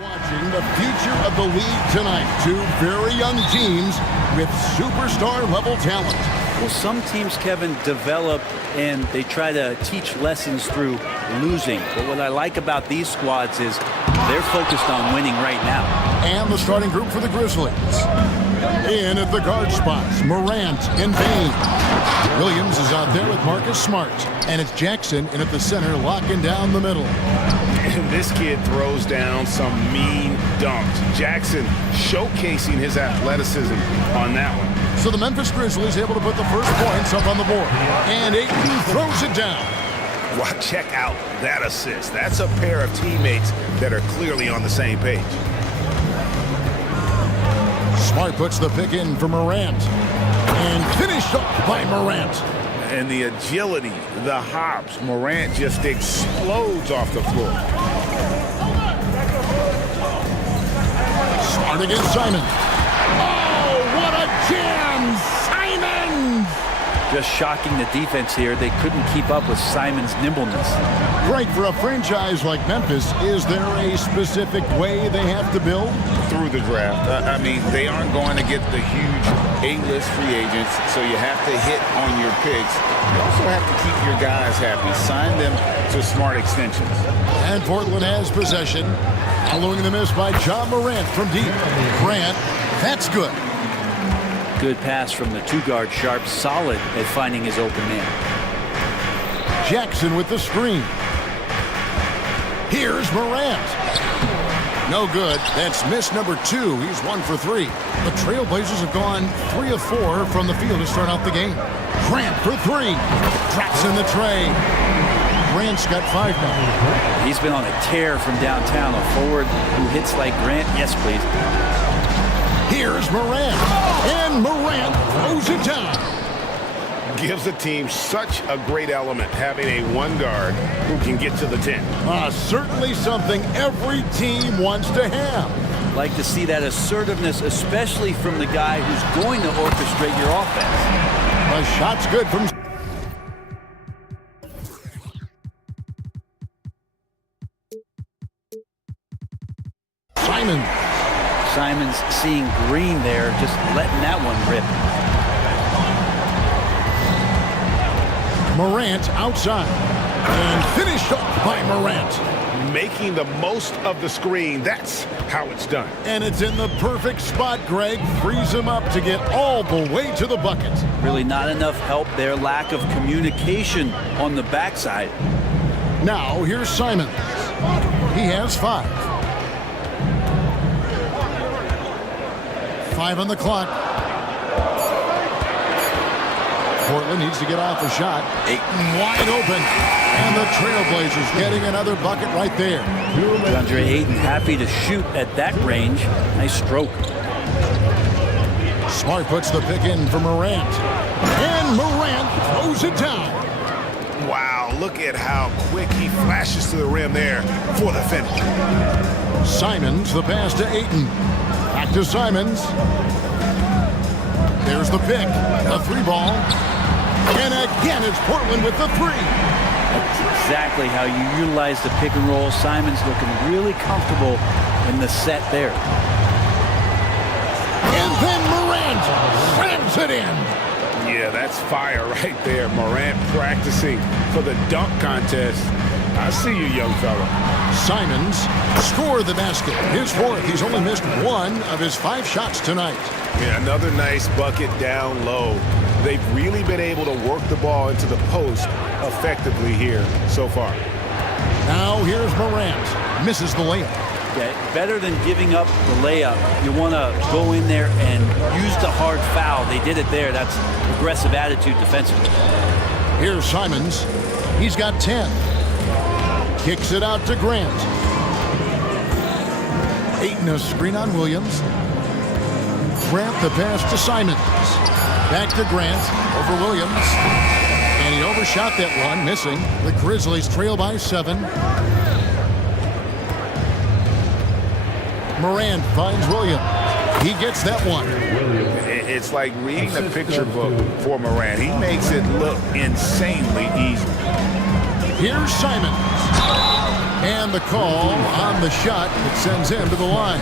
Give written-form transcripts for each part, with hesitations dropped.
Watching the future of the league tonight. Two very young teams with superstar-level talent. Well, some teams, Kevin, develop and they try to teach lessons through losing. But what I like about these squads is they're focused on winning right now. And the starting group for the Grizzlies. In at the guard spots, Morant and Bain. Williams is out there with Marcus Smart. And it's Jackson in at the center, locking down the middle. And this kid throws down some mean dunks. Jackson showcasing his athleticism on that one. So the Memphis Grizzlies able to put the first points up on the board. And Ayton throws it down. Wow, check out that assist. That's a pair of teammates that are clearly on the same page. Smart puts the pick in for Morant. And finished off by Morant. And the agility, the hops, Morant just explodes off the floor. Smart against Simon. Oh, what a jam! Simon! Just shocking the defense here. They couldn't keep up with Simon's nimbleness. Great for a franchise like Memphis. Is there a specific way they have to build? Through the draft. I mean, they aren't going to get the huge A-list free agents, so you have to hit on your picks. You also have to keep your guys happy. Sign them to smart extensions. And Portland has possession. Following the miss by John Morant from deep. Grant, that's good. Good pass from the two-guard Sharp, solid at finding his open man. Jackson with the screen. Here's Morant. No good. That's miss number 2. He's 1 for 3. The Trailblazers have gone 3 of 4 from the field to start out the game. Grant for 3. Drops in the tray. Grant's got 5 now. He's been on a tear from downtown. A forward who hits like Grant. Yes, please. Here's Morant. And Morant throws it down. Gives the team such a great element having a one guard who can get to the 10. Certainly something every team wants to have. Like to see that assertiveness, especially from the guy who's going to orchestrate your offense. The shot's good from Simon. Simon's seeing green there, just letting that one rip. Morant outside. And finished off by Morant. Making the most of the screen. That's how it's done. And it's in the perfect spot, Greg. Frees him up to get all the way to the bucket. Really not enough help there. Lack of communication on the backside. Now here's Simon. He has 5. 5 on the clock. Portland needs to get off a shot. Ayton wide open. And the Trailblazers getting another bucket right there. DeAndre Ayton happy to shoot at that range. Nice stroke. Smart puts the pick in for Morant. And Morant throws it down. Wow, look at how quick he flashes to the rim there for the finish. Simons the pass to Ayton. Back to Simons. There's the pick. A 3-ball. And again, it's Portland with the 3. That's exactly how you utilize the pick and roll. Simon's looking really comfortable in the set there. And then Morant slams it in. Yeah, that's fire right there. Morant practicing for the dunk contest. I see you, young fella. Simons scored the basket. His 4th. He's only missed 1 of his 5 shots tonight. Yeah, another nice bucket down low. They've really been able to work the ball into the post effectively here so far. Now here's Morant. Misses the layup. Yeah, better than giving up the layup. You want to go in there and use the hard foul. They did it there. That's aggressive attitude defensively. Here's Simons. He's got 10. Kicks it out to Grant. Ayton a screen on Williams. Grant the pass to Simons. Back to Grant over Williams. And he overshot that one, missing. The Grizzlies trail by 7. Morant finds Williams. He gets that one. It's like reading a picture book for Morant. He makes it look insanely easy. Here's Simons. And And the call on the shot that sends him to the line.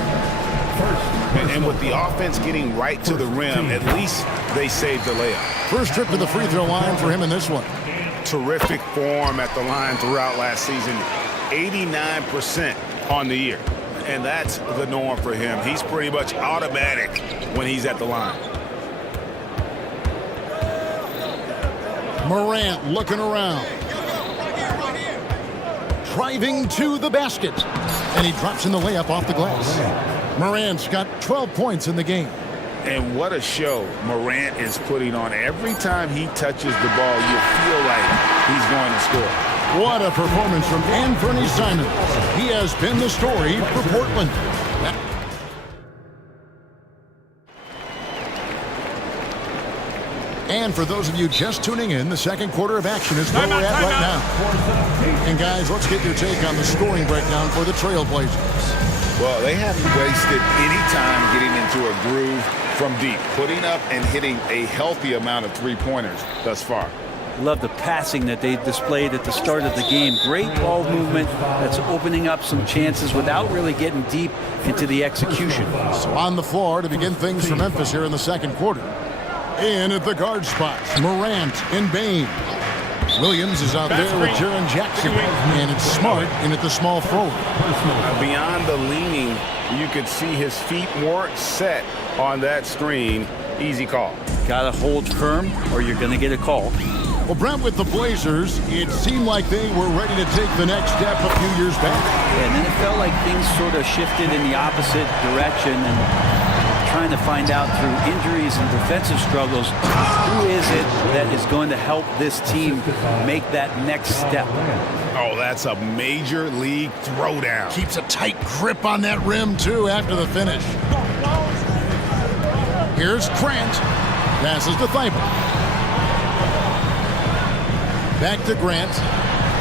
And with the offense getting right to the rim, at least they saved the layup. First trip to the free throw line for him in this one. Terrific form at the line throughout last season. 89% on the year. And that's the norm for him. He's pretty much automatic when he's at the line. Morant looking around. Driving to the basket. And he drops in the layup off the glass. Morant's got 12 points in the game. And what a show Morant is putting on. Every time he touches the ball, you feel like he's going to score. What a performance from Anthony Simons. He has been the story for Portland. And for those of you just tuning in, the second quarter of action is where we're at right now. And guys, let's get your take on the scoring breakdown for the Trailblazers. Well, they haven't wasted any time getting into a groove from deep, putting up and hitting a healthy amount of three-pointers thus far. Love the passing that they displayed at the start of the game. Great ball movement that's opening up some chances without really getting deep into the execution. So on the floor to begin things for Memphis here in the second quarter. In at the guard spots, Morant and Bain. Williams is out there with Jaren Jackson. And it's Smart in at the small forward. Beyond the leaning, you could see his feet weren't set on that screen. Easy call. Got to hold firm or you're going to get a call. Well, Brent, with the Blazers, it seemed like they were ready to take the next step a few years back. And then it felt like things sort of shifted in the opposite direction, and trying to find out through injuries and defensive struggles, who is it that is going to help this team make that next step? Oh, that's a major league throwdown. Keeps a tight grip on that rim, too, after the finish. Here's Grant. Passes to Thibault. Back to Grant.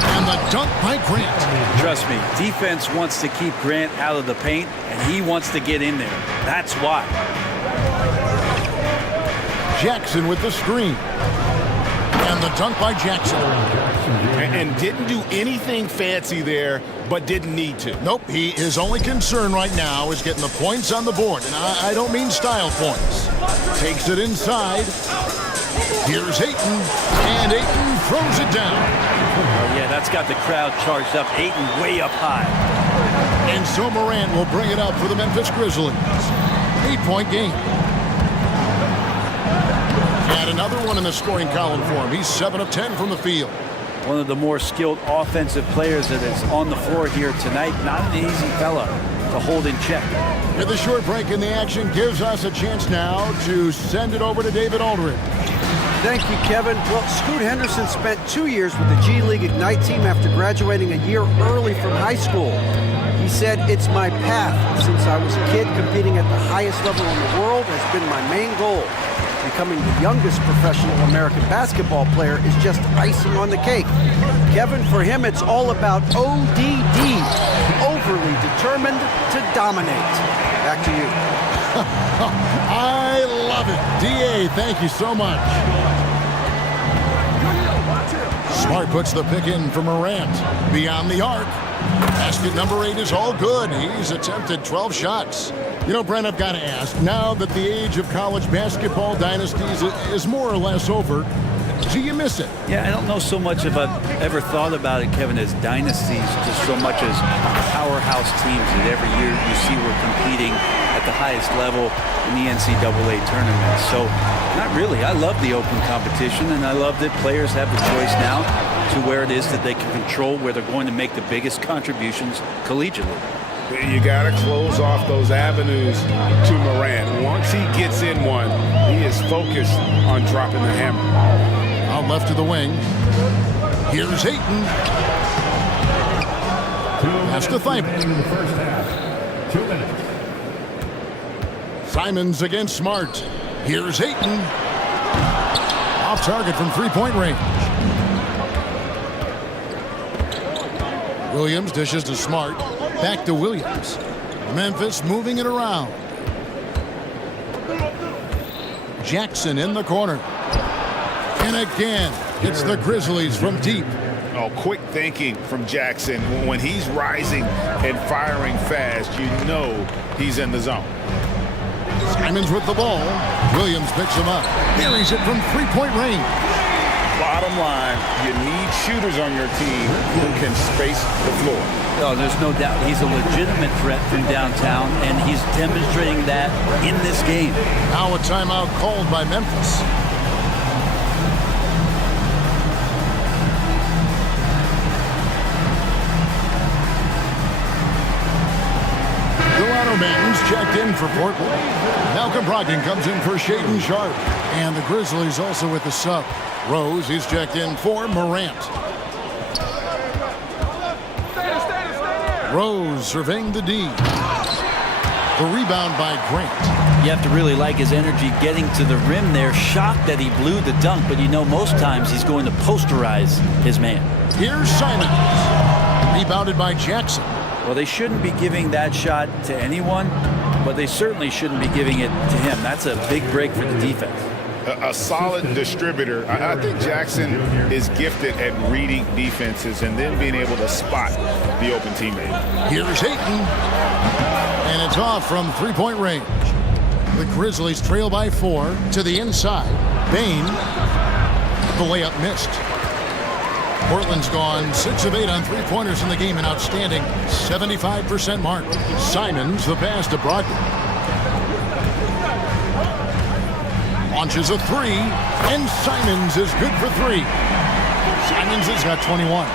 And the dunk by Grant. Trust me, defense wants to keep Grant out of the paint, and he wants to get in there. That's why. Jackson with the screen. And the dunk by Jackson. And didn't do anything fancy there, but didn't need to. Nope, his only concern right now is getting the points on the board. And I don't mean style points. Takes it inside. Here's Ayton. And Ayton throws it down. Yeah, that's got the crowd charged up. Ayton way up high. And so Morant will bring it up for the Memphis Grizzlies. 8-point game. And another one in the scoring column for him. He's 7 of 10 from the field. One of the more skilled offensive players that is on the floor here tonight. Not an easy fella to hold in check. And the short break in the action gives us a chance now to send it over to David Aldridge. Thank you, Kevin. Well, Scoot Henderson spent 2 years with the G League Ignite team after graduating a year early from high school. He said, "It's my path. Since I was a kid, competing at the highest level in the world has been my main goal. Becoming the youngest professional American basketball player is just icing on the cake." Kevin, for him, it's all about ODD, overly determined to dominate. Back to you. I love it. D.A., thank you so much. Smart puts the pick in for Morant. Beyond the arc. Basket number 8 is all good. He's attempted 12 shots. You know, Brent, I've got to ask, now that the age of college basketball dynasties is more or less over, do you miss it? Yeah, I don't know so much if I've ever thought about it, Kevin, as dynasties, just so much as powerhouse teams that every year you see we're competing at the highest level in the NCAA tournament. So, not really. I love the open competition, and I love that players have the choice now to where it is that they can control where they're going to make the biggest contributions collegiately. You got to close off those avenues to Morant. Once he gets in one, he is focused on dropping the hammer. Out left to the wing. Here's Ayton. Pass to Thibault. 2 minutes. Simons against Smart. Here's Ayton. Off target from three-point range. Williams dishes to Smart. Back to Williams. Memphis moving it around. Jackson in the corner. And again, it's the Grizzlies from deep. Oh, quick thinking from Jackson. When he's rising and firing fast, you know he's in the zone. Simons with the ball. Williams picks him up. Buries it from three-point range. Bottom line, you need shooters on your team who can space the floor. Oh, there's no doubt he's a legitimate threat from downtown, and he's demonstrating that in this game. Now a timeout called by Memphis. Man's checked in for Portland. Malcolm Brogdon comes in for Shaedon Sharpe. And the Grizzlies also with the sub. Rose, he's checked in for Morant. Rose surveying the D. The rebound by Grant. You have to really like his energy getting to the rim there. Shocked that he blew the dunk, but you know most times he's going to posterize his man. Here's Simons. Rebounded by Jackson. Well, they shouldn't be giving that shot to anyone, but they certainly shouldn't be giving it to him. That's a big break for the defense. A solid distributor. I think Jackson is gifted at reading defenses and then being able to spot the open teammate. Here's Ayton. And it's off from three-point range. The Grizzlies trail by 4 to the inside. Bane. The layup missed. Portland's gone 6 of 8 on three-pointers in the game, an outstanding 75% mark. Simons, the pass to Brogdon. Launches a 3, and Simons is good for 3. Simons has got 21.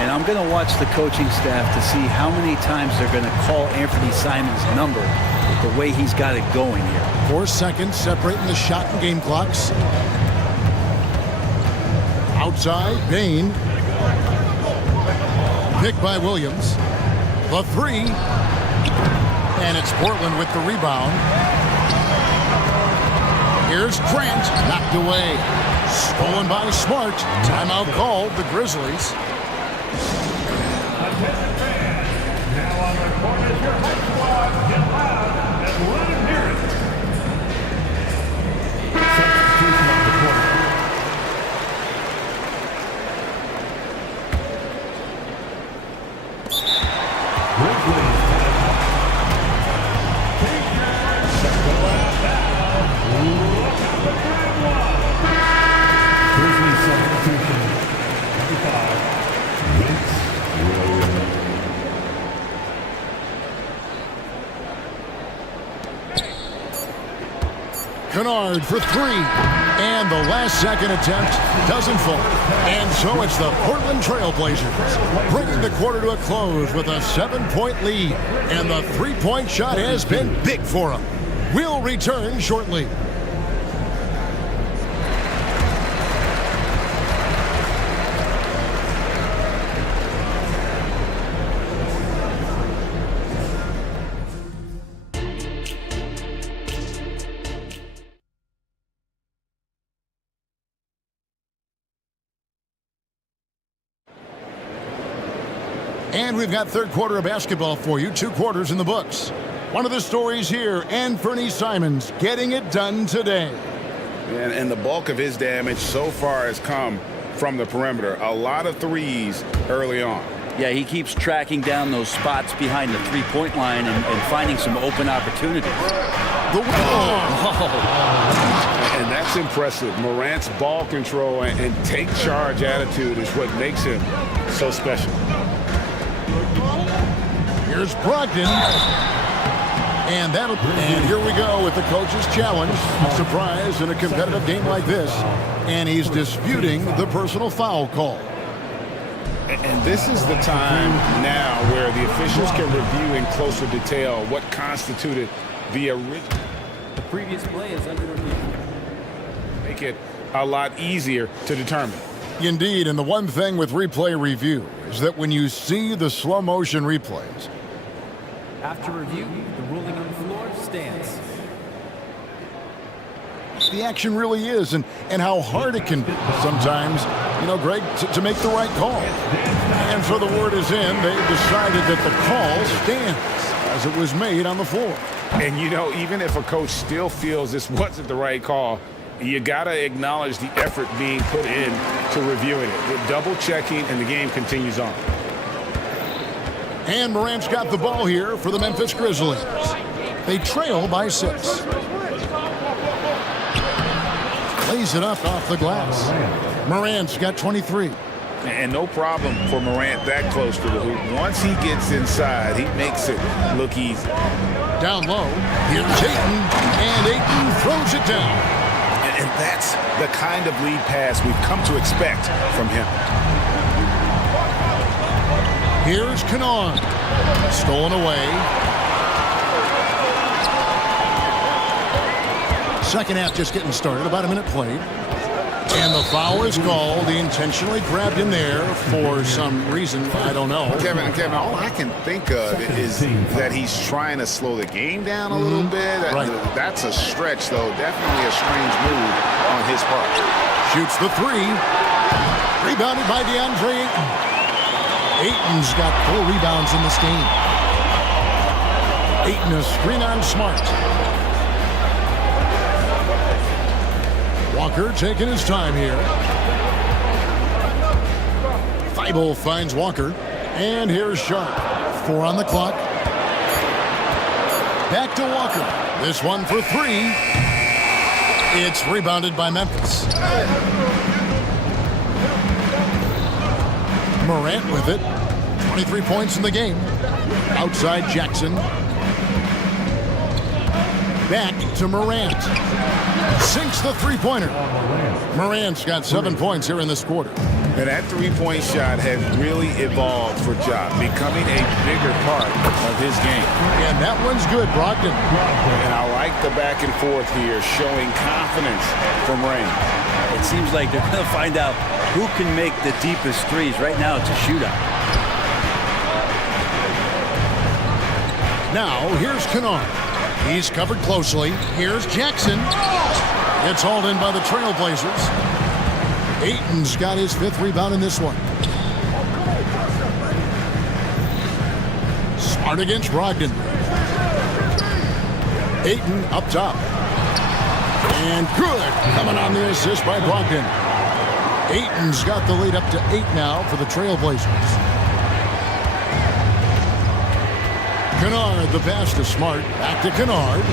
And I'm going to watch the coaching staff to see how many times they're going to call Anthony Simons' number with the way he's got it going here. 4 seconds separating the shot and game clocks. Outside, Bane. Picked by Williams. The 3. And it's Portland with the rebound. Here's Grant. Knocked away. Stolen by Smart. Timeout called, the Grizzlies. Now on the court is your high squad. Get loud and let him hear it. Substitution on the court. Grizzlies. Grizzlies substitution. 25. Vince Williams. Kennard for 3. And the last second attempt doesn't fall. And so it's the Portland Trailblazers bringing the quarter to a close with a 7-point lead. And the three-point shot has been big for them. We'll return shortly. And we've got third quarter of basketball for you. 2 quarters in the books. One of the stories here, Anthony Simons getting it done today. And the bulk of his damage so far has come from the perimeter. A lot of threes early on. Yeah, he keeps tracking down those spots behind the three-point line and finding some open opportunities. And that's impressive. Morant's ball control and take charge attitude is what makes him so special. Here's Brogdon. And here we go with the coach's challenge. Surprise in a competitive game like this. And he's disputing the personal foul call. And this is the time now where the officials can review in closer detail what constituted the original. The previous play is under review. Make it a lot easier to determine. Indeed, and the one thing with replay review is that when you see the slow motion replays, After review, the ruling on the floor stands. the action really is and how hard it can be sometimes, Greg, to make the right call. And so the word is in. They've decided that the call stands as it was made on the floor. And even if a coach still feels this wasn't the right call, You got to acknowledge the effort being put in to reviewing it. With double checking, and the game continues on. And Morant's got the ball here for the Memphis Grizzlies. They trail by 6. Lays it up off the glass. Morant's got 23. And no problem for Morant that close to the hoop. Once he gets inside, he makes it look easy. Down low, here's Ayton, and Ayton throws it down. And that's the kind of lead pass we've come to expect from him. Here's Kennard. Stolen away. Second half just getting started, about a minute played. And the foul is called. He intentionally grabbed in there for some reason, I don't know. Kevin, all I can think of is that he's trying to slow the game down a little bit. Right. That's a stretch, though. Definitely a strange move on his part. Shoots the 3. Rebounded by DeAndre Ayton. Ayton's got 4 rebounds in this game. Ayton a screen on Smart. Walker taking his time here. Thibault finds Walker. And here's Sharp. 4 on the clock. Back to Walker. This one for 3. It's rebounded by Memphis. Morant with it. 23 points in the game. Outside Jackson. Back to Morant. Sinks the three-pointer. Morant's got 7 points here in this quarter. And that three-point shot has really evolved for Ja, becoming a bigger part of his game. And that one's good, Brogdon. And I like the back and forth here, showing confidence from Rain. It seems like they're going to find out who can make the deepest threes. Right now, it's a shootout. Now, here's Kennard. He's covered closely. Here's Jackson. It's hauled in by the Trailblazers. Ayton's got his 5th rebound in this one. Smart against Brogdon. Ayton up top. And good. Coming on the assist by Brogdon. Ayton's got the lead up to 8 now for the Trailblazers. Kennard, the pass to Smart. Back to Kennard.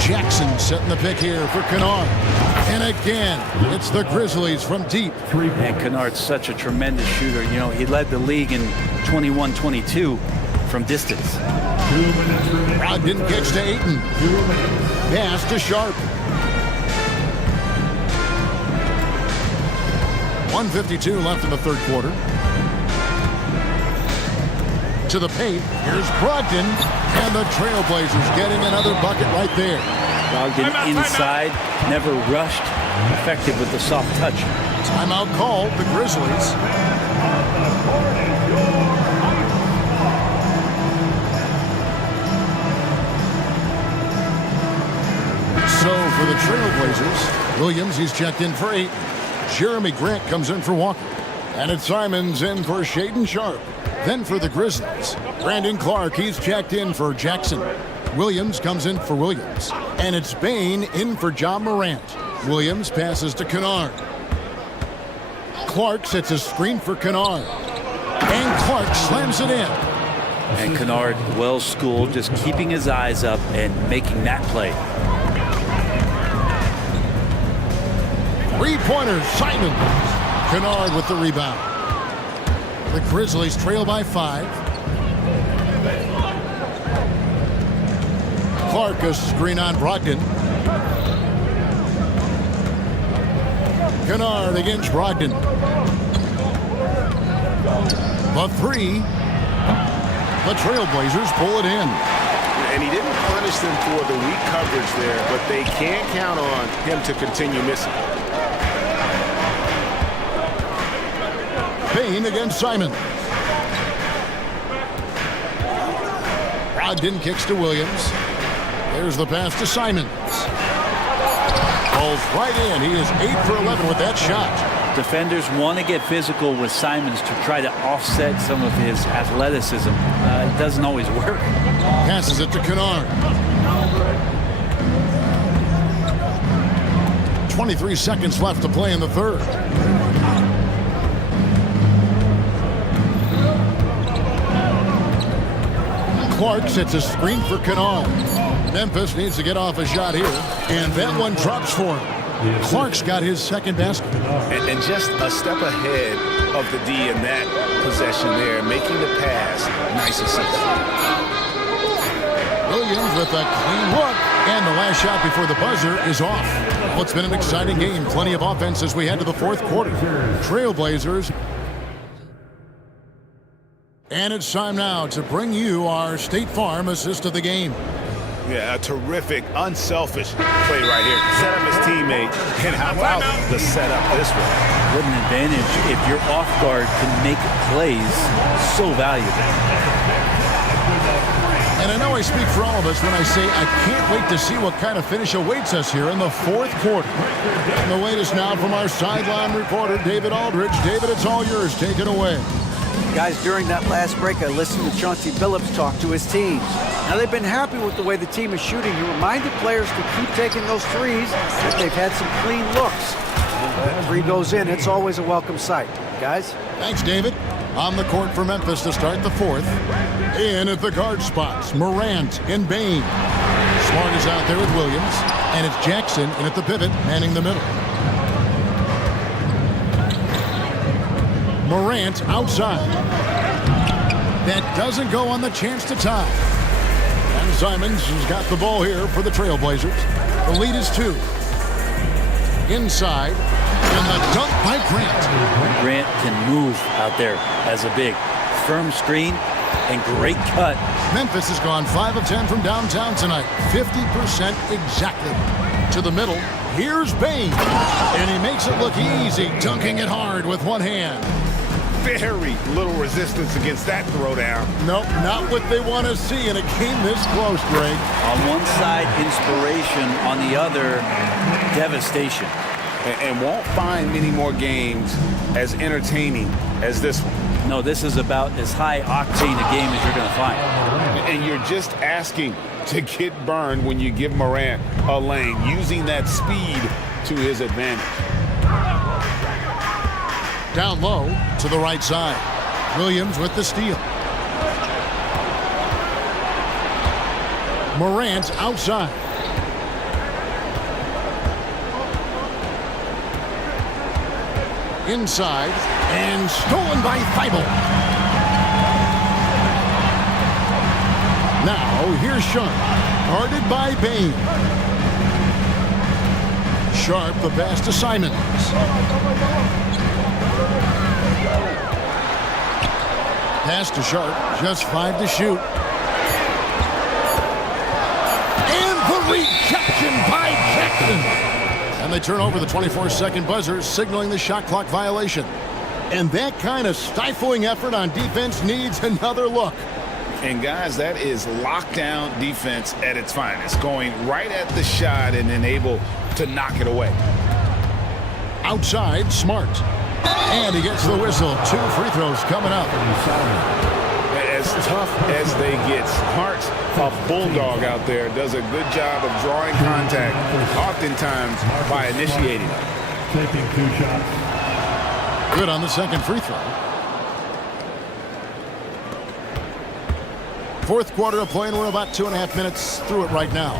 Jackson setting the pick here for Kennard. And again, it's the Grizzlies from deep. And Kennard's such a tremendous shooter. You know, he led the league in 21-22 from distance. Brogdon kicks to Ayton. Pass to Sharp. 1:52 left in the third quarter. To the paint. Here's Brogdon. And the Trailblazers getting another bucket right there. Brogdon inside, never rushed, effective with the soft touch. Timeout called, the Grizzlies. So for the Trailblazers, Williams, he's checked in for 8. Jeremy Grant comes in for Walker. And it's Simons in for Shaedon Sharp. Then for the Grizzlies, Brandon Clark, he's checked in for Jackson. Williams comes in for Williams. And it's Bane in for Ja Morant. Williams passes to Kennard. Clark sets a screen for Kennard. And Clark slams it in. And Kennard, well schooled, just keeping his eyes up and making that play. 3-pointer, Simons. Kennard with the rebound. The Grizzlies trail by 5. Clark a screen on Brogdon. Kennard against Brogdon. The 3. The Trailblazers pull it in. And he didn't punish them for the weak coverage there, but they can't count on him to continue missing. Payne against Simon. Brogdon kicks to Williams. There's the pass to Simons. Falls right in. He is 8 for 11 with that shot. Defenders want to get physical with Simons to try to offset some of his athleticism. It doesn't always work. Passes it to Kennard. 23 seconds left to play in the third. Clark sets a screen for Kennard. Memphis needs to get off a shot here, and that one drops for him. Clark's got his second basket. And just a step ahead of the D in that possession there, making the pass. Nice assist. Williams with a clean look, and the last shot before the buzzer is off. Well, it's been an exciting game. Plenty of offense as we head to the fourth quarter. Trailblazers. And it's time now to bring you our State Farm assist of the game. Yeah, a terrific, unselfish play right here. Set up his teammate, and how about the setup this way? What an advantage if your off guard can make plays so valuable. And I know I speak for all of us when I say I can't wait to see what kind of finish awaits us here in the fourth quarter. And the latest now from our sideline reporter, David Aldridge. David, it's all yours. Take it away. Guys, during that last break, I listened to Chauncey Billups talk to his team. Now, they've been happy with the way the team is shooting. He reminded players to keep taking those threes, that they've had some clean looks. When that three goes in, it's always a welcome sight. Guys? Thanks, David. On the court for Memphis to start the fourth. In at the guard spots, Morant and Bain. Smart is out there with Williams, and it's Jackson in at the pivot, manning the middle. Morant outside. That doesn't go on the chance to tie. And Simons has got the ball here for the Trailblazers. The lead is 2. Inside, and the dunk by Grant. Grant can move out there as a big. Firm screen and great cut. Memphis has gone 5 of 10 from downtown tonight. 50% exactly. To the middle, here's Bain. And he makes it look easy, dunking it hard with one hand. Very little resistance against that throwdown. Nope, not what they want to see in a game this close, Greg. On one side, inspiration. On the other, devastation. And won't find many more games as entertaining as this one. No, this is about as high octane a game as you're going to find. And you're just asking to get burned when you give Morant a lane, using that speed to his advantage. Down low to the right side. Williams with the steal. Morant outside. Inside and stolen by Thibault. Now here's Sharp, guarded by Bain. Sharp the pass to Simons. Pass to Sharp, just 5 to shoot. And the rejection by Jackson. And they turn over the 24-second buzzer, signaling the shot clock violation. And that kind of stifling effort on defense needs another look. And guys, that is lockdown defense at its finest, going right at the shot and then able to knock it away. Outside, Smart. And he gets the whistle. 2 free throws coming up. As tough as they get, Smart's a bulldog out there, does a good job of drawing contact, oftentimes by initiating it. Taking 2 shots. Good on the second free throw. Fourth quarter of play, and we're about 2.5 minutes through it right now.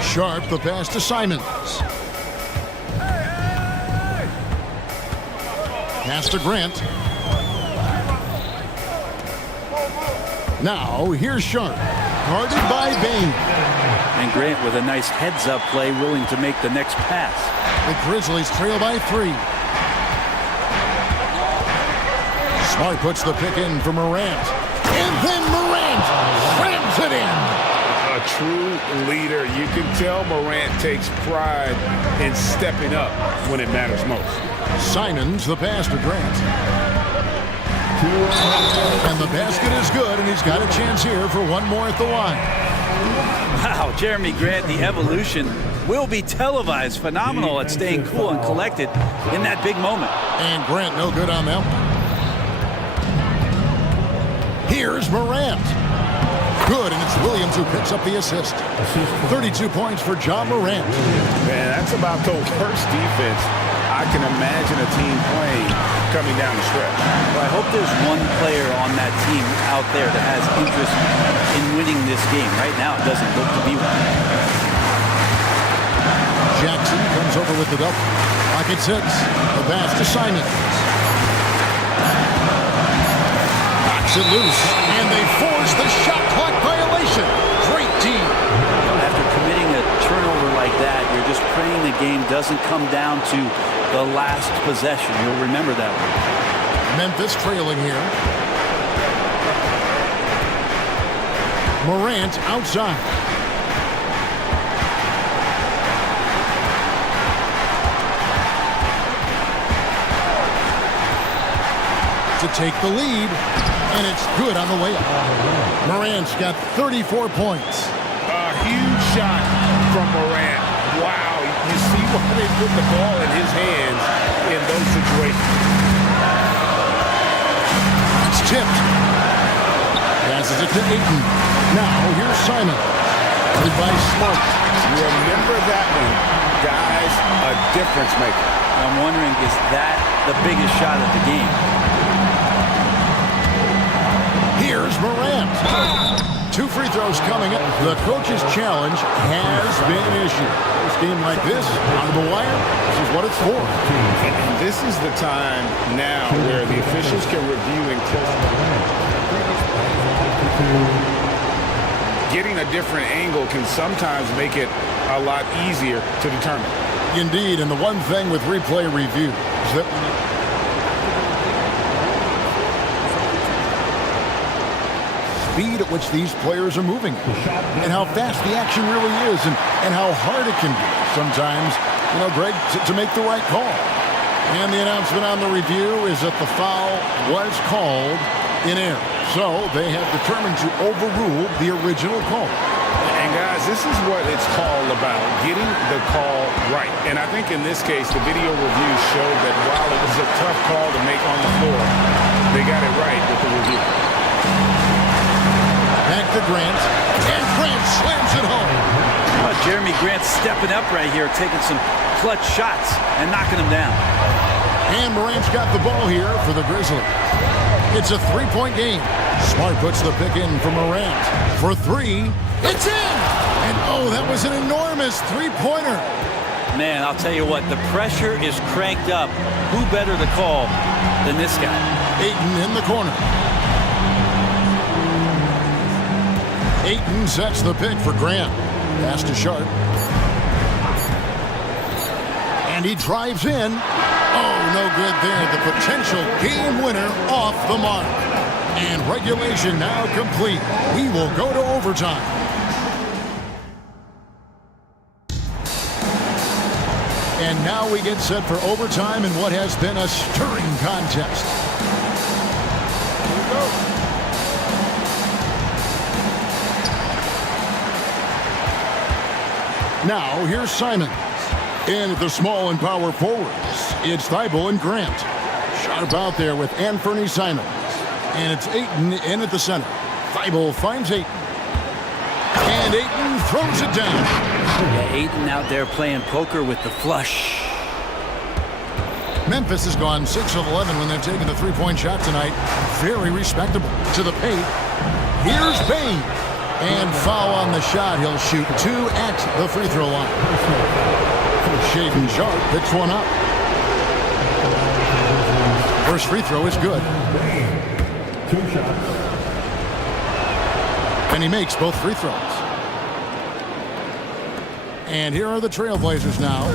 Sharp the pass to Simons. Pass to Grant. Now here's Sharp, guarded by Bain. And Grant with a nice heads-up play, willing to make the next pass. The Grizzlies trail by 3. Smart puts the pick in for Morant. And then Morant slams it in. A true leader. You can tell Morant takes pride in stepping up when it matters most. Simons the pass to Grant. And the basket is good, and he's got a chance here for one more at the line. Wow, Jeremy Grant, the evolution will be televised. Phenomenal at staying cool and collected in that big moment. And Grant no good on that one. Here's Morant. Good, and it's Williams who picks up the assist. 32 points for John Morant. Man, that's about the worst defense I can imagine a team playing coming down the stretch. Well, I hope there's one player on that team out there that has interest in winning this game. Right now, it doesn't look to be one. Jackson comes over with the double. Pocket six. The pass to Simon. Knocks it loose, and they force the shot clock violation. Great team. After committing a turnover like that, you're just praying the game doesn't come down to the last possession. You'll remember that one. Memphis trailing here. Morant outside. To take the lead, and it's good on the way up. Morant's got 34 points. A huge shot from Morant. Wow, you see why they put the ball in his hands in those situations. It's tipped. Passes it to Ayton. Now here's Simon. Played by Smart. Remember that one, guys, a difference maker. I'm wondering, is that the biggest shot of the game? Here's Morant. 2 free throws coming up. The coach's challenge has been issued. This game like this, on the wire, this is what it's for. And this is the time now where the officials can review and getting a different angle can sometimes make it a lot easier to determine. Indeed, and the one thing with replay review is that speed at which these players are moving and how fast the action really is and how hard it can be sometimes, you know, Greg, to make the right call. And the announcement on the review is that the foul was called in error. So they have determined to overrule the original call. And guys, this is what it's called about, getting the call right. And I think in this case, the video review showed that while it was a tough call to make on the floor, they got it right with the review. Back to Grant, and Grant slams it home. Oh, Jeremy Grant stepping up right here, taking some clutch shots and knocking them down. And Morant's got the ball here for the Grizzlies. It's a 3-point game. Smart puts the pick in for Morant. For 3, it's in! And oh, that was an enormous 3-pointer. Man, I'll tell you what, the pressure is cranked up. Who better to call than this guy? Ayton in the corner. Ayton sets the pick for Grant. Pass to Sharp. And he drives in. Oh, no good there. The potential game winner off the mark. And regulation now complete. We will go to overtime. And now we get set for overtime in what has been a stirring contest. Here we go. Now, here's Simon. And at the small and power forwards, it's Thibault and Grant. Sharp out there with Anthony Simons. And it's Ayton in at the center. Thibault finds Ayton. And Ayton throws it down. Yeah, Ayton out there playing poker with the flush. Memphis has gone 6 of 11 when they've taken the 3-point shot tonight. Very respectable. To the paint. Here's Payne. And foul on the shot. He'll shoot 2 at the free throw line. Shaden Sharp picks one up. First free throw is good. 2 shots. And he makes both free throws. And here are the Trailblazers now.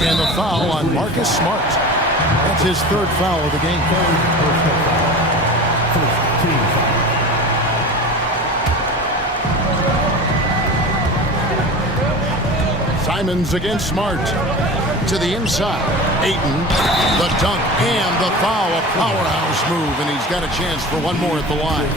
And the foul on Marcus Smart. That's his 3rd foul of the game. Simons against Smart. To the inside. Ayton, the dunk, and the foul. A powerhouse move, and he's got a chance for one more at the line.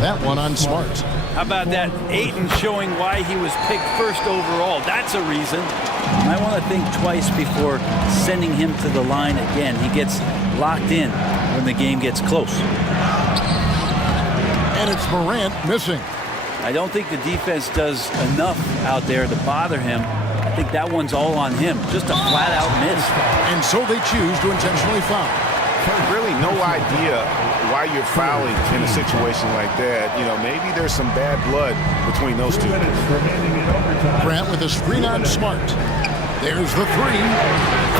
That one on Smart. How about that? Ayton showing why he was picked first overall. That's a reason. I want to think twice before sending him to the line again. He gets locked in. when the game gets close. And it's Morant missing. I don't think the defense does enough out there to bother him. I think that one's all on him. Just a flat-out miss. And so they choose to intentionally foul. Really no idea why you're fouling in a situation like that. You know, maybe there's some bad blood between those two. Grant with a screen on Smart. There's the three.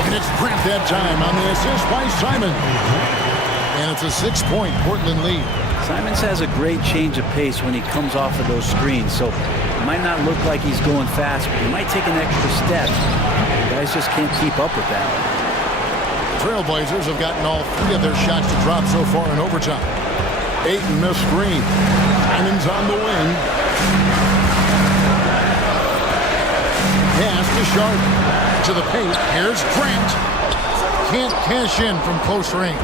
And it's Grant that time on the assist by Simon. And it's a 6-point Portland lead. Simons has a great change of pace when he comes off of those screens, so it might not look like he's going fast, but he might take an extra step. The guys just can't keep up with that. Trailblazers have gotten all 3 of their shots to drop so far in overtime. Ayton missed screen. Simon's on the wing. Pass to Sharp. To the paint. Here's Grant. Can't cash in from close range.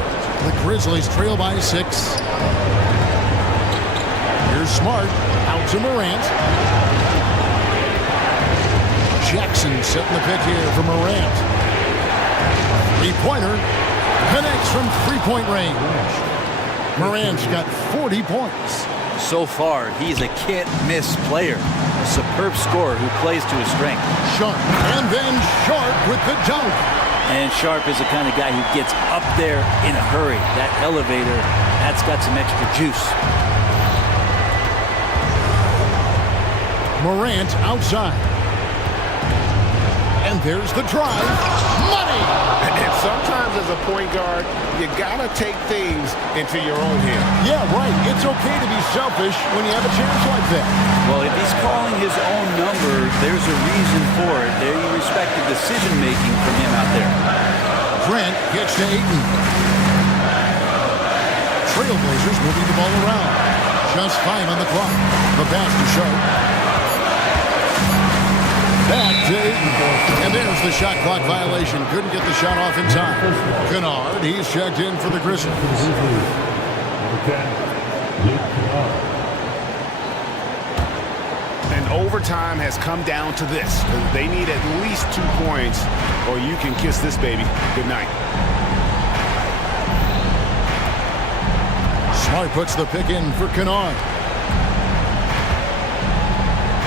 The Grizzlies trail by 6. Here's Smart. Out to Morant. Jackson setting the pick here for Morant. Three-pointer. Connects from three-point range. Morant's got 40 points. So far, he's a can't-miss player. A superb scorer who plays to his strength. Sharp. And then Sharp with the dunk. And Sharp is the kind of guy who gets up there in a hurry. That elevator, that's got some extra juice. Morant outside. And there's the drive. Money! And sometimes as a point guard, you gotta take things into your own hands. Yeah, right. It's okay to be selfish when you have a chance like that. Well, if he's calling his own number, there's a reason for it. There you respect the decision-making from him out there. Grant gets to Ayton. Trailblazers moving the ball around. Just 5 on the clock. The pass to Sharp. Back to Ayton. And there's the shot clock violation. Couldn't get the shot off in time. Kennard, he's checked in for the Grizzlies. And overtime has come down to this. They need at least 2 points or you can kiss this baby goodnight. Smart puts the pick in for Kennard.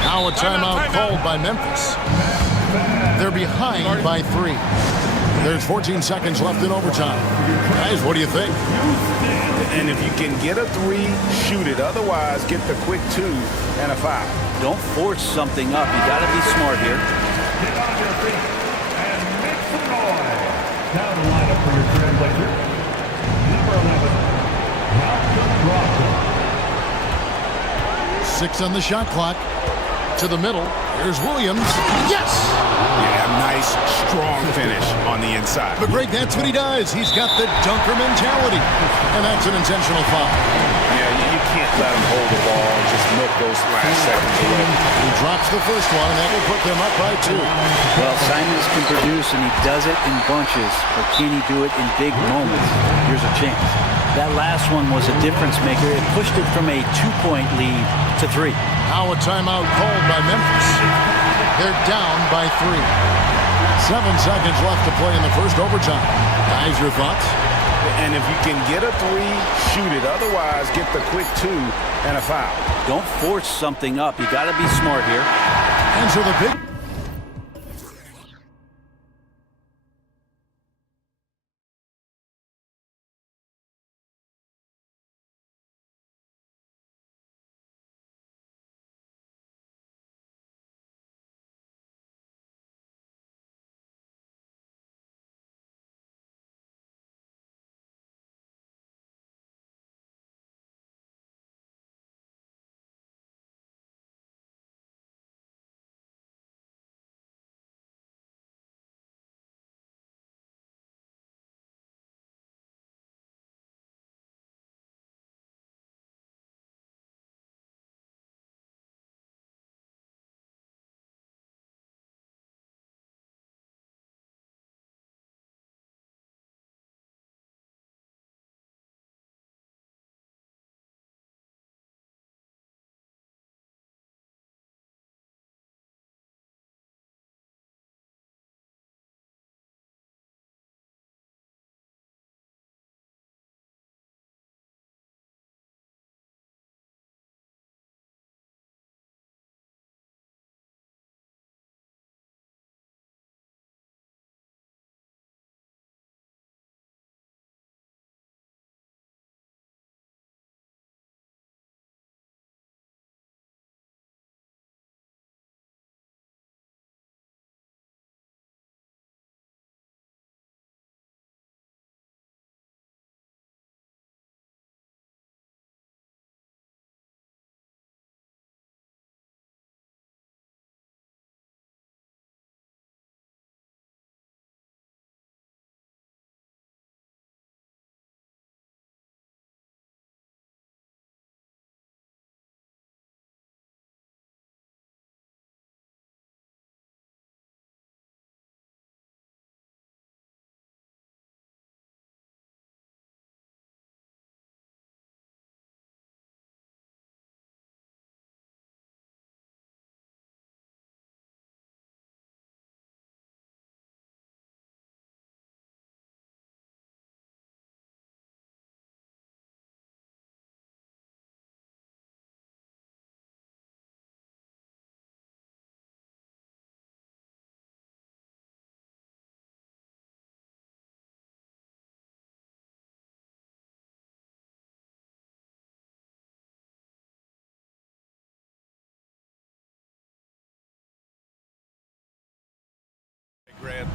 Now a timeout called by Memphis. They're behind by 3. There's 14 seconds left in overtime. Guys, what do you think? And if you can get a 3, shoot it. Otherwise, get the quick 2 and a foul. Don't force something up. You got to be smart here. Get on your feet and make some noise. Now the lineup for your Trailblazers. Number 11, Malcolm Brogdon. 6 on the shot clock. To the middle. Here's Williams. Yes! Yeah, nice, strong finish on the inside. But Greg, that's what he does. He's got the dunker mentality. And that's an intentional foul. Yeah, you can't let him hold the ball and just milk those last seconds away. He drops the first one, and that will put them up by 2. Well, Simons can produce, and he does it in bunches. But can he do it in big moments? Here's a chance. That last one was a difference maker. It pushed it from a 2-point lead to 3. Now a timeout called by Memphis. They're down by 3. 7 seconds left to play in the first overtime. Guys, your thoughts? And if you can get a 3, shoot it. Otherwise, get the quick 2 and a foul. Don't force something up. You got to be smart here. And so the big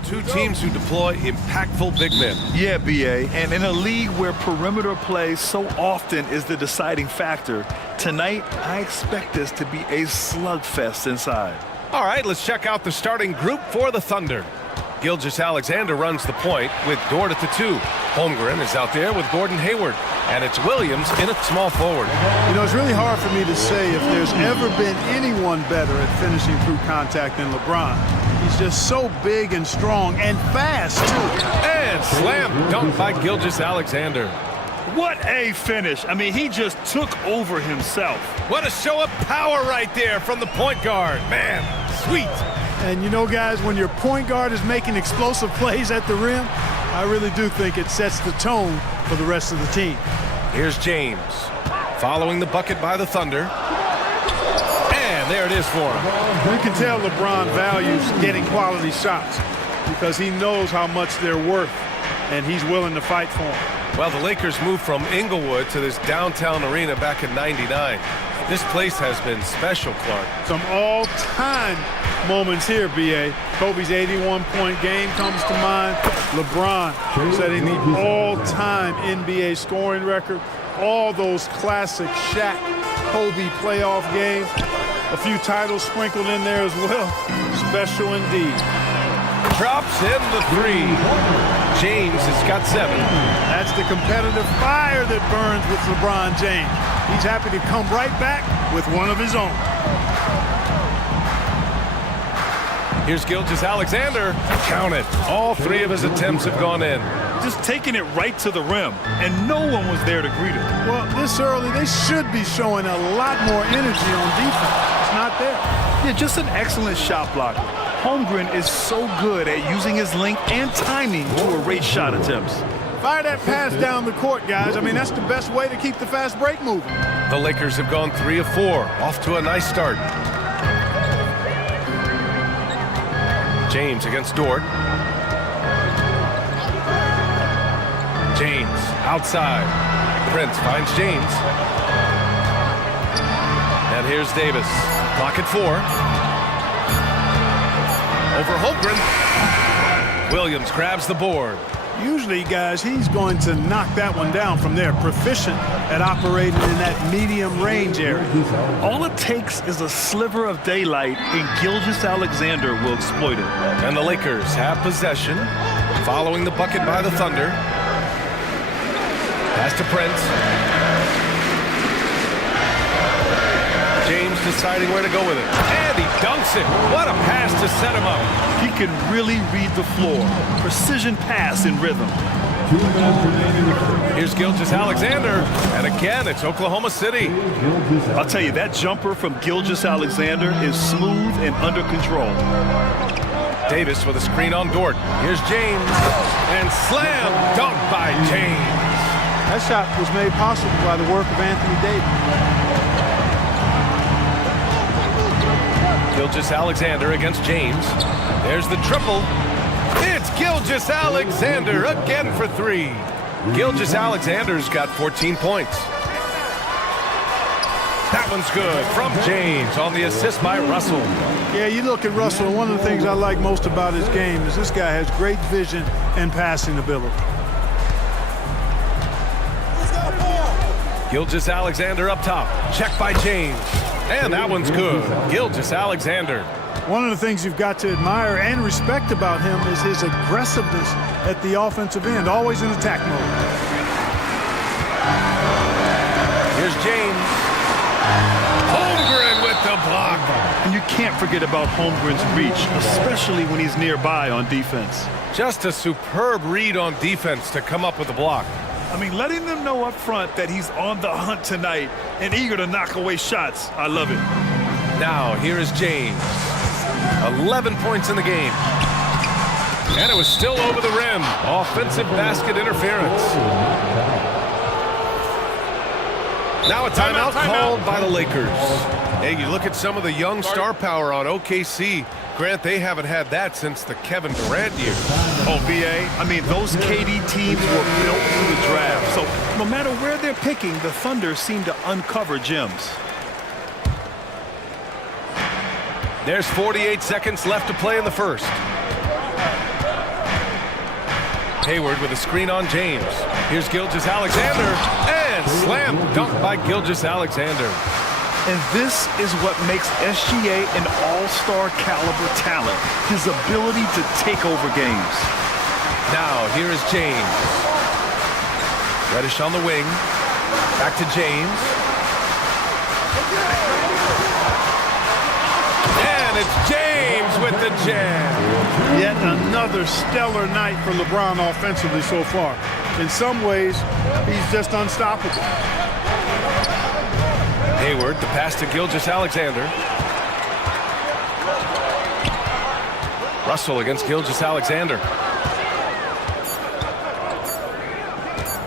Two teams who deploy impactful big men. Yeah, BA, and in a league where perimeter play so often is the deciding factor, tonight I expect this to be a slugfest inside. All right, let's check out the starting group for the Thunder. Gilgeous-Alexander runs the point with Dort at the 2. Holmgren is out there with Gordon Hayward. And it's Williams in at small forward. You know, it's really hard for me to say if there's ever been anyone better at finishing through contact than LeBron. He's just so big and strong and fast, too. And slam dunk by Gilgeous-Alexander. What a finish. I mean, he just took over himself. What a show of power right there from the point guard. Man, sweet. And you know, guys, when your point guard is making explosive plays at the rim, I really do think it sets the tone for the rest of the team. Here's James, following the bucket by the Thunder. And there it is for him. You can tell LeBron values getting quality shots because he knows how much they're worth, and he's willing to fight for them. Well, the Lakers moved from Inglewood to this downtown arena back in '99. This place has been special, Clark. Some all-time moments here, B.A. Kobe's 81-point game comes to mind. LeBron setting the all-time NBA scoring record. All those classic Shaq, Kobe playoff games. A few titles sprinkled in there as well. Special indeed. Drops in the 3. James has got 7. That's the competitive fire that burns with LeBron James. He's happy to come right back with one of his own. Here's Gilgeous-Alexander. Count it. All 3 of his attempts have gone in. Just taking it right to the rim, and no one was there to greet him. Well, this early, they should be showing a lot more energy on defense. It's not there. Yeah, just an excellent shot blocker. Holmgren is so good at using his length and timing to erase shot attempts. Fire that pass down the court, guys. I mean, that's the best way to keep the fast break moving. The Lakers have gone 3 of 4. Off to a nice start. James against Dort. James outside. Prince finds James. And here's Davis. Clock at 4. Over Holmgren. Williams grabs the board. Usually, guys, he's going to knock that one down from there. Proficient at operating in that medium range area. All it takes is a sliver of daylight, and Gilgeous-Alexander will exploit it. And the Lakers have possession, following the bucket by the Thunder. Pass to Prince. James deciding where to go with it. And he dunks it. What a pass to set him up. He can really read the floor. Precision pass in rhythm. Here's Gilgeous-Alexander. And again, it's Oklahoma City. I'll tell you, that jumper from Gilgeous-Alexander is smooth and under control. Davis with a screen on Dort. Here's James. And slam dunk by James. That shot was made possible by the work of Anthony Davis. Gilgeous-Alexander against James. There's the triple. It's Gilgeous-Alexander again for 3. Gilgeous-Alexander's got 14 points. That one's good from James on the assist by Russell. Yeah, you look at Russell, and one of the things I like most about his game is this guy has great vision and passing ability. Gilgeous-Alexander up top. Check by James. And that one's good. Gilgeous-Alexander. One of the things you've got to admire and respect about him is his aggressiveness at the offensive end, always in attack mode. Here's James. Holmgren with the block. And you can't forget about Holmgren's reach, especially when he's nearby on defense. Just a superb read on defense to come up with the block. I mean, letting them know up front that he's on the hunt tonight and eager to knock away shots. I love it. Now, here is James. 11 points in the game. And it was still over the rim. Offensive basket interference. Now a timeout called by the Lakers. Hey, you look at some of the young star power on OKC. Grant, they haven't had that since the Kevin Durant years. Oh, BA, I mean, those KD teams were built through the draft. So no matter where they're picking, the Thunder seem to uncover gems. There's 48 seconds left to play in the first. Hayward with a screen on James. Here's Gilgeous-Alexander, and slam dunk by Gilgeous-Alexander. And this is what makes SGA an all-star caliber talent, his ability to take over games. Now, here is James. Reddish on the wing. Back to James. And it's James with the jam. Yet another stellar night for LeBron offensively so far. In some ways, he's just unstoppable. Hayward, the pass to Gilgeous-Alexander. Russell against Gilgeous-Alexander.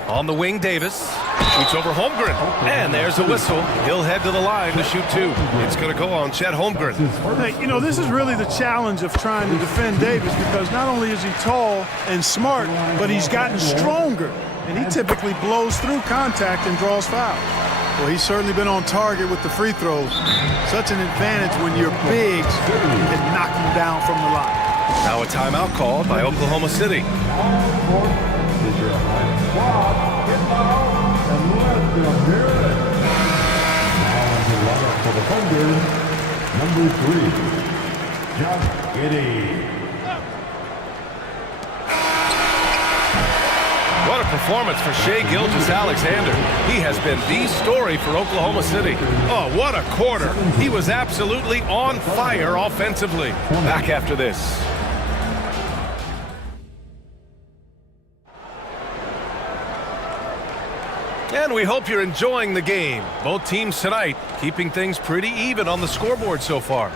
On the wing, Davis. Shoots over Holmgren. And there's a whistle. He'll head to the line to shoot two. It's going to go on Chet Holmgren. Hey, you know, this is really the challenge of trying to defend Davis, because not only is he tall and smart, but he's gotten stronger. And he typically blows through contact and draws fouls. Well, he's certainly been on target with the free throws. Such an advantage when you're big and knock him down from the line. Now a timeout called by Oklahoma City. For the Thunder, number 3, Josh Giddey. What a performance for Shai Gilgeous-Alexander. He has been the story for Oklahoma City. Oh, what a quarter. He was absolutely on fire offensively. Back after this. And we hope you're enjoying the game. Both teams tonight keeping things pretty even on the scoreboard so far.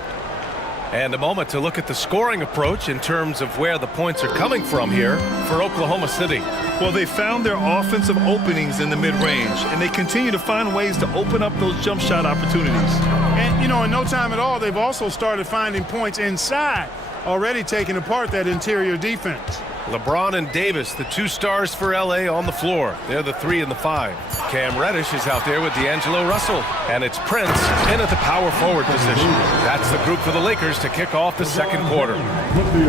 And a moment to look at the scoring approach in terms of where the points are coming from here for Oklahoma City. Well, they found their offensive openings in the mid-range, and they continue to find ways to open up those jump shot opportunities. And, you know, in no time at all, they've also started finding points inside, already taking apart that interior defense. LeBron and Davis, the two stars for LA on the floor. They're the 3 and the 5. Cam Reddish is out there with D'Angelo Russell. And it's Prince in at the power forward position. That's the group for the Lakers to kick off the second quarter.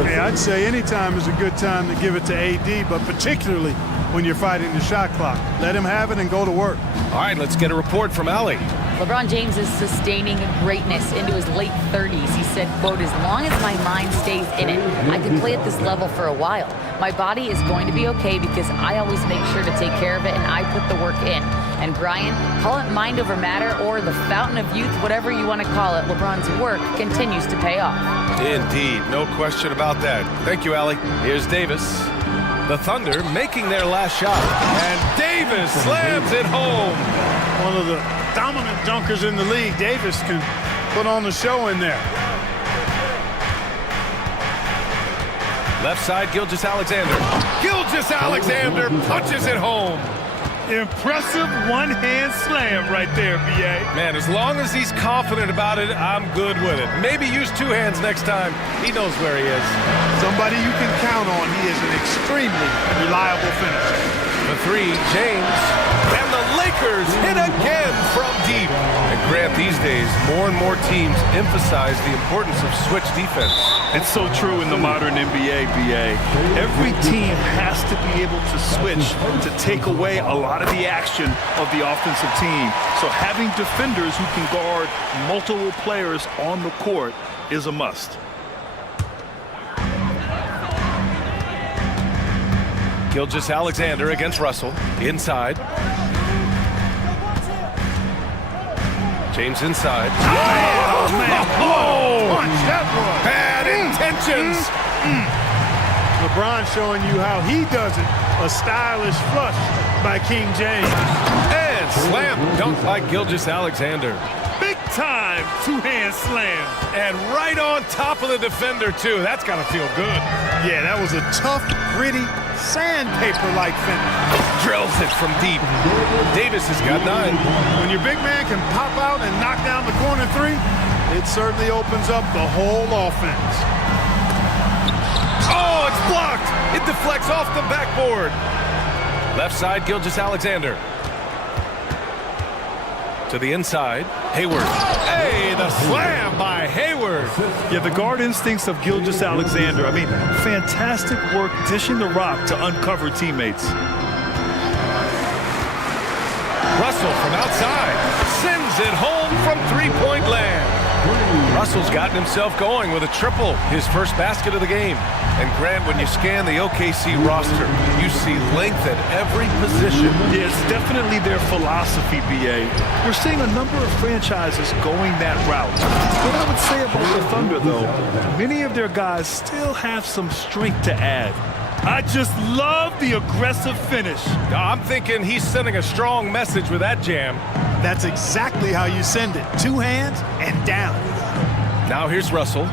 Hey, I'd say any time is a good time to give it to AD, but particularly when you're fighting the shot clock. Let him have it and go to work. All right, let's get a report from Allie. LeBron James is sustaining greatness into his late 30s. He said, quote, "As long as my mind stays in it, I can play at this level for a while. My body is going to be okay because I always make sure to take care of it and I put the work in." And Brian, call it mind over matter or the fountain of youth, whatever you want to call it, LeBron's work continues to pay off. Indeed, no question about that. Thank you, Allie. Here's Davis. The Thunder making their last shot. And Davis slams it home. One of the dominant dunkers in the league. Davis can put on the show in there. Left side, Gilgeous-Alexander. Gilgeous-Alexander punches it home. Impressive one-hand slam right there, B.A. Man, as long as he's confident about it, I'm good with it. Maybe use 2 hands next time. He knows where he is. Somebody you can count on. He is an extremely reliable finisher. The 3, James. And the Lakers hit again from deep. And Grant, these days, more and more teams emphasize the importance of switch defense. It's so true in the modern NBA, B.A. Every team has to be able to switch to take away a lot of the action of the offensive team. So having defenders who can guard multiple players on the court is a must. Gilgeous-Alexander against Russell. Inside. James inside. Oh, man. Oh! Punch, that was. Bad intentions. LeBron showing you how he does it. A stylish flush by King James. And slam dunk by Gilgeous-Alexander. Big time two-hand slam. And right on top of the defender, too. That's got to feel good. Yeah, that was a tough, gritty, sandpaper-like finish. Drills it from deep. Davis has got 9. When your big man can pop out and knock down the corner 3, it certainly opens up the whole offense. Oh, it's blocked. It deflects off the backboard. Left side, Gilgeous-Alexander. To the inside, Hayward. Hey, the slam by Hayward. third. Yeah, the guard instincts of Gilgeous-Alexander. I mean, fantastic work dishing the rock to uncover teammates. Russell from outside sends it home from three-point land. Russell's gotten himself going with a triple, his first basket of the game. And Grant, when you scan the OKC roster, you see length at every position. Yeah, it's definitely their philosophy, BA. We're seeing a number of franchises going that route. What I would say about the Thunder, though, many of their guys still have some strength to add. I just love the aggressive finish. I'm thinking he's sending a strong message with that jam. That's exactly how you send it. Two hands and down. Now here's Russell.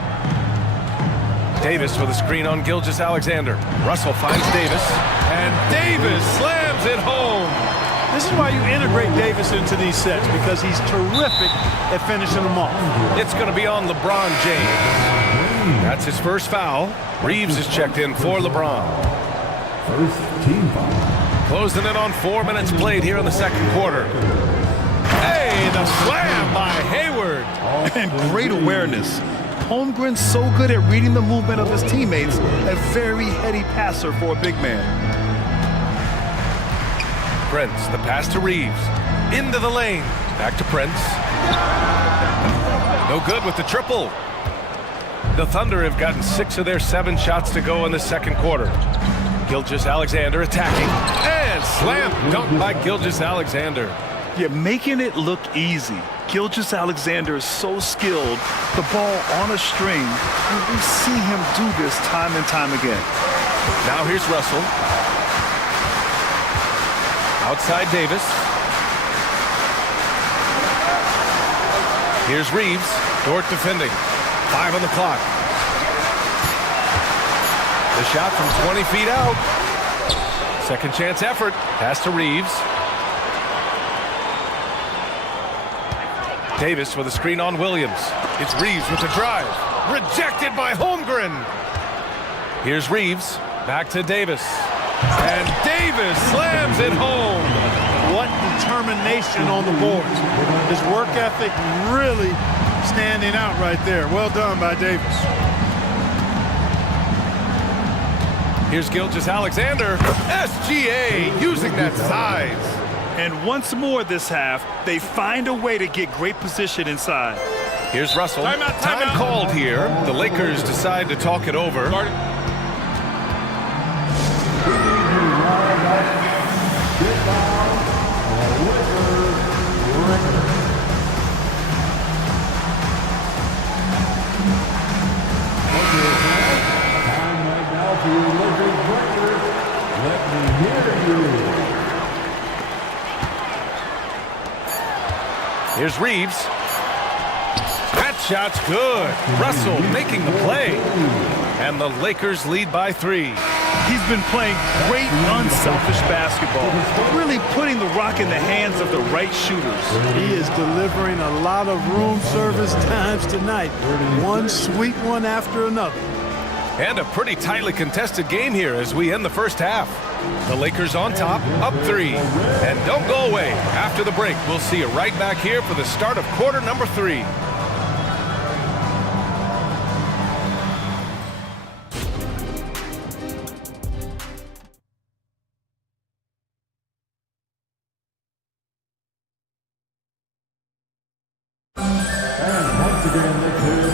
Davis with a screen on Gilgeous-Alexander. Russell finds Davis, and Davis slams it home. This is why you integrate Davis into these sets, because he's terrific at finishing them off. It's going to be on LeBron James. That's his first foul. Reeves is checked in for LeBron. First team foul. Closing in on 4 minutes played here in the second quarter. Hey, the slam by Hayward. And great awareness. Holmgren's so good at reading the movement of his teammates, a very heady passer for a big man. Prince, the pass to Reeves. Into the lane. Back to Prince. No good with the triple. The Thunder have gotten 6 of their 7 shots to go in the second quarter. Gilgeous-Alexander attacking. And slam dunk by Gilgeous-Alexander. Yeah, making it look easy. Gilgeous-Alexander is so skilled, the ball on a string, and we see him do this time and time again. Now here's Russell. Outside Davis. Here's Reeves. Dort defending. 5 on the clock. The shot from 20 feet out. Second chance effort. Pass to Reeves. Davis with a screen on Williams. It's Reeves with the drive. Rejected by Holmgren. Here's Reeves. Back to Davis. And Davis slams it home. What determination on the boards. His work ethic really standing out right there. Well done by Davis. Here's Gilgeous-Alexander. SGA using that size. And once more this half, they find a way to get great position inside. Here's Russell. Time called here. The Lakers decide to talk it over. Here's Reeves. That shot's good. Russell making the play. And the Lakers lead by 3. He's been playing great, unselfish basketball, really putting the rock in the hands of the right shooters. He is delivering a lot of room service times tonight. One sweet one after another. And a pretty tightly contested game here as we end the first half. The Lakers on top, up 3. And don't go away. After the break, we'll see you right back here for the start of quarter number 3.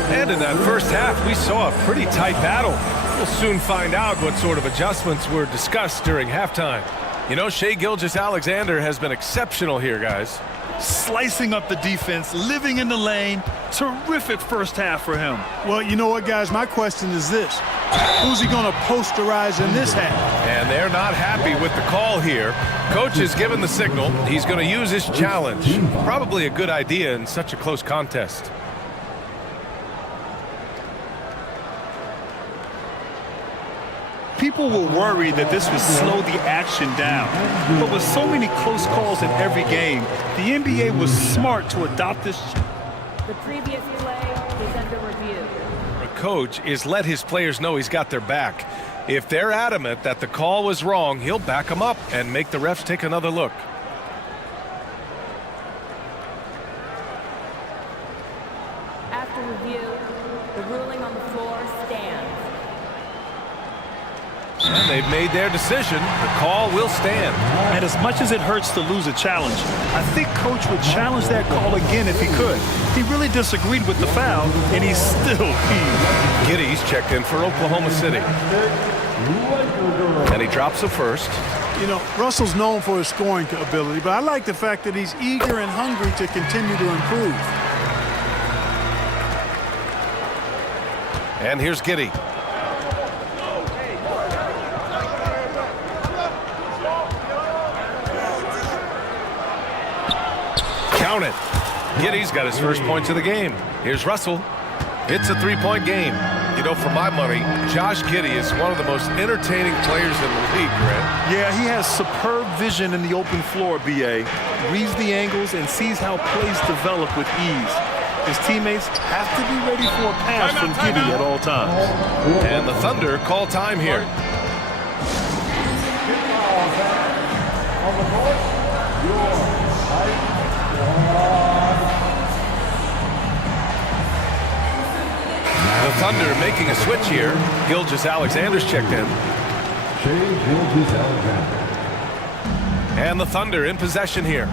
And in that first half, we saw a pretty tight battle. We'll soon find out what sort of adjustments were discussed during halftime. You know, Shai Gilgeous-Alexander has been exceptional here, guys. Slicing up the defense, living in the lane. Terrific first half for him. Well, you know what, guys? My question is this. Who's he going to posterize in this half? And they're not happy with the call here. Coach has given the signal. He's going to use his challenge. Probably a good idea in such a close contest. People were worried that this would slow the action down. But with so many close calls in every game, the NBA was smart to adopt this. The previous play is under review. A coach is let his players know he's got their back. If they're adamant that the call was wrong, he'll back them up and make the refs take another look. After review, The ruling on the floor stands. And they've made their decision. The call will stand. And as much as it hurts to lose a challenge, I think Coach would challenge that call again if he could. He really disagreed with the foul, and he's still peeved. Giddy's checked in for Oklahoma City. And he drops the first. You know, Russell's known for his scoring ability, but I like the fact that he's eager and hungry to continue to improve. And here's Giddy. Count it. Giddy's got his first points of the game. Here's Russell. It's a three-point game. You know, for my money, Josh Giddey is one of the most entertaining players in the league, Grant. Yeah, he has superb vision in the open floor, B.A. Reads the angles and sees how plays develop with ease. His teammates have to be ready for a pass from Giddey at all times. And the Thunder call time here. The Thunder making a switch here. Gilgeous-Alexander's checked in. And the Thunder in possession here.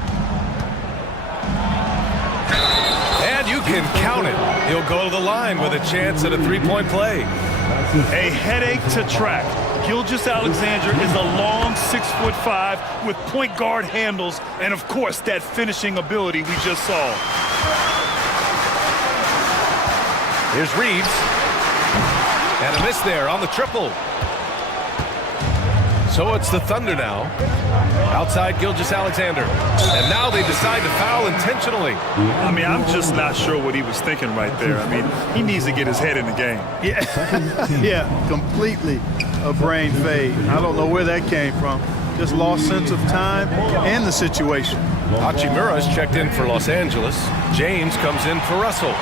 And you can count it. He'll go to the line with a chance at a three-point play. A headache to track. Gilgeous-Alexander is a long 6'5" with point guard handles and, of course, that finishing ability we just saw. Here's Reeves. And a miss there on the triple. So it's the Thunder now. Outside Gilgeous-Alexander. And now they decide to foul intentionally. I mean, I'm just not sure what he was thinking right there. I mean, he needs to get his head in the game. Yeah, yeah, completely a brain fade. I don't know where that came from. Just lost sense of time and the situation. Hachimura's checked in for Los Angeles. James comes in for Russell.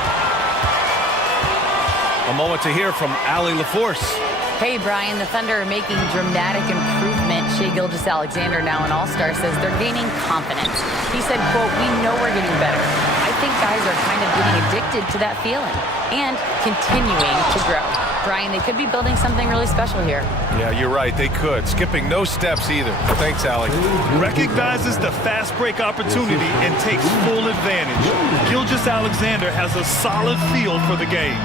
A moment to hear from Allie LaForce. Hey, Brian, the Thunder are making dramatic improvement. Shai Gilgeous-Alexander, now an all-star, says they're gaining confidence. He said, quote, "We know we're getting better. I think guys are kind of getting addicted to that feeling and continuing to grow." Brian, they could be building something really special here. Yeah, you're right. They could. Skipping no steps either. Thanks, Allie. Recognizes the fast break opportunity and takes full advantage. Gilgeous-Alexander has a solid feel for the game.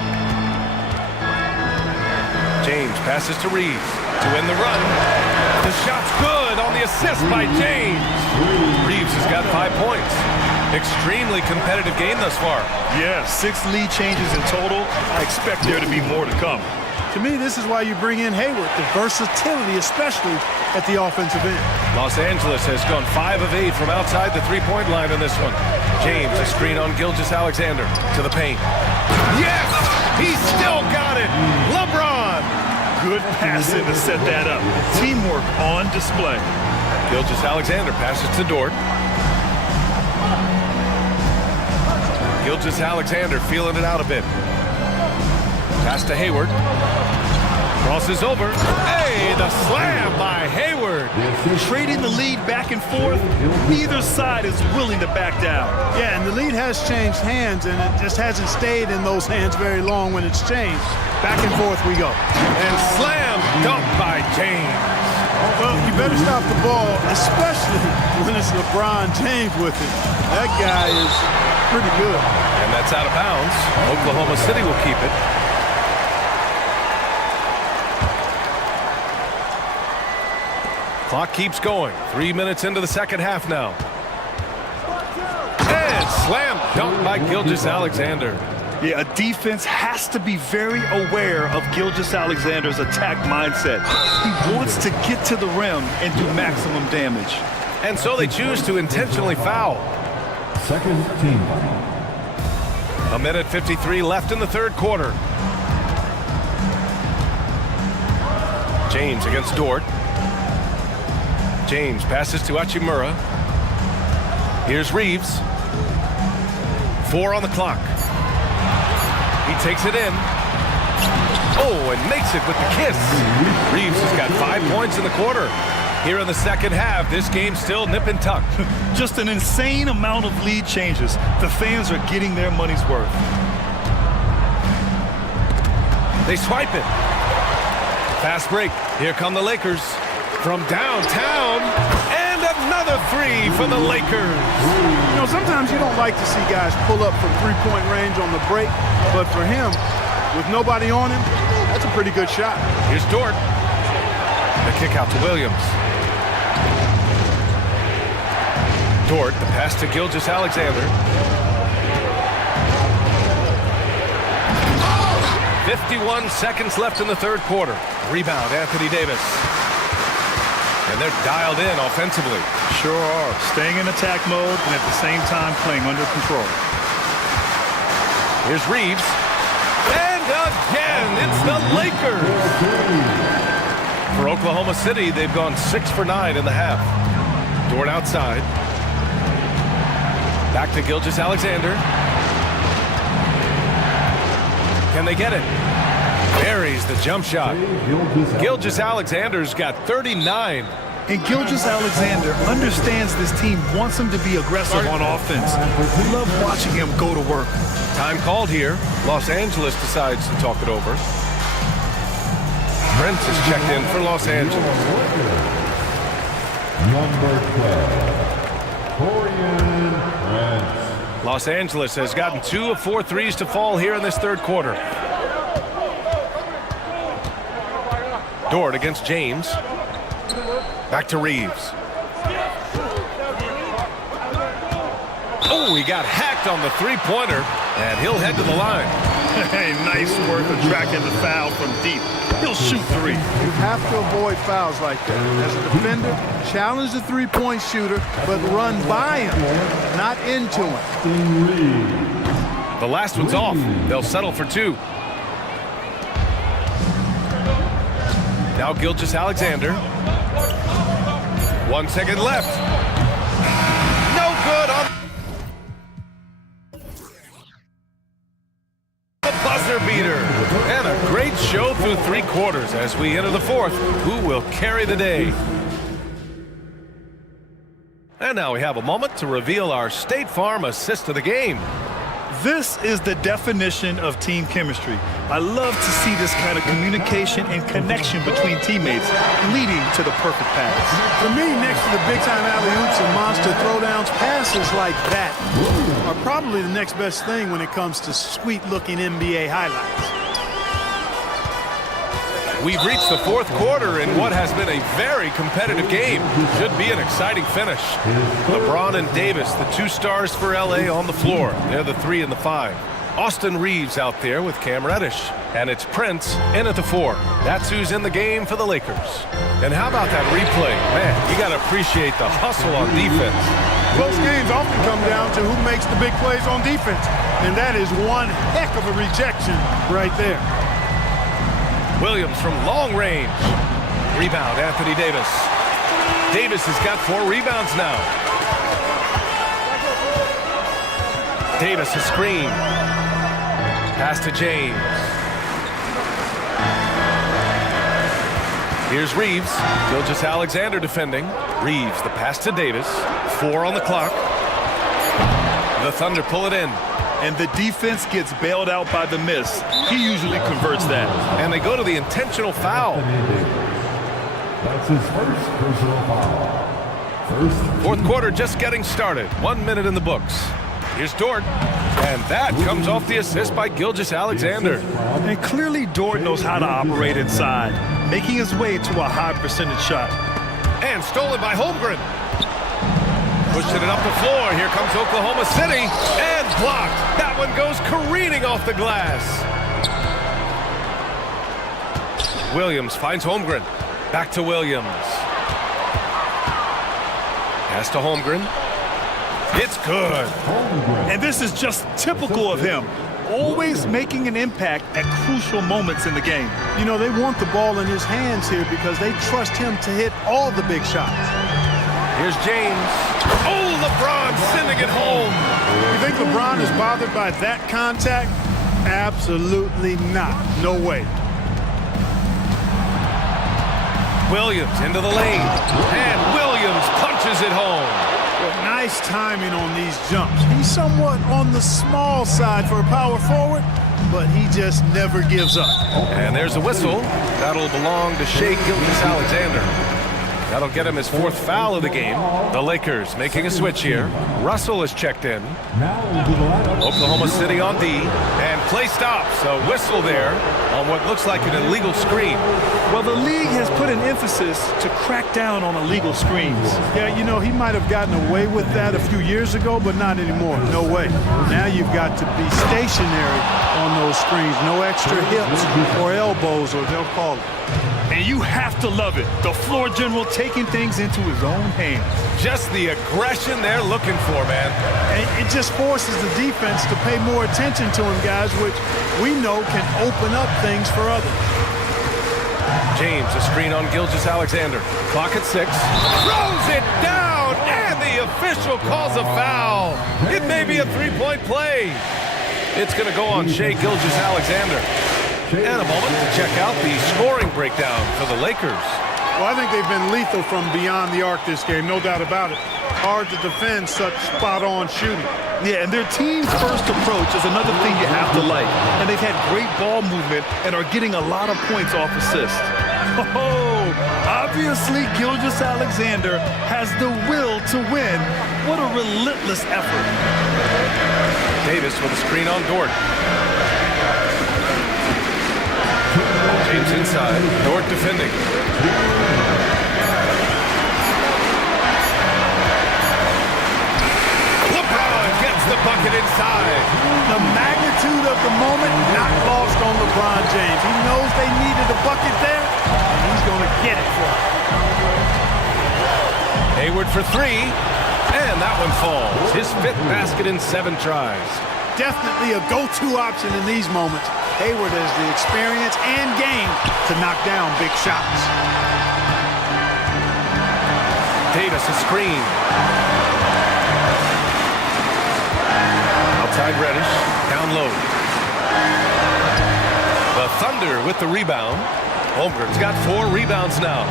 James passes to Reeves to end the run. The shot's good on the assist by James. Reeves has got 5 points. Extremely competitive game thus far. Yeah, 6 lead changes in total. I expect there to be more to come. To me, this is why you bring in Hayward, the versatility, especially at the offensive end. Los Angeles has gone 5 of 8 from outside the three-point line in this one. James, a screen on Gilgeous-Alexander to the paint. Yes! He still got it! LeBron! Good passing to set that up. Teamwork on display. Gilgeous-Alexander passes to Dort. Gilgeous-Alexander feeling it out a bit. Pass to Hayward. Crosses over. Hey, the slam by Hayward. Trading the lead back and forth. Neither side is willing to back down. Yeah, and the lead has changed hands, and it just hasn't stayed in those hands very long when it's changed. Back and forth we go. And slam dunk by James. Well, you better stop the ball, especially when it's LeBron James with it. That guy is pretty good. And that's out of bounds. Oklahoma City will keep it. Clock keeps going. 3 minutes into the second half now. And slam dunk by Gilgeous-Alexander. Yeah, a defense has to be very aware of Gilgeous-Alexander's attack mindset. He wants to get to the rim and do maximum damage. And so they choose to intentionally foul. Second team. 1:53 left in the third quarter. James against Dort. James passes to Hachimura. Here's Reeves. 4 on the clock. He takes it in. Oh, and makes it with the kiss. Reeves has got 5 points in the quarter. Here in the second half, this game's still nip and tuck. Just an insane amount of lead changes. The fans are getting their money's worth. They swipe it. Fast break. Here come the Lakers from downtown. And another three for the Lakers. You know, sometimes you don't like to see guys pull up from three-point range on the break, but for him, with nobody on him, that's a pretty good shot. Here's Dort. The kick out to Williams. Dort, the pass to Gilgeous-Alexander. 51 seconds left in the third quarter. Rebound, Anthony Davis. And they're dialed in offensively. Sure are. Staying in attack mode and at the same time playing under control. Here's Reeves. And again, it's the Lakers. For Oklahoma City, they've gone 6 for 9 in the half. Dort outside. Back to Gilgeous-Alexander. Can they get it? Buries the jump shot. Gilgeous-Alexander's got 39. And Gilgeous-Alexander understands this team wants him to be aggressive on offense. We love watching him go to work. Time called here. Los Angeles decides to talk it over. Prince is checked in for Los Angeles. Number 12, Torian Prince. Los Angeles has gotten 2 of 4 threes to fall here in this third quarter. Dort against James. Back to Reeves. Oh, he got hacked on the three-pointer, and he'll head to the line. Hey, nice work attracting the foul from deep. He'll shoot three. You have to avoid fouls like that. As a defender, challenge the three-point shooter, but run by him, not into him. The last one's off. They'll settle for 2. Now Gilgeous-Alexander. 1 second left. No good on the buzzer beater. And a great show through 3 quarters as we enter the 4th. Who will carry the day? And now we have a moment to reveal our State Farm assist of the game. This is the definition of team chemistry. I love to see this kind of communication and connection between teammates leading to the perfect pass. For me, next to the big-time alley-oops and monster throwdowns, passes like that are probably the next best thing when it comes to sweet-looking NBA highlights. We've reached the 4th quarter in what has been a very competitive game. Should be an exciting finish. LeBron and Davis, the 2 stars for LA on the floor. They're the 3 and the 5. Austin Reeves out there with Cam Reddish. And it's Prince in at the 4. That's who's in the game for the Lakers. And how about that replay? Man, you got to appreciate the hustle on defense. Close games often come down to who makes the big plays on defense. And that is one heck of a rejection right there. Williams from long range. Rebound, Anthony Davis. Davis has got 4 rebounds now. Davis a screen. Pass to James. Here's Reeves. Gilgeous-Alexander defending. Reeves, the pass to Davis. 4 on the clock. The Thunder pull it in. And the defense gets bailed out by the miss. He usually converts that. And they go to the intentional foul. That's his first personal foul. 4th quarter just getting started. 1 minute in the books. Here's Dort. And that comes off the assist by Gilgeous-Alexander. And clearly Dort knows how to operate inside, making his way to a high percentage shot. And stolen by Holmgren. Pushing it up the floor. Here comes Oklahoma City. And blocked. That one goes careening off the glass. Williams finds Holmgren. Back to Williams. Pass to Holmgren. It's good. And this is just typical of him. Always making an impact at crucial moments in the game. You know, they want the ball in his hands here because they trust him to hit all the big shots. Here's James. Oh, LeBron sending it home. You think LeBron is bothered by that contact? Absolutely not. No way. Williams into the lane. And Williams punches it home. Well, nice timing on these jumps. He's somewhat on the small side for a power forward, but he just never gives up. And there's a whistle. That'll belong to Shai Gilgeous-Alexander. That'll get him his 4th foul of the game. The Lakers making a switch here. Russell is checked in. Oklahoma City on D. And play stops. A whistle there on what looks like an illegal screen. Well, the league has put an emphasis to crack down on illegal screens. Yeah, you know, he might have gotten away with that a few years ago, but not anymore. No way. Now you've got to be stationary on those screens. No extra hips or elbows, or they'll call it. And you have to love it. The floor general taking things into his own hands. Just the aggression they're looking for, man. And it just forces the defense to pay more attention to him, guys, which we know can open up things for others. James, a screen on Gilgeous-Alexander. Clock at 6. Throws it down, and the official calls a foul. It may be a 3-point play. It's going to go on Shai Gilgeous-Alexander. And a moment to check out the scoring breakdown for the Lakers. Well, I think they've been lethal from beyond the arc this game, no doubt about it. Hard to defend such spot-on shooting. Yeah, and their team's first approach is another thing you have to like. And they've had great ball movement and are getting a lot of points off assists. Oh, obviously Gilgeous-Alexander has the will to win. What a relentless effort. Davis with a screen on Dort. James inside. Dort defending. LeBron gets the bucket inside. The magnitude of the moment not lost on LeBron James. He knows they needed a bucket there, and he's going to get it for them. Hayward for 3, and that one falls. His 5th basket in 7 tries. Definitely a go-to option in these moments. Hayward has the experience and game to knock down big shots. Davis a screen. Outside Reddish, down low. The Thunder with the rebound. Holmgren's got 4 rebounds now.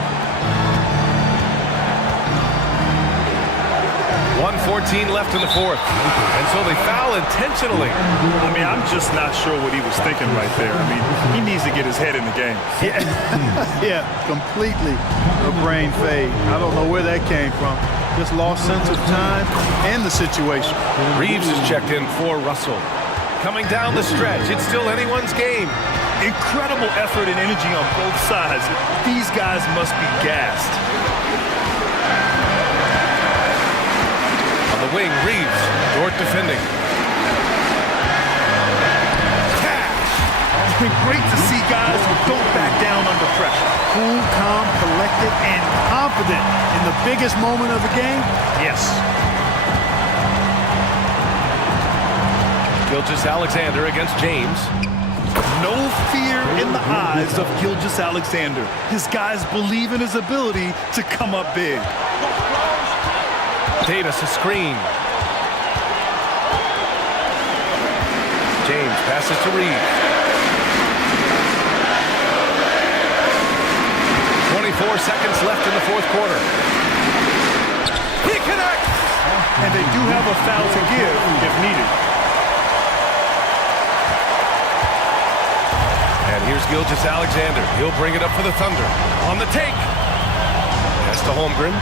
1:14 left in the 4th. And so they foul intentionally. I mean, I'm just not sure what he was thinking right there. I mean, he needs to get his head in the game. Yeah, completely a brain fade. I don't know where that came from. Just lost sense of time and the situation. Reeves is checked in for Russell. Coming down the stretch, it's still anyone's game. Incredible effort and energy on both sides. These guys must be gassed. On the wing, Reeves. Dort defending. Cash! It's been great to see guys who don't back down under pressure. Cool, calm, collected, and confident in the biggest moment of the game? Yes. Gilgeous-Alexander against James. No fear in the eyes of Gilgeous-Alexander. His guys believe in his ability to come up big. Davis a screen. James passes to Reeves. 24 seconds left in the 4th quarter. He connects! And they do have a foul to give if needed. And here's Gilgeous-Alexander. He'll bring it up for the Thunder. On the take. Pass to Holmgren.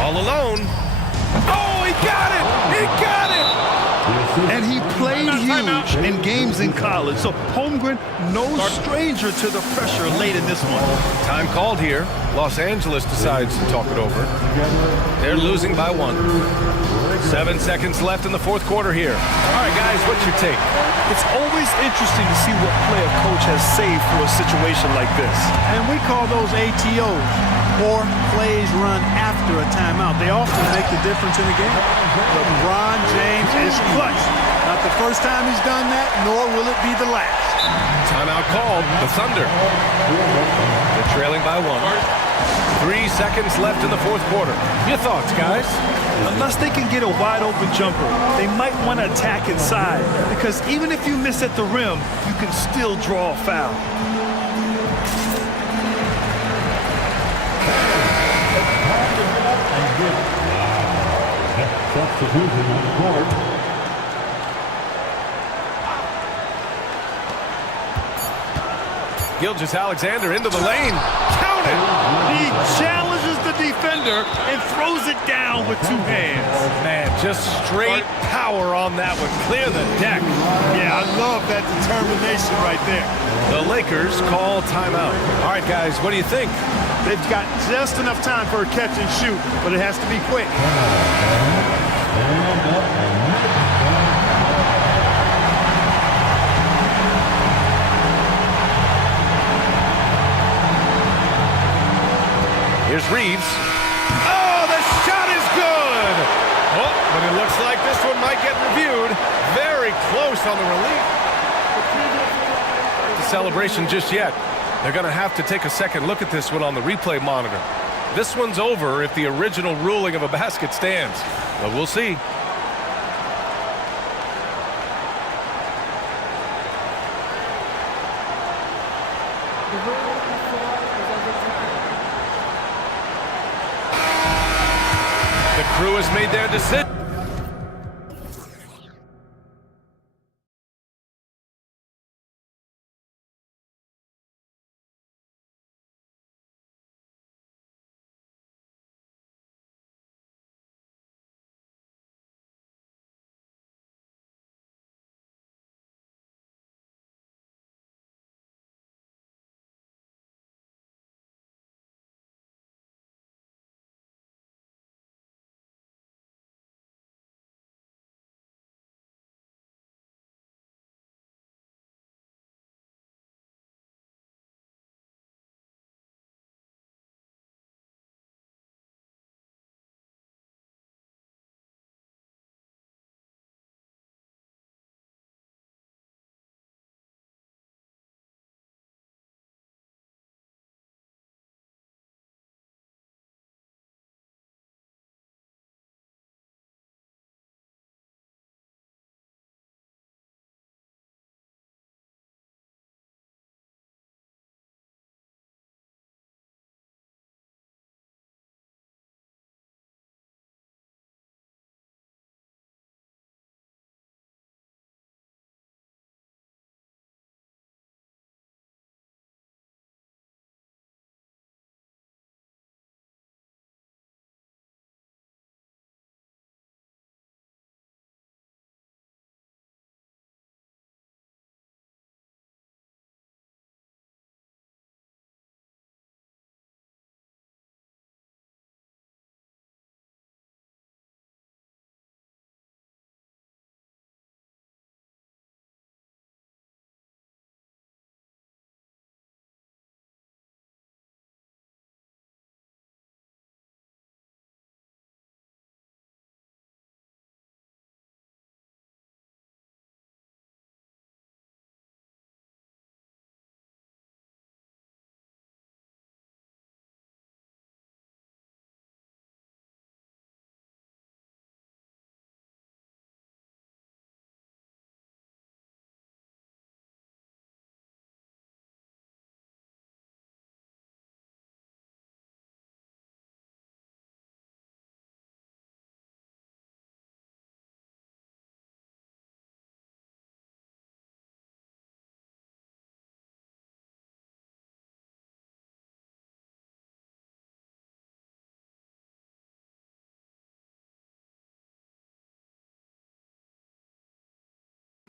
All alone. Oh, he got it! He got it! And he played huge in games in college, so Holmgren no stranger to the pressure late in this one. Time called here. Los Angeles decides to talk it over. They're losing by 1. 7 seconds left in the 4th quarter here. All right, guys, what's your take? It's always interesting to see what play a coach has saved for a situation like this. And we call those ATOs, or plays run after a timeout. They often make the difference in the game. LeBron James is clutch. Not the first time he's done that, nor will it be the last. Timeout called. The Thunder. They're trailing by 1. 3 seconds left in the 4th quarter. Your thoughts, guys? Unless they can get a wide open jumper, they might want to attack inside, because even if you miss at the rim, you can still draw a foul. Gilgeous-Alexander into the lane. Count it! He challenges the defender and throws it down with two hands. Man, just straight power on that one. Clear the deck. Yeah, I love that determination right there. The Lakers call timeout. All right, guys, what do you think? They've got just enough time for a catch and shoot, but it has to be quick. Here's Reeves. Oh, the shot is good! Oh, but it looks like this one might get reviewed. Very close on the release. The celebration just yet. They're going to have to take a second look at this one on the replay monitor. This one's over if the original ruling of a basket stands. But we'll see. The crew has made their decision.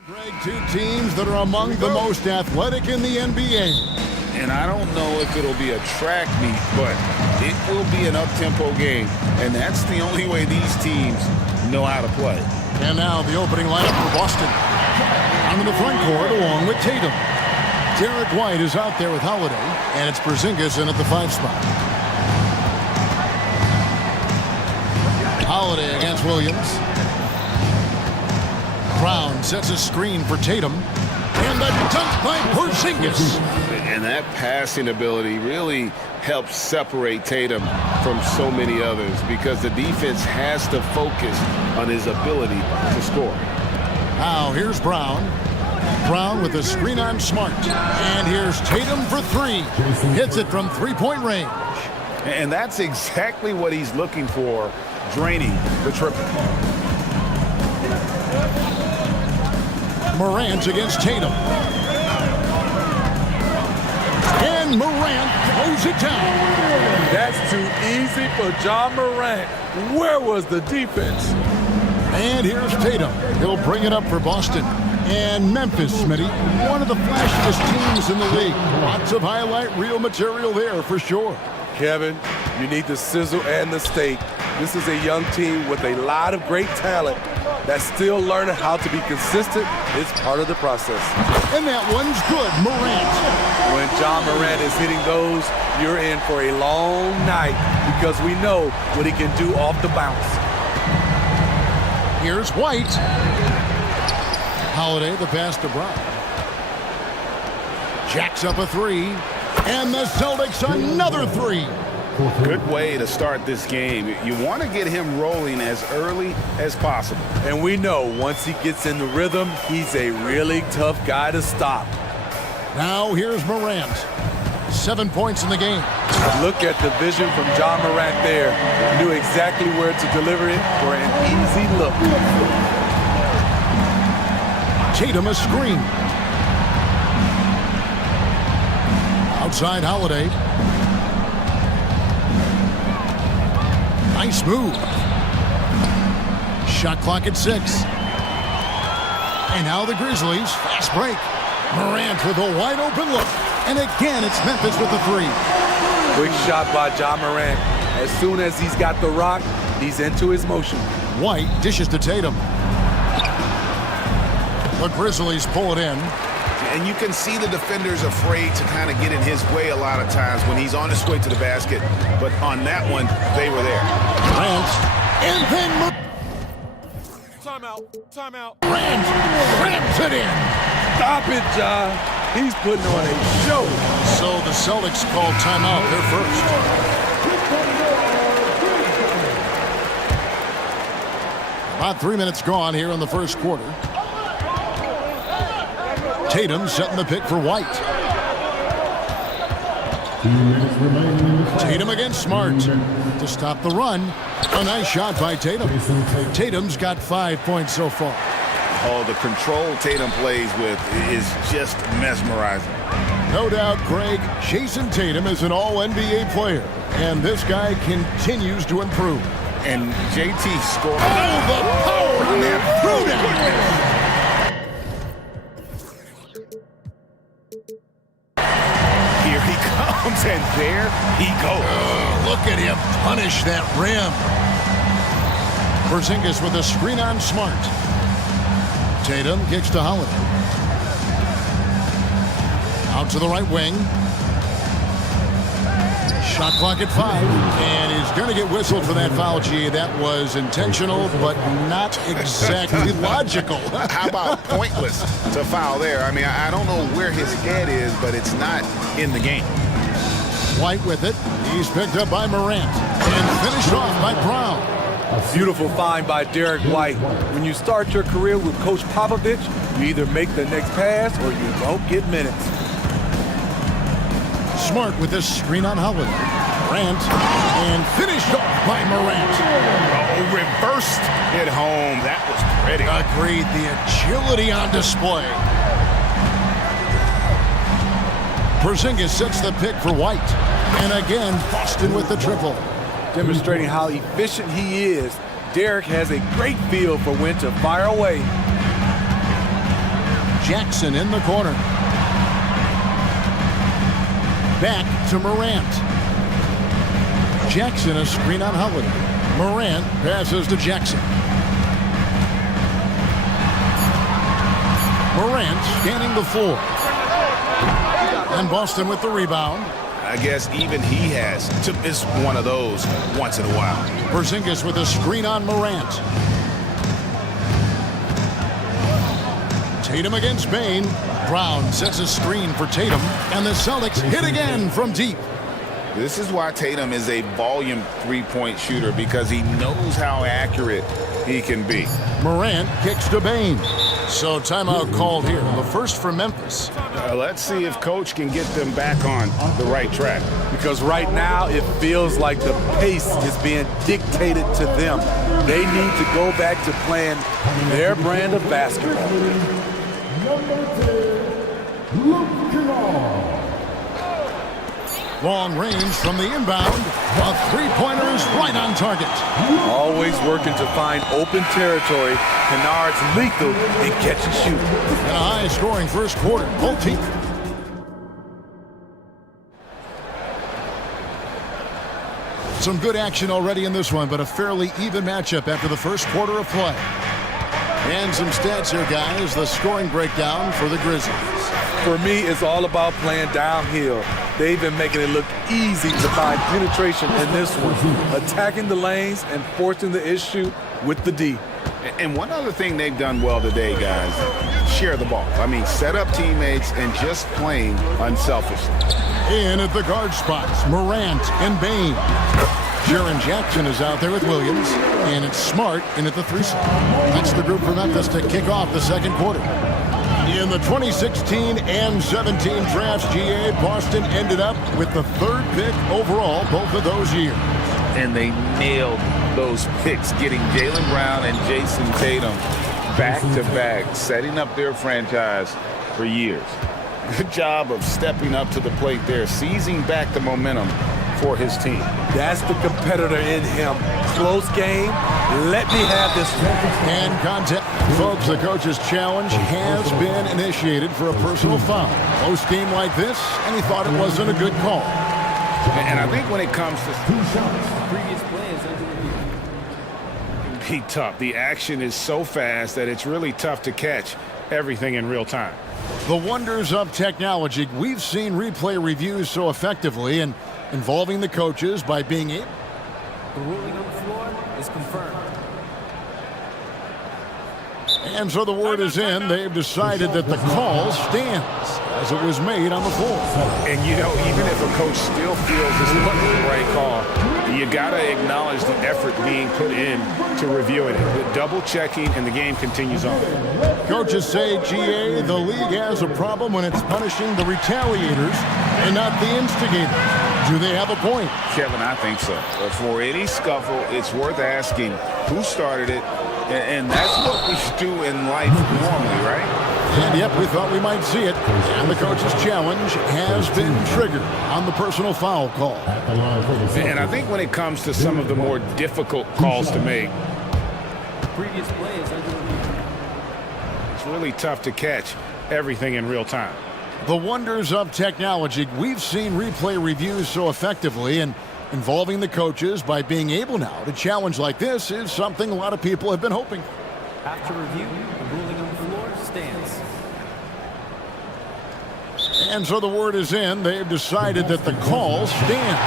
Greg, two teams that are among the most athletic in the NBA. And I don't know if it'll be a track meet, but it will be an up-tempo game. And that's the only way these teams know how to play. And now the opening lineup for Boston. On the front court along with Tatum. Derek White is out there with Holiday, and it's Porzingis in at the 5 spot. Holiday against Williams. Brown sets a screen for Tatum. And a dunk by Porzingis. And that passing ability really helps separate Tatum from so many others because the defense has to focus on his ability to score. Now here's Brown. Brown with a screen on Smart. And here's Tatum for 3. Hits it from three-point range. And that's exactly what he's looking for, draining the triple. Morant against Tatum. and Morant throws it down. That's too easy for John Morant. Where was the defense? And here's Tatum. He'll bring it up for Boston. And Memphis, Smitty, one of the flashiest teams in the league. Lots of highlight reel material there for sure. Kevin, you need the sizzle and the steak. This is a young team with a lot of great talent that's still learning how to be consistent. It's part of the process. And that one's good, Morant. When John Morant is hitting those, you're in for a long night because we know what he can do off the bounce. Here's White. Holiday, the pass to Brown. Jacks up a three. And the Celtics another three. Good way to start this game. You want to get him rolling as early as possible. And we know once he gets in the rhythm, he's a really tough guy to stop. Now here's Morant. 7 points in the game. Look at the vision from John Morant there. Knew exactly where to deliver it for an easy look. Tatum a screen. Outside Holiday. Nice move. Shot clock at 6. And now the Grizzlies. Fast break. Morant with a wide open look. And again, it's Memphis with the three. Quick shot by John Morant. As soon as he's got the rock, he's into his motion. White dishes to Tatum. The Grizzlies pull it in. And you can see the defenders afraid to kind of get in his way a lot of times when he's on his way to the basket. But on that one, they were there. Grant. And then... Timeout. Grant ramps it in. Stop it, John. He's putting on a show. So the Celtics call timeout. They're first. About 3 minutes gone here in the first quarter. Tatum setting the pick for White. Tatum against Smart to stop the run. A nice shot by Tatum. Tatum's got 5 points so far. Oh, the control Tatum plays with is just mesmerizing. No doubt, Greg, Jason Tatum is an all-NBA player, and this guy continues to improve. And JT scored. Oh, the power on that throwdown! Here he comes, and there he goes. Look at him punish that rim. Porzingis with a screen on Smart. Tatum kicks to Holiday. Out to the right wing. Shot clock at 5. And he's going to get whistled for that foul, G. That was intentional, but not exactly logical. How about pointless to foul there? I mean, I don't know where his head is, but it's not in the game. White with it. He's picked up by Morant. And finished off by Brown. A beautiful find by Derek White. When you start your career with Coach Popovich, you either make the next pass or you don't get minutes. Smart with this screen on Holiday. Morant. And finished off by Morant. Oh, reversed it home. That was pretty. Agreed. The agility on display. Porzingis sets the pick for White. And again, Boston with the triple. Demonstrating how efficient he is, Derek has a great feel for when to fire away. Jackson in the corner. Back to Morant. Jackson a screen on Holiday. Morant passes to Jackson. Morant scanning the floor. And Boston with the rebound. I guess even he has to miss one of those once in a while. Porzingis with a screen on Morant. Tatum against Bain. Brown sets a screen for Tatum. And the Celtics hit again from deep. This is why Tatum is a volume three-point shooter, because he knows how accurate he can be. Morant kicks to Bain. So timeout called here. The first for Memphis. Let's see if Coach can get them back on the right track. Because right now it feels like the pace is being dictated to them. They need to go back to playing their brand of basketball. Long range from the inbound. A three-pointer is right on target. Always working to find open territory. Kennard's lethal in catch and shoot. And a high-scoring first quarter. Both teams. Some good action already in this one, but a fairly even matchup after the first quarter of play. And some stats here, guys. The scoring breakdown for the Grizzlies. For me, it's all about playing downhill. They've been making it look easy to find penetration in this one. Attacking the lanes and forcing the issue with the D. And one other thing they've done well today, guys, share the ball. I mean, set up teammates and just playing unselfishly. In at the guard spots, Morant and Bain. Jaren Jackson is out there with Williams, and it's Smart in at the 3 slot. That's the group from Memphis to kick off the second quarter. In the 2016 and 17 drafts, GA, Boston ended up with the 3rd pick overall both of those years. And they nailed those picks, getting Jaylen Brown and Jason Tatum back-to-back, setting up their franchise for years. Good job of stepping up to the plate there, seizing back the momentum for his team. That's the competitor in him. Close game. Let me have this one. And contact. Folks, the coach's challenge has been initiated for a personal foul. Close game like this, and he thought it wasn't a good call. And I think when it comes to Previous play is under review. be tough. The action is so fast that it's really tough to catch everything in real time. The wonders of technology. We've seen replay reviews so effectively and involving the coaches by being able. The ruling on the floor is confirmed. And so the word is in. They've decided that the call stands as it was made on the floor. And, you know, even if a coach still feels this is the right call, you got to acknowledge the effort being put in to reviewing it. The double checking, and the game continues on. Coaches say, GA, the league has a problem when it's punishing the retaliators and not the instigators. Do they have a point? Kevin, I think so. For any scuffle, it's worth asking who started it, and that's what we do in life normally, right? And yep, we thought we might see it. And the coach's challenge has been triggered on the personal foul call. And I think when it comes to some of the more difficult calls to make, Previous play is under review. it's really tough to catch everything in real time. The wonders of technology. We've seen replay reviews so effectively, and involving the coaches by being able now to challenge like this is something a lot of people have been hoping. After review, the ruling on the floor stands. And so the word is in. They've decided that the call stands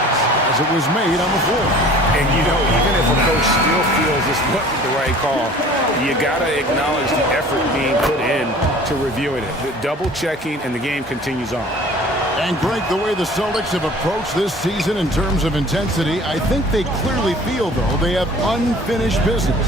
as it was made on the floor. And, you know, even if a coach still feels this wasn't the right call, you got to acknowledge the effort being put in to reviewing it. The double checking, and the game continues on. And Greg, the way the Celtics have approached this season in terms of intensity, I think they clearly feel, though, they have unfinished business.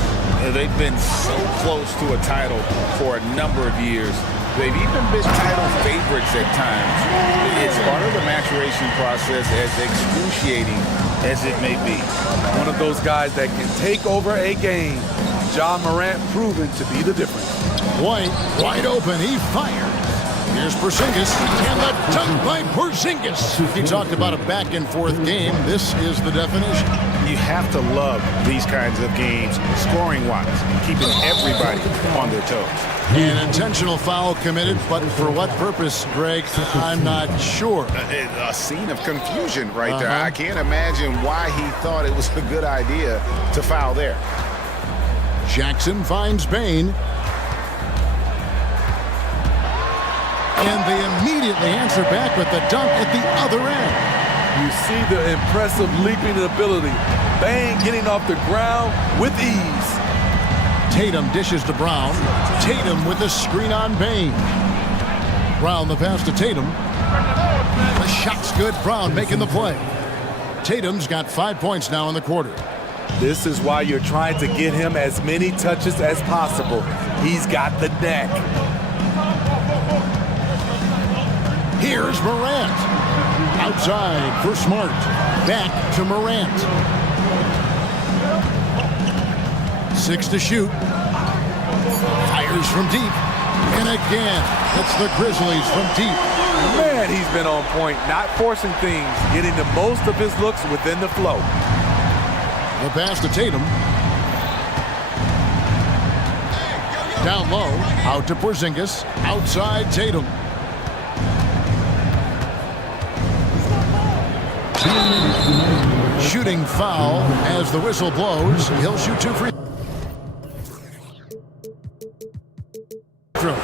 They've been so close to a title for a number of years. They've even been title favorites at times. It's part of the maturation process, as excruciating as it may be. One of those guys that can take over a game. John Morant proven to be the difference. White, wide open, he fires. Here's Porzingis, and the dunk by Porzingis. He talked about a back-and-forth game. This is the definition. You have to love these kinds of games, scoring-wise, keeping everybody on their toes. An intentional foul committed, but for what purpose, Greg? I'm not sure. A scene of confusion right there. I can't imagine why he thought it was a good idea to foul there. Jackson finds Bain. And they immediately answer back with the dunk at the other end. You see the impressive leaping ability. Bain getting off the ground with ease. Tatum dishes to Brown. Tatum with the screen on Bain. Brown the pass to Tatum. The shot's good. Brown making the play. Tatum's got 5 points now in the quarter. This is why you're trying to get him as many touches as possible. He's got the neck. Here's Morant. Outside for Smart. Back to Morant. 6 to shoot. Fires from deep. And again, it's the Grizzlies from deep. Man, Man, he's been on point, not forcing things, getting the most of his looks within the flow. The pass to Tatum. Down low, out to Porzingis, outside Tatum. Shooting foul as the whistle blows. He'll shoot 2 free throws.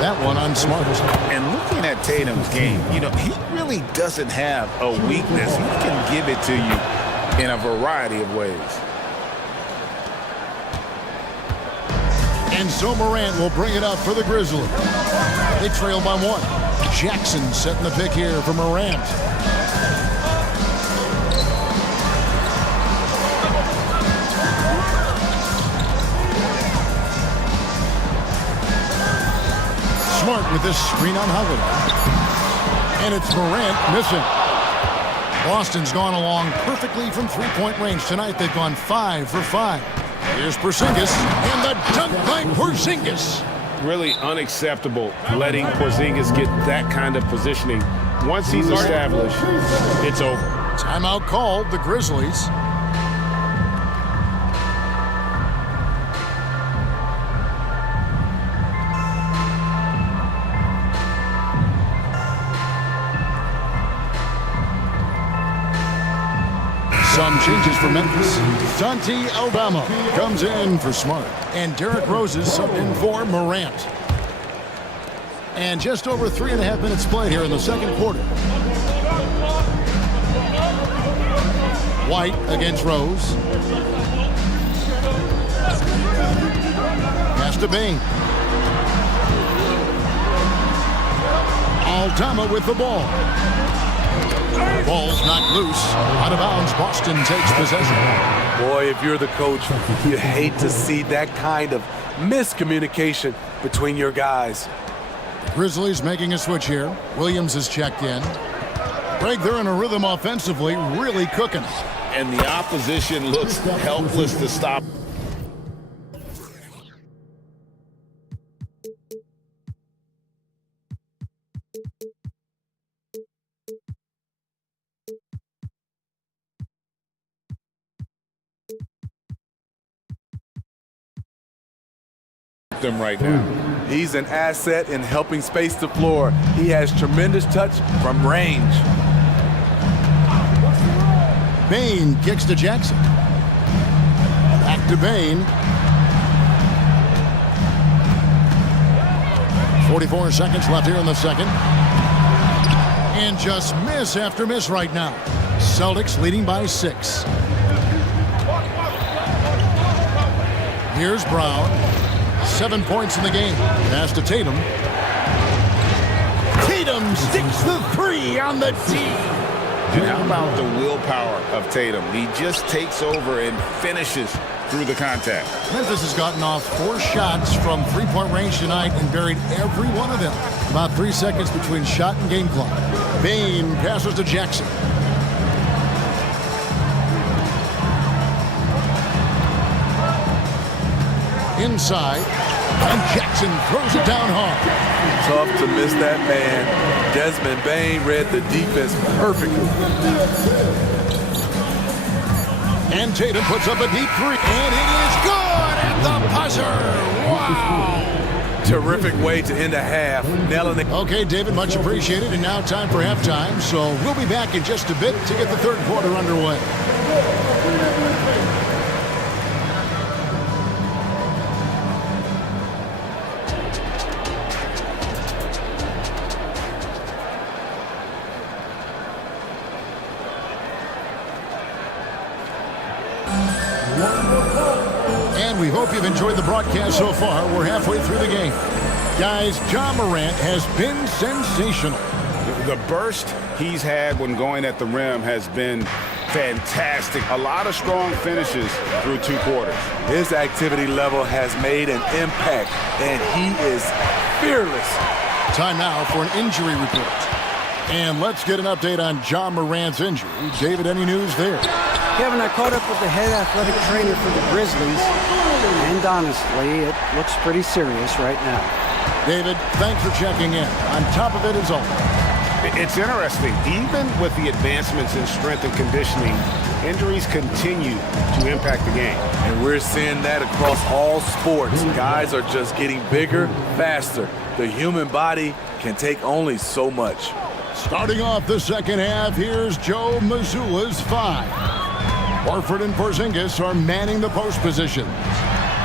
That one on Smart. And looking at Tatum's game, you know, he really doesn't have a weakness. He can give it to you in a variety of ways. And so Morant will bring it up for the Grizzlies. They trail by 1. Jackson setting the pick here for Morant. Smart with this screen on Holiday. And it's Morant missing. Boston's gone along perfectly from three-point range tonight. They've gone 5 for 5. Here's Porzingis, and the dunk by Porzingis. Really unacceptable letting Porzingis get that kind of positioning. Once he's established, it's over. Timeout called, the Grizzlies. Some changes for Memphis. Santi Aldama comes in for Smart. And Derrick Rose is subbed in for Morant. And just over 3.5 minutes played here in the second quarter. White against Rose. Pass to Bain. Aldama with the ball. Ball's knocked loose. Out of bounds. Boston takes possession. Boy, if you're the coach, you hate to see that kind of miscommunication between your guys. Grizzlies making a switch here. Williams is checked in. Greg, they're in a rhythm offensively, really cooking. And the opposition looks helpless to stop. Them right now. He's an asset in helping space the floor. He has tremendous touch from range. Bain kicks to Jackson. Back to Bain. 44 seconds left here in the second. And just miss after miss right now. Celtics leading by 6. Here's Brown. 7 points in the game. Pass to Tatum. Tatum sticks the 3 on the tee. And how about the willpower of Tatum? He just takes over and finishes through the contact. Memphis has gotten off 4 shots from three-point range tonight and buried every one of them. About 3 seconds between shot and game clock. Bain passes to Jackson. Inside, and Jackson throws it down hard. Tough to miss that man. Desmond Bain read the defense perfectly. And Tatum puts up a deep 3, and it is good at the buzzer. Wow! Terrific way to end a half. Nailing it. Okay, David, much appreciated. And now time for halftime. So we'll be back in just a bit to get the third quarter underway. And we hope you've enjoyed the broadcast so far. We're halfway through the game. Guys, Ja Morant has been sensational. The burst he's had when going at the rim has been fantastic. A lot of strong finishes through 2 quarters. His activity level has made an impact, and he is fearless. Time now for an injury report. And let's get an update on Ja Morant's injury. David, any news there? Kevin, I caught up with the head athletic trainer for the Grizzlies, and honestly, it looks pretty serious right now. David, thanks for checking in. On top of it as always. It's interesting. Even with the advancements in strength and conditioning, injuries continue to impact the game. And we're seeing that across all sports. Guys are just getting bigger, faster. The human body can take only so much. Starting off the second half, here's Joe Mazzulla's 5. Horford and Porzingis are manning the post positions.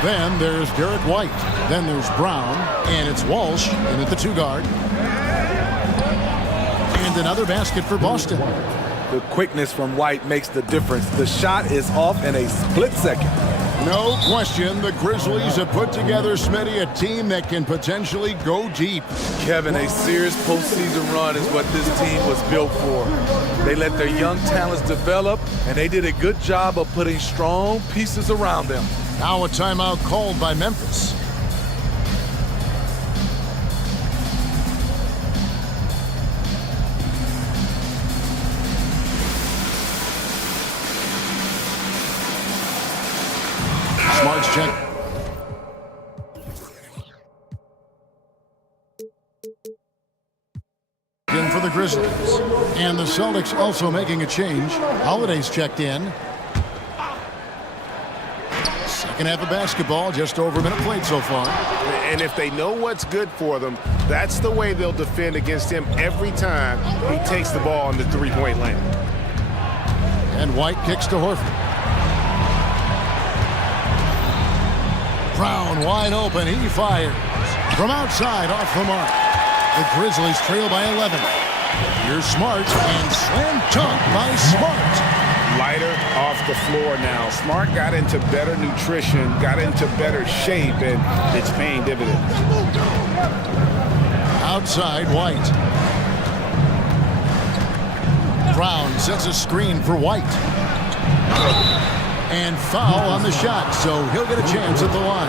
Then there's Derek White. Then there's Brown. And it's Walsh in at the 2-guard. And another basket for Boston. The quickness from White makes the difference. The shot is off in a split second. No question, the Grizzlies have put together, Smitty, a team that can potentially go deep. Kevin, a serious postseason run is what this team was built for. They let their young talents develop, and they did a good job of putting strong pieces around them. Now a timeout called by Memphis. Smart's check. In for the Grizzlies. And the Celtics also making a change. Holiday's checked in. Second half of basketball, just over a minute played so far. And if they know what's good for them, that's the way they'll defend against him every time he takes the ball in the three-point lane. And White kicks to Horford. Brown wide open, he fires. From outside, off the mark. The Grizzlies trail by 11. Here's Smart, and slam dunk by Smart. Lighter off the floor now. Smart got into better nutrition, got into better shape, and it's paying dividends. Outside, White. Brown sets a screen for White. And foul on the shot, so he'll get a chance at the line.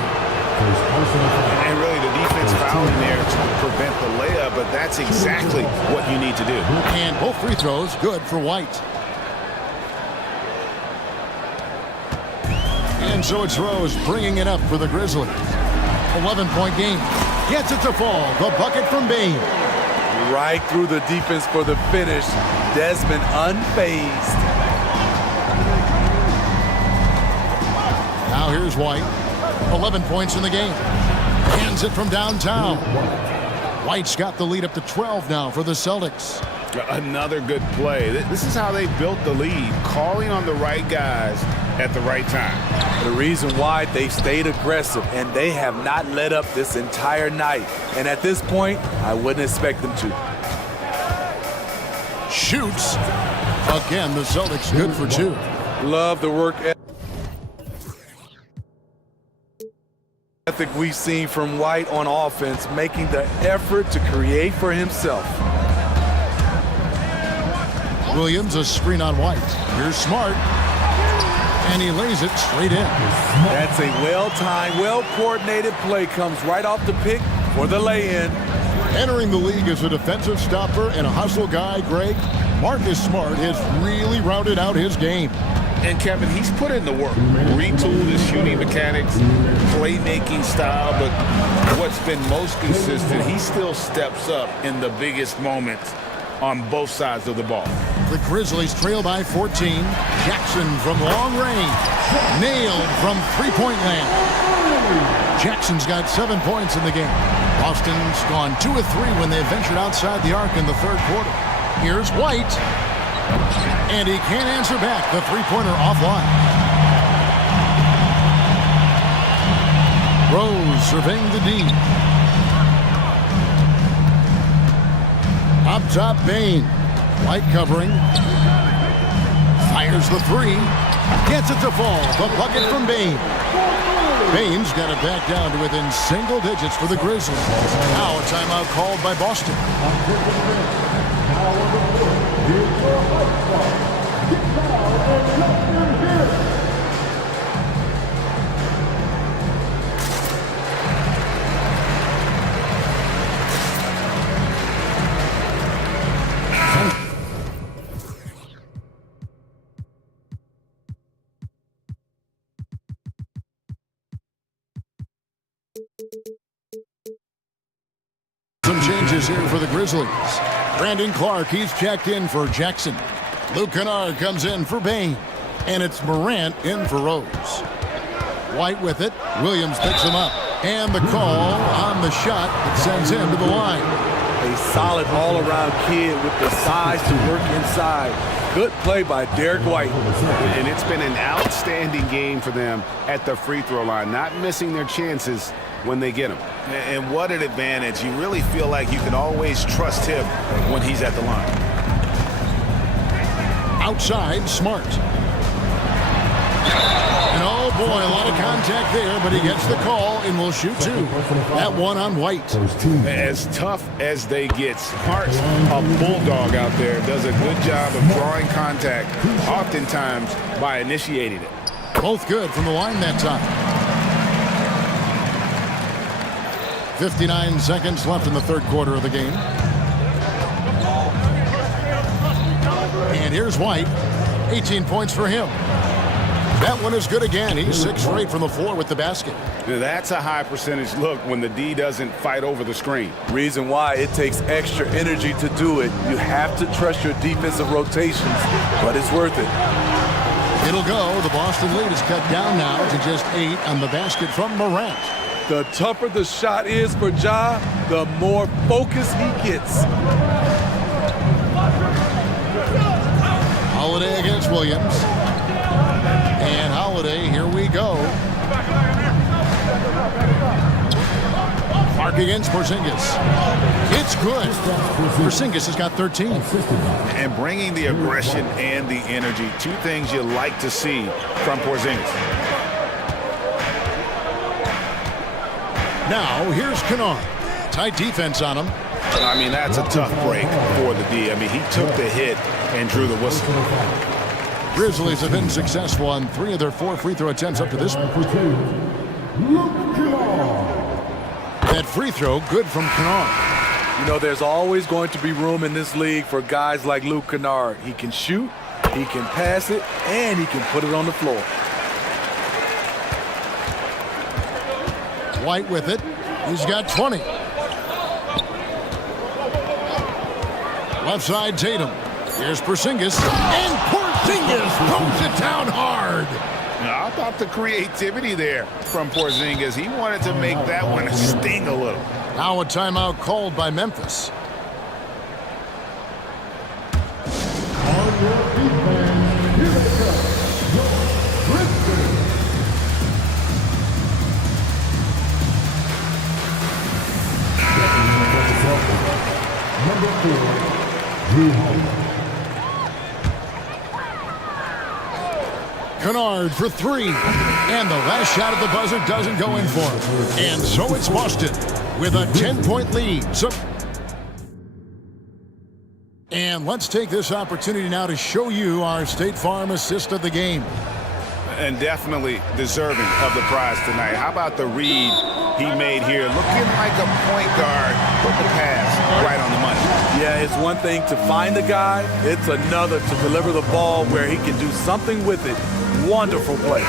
And really the defense fouling there to prevent the layup, but that's exactly what you need to do. And both free throws good for White. And so it's Rose bringing it up for the Grizzlies. 11-point game. Gets it to fall. The bucket from Bain. Right through the defense for the finish. Desmond unfazed. Now here's White. 11 points in the game. Hands it from downtown. White's got the lead up to 12 now for the Celtics. Another good play. This is how they built the lead, calling on the right guys at the right time. The reason why they've stayed aggressive, and they have not let up this entire night. And at this point, I wouldn't expect them to. Shoots. Again, the Celtics good for 2. Love the work ethic we've seen from White on offense, making the effort to create for himself. Williams, a screen on White. Here's Smart. And he lays it straight in. That's a well-timed, well-coordinated play. Comes right off the pick for the lay-in. Entering the league as a defensive stopper and a hustle guy, Greg, Marcus Smart has really rounded out his game. And Kevin, he's put in the work, retooled his shooting mechanics, playmaking style, but what's been most consistent, he still steps up in the biggest moments on both sides of the ball. The Grizzlies trail by 14. Jackson from long range. Nailed from three-point land. Jackson's got 7 points in the game. Boston's gone 2 of 3 when they ventured outside the arc in the third quarter. Here's White. And he can't answer back. The three-pointer offline. Rose surveying the D. Up top, Bain. White covering. Fires the 3. Gets it to fall. The bucket from Bain. Bain's got it back down to within single digits for the Grizzlies. Now a timeout called by Boston. is here for the Grizzlies. Brandon Clark, he's checked in for Jackson. Luke Kennard comes in for Bain. And it's Morant in for Rose. White with it. Williams picks him up. And the call on the shot that sends him to the line. A solid all-around kid with the size to work inside. Good play by Derek White. And it's been an outstanding game for them at the free throw line, not missing their chances when they get them. And what an advantage. You really feel like you can always trust him when he's at the line. Outside, Smart. And oh boy, a lot of contact there, but he gets the call and will shoot two. That one on White. As tough as they get, Smart's a bulldog out there, does a good job of drawing contact, oftentimes by initiating it. Both good from the line that time. 59 seconds left in the third quarter of the game. And here's White. 18 points for him. That one is good again. He's 6 for 8 from the floor with the basket. That's a high percentage look when the D doesn't fight over the screen. Reason why it takes extra energy to do it. You have to trust your defensive rotations, but it's worth it. It'll go. The Boston lead is cut down now to just 8 on the basket from Morant. The tougher the shot is for Ja, the more focus he gets. Holiday against Williams. And Holiday, here we go. Clark against Porzingis. It's good. Porzingis has got 13. And bringing the aggression and the energy, two things you like to see from Porzingis. Now, here's Kennard. Tight defense on him. I mean, that's a tough break for the D. I mean, he took the hit and drew the whistle. Grizzlies have been successful on 3 of their 4 free throw attempts up to this point. That free throw, good from Kennard. You know, there's always going to be room in this league for guys like Luke Kennard. He can shoot, he can pass it, and he can put it on the floor. White with it. He's got 20. Left side, Tatum. Here's Porzingis. And Porzingis pumps it down hard. How about the creativity there from Porzingis? He wanted to make that one sting a little. Now a timeout called by Memphis. Number 4, Drew Holiday. Kennard for 3. And the last shot at the buzzer doesn't go in for him. And so it's Boston with a 10-point lead. And let's take this opportunity now to show you our State Farm assist of the game. And definitely deserving of the prize tonight. How about the read he made here? Looking like a point guard, put the pass right on the money. Yeah, it's one thing to find the guy. It's another to deliver the ball where he can do something with it. Wonderful play.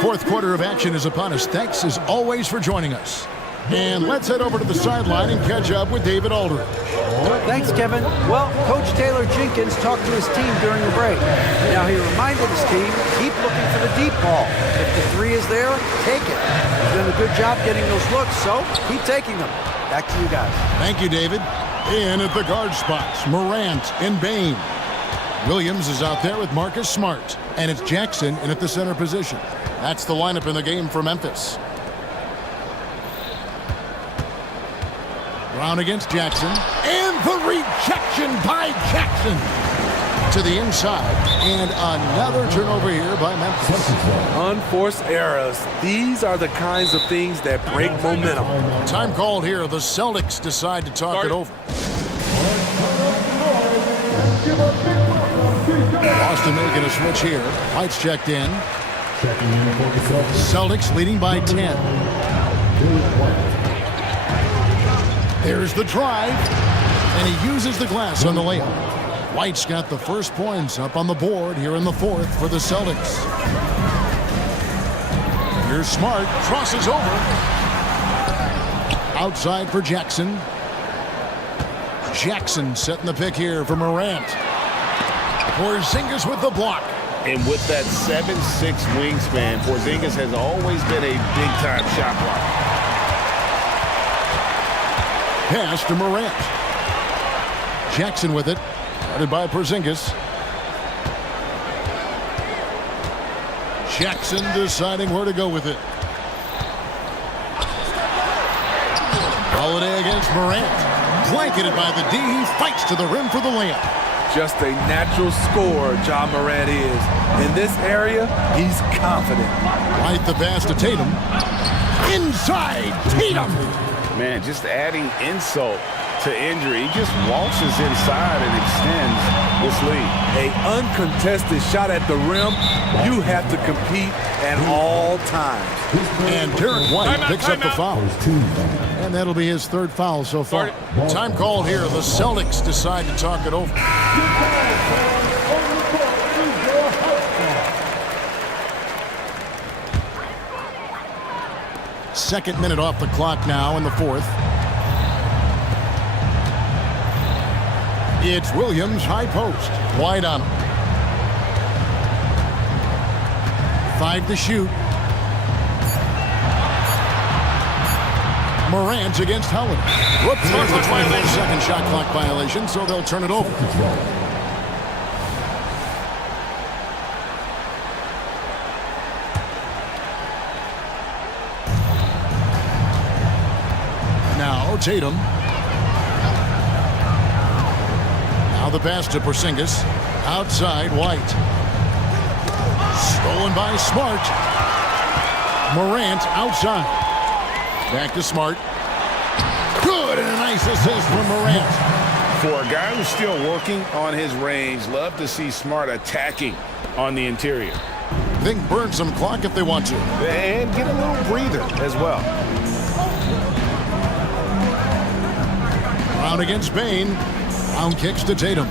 Fourth quarter of action is upon us. Thanks as always for joining us. And let's head over to the sideline and catch up with David Aldridge. Thanks, Kevin. Well, Coach Taylor Jenkins talked to his team during the break. Now he reminded his team, keep looking for the deep ball. If the 3 is there, take it. He's done a good job getting those looks, so keep taking them. Back to you guys. Thank you, David. In at the guard spots, Morant and Bain. Williams is out there with Marcus Smart. And it's Jackson in at the center position. That's the lineup in the game for Memphis. Brown against Jackson. And the rejection by Jackson to the inside. And another turnover here by Memphis. Unforced errors. These are the kinds of things that break momentum. Time called here. The Celtics decide to talk it over. Boston making a switch here. White's checked in. Celtics leading by 10. There's the drive, and he uses the glass on the layup. White's got the first points up on the board here in the fourth for the Celtics. Here's Smart, crosses over. Outside for Jackson. Jackson setting the pick here for Morant. Porzingis with the block. And with that 7'6" wingspan, Porzingis has always been a big-time shot blocker. Pass to Morant. Jackson with it. Guarded by Porzingis. Jackson deciding where to go with it. Holiday against Morant. Blanketed by the D. He fights to the rim for the layup. Just a natural scorer, John Morant is. In this area, he's confident. Right the pass to Tatum. Inside, Tatum. Man, just adding insult to injury. He just waltzes inside and extends this lead. A uncontested shot at the rim, you have to compete at all times. And Derek White picks up the foul. And that'll be his third foul so far. Time called here. The Celtics decide to talk it over. Second minute off the clock now in the fourth. It's Williams, high post. Wide on him. 5 to shoot. Morant against Howard. Whoops, there's the 12-second shot clock violation, so they'll turn it over. Now Tatum. Now the pass to Porzingis. Outside, White. Stolen by Smart. Morant outside. Back to Smart. Good, and a nice assist from Morant. For a guy who's still working on his range, love to see Smart attacking on the interior. Think burn some clock if they want to. And get a little breather as well. Brown against Bain. Brown kicks to Tatum.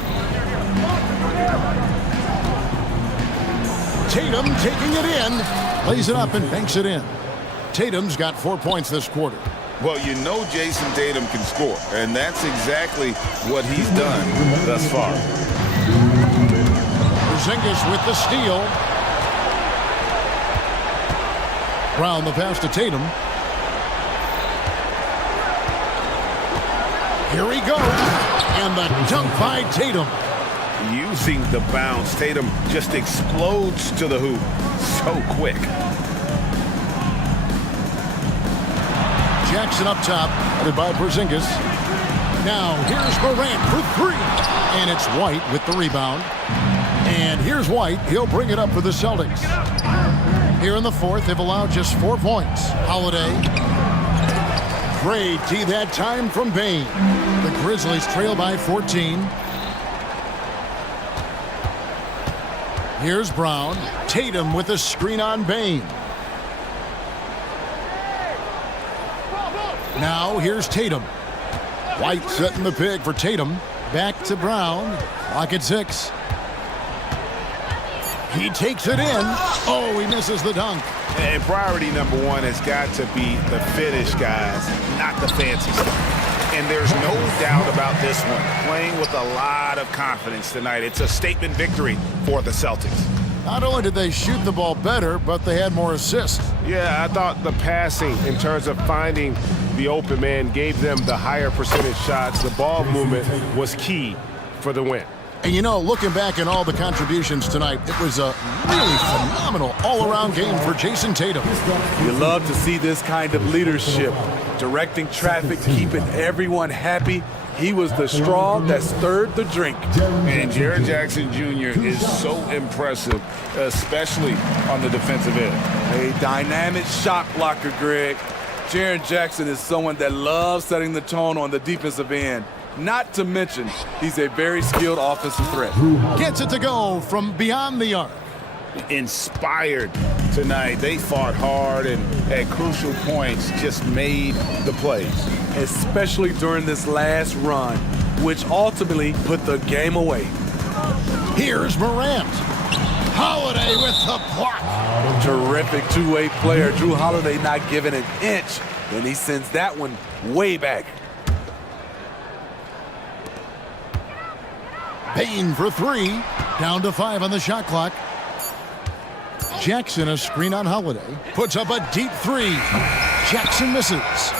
Tatum taking it in. Lays it up and banks it in. Tatum's got 4 points this quarter. Well, you know Jason Tatum can score, and that's exactly what he's done thus far. Porzingis with the steal. Brown the pass to Tatum. Here he goes. And the dunk by Tatum. Using the bounce, Tatum just explodes to the hoop so quick. Jackson up top, headed by Porzingis. Now here's Morant for 3. And it's White with the rebound. And here's White. He'll bring it up for the Celtics. Here in the fourth, they've allowed just 4 points. Holiday. Great D that time from Bain. The Grizzlies trail by 14. Here's Brown. Tatum with a screen on Bain. Now here's Tatum. White setting the pick for Tatum. Back to Brown. Clock at 6. He takes it in. Oh, he misses the dunk. And priority number 1 has got to be the finish, guys, not the fancy stuff. And there's no doubt about this one. Playing with a lot of confidence tonight. It's a statement victory for the Celtics. Not only did they shoot the ball better, but they had more assists. Yeah, I thought the passing in terms of finding the open man gave them the higher percentage shots. The ball movement was key for the win. And you know, looking back at all the contributions tonight, it was a really phenomenal all-around game for Jason Tatum. You love to see this kind of leadership, directing traffic, keeping everyone happy. He was the straw that stirred the drink. And Jaren Jackson Jr. is so impressive, especially on the defensive end. A dynamic shot blocker, Greg. Jaren Jackson is someone that loves setting the tone on the defensive end. Not to mention, he's a very skilled offensive threat. Gets it to go from beyond the arc. Inspired tonight. They fought hard and at crucial points just made the plays. Especially during this last run, which ultimately put the game away. Here's Morant. Holiday with the block. Terrific two-way player. Drew Holiday not giving an inch, and he sends that one way back. Payne for three. Down to 5 on the shot clock. Jackson, a screen on Holiday. Puts up a deep three. Jackson misses.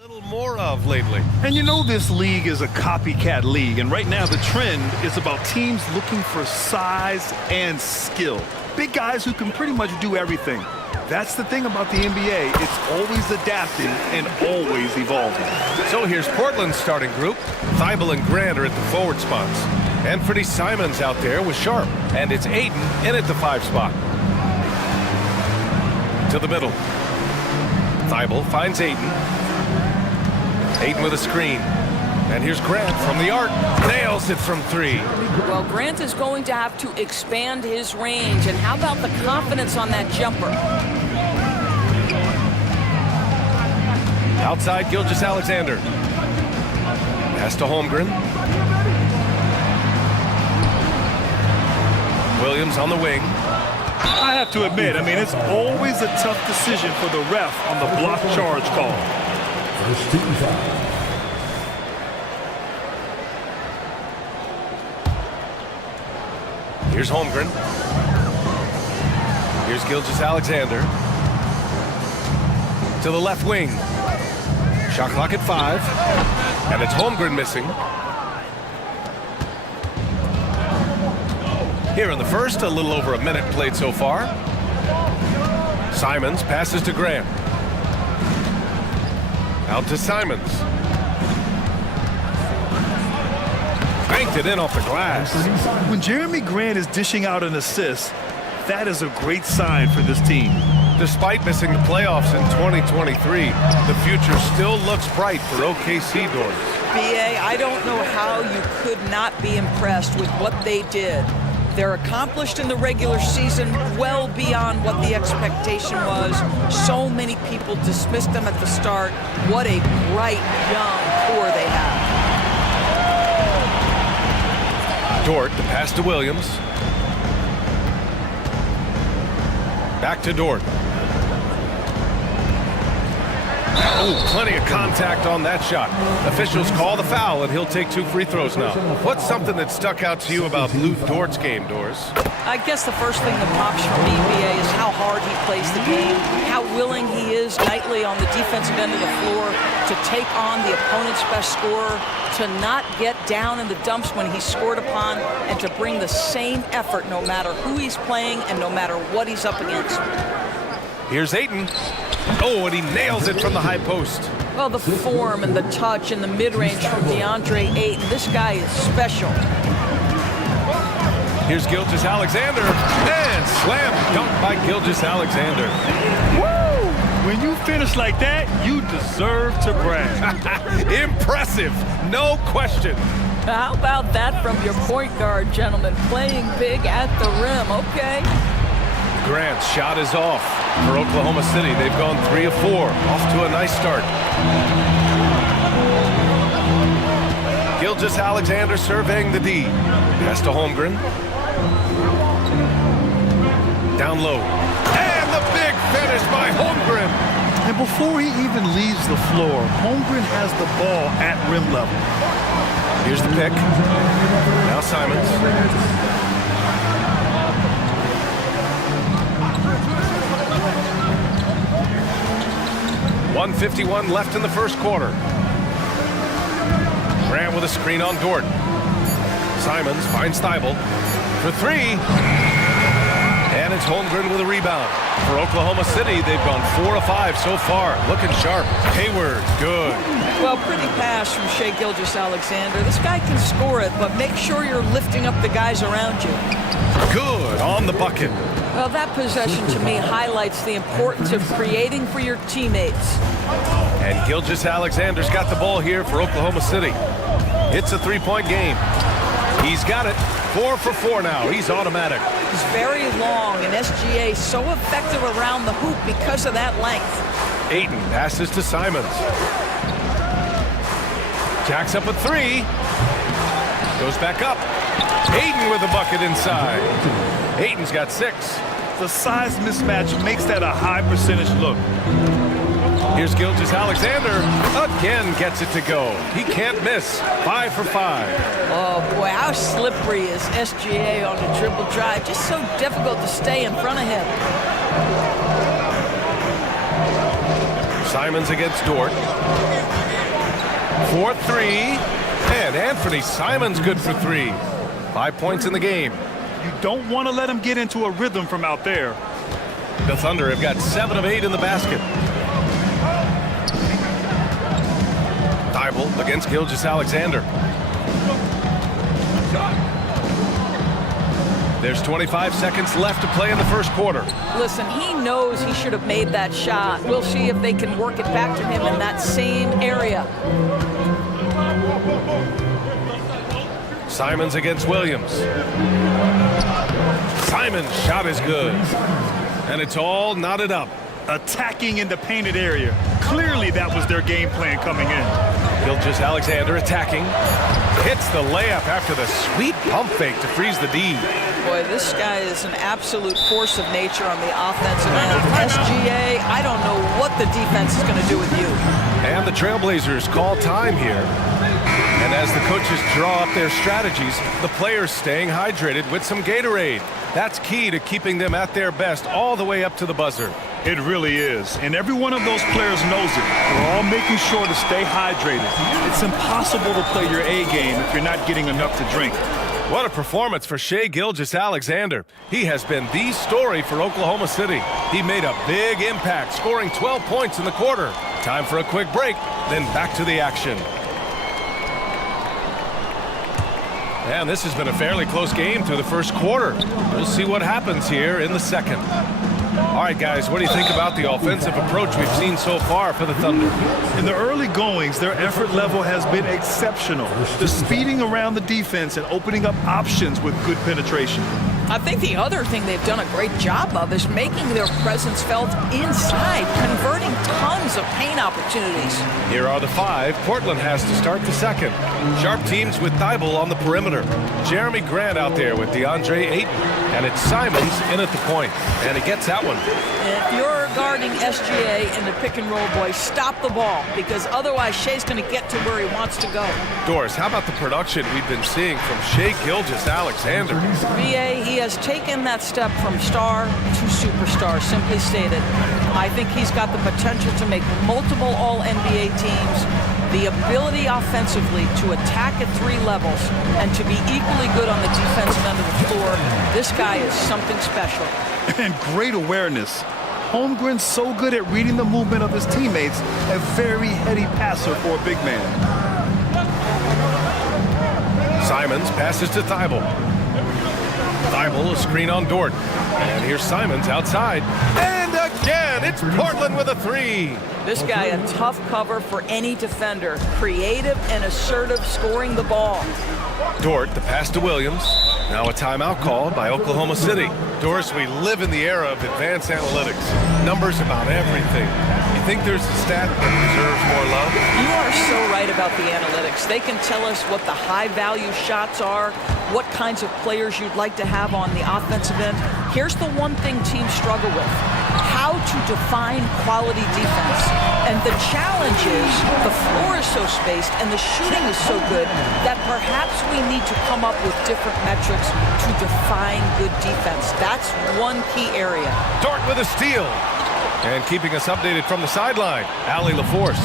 A little more of lately. And you know this league is a copycat league, and right now the trend is about teams looking for size and skill. Big guys who can pretty much do everything. That's the thing about the NBA. It's always adapting and always evolving. So here's Portland's starting group. Thibault and Grant are at the forward spots. Anthony Simons out there with Sharp. And it's Aiden in at the 5 spot. To the middle. Thibault finds Aiden. Aiden with a screen. And here's Grant from the arc. Nails it from 3. Well, Grant is going to have to expand his range. And how about the confidence on that jumper? Outside, Gilgeous-Alexander. Pass to Holmgren. Williams on the wing. I have to admit, it's always a tough decision for the ref on the block charge call. Here's Holmgren. Here's Gilgeous-Alexander. To the left wing. Shot clock at 5. And it's Holmgren missing. Here in the first, a little over a minute played so far. Simons passes to Grant. Out to Simons. Banked it in off the glass. When Jeremy Grant is dishing out an assist, that is a great sign for this team. Despite missing the playoffs in 2023, the future still looks bright for OKC doors. BA, I don't know how you could not be impressed with what they did. They're accomplished in the regular season well beyond what the expectation was. So many people dismissed them at the start. What a bright, young core they have. Dort, the pass to Williams. Back to Dort. Oh, plenty of contact on that shot. Officials call the foul, and he'll take 2 free throws now. What's something that stuck out to you about Lou Dort's game, Doris? I guess the first thing that pops for me, BA, is how hard he plays the game, how willing he is nightly on the defensive end of the floor to take on the opponent's best scorer, to not get down in the dumps when he's scored upon, and to bring the same effort no matter who he's playing and no matter what he's up against. Here's Ayton. Oh, and he nails it from the high post. Well, the form and the touch and the mid-range from DeAndre Ayton. This guy is special. Here's Gilgeous-Alexander. And slam dunk by Gilgeous-Alexander. Woo! When you finish like that, you deserve to brag. Impressive, no question. How about that from your point guard, gentlemen? Playing big at the rim, okay. Grant's shot is off for Oklahoma City. They've gone 3 of 4. Off to a nice start. Gilgeous-Alexander surveying the D. Pass to Holmgren. Down low. And the big finish by Holmgren. And before he even leaves the floor, Holmgren has the ball at rim level. Here's the pick. Now Simons. 1:51 left in the first quarter. Grant with a screen on Dort. Simons finds Thibault for 3. And it's Holmgren with a rebound. For Oklahoma City, they've gone 4 of 5 so far. Looking sharp. Hayward, good. Well, pretty pass from Shai Gilgeous-Alexander. This guy can score it, but make sure you're lifting up the guys around you. Good on the bucket. Well, that possession to me highlights the importance of creating for your teammates. And Gilgeous-Alexander's got the ball here for Oklahoma City. It's a 3-point game. He's got it. 4 for 4 now. He's automatic. He's very long, and SGA so effective around the hoop because of that length. Ayton passes to Simons. Jacks up a 3. Goes back up. Ayton with a bucket inside. Ayton's got 6. The size mismatch makes that a high percentage look. Here's Gilgeous-Alexander. Again gets it to go. He can't miss. 5 for 5. Oh, boy, how slippery is SGA on the dribble drive. Just so difficult to stay in front of him. Simons against Dort. 4-3. And Anthony Simons good for 3. 5 points in the game. You don't want to let him get into a rhythm from out there. The Thunder have got 7 of 8 in the basket. Thibault against Gilgeous-Alexander. There's 25 seconds left to play in the first quarter. Listen, he knows he should have made that shot. We'll see if they can work it back to him in that same area. Simons against Williams. Simons' shot is good. And it's all knotted up. Attacking in the painted area. Clearly that was their game plan coming in. Gilgeous-Alexander attacking. Hits the layup after the sweet pump fake to freeze the D. Boy, this guy is an absolute force of nature on the offensive end. SGA, I don't know what the defense is going to do with you. And the Trailblazers call time here. And as the coaches draw up their strategies, the players staying hydrated with some Gatorade. That's key to keeping them at their best all the way up to the buzzer. It really is. And every one of those players knows it. They're all making sure to stay hydrated. It's impossible to play your A game if you're not getting enough to drink. What a performance for Shai Gilgeous-Alexander. He has been the story for Oklahoma City. He made a big impact, scoring 12 points in the quarter. Time for a quick break, then back to the action. And this has been a fairly close game through the first quarter. We'll see what happens here in the second. All right, guys, what do you think about the offensive approach we've seen so far for the Thunder? In the early goings, their effort level has been exceptional. The speeding around the defense and opening up options with good penetration. I think the other thing they've done a great job of is making their presence felt inside, converting tons of paint opportunities. Here are the five. Portland has to start the second. Sharp teams with Thibault on the perimeter. Jeremy Grant out there with DeAndre Ayton. And it's Simons in at the point. And he gets that one. If you're guarding SGA in the pick and roll, boys, stop the ball, because otherwise Shai's going to get to where he wants to go. Doris, how about the production we've been seeing from Shai Gilgeous-Alexander? VA, he has taken that step from star to superstar, simply stated. I think he's got the potential to make multiple All-NBA teams, the ability offensively to attack at three levels, and to be equally good on the defensive end of the floor. This guy is something special. And great awareness. Holmgren's so good at reading the movement of his teammates, a very heady passer for a big man. Simons passes to Thibault. Thibault, a screen on Dort. And here's Simons outside. And again, it's Portland with a three. This guy, a tough cover for any defender. Creative and assertive, scoring the ball. Dort, the pass to Williams. Now a timeout called by Oklahoma City. Doris, we live in the era of advanced analytics. Numbers about everything. You think there's a stat that deserves more love? You are so right about the analytics. They can tell us what the high-value shots are, what kinds of players you'd like to have on the offensive end. Here's the one thing teams struggle with: how to define quality defense. And the challenge is the floor is so spaced and the shooting is so good that perhaps we need to come up with different metrics to define good defense. That's one key area. Dort with a steal. And keeping us updated from the sideline, Allie LaForce.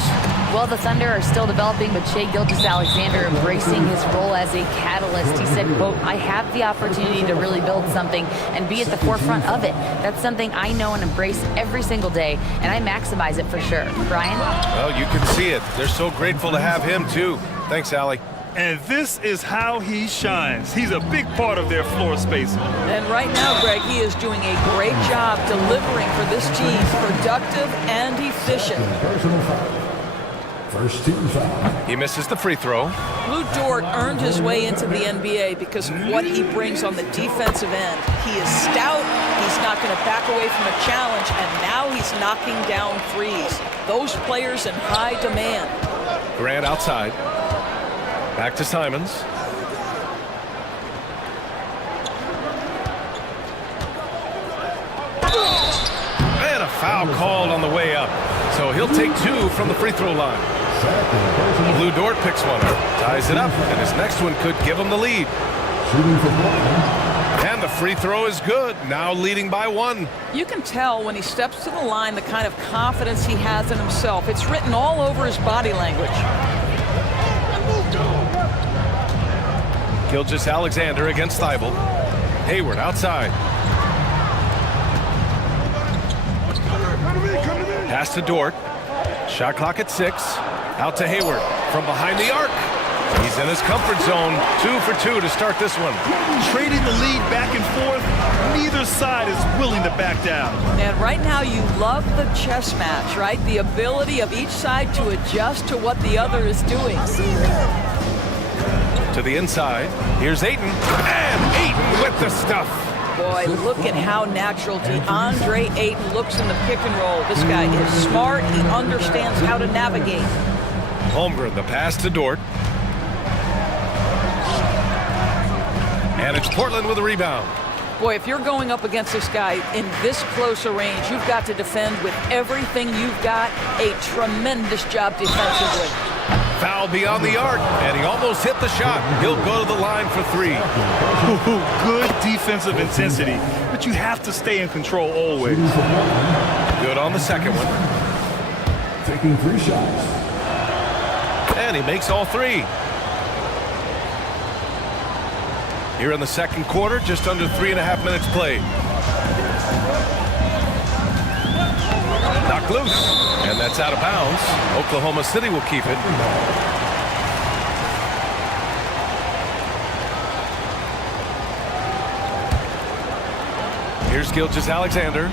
Well, the Thunder are still developing, but Shai Gilgeous-Alexander embracing his role as a catalyst. He said, quote, "I have the opportunity to really build something and be at the forefront of it. That's something I know and embrace every single day, and I maximize it for sure." Brian? Well, you can see it. They're so grateful to have him, too. Thanks, Allie. And this is how he shines. He's a big part of their floor spacing. And right now, Greg, he is doing a great job delivering for this team, productive and efficient. First team foul. He misses the free throw. Lou Dort earned his way into the NBA because of what he brings on the defensive end. He is stout, he's not going to back away from a challenge, and now he's knocking down threes. Those players in high demand. Grant outside. Back to Simons. And a foul called on the way up. So he'll take two from the free throw line. Lou Dort picks one up, ties it up, and his next one could give him the lead. And the free throw is good, now leading by one. You can tell when he steps to the line the kind of confidence he has in himself. It's written all over his body language. Gilgeous-Alexander against Thibault. Hayward outside. Pass to Dort. Shot clock at 6. Out to Hayward from behind the arc. He's in his comfort zone. 2 for 2 to start this one. Trading the lead back and forth, neither side is willing to back down. And right now you love the chess match, right? The ability of each side to adjust to what the other is doing. To the inside. Here's Ayton. And Ayton with the stuff. Boy, look at how natural DeAndre Ayton looks in the pick and roll. This guy is smart. He understands how to navigate. Holmgren, the pass to Dort. And it's Portland with a rebound. Boy, if you're going up against this guy in this close a range, you've got to defend with everything you've got. A tremendous job defensively. Foul beyond the arc, and he almost hit the shot. He'll go to the line for 3. Good defensive intensity, but you have to stay in control always. Good on the second one. Taking 3 shots. And he makes all 3. Here in the second quarter, just under 3.5 minutes played. Knocked loose, and that's out of bounds. Oklahoma City will keep it. Here's Gilgeous-Alexander.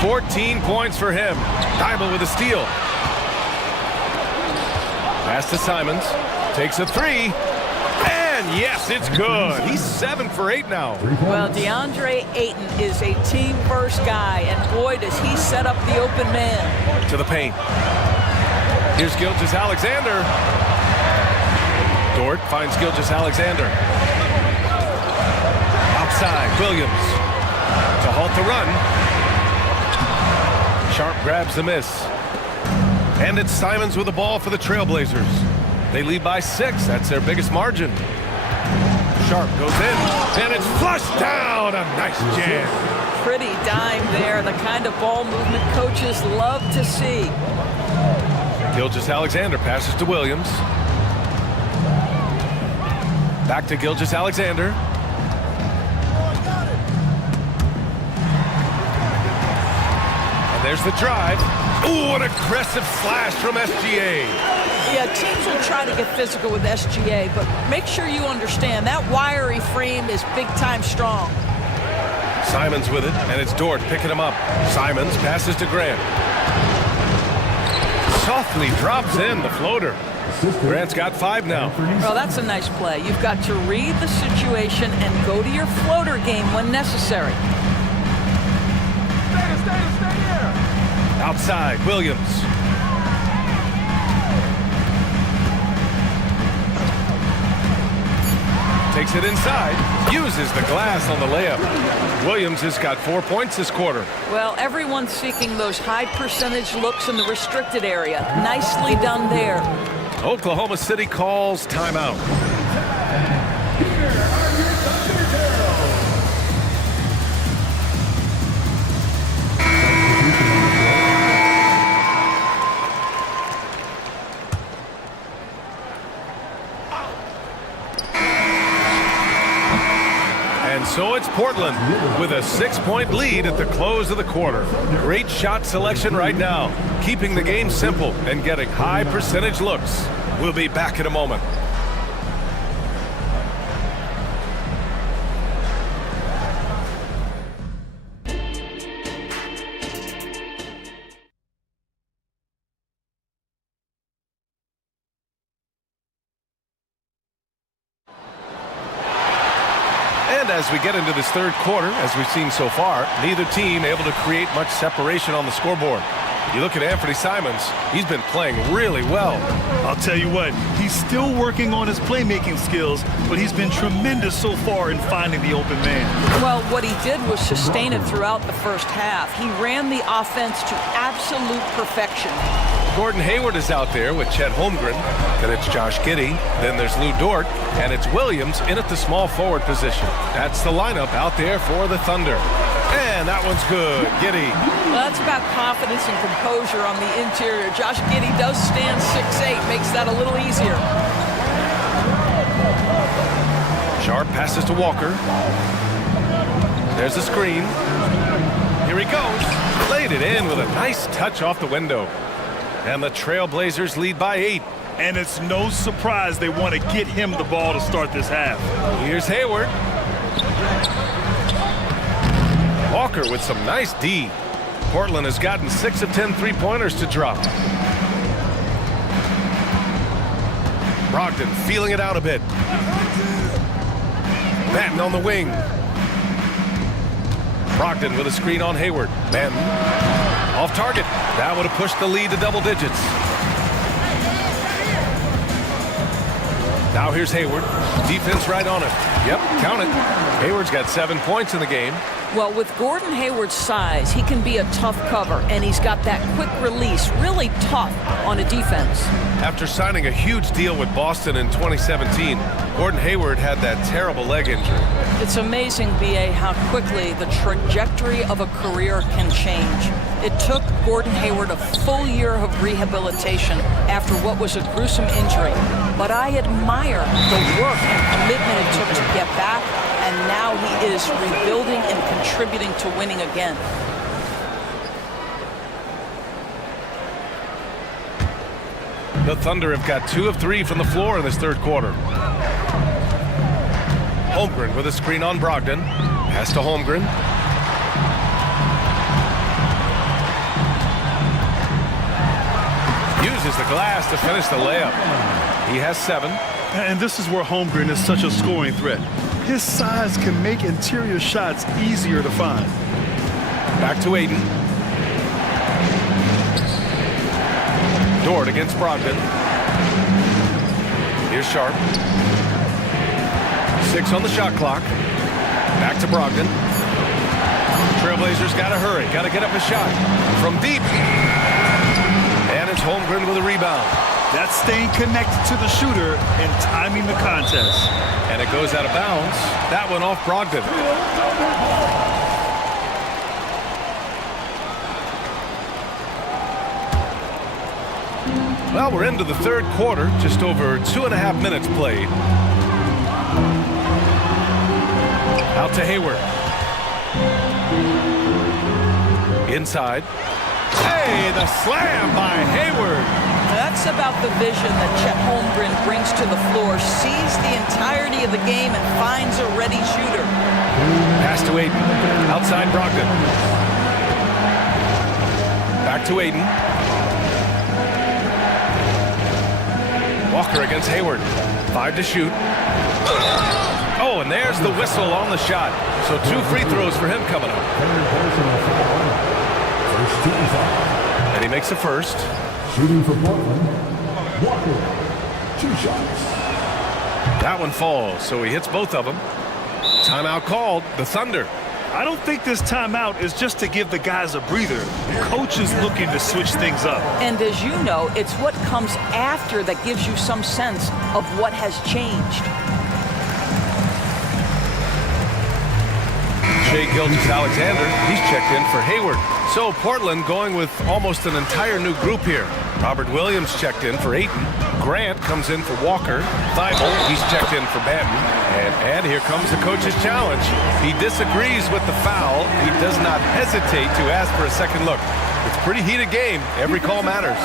14 points for him. Dybel with a steal. Pass to Simons. Takes a three. And yes, it's good. He's 7 for 8 now. Well, DeAndre Ayton is a team-first guy, and boy, does he set up the open man. To the paint. Here's Gilgeous-Alexander. Dort finds Gilgeous-Alexander. Outside, Williams. To halt the run. Sharp grabs the miss. And it's Simons with the ball for the Trailblazers. They lead by 6. That's their biggest margin. Sharp goes in, and it's flushed down. A nice jam. Pretty dime there, the kind of ball movement coaches love to see. Gilgeous-Alexander passes to Williams. Back to Gilgeous-Alexander. There's the drive. Ooh, an aggressive slash from SGA. Yeah, teams will try to get physical with SGA, but make sure you understand that wiry frame is big-time strong. Simons with it, and it's Dort picking him up. Simons passes to Grant. Softly drops in the floater. Grant's got 5 now. Well, that's a nice play. You've got to read the situation and go to your floater game when necessary. Outside, Williams. Takes it inside, uses the glass on the layup. Williams has got 4 points this quarter. Well, everyone's seeking those high percentage looks in the restricted area. Nicely done there. Oklahoma City calls timeout. So it's Portland with a 6-point lead at the close of the quarter. Great shot selection right now, keeping the game simple and getting high percentage looks. We'll be back in a moment. As we get into this third quarter, as we've seen so far, neither team able to create much separation on the scoreboard. You look at Anthony Simons, he's been playing really well. I'll tell you what, he's still working on his playmaking skills, but he's been tremendous so far in finding the open man. Well, what he did was sustain it throughout the first half. He ran the offense to absolute perfection. Gordon Hayward is out there with Chet Holmgren. Then it's Josh Giddey. Then there's Lou Dort. And it's Williams in at the small forward position. That's the lineup out there for the Thunder. And that one's good. Giddey. Well, that's about confidence and composure on the interior. Josh Giddey does stand 6'8", makes that a little easier. Sharp passes to Walker. There's the screen. Here he goes. Laid it in with a nice touch off the window. And the Trailblazers lead by 8. And it's no surprise they want to get him the ball to start this half. Here's Hayward. Walker with some nice D. Portland has gotten 6 of 10 three-pointers to drop. Brogdon feeling it out a bit. Batten on the wing. Brogdon with a screen on Hayward. Batten off target. That would have pushed the lead to double digits. Now here's Hayward. Defense right on it. Yep, count it. Hayward's got 7 points in the game. Well, with Gordon Hayward's size, he can be a tough cover, and he's got that quick release, really tough on a defense. After signing a huge deal with Boston in 2017, Gordon Hayward had that terrible leg injury. It's amazing, B.A., how quickly the trajectory of a career can change. It took Gordon Hayward a full year of rehabilitation after what was a gruesome injury. But I admire the work and commitment it took to get back is rebuilding and contributing to winning again. The Thunder have got 2 of 3 from the floor in this third quarter. Holmgren with a screen on Brogdon. Pass to Holmgren. Uses the glass to finish the layup. He has 7. And this is where Holmgren is such a scoring threat. His size can make interior shots easier to find. Back to Aiden. Dort against Brogdon. Here's Sharp. 6 on the shot clock. Back to Brogdon. Trailblazers got to hurry. Got to get up a shot. From deep. And it's Holmgren with a rebound. That's staying connected to the shooter and timing the contest. And it goes out of bounds. That one off Brogdon. Well, we're into the third quarter. Just over 2.5 minutes played. Out to Hayward. Inside. Hey, the slam by Hayward. That's about the vision that Chet Holmgren brings to the floor. Sees the entirety of the game and finds a ready shooter. Pass to Aiden. Outside Brogdon. Back to Aiden. Walker against Hayward. 5 to shoot. Oh, and there's the whistle on the shot. So 2 free throws for him coming up. And he makes the first. Shooting for Portland, Walker, 2 shots. That one falls, so he hits both of them. Timeout called, the Thunder. I don't think this timeout is just to give the guys a breather. Coach is looking to switch things up. And as you know, it's what comes after that gives you some sense of what has changed. Shai Gilgeous-Alexander, he's checked in for Hayward. So Portland going with almost an entire new group here. Robert Williams checked in for Ayton. Grant comes in for Walker. Thibault, he's checked in for Banton. And here comes the coach's challenge. He disagrees with the foul. He does not hesitate to ask for a second look. It's a pretty heated game. Every call matters.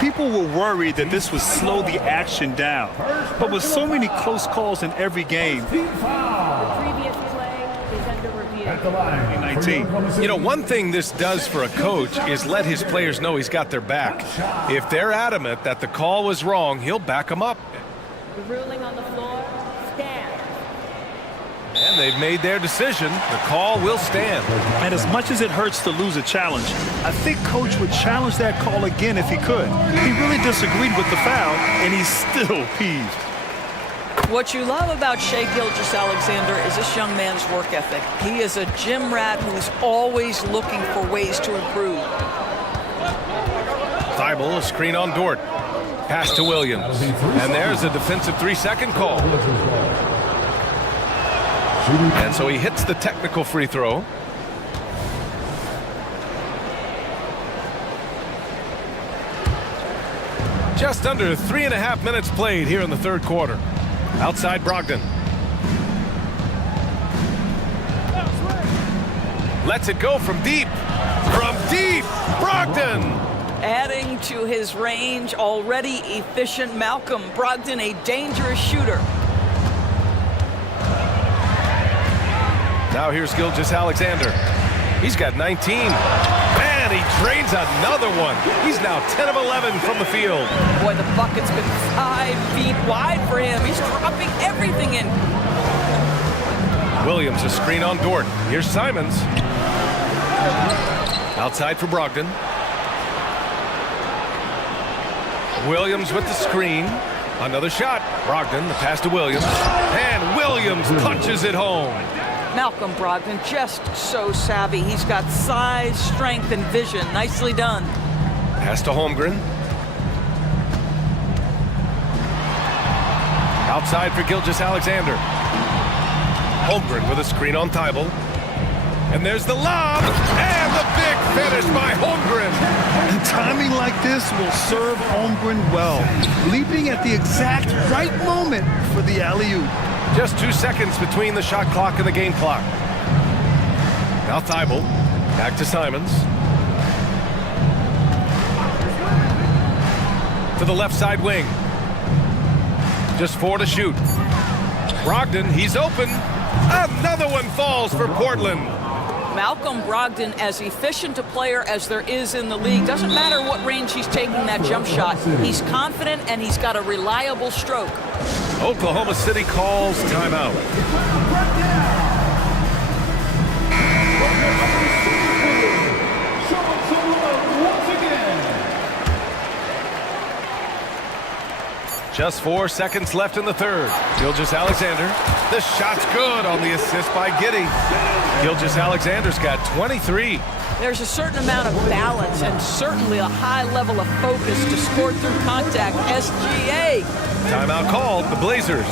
People were worried that this would slow the action down. But with so many close calls in every game, At the line, 19. You know, one thing this does for a coach is let his players know he's got their back. If they're adamant that the call was wrong, he'll back them up. The ruling on the floor stands. And they've made their decision. The call will stand. And as much as it hurts to lose a challenge, I think Coach would challenge that call again if he could. He really disagreed with the foul, and he's still peeved. What you love about Shai Gilgeous-Alexander is this young man's work ethic. He is a gym rat who's always looking for ways to improve. Thibault, a screen on Dort. Pass to Williams. And there's a defensive 3-second call. And so he hits the technical free throw. Just under 3.5 minutes played here in the third quarter. Outside Brogdon. Lets it go from deep. From deep, Brogdon. Adding to his range, already efficient Malcolm Brogdon, a dangerous shooter. Now here's Gilgeous-Alexander. He's got 19. And he drains another one. He's now 10 of 11 from the field. Boy, the bucket's been 5 feet wide for him. He's dropping everything in. Williams, a screen on Dort. Here's Simons. Outside for Brogdon. Williams with the screen. Another shot. Brogdon, the pass to Williams. And Williams punches it home. Malcolm Brogdon, just so savvy. He's got size, strength, and vision. Nicely done. Pass to Holmgren. Outside for Gilgeous-Alexander. Holmgren with a screen on Thibault. And there's the lob. And the big finish by Holmgren. And timing like this will serve Holmgren well. Leaping at the exact right moment for the alley-oop. Just 2 seconds between the shot clock and the game clock. Now Thibault. Back to Simons. To the left side wing. Just 4 to shoot. Brogdon, he's open. Another one falls for Portland. Malcolm Brogdon, as efficient a player as there is in the league. Doesn't matter what range he's taking that jump shot. He's confident and he's got a reliable stroke. Oklahoma City calls timeout. Just 4 seconds left in the third. Gilgeous-Alexander. The shot's good on the assist by Giddey. Gilgeous-Alexander's got 23. There's a certain amount of balance and certainly a high level of focus to score through contact. SGA. Timeout called, the Blazers.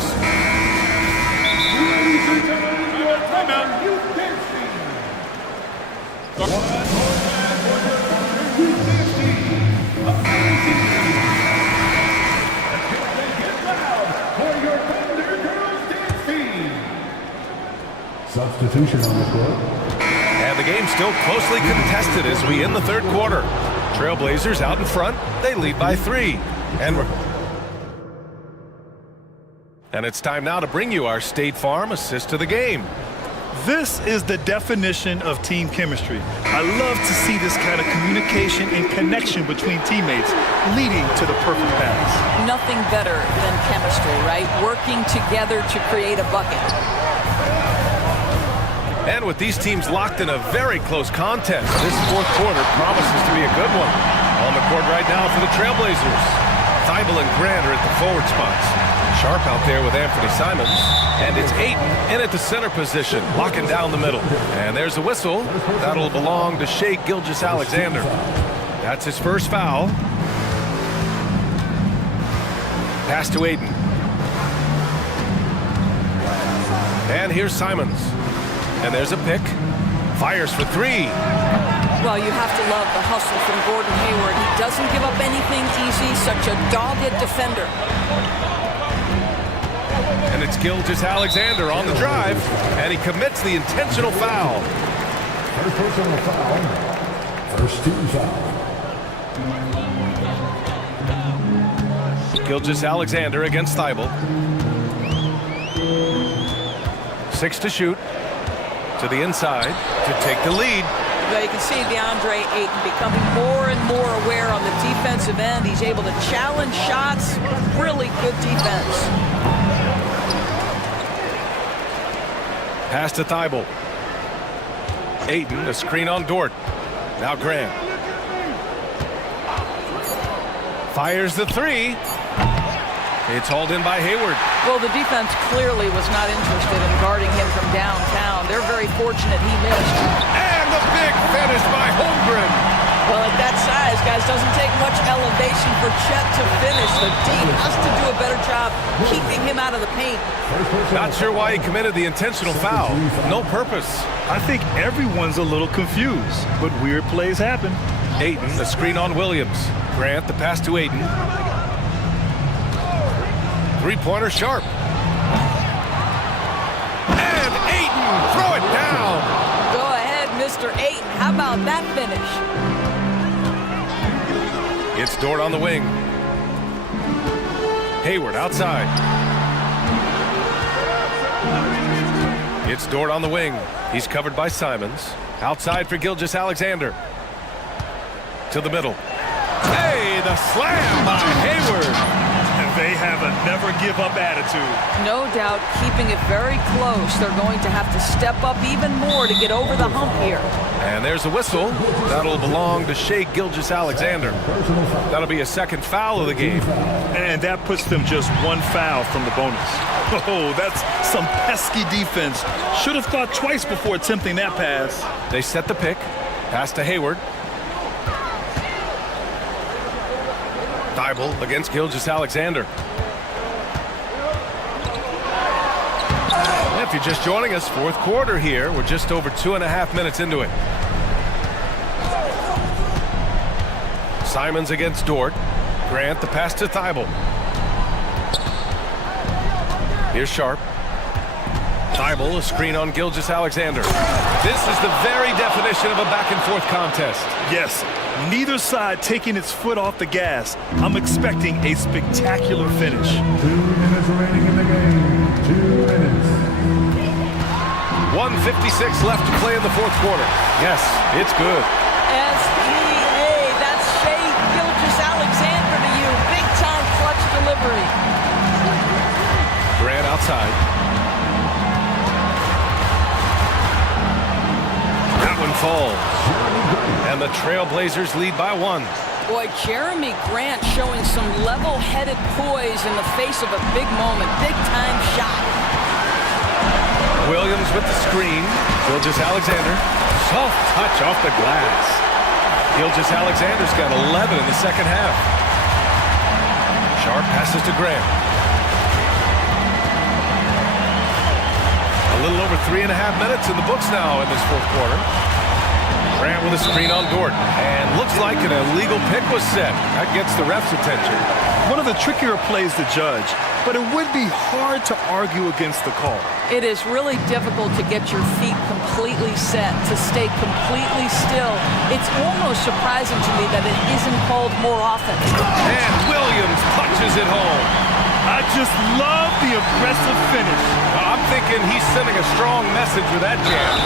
Substitution on the court. And the game's still closely contested as we end the third quarter. Trailblazers out in front. They lead by 3. And it's time now to bring you our State Farm assist to the game. This is the definition of team chemistry. I love to see this kind of communication and connection between teammates leading to the perfect pass. Nothing better than chemistry, right? Working together to create a bucket. And with these teams locked in a very close contest, this fourth quarter promises to be a good one. On the court right now for the Trailblazers. Thibault and Grant are at the forward spots. Sharp out there with Anthony Simons. And it's Ayton in at the center position, locking down the middle. And there's a whistle. That'll belong to Shai Gilgeous-Alexander. That's his first foul. Pass to Ayton. And here's Simons. And there's a pick. Fires for 3. Well, you have to love the hustle from Gordon Hayward. He doesn't give up anything easy. Such a dogged defender. And it's Gilgeous-Alexander on the drive. And he commits the intentional foul. First personal foul. First team foul. Gilgeous-Alexander against Thibault. 6 to shoot. To the inside to take the lead. Well, you can see DeAndre Ayton becoming more and more aware on the defensive end. He's able to challenge shots. Really good defense. Pass to Thibault. Ayton, a screen on Dort. Now Grant. Fires the 3. It's hauled in by Hayward. Well, the defense clearly was not interested in guarding him from downtown. They're very fortunate he missed. And the big finish by Holmgren. Well, at that size, guys, doesn't take much elevation for Chet to finish. The D has to do a better job keeping him out of the paint. Not sure why he committed the intentional foul. No purpose. I think everyone's a little confused, but weird plays happen. Ayton, the screen on Williams. Grant, the pass to Ayton. Three-pointer Sharp. And Ayton, throw it down. Go ahead, Mr. Ayton. How about that finish? It's Dort on the wing. Hayward outside. It's Dort on the wing. He's covered by Simons. Outside for Gilgeous-Alexander. To the middle. Hey, the slam by Hayward. They have a never-give-up attitude. No doubt, keeping it very close. They're going to have to step up even more to get over the hump here. And there's a whistle. That'll belong to Shai Gilgeous-Alexander. That'll be a second foul of the game. And that puts them just 1 foul from the bonus. Oh, that's some pesky defense. Should have thought twice before attempting that pass. They set the pick. Pass to Hayward. Thibault against Gilgeous-Alexander. If you're just joining us, fourth quarter here. We're just over 2.5 minutes into it. Simons against Dort. Grant, the pass to Thibault. Here's Sharp. Thibault, a screen on Gilgeous-Alexander. This is the very definition of a back-and-forth contest. Yes, neither side taking its foot off the gas. I'm expecting a spectacular finish. 2 minutes remaining in the game. 2 minutes. 1:56 left to play in the fourth quarter. Yes, it's good. SGA, that's Shea Gilgeous-Alexander to you. Big-time clutch delivery. Grant outside. That one falls. And the Trailblazers lead by 1. Boy, Jeremy Grant showing some level-headed poise in the face of a big moment. Big-time shot. Williams with the screen. Gilgeous-Alexander. Soft touch off the glass. Gilgeous-Alexander's got 11 in the second half. Sharp passes to Grant. A little over 3.5 minutes in the books now in this fourth quarter. Grant with a screen on Dort. And looks like an illegal pick was set. That gets the ref's attention. One of the trickier plays to judge, but it would be hard to argue against the call. It is really difficult to get your feet completely set, to stay completely still. It's almost surprising to me that it isn't called more often. And Williams punches it home. I just love the aggressive finish. I'm thinking he's sending a strong message with that jam.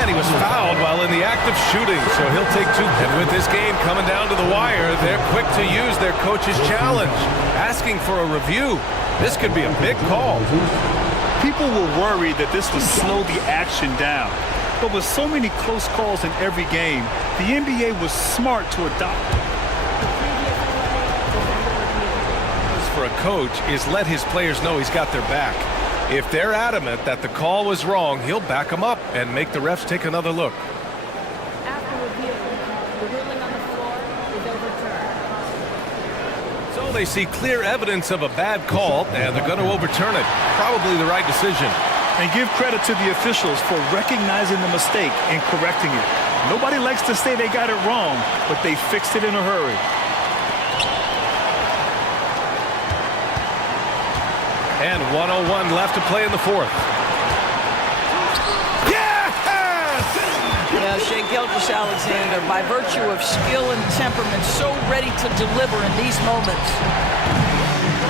And he was fouled while in the act of shooting, so he'll take 2. And with this game coming down to the wire, they're quick to use their coach's challenge, asking for a review. This could be a big call. People were worried that this would slow the action down. But with so many close calls in every game, the NBA was smart to adopt it. For a coach is let his players know he's got their back. If they're adamant that the call was wrong, he'll back them up and make the refs take another look. After review, the ruling on the floor is overturned. So they see clear evidence of a bad call, and they're going to overturn it. Probably the right decision. And give credit to the officials for recognizing the mistake and correcting it. Nobody likes to say they got it wrong, but they fixed it in a hurry. And 1:01 left to play in the fourth. Yes! Yeah, Shea Gilgeous-Alexander, by virtue of skill and temperament, so ready to deliver in these moments.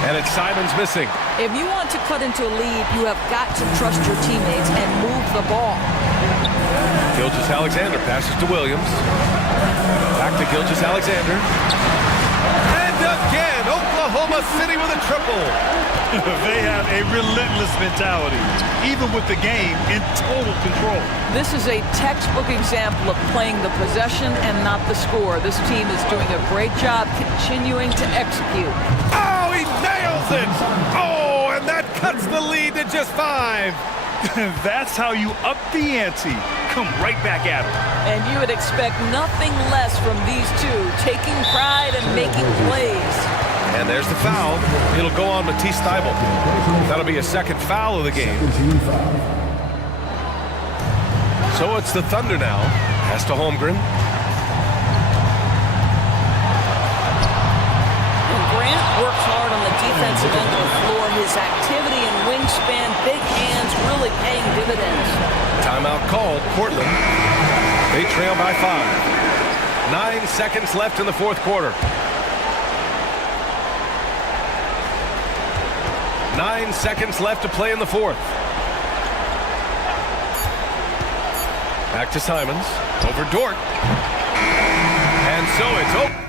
And it's Simons missing. If you want to cut into a lead, you have got to trust your teammates and move the ball. Gilgeous-Alexander passes to Williams. Back to Gilgeous-Alexander. And again, Oklahoma City with a triple. They have a relentless mentality, even with the game in total control. This is a textbook example of playing the possession and not the score. This team is doing a great job continuing to execute. Oh, he nails it! Oh, and that cuts the lead to just 5. That's how you up the ante. Come right back at them. And you would expect nothing less from these two, taking pride and making plays. And there's the foul. It'll go on Matisse Thibault. That'll be a second foul of the game. So it's the Thunder now. Pass to Holmgren. And Grant works hard on the defensive end of the floor. His activity and wingspan, big hands, really paying dividends. Timeout called. Portland. They trail by 5. 9 seconds left in the fourth quarter. 9 seconds left to play in the fourth. Back to Simons. Over Dort. And so it's over.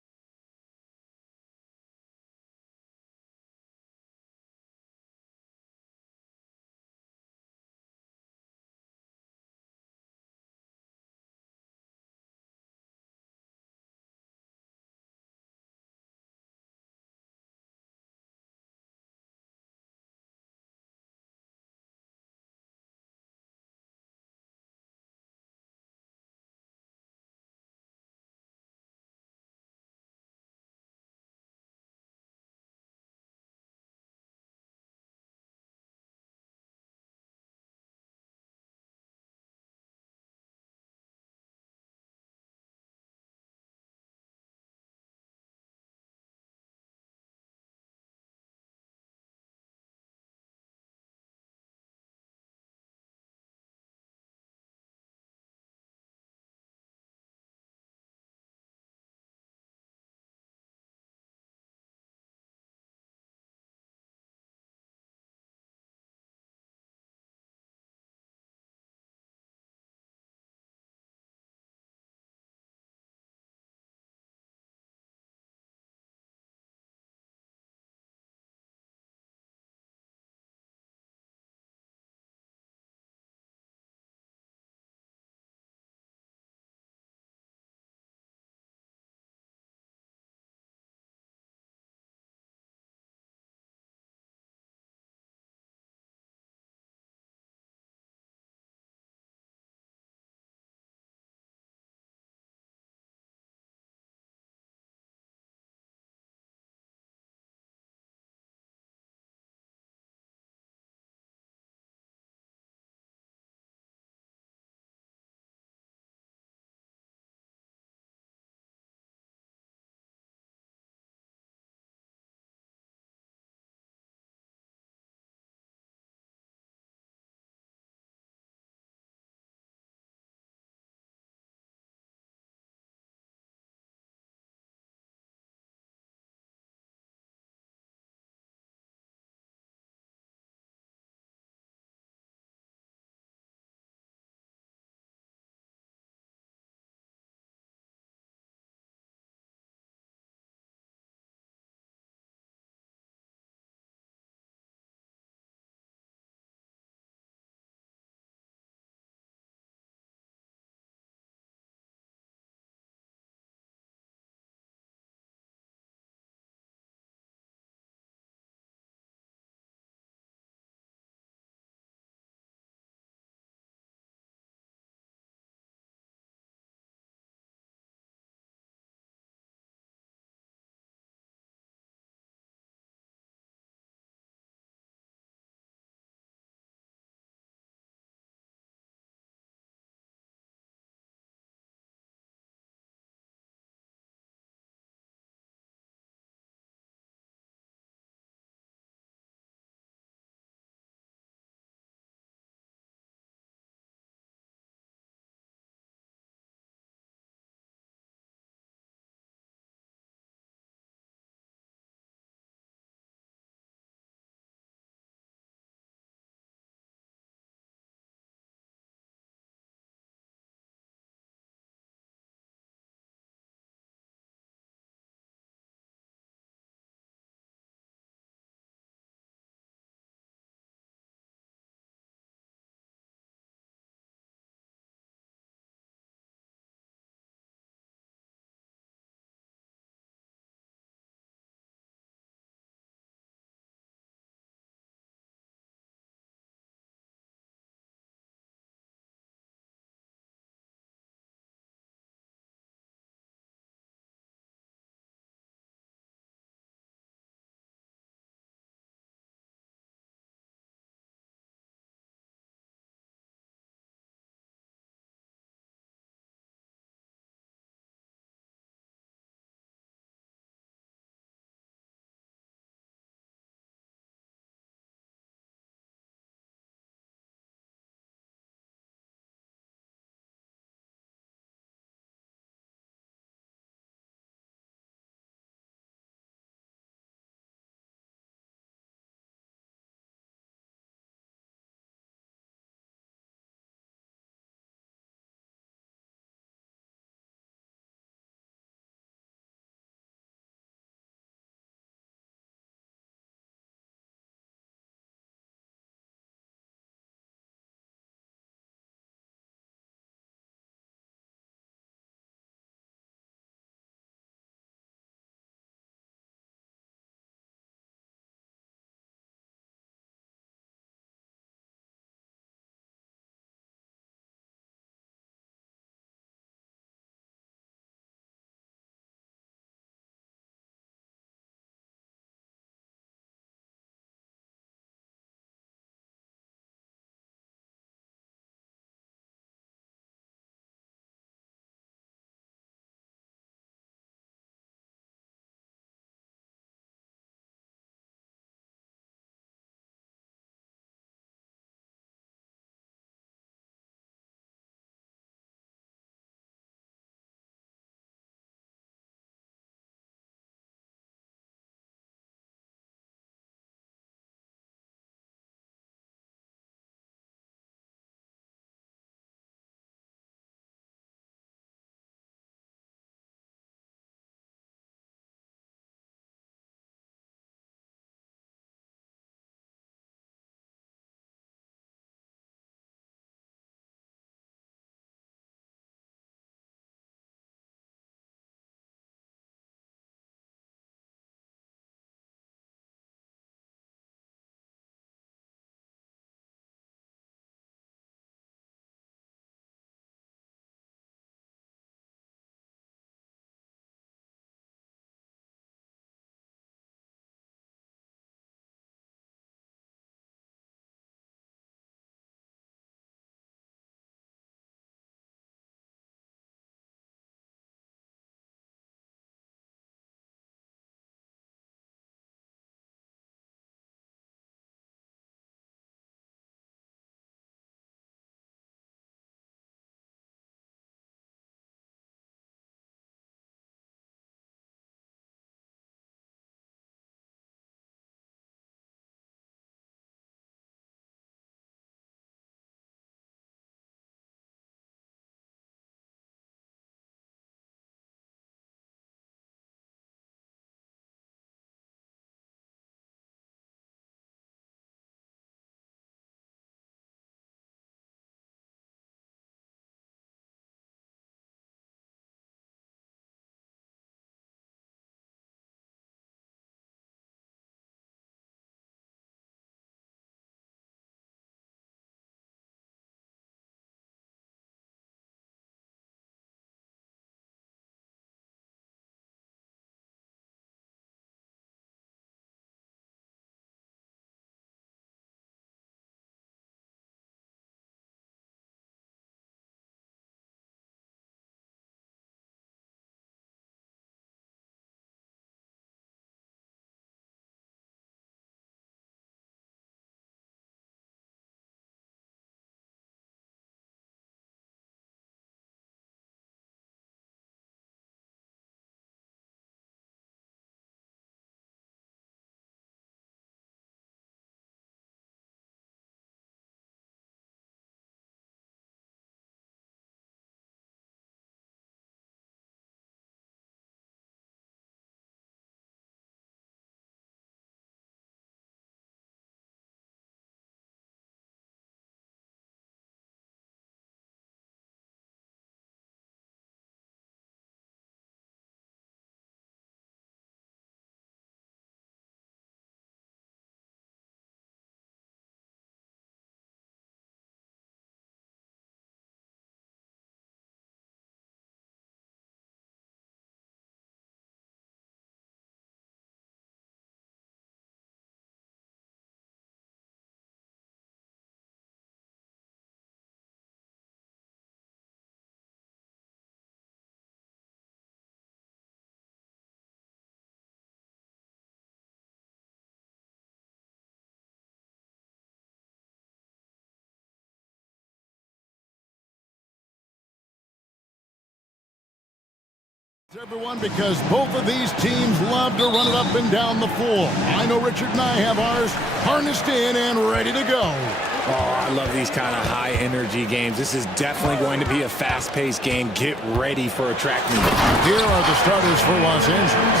Everyone, because both of these teams love to run it up and down the floor. I know Richard and I have ours harnessed in and ready to go. Oh, I love these kind of high-energy games. This is definitely going to be a fast-paced game. Get ready for a track meet. Here are the starters for Los Angeles.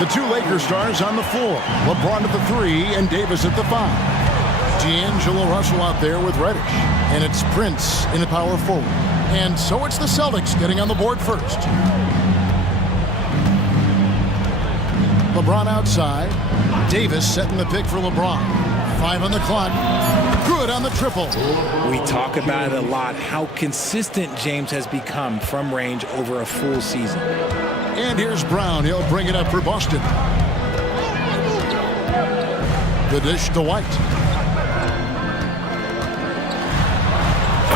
The two Lakers stars on the floor. LeBron at the 3 and Davis at the 5. D'Angelo Russell out there with Reddish. And it's Prince in the power forward. And so it's the Celtics getting on the board first. LeBron outside. Davis setting the pick for LeBron. 5 on the clock. Good on the triple. We talk about it a lot, how consistent James has become from range over a full season. And here's Brown. He'll bring it up for Boston. The dish to White.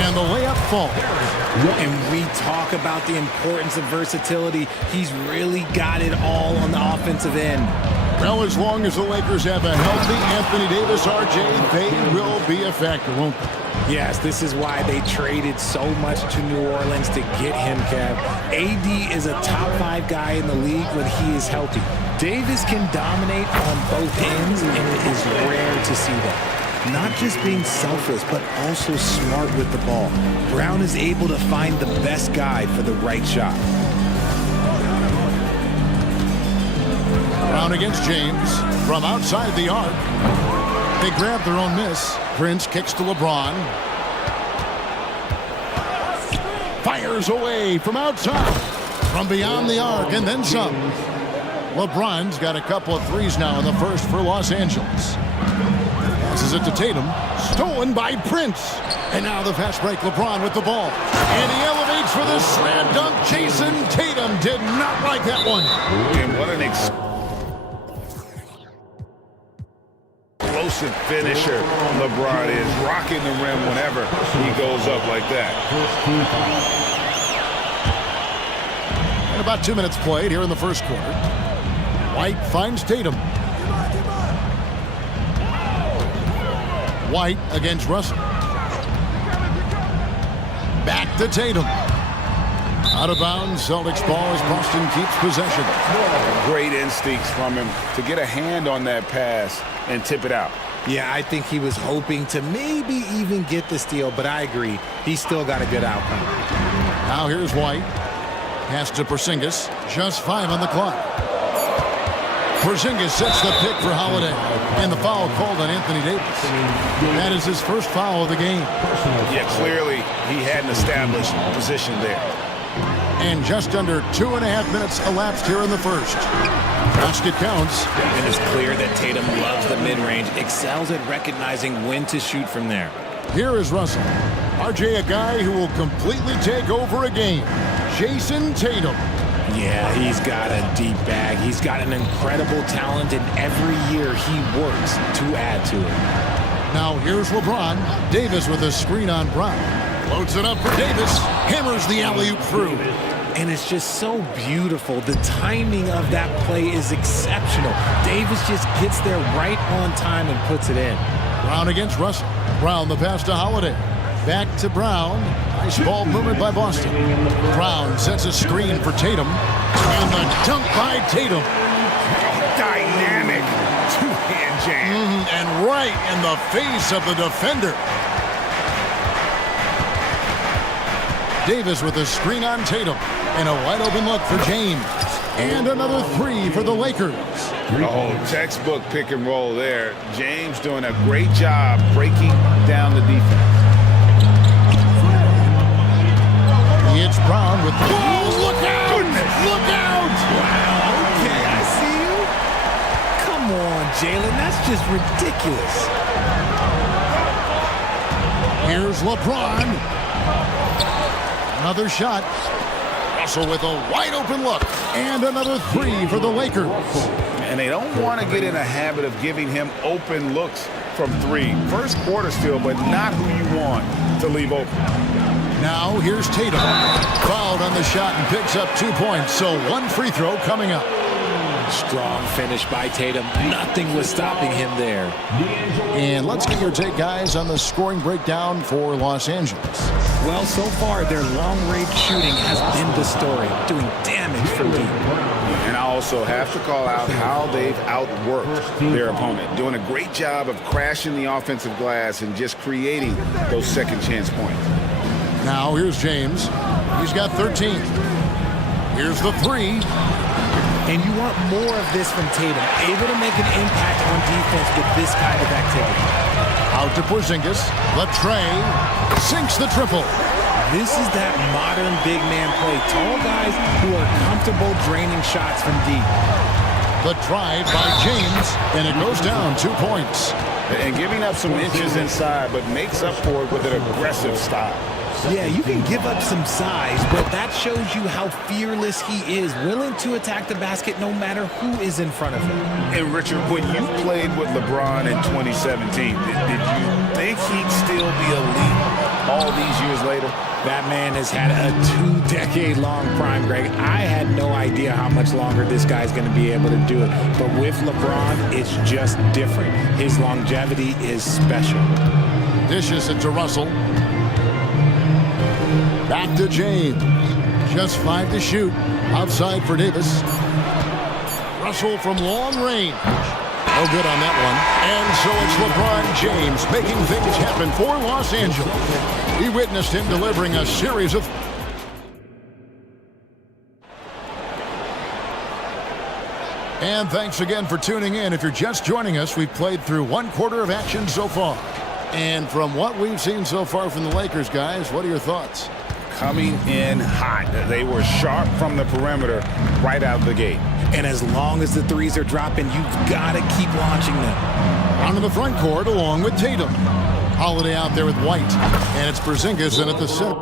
And the layup falls. And we talk about the importance of versatility. He's really got it all on the offensive end. Well, as long as the Lakers have a healthy Anthony Davis, RJ, they will be a factor, won't they? Yes, this is why they traded so much to New Orleans to get him, Kev. AD is a top 5 guy in the league when he is healthy. Davis can dominate on both ends, and it is rare to see that. Not just being selfless, but also smart with the ball. Brown is able to find the best guy for the right shot. Brown against James from outside the arc. They grab their own miss. Prince kicks to LeBron. Fires away from outside. From beyond the arc and then some. LeBron's got a couple of threes now in the first for Los Angeles. Passes it to Tatum. Stolen by Prince. And now the fast break. LeBron with the ball. And he elevates for the slam dunk. Jason Tatum did not like that one. And what an explosive finisher LeBron is, rocking the rim whenever he goes up like that. And about 2 minutes played here in the first quarter. White finds Tatum. White against Russell. Back to Tatum. Out of bounds, Celtics ball as Boston keeps possession. Great instincts from him to get a hand on that pass and tip it out. Yeah, I think he was hoping to maybe even get the steal, but I agree. He still got a good outcome. Now here's White. Pass to Porzingis. Just 5 on the clock. Porzingis sets the pick for Holiday. And the foul called on Anthony Davis. That is his first foul of the game. Yeah, clearly he had an established position there. And just under 2.5 minutes elapsed here in the first. Basket counts. And it's clear that Tatum loves the mid-range, excels at recognizing when to shoot from there. Here is Russell. RJ, a guy who will completely take over a game. Jason Tatum. Yeah, he's got a deep bag. He's got an incredible talent, and every year he works to add to it. Now here's LeBron. Davis with a screen on Brown. Loads it up for Davis. Hammers the alley-oop through. And it's just so beautiful. The timing of that play is exceptional. Davis just gets there right on time and puts it in. Brown against Russell. Brown the pass to Holiday. Back to Brown. Nice ball movement by Boston. Brown sets a screen for Tatum. And the dunk by Tatum. Dynamic two-hand jam. And right in the face of the defender. Davis with a screen on Tatum. And a wide open look for James. And another 3 for the Lakers. Oh, textbook pick and roll there. James doing a great job breaking down the defense. It's Brown with the... Oh, look out! Goodness! Look out! Wow, okay, I see you. Come on, Jalen, that's just ridiculous. Here's LeBron. Another shot. Russell with a wide open look. And another 3 for the Lakers. And they don't want to get in a habit of giving him open looks from 3. First quarter still, but not who you want to leave open. Now here's Tatum. Fouled on the shot and picks up 2 points. So 1 free throw coming up. Strong finish by Tatum. Nothing was stopping him there. And let's get your take, guys, on the scoring breakdown for Los Angeles. Well, so far, their long-range shooting has been the story, doing damage from deep. And I also have to call out how they've outworked their opponent, doing a great job of crashing the offensive glass and just creating those second chance points. Now here's James. He's got 13. Here's the three. And you want more of this from Tatum, able to make an impact on defense with this kind of activity. Out to Porzingis. Latrey sinks the triple. This is that modern big man play. Tall guys who are comfortable draining shots from deep. The drive by James, and it goes down 2 points. And giving up some inches inside, but makes up for it with an aggressive style. Yeah, you can give up some size, but that shows you how fearless he is, willing to attack the basket no matter who is in front of him. And Richard, when you played with LeBron in 2017, did you think he'd still be elite all these years later? That man has had a 2-decade-long prime, Greg. I had no idea how much longer this guy's going to be able to do it. But with LeBron, it's just different. His longevity is special. Dishes it to Russell. Back to James. Just 5 to shoot. Outside for Davis. Russell from long range. No good on that one. And so it's LeBron James making things happen for Los Angeles. He witnessed him delivering a series of... And thanks again for tuning in. If you're just joining us, we've played through 1 quarter of action so far. And from what we've seen so far from the Lakers, guys, what are your thoughts? Coming in hot. They were sharp from the perimeter right out the gate. And as long as the threes are dropping, you've got to keep launching them. Onto the front court along with Tatum. Holiday out there with White. And it's Porzingis in at the center.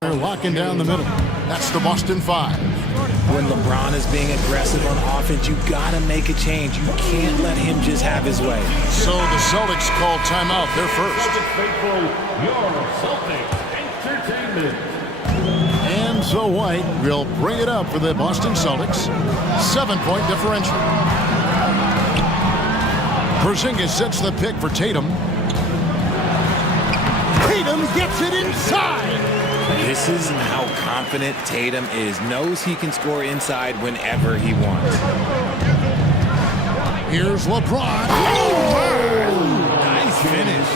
They're locking down the middle. That's the Boston 5. When LeBron is being aggressive on offense, you got to make a change. You can't let him just have his way. So the Celtics call timeout. They're first. And so White will bring it up for the Boston Celtics. 7-point differential. Porzingis sets the pick for Tatum. Tatum gets it inside. This is how confident Tatum is. Knows he can score inside whenever he wants. Here's LeBron. Oh, nice finish.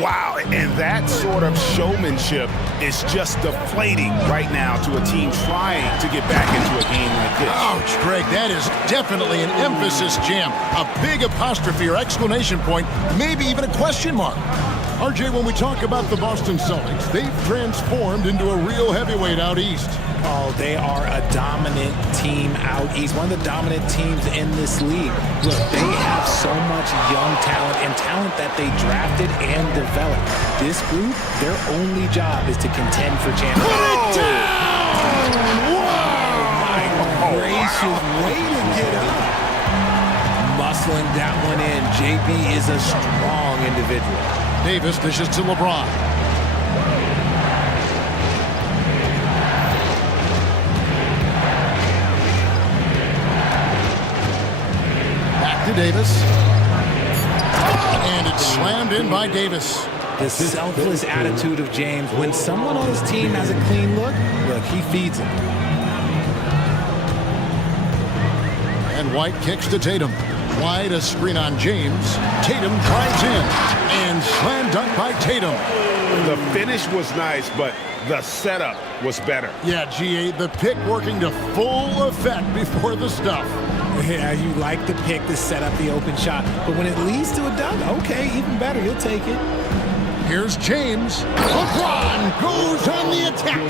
Wow, and that sort of showmanship is just deflating right now to a team trying to get back into a game like this. Ouch, Greg, that is definitely an emphasis jam. A big apostrophe or exclamation point, maybe even a question mark. RJ, when we talk about the Boston Celtics, they've transformed into a real heavyweight out east. Oh, they are a dominant team out east, one of the dominant teams in this league. Look, they have so much young talent and talent that they drafted and developed. This group, their only job is to contend for championships. Put it down! Whoa! My gracious, way to get up. Muscling that one in. JB is a strong individual. Davis dishes to LeBron. Back to Davis. And it's slammed in by Davis. The selfless attitude of James. When someone on his team has a clean look, he feeds him. And White kicks to Tatum. White, a screen on James. Tatum drives in. And slam dunk by Tatum. The finish was nice, but the setup was better. Yeah, GA, the pick working to full effect before the stuff. Yeah, you like the pick to set up the open shot. But when it leads to a dunk, okay, even better. You'll take it. Here's James. LeBron goes on the attack.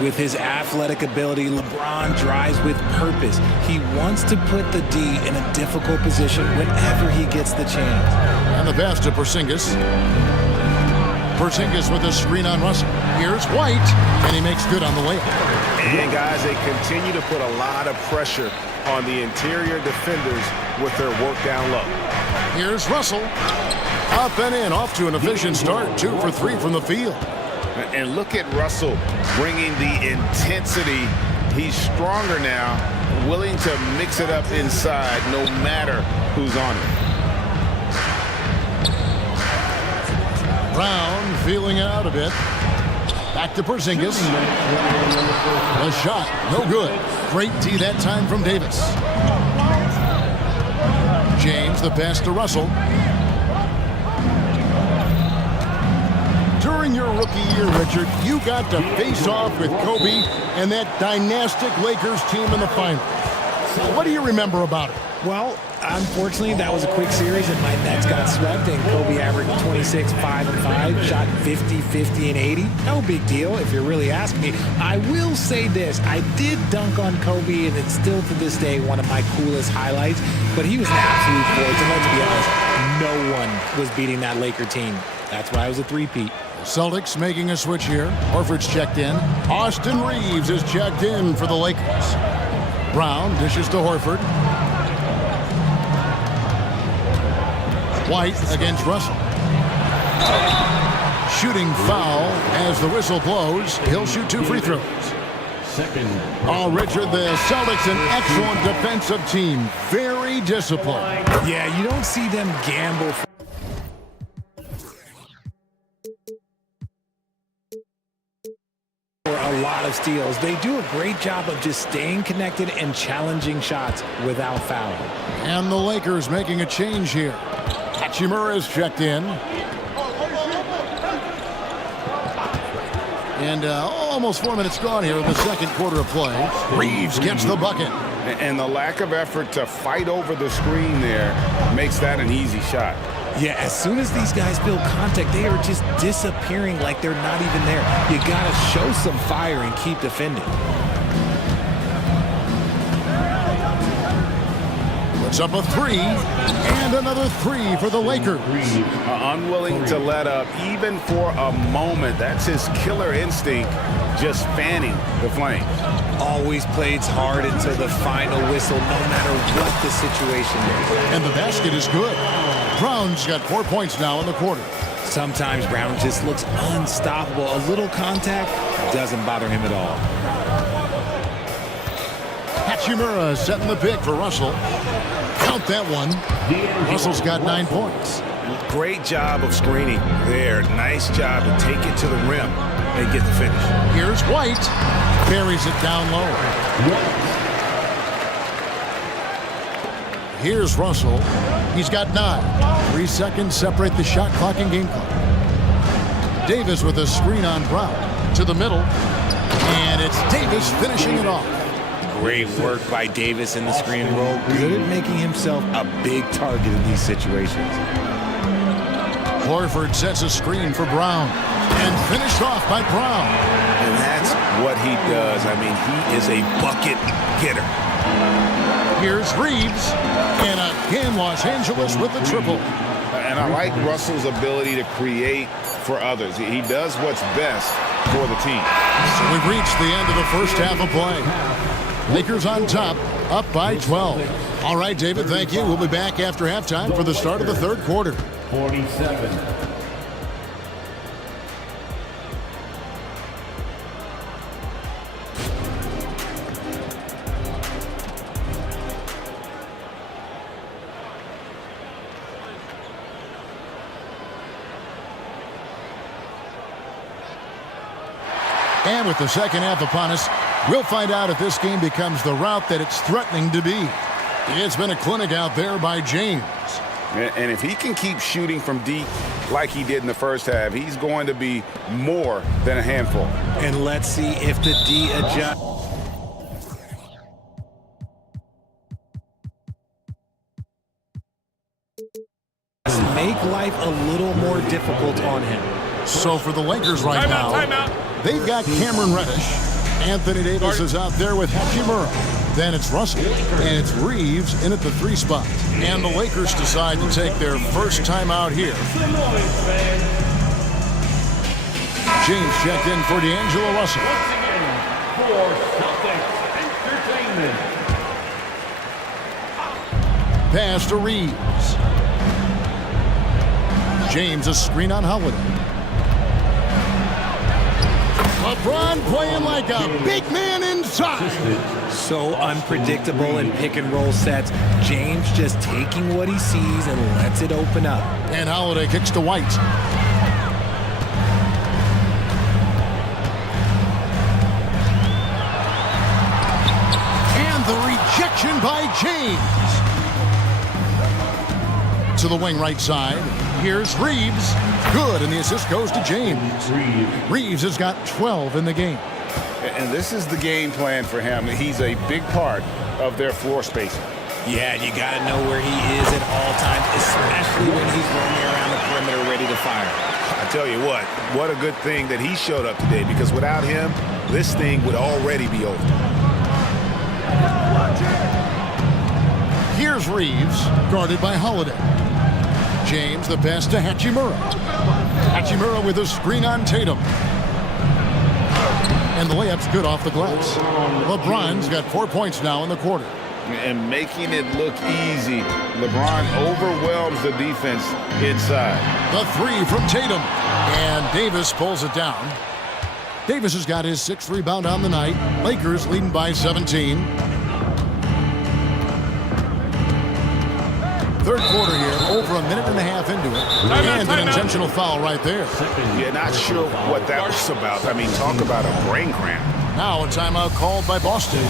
With his athletic ability, LeBron drives with purpose. He wants to put the D in a difficult position whenever he gets the chance. And the pass to Porzingis. Porzingis with a screen on Russell. Here's White, and he makes good on the layup. And guys, they continue to put a lot of pressure on the interior defenders with their work down low. Here's Russell. Up and in, off to an efficient start. 2 for 3 from the field. And look at Russell bringing the intensity. He's stronger now, willing to mix it up inside no matter who's on it. Brown feeling it out a bit. Back to Porzingis. A shot, no good. Great D that time from Davis. James, the pass to Russell. During your rookie year, Richard, you got to face off with Kobe and that dynastic Lakers team in the finals. What do you remember about it? Well, unfortunately, that was a quick series, and my Nets got swept, and Kobe averaged 26, 5, and 5, shot 50, 50, and 80. No big deal, if you're really asking me. I will say this. I did dunk on Kobe, and it's still to this day one of my coolest highlights, but he was an absolute force, and let's be honest, no one was beating that Laker team. That's why it was a three-peat. Celtics making a switch here. Horford's checked in. Austin Reeves is checked in for the Lakers. Brown dishes to Horford. White against Russell. Shooting foul as the whistle blows. He'll shoot 2 free throws. Oh, Richard, the Celtics, an excellent defensive team. Very disciplined. Yeah, you don't see them gamble for a lot of steals. They do a great job of just staying connected and challenging shots without fouling. And the Lakers making a change here. Hachimura is checked in. And almost 4 minutes gone here in the second quarter of play. Reeves gets the bucket. And the lack of effort to fight over the screen there makes that an easy shot. Yeah, as soon as these guys build contact, they are just disappearing like they're not even there. You got to show some fire and keep defending. Puts up a 3, and another 3 for the Lakers. Unwilling to let up even for a moment. That's his killer instinct, just fanning the flames. Always plays hard until the final whistle, no matter what the situation is. And the basket is good. Brown's got 4 points now in the quarter. Sometimes Brown just looks unstoppable. A little contact doesn't bother him at all. Hachimura setting the pick for Russell. Count that one. Russell's got 9 points. Great job of screening there. Nice job to take it to the rim and get the finish. Here's White. Buries it down low. Here's Russell. He's got 9. 3 seconds separate the shot clock and game clock. Davis with a screen on Brown. To the middle. And it's Davis finishing it off. Great work by Davis in the screen roll. Good at making himself a big target in these situations. Horford sets a screen for Brown. And finished off by Brown. And that's what he does. I mean, he is a bucket getter. Here's Reeves. And again, Los Angeles with the triple. And I like Russell's ability to create for others. He does what's best for the team. So we've reached the end of the first half of play. Lakers on top, up by 12. All right, David, thank you. We'll be back after halftime for the start of the third quarter. 47. And with the second half upon us, we'll find out if this game becomes the route that it's threatening to be. It's been a clinic out there by James. And if he can keep shooting from deep like he did in the first half, he's going to be more than a handful. And let's see if the D adjusts. Make life a little more difficult on him. So for the Lakers right now, they've got Cameron Reddish. Anthony Davis is out there with Hachimura. Then it's Russell, and it's Reeves in at the 3 spot. And the Lakers decide to take their first time out here. James checked in for D'Angelo Russell. For Celtics Entertainment. Pass to Reeves. James a screen on Holiday. LeBron playing like a big man inside. So unpredictable in pick and roll sets. James just taking what he sees and lets it open up. And Holiday kicks to White. And the rejection by James. To the wing right side. Here's Reeves. Good, and the assist goes to James. Reeves has got 12 in the game. And this is the game plan for him. He's a big part of their floor spacing. Yeah, you got to know where he is at all times, especially when he's roaming around the perimeter ready to fire. I tell you what a good thing that he showed up today, because without him, this thing would already be over. Here's Reeves, guarded by Holiday. James, the pass to Hachimura. Hachimura with a screen on Tatum. And the layup's good off the glass. LeBron's got 4 points now in the quarter. And making it look easy, LeBron overwhelms the defense inside. The three from Tatum. And Davis pulls it down. Davis has got his 6th rebound on the night. Lakers leading by 17. Third quarter here, over a minute and a half into it. And an intentional foul right there. Yeah, not sure what that was about. I mean, talk about a brain cramp. Now a timeout called by Boston.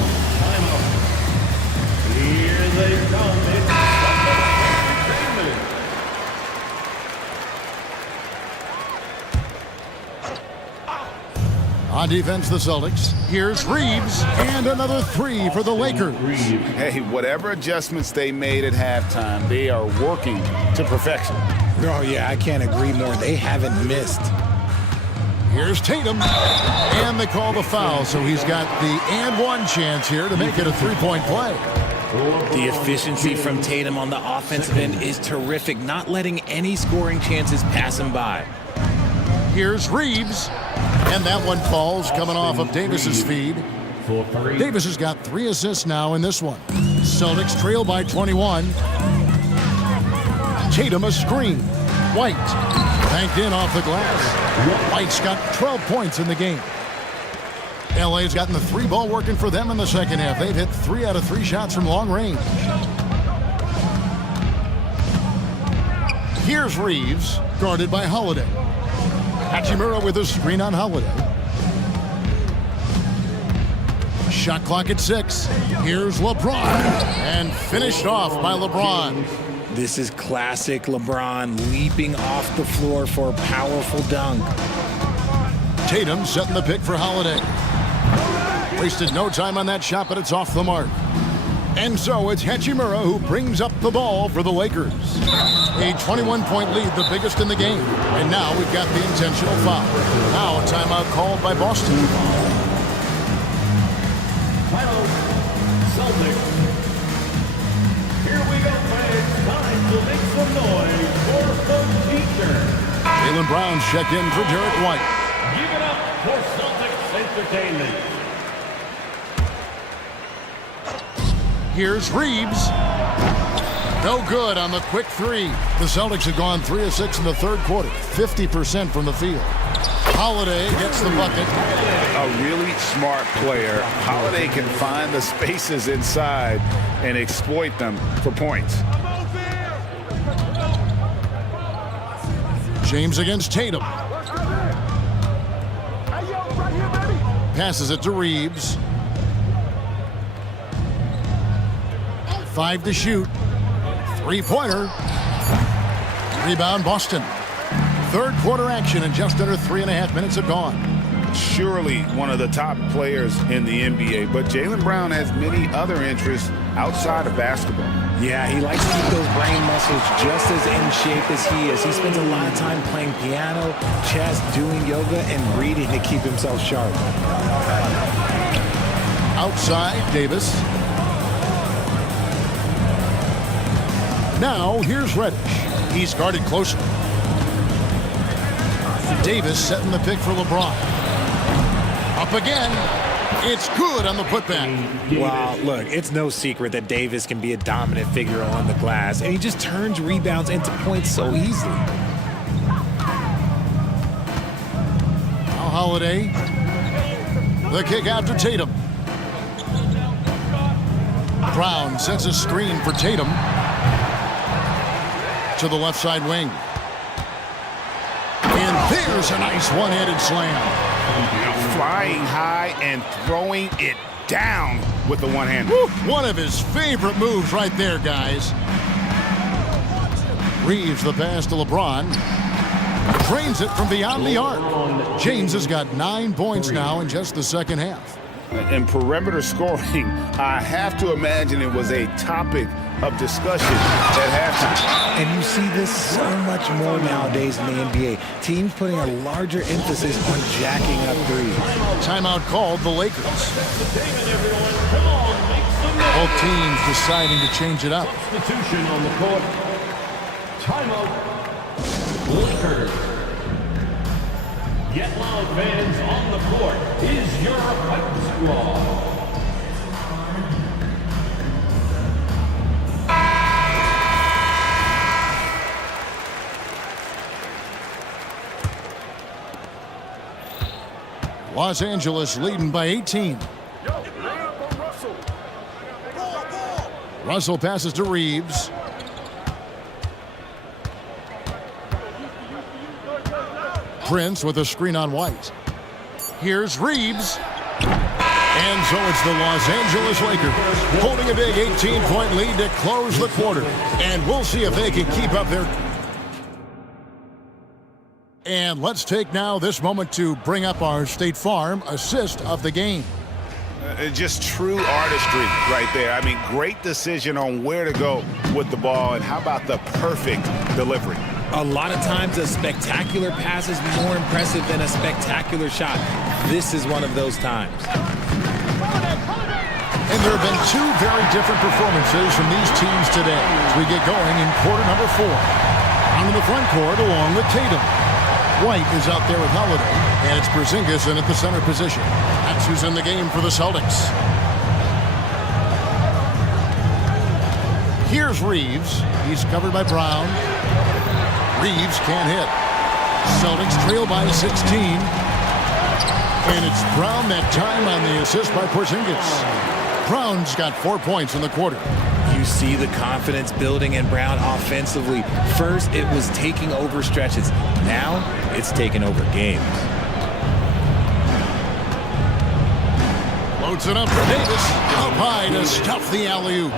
Here they come. On defense, the Celtics. Here's Reeves, and another three for the Lakers. Hey, whatever adjustments they made at halftime, they are working to perfection. Oh, yeah, I can't agree more. They haven't missed. Here's Tatum, and they call the foul, so he's got the and one chance here to make it a three-point play. The efficiency from Tatum on the offensive end is terrific, not letting any scoring chances pass him by. Here's Reeves, and that one falls coming off of Davis's feed. Davis has got 3 assists now in this one. Celtics trail by 21. Tatum a screen. White banked in off the glass. White's got 12 points in the game. LA's gotten the 3 ball working for them in the second half. They've hit 3 out of 3 shots from long range. Here's Reeves, guarded by Holiday. Hachimura with a screen on Holiday. Shot clock at 6. Here's LeBron, and finished off by LeBron. This is classic LeBron, leaping off the floor for a powerful dunk. Tatum setting the pick for Holiday. Wasted no time on that shot, but it's off the mark. And so it's Hachimura who brings up the ball for the Lakers. A 21-point lead, the biggest in the game. And now we've got the intentional foul. Now a timeout called by Boston. Timeout, Celtics. Here we go, fans. Time to make some noise for some teacher. Jaylen Brown checked in for Derek White. Give it up for Celtics Entertainment. Here's Reeves. No good on the quick 3. The Celtics have gone 3 of 6 in the third quarter. 50% from the field. Holiday gets the bucket. A really smart player. Holiday can find the spaces inside and exploit them for points. James against Tatum. Passes it to Reeves. 5 to shoot. 3-pointer. Rebound Boston. Third quarter action, and just under 3.5 minutes have gone. Surely one of the top players in the NBA, but Jaylen Brown has many other interests outside of basketball. Yeah, he likes to keep those brain muscles just as in shape as he is. He spends a lot of time playing piano, chess, doing yoga, and reading to keep himself sharp. Outside, Davis. Now, here's Reddish. He's guarded closer. Davis setting the pick for LeBron. Up again. It's good on the putback. Wow, look, it's no secret that Davis can be a dominant figure on the glass, and he just turns rebounds into points so easily. Now Holiday The kick out to Tatum. Brown sets a screen for Tatum. To the left side wing. And there's a nice one-handed slam. Flying high and throwing it down with the one-hander. One of his favorite moves right there, guys. Reeves the pass to LeBron. Drains it from beyond the arc. James has got 9 points now in just the second half. And perimeter scoring, I have to imagine it was a topic of discussion at halftime. And you see this so much more nowadays in the NBA. Teams putting a larger emphasis on jacking up threes. Timeout called the Lakers. Both teams deciding to change it up. Substitution on the court. Timeout. Lakers. Get loud, fans, on the court is your fight squad. Los Angeles leading by 18. Russell passes to Reeves. Prince with a screen on White. Here's Reeves. And so it's the Los Angeles Lakers holding a big 18-point lead to close the quarter. And we'll see if they can keep up their... And let's take now this moment to bring up our State Farm assist of the game. Just true artistry right there. I mean, great decision on where to go with the ball, and how about the perfect delivery? A lot of times a spectacular pass is more impressive than a spectacular shot. This is one of those times. And there have been 2 very different performances from these teams today as we get going in quarter number 4. On the front court along with Tatum. White is out there with Holiday, and it's Porzingis in at the center position. That's who's in the game for the Celtics. Here's Reeves. He's covered by Brown. Reeves can't hit. Celtics trail by 16. And it's Brown that time on the assist by Porzingis. Brown's got 4 points in the quarter. You see the confidence building in Brown offensively. First, it was taking over stretches. Now, it's taking over games. Loads it up for Davis. Up high to stuff the alley-oop.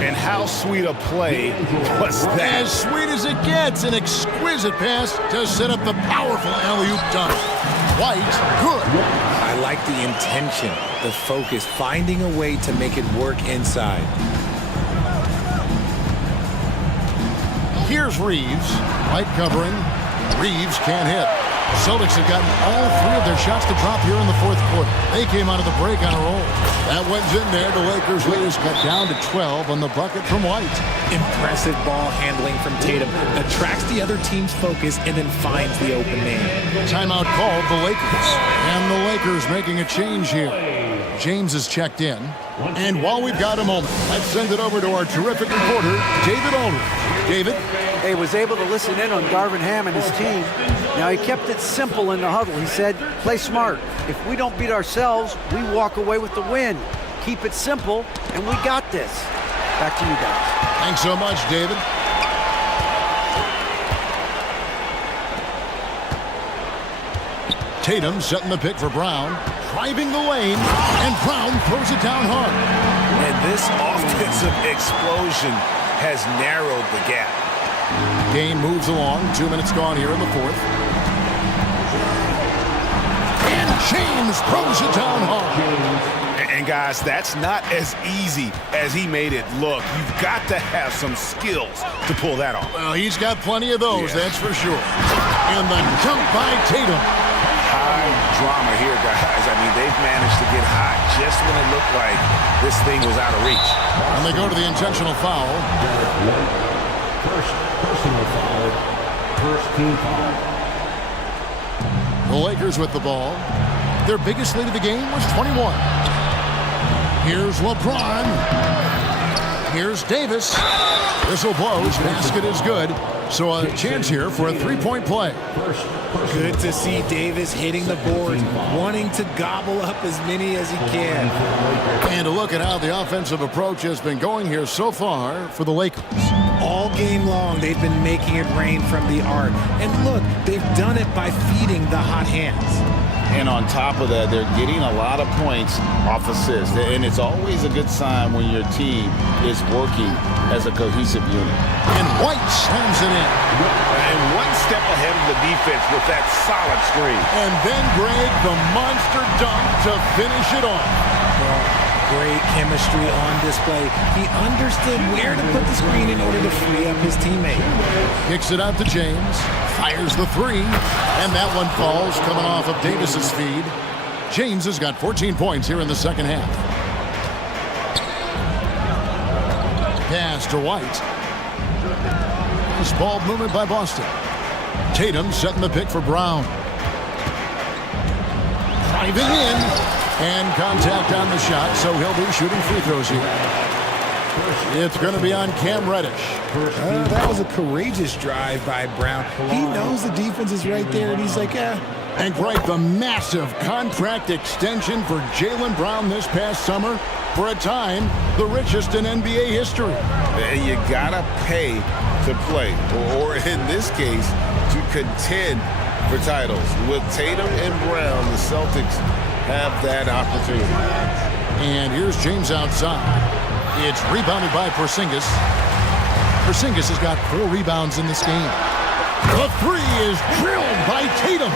And how sweet a play was that? As sweet as it gets. An exquisite pass to set up the powerful alley-oop dunk. White, good. I like the intention, the focus, finding a way to make it work inside. Here's Reeves. White covering. Reeves can't hit. Celtics have gotten all 3 of their shots to drop here in the 4th quarter. They came out of the break on a roll. That one's in there. The Lakers lead is cut down to 12 on the bucket from White. Impressive ball handling from Tatum. Attracts the other team's focus and then finds the open man. Timeout called the Lakers. And the Lakers making a change here. James is checked in. And while we've got a moment, let's send it over to our terrific reporter, David Aldridge. David? He was able to listen in on Darvin Ham and his team. Now, he kept it simple in the huddle. He said, play smart. If we don't beat ourselves, we walk away with the win. Keep it simple, and we got this. Back to you guys. Thanks so much, David. Tatum setting the pick for Brown. Driving the lane, and Brown throws it down hard. And this offensive explosion has narrowed the gap. Game moves along. 2 minutes gone here in the 4th. And James throws it down hard. And guys, that's not as easy as he made it look. You've got to have some skills to pull that off. Well, he's got plenty of those, that's for sure. And the dunk by Tatum. High drama here, guys. I mean, they've managed to get hot just when it looked like this thing was out of reach. And they go to the intentional foul. First personal foul. First team foul. The Lakers with the ball. Their biggest lead of the game was 21. Here's LeBron. Here's Davis. Whistle blows. Basket is good. So a chance here for a three-point play. Good to see Davis hitting the boards, wanting to gobble up as many as he can. And a look at how the offensive approach has been going here so far for the Lakers. All game long, they've been making it rain from the arc. And look, they've done it by feeding the hot hands. And on top of that, they're getting a lot of points off assists. And it's always a good sign when your team is working as a cohesive unit. And White slams it in. And one step ahead of the defense with that solid screen. And then Greg, the monster dunk to finish it off. Great chemistry on display. He understood where to put the screen in order to free up his teammate. Kicks it out to James. Fires the three. And that one falls coming off of Davis's feed. James has got 14 points here in the second half. Pass to White. This ball movement by Boston. Tatum setting the pick for Brown. Driving in. And contact on the shot, so he'll be shooting free throws here. It's going to be on Cam Reddish. That was a courageous drive by Brown. He knows the defense is right there, and he's like, eh. And Greg, the massive contract extension for Jaylen Brown this past summer. For a time, the richest in NBA history. And you got to pay to play, or in this case, to contend for titles. With Tatum and Brown, the Celtics have that opportunity. And here's James outside. It's rebounded by Porzingis. Porzingis has got 4 rebounds in this game. The three is drilled by Tatum.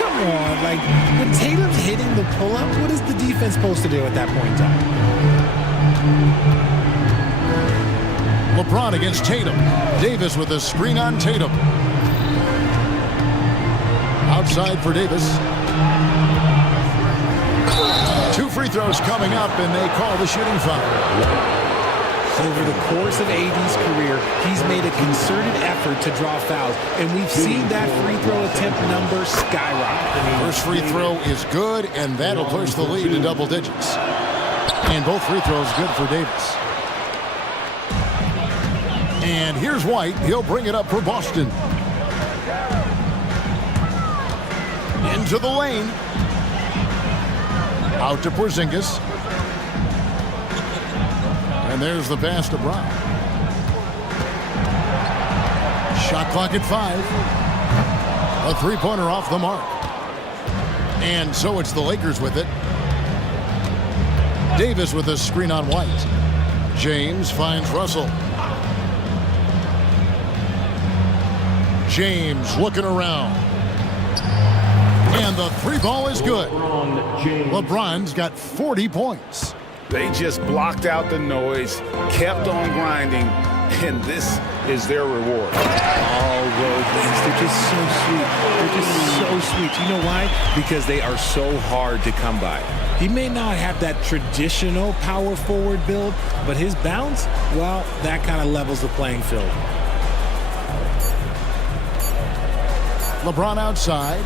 Come on, like, when Tatum's hitting the pull-up, what is the defense supposed to do at that point in time? LeBron against Tatum. Davis with a screen on Tatum. Outside for Davis. 2 free throws coming up, and they call the shooting foul. Over the course of AD's career, he's made a concerted effort to draw fouls, and we've seen that free throw attempt number skyrocket. First free throw is good, and that'll push the lead to double digits. And both free throws good for Davis. And here's White. He'll bring it up for Boston. Into the lane. Out to Porzingis. And there's the pass to Brown. Shot clock at 5. A three-pointer off the mark. And so it's the Lakers with it. Davis with a screen on White. James finds Russell. James looking around. And the three ball is good. LeBron's got 40 points. They just blocked out the noise, kept on grinding, and this is their reward. All road wins. They're just so sweet. They're just so sweet. You know why? Because they are so hard to come by. He may not have that traditional power forward build, but his bounce, well, that kind of levels the playing field. LeBron outside.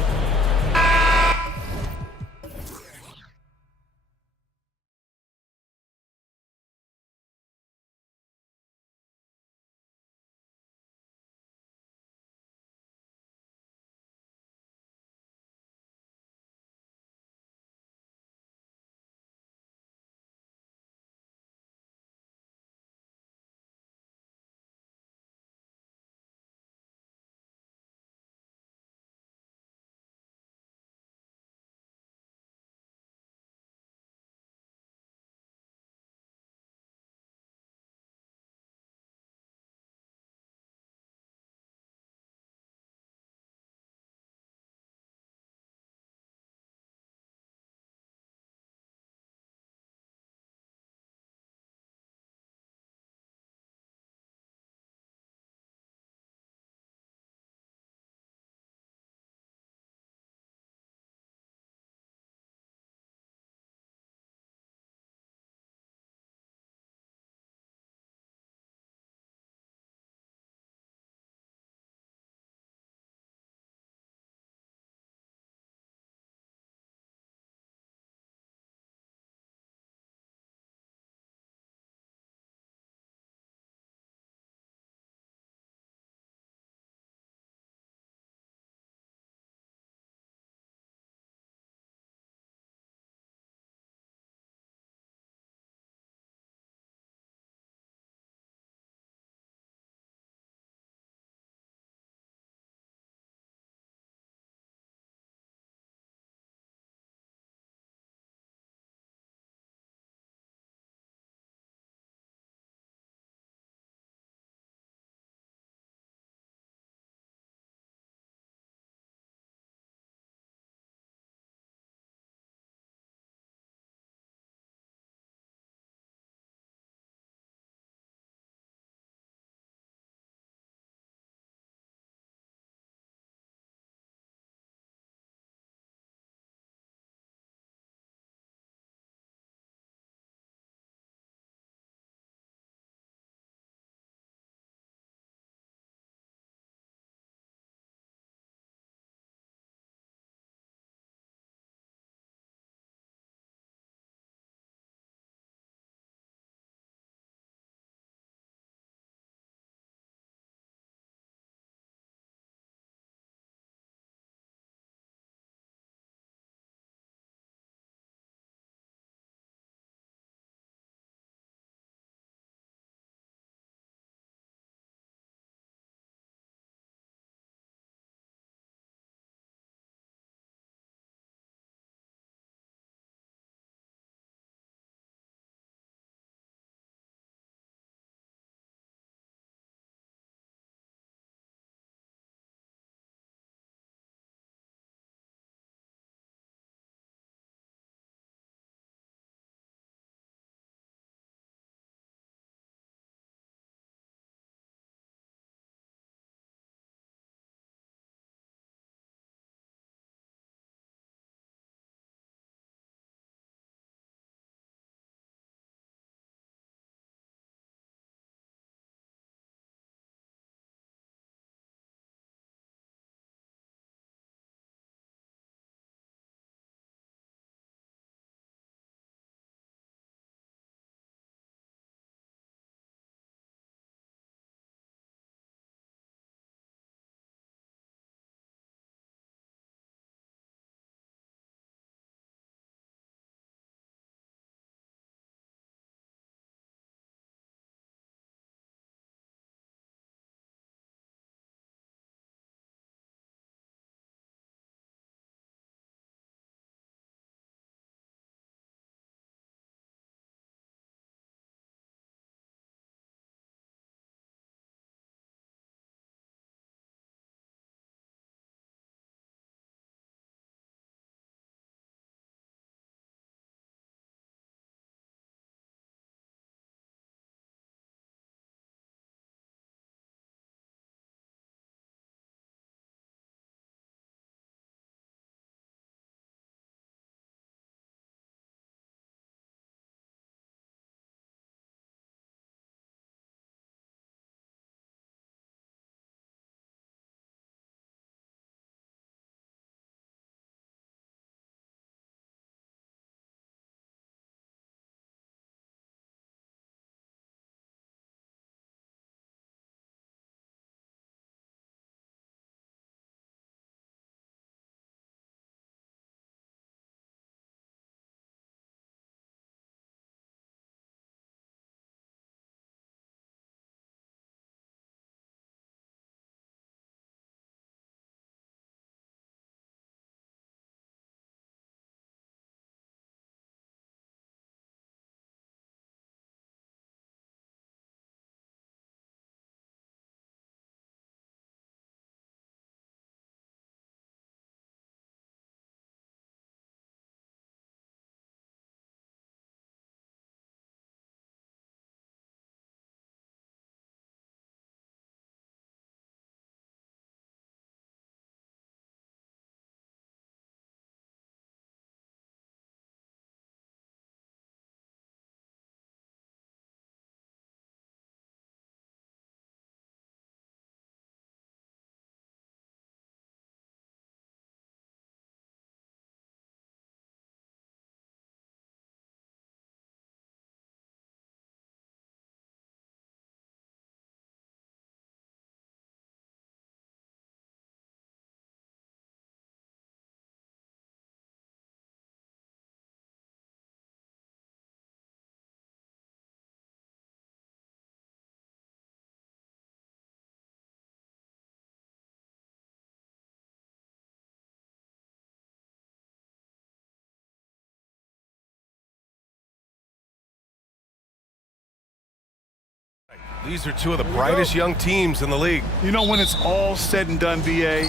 These are two of the brightest young teams in the league. You know, when it's all said and done, BA,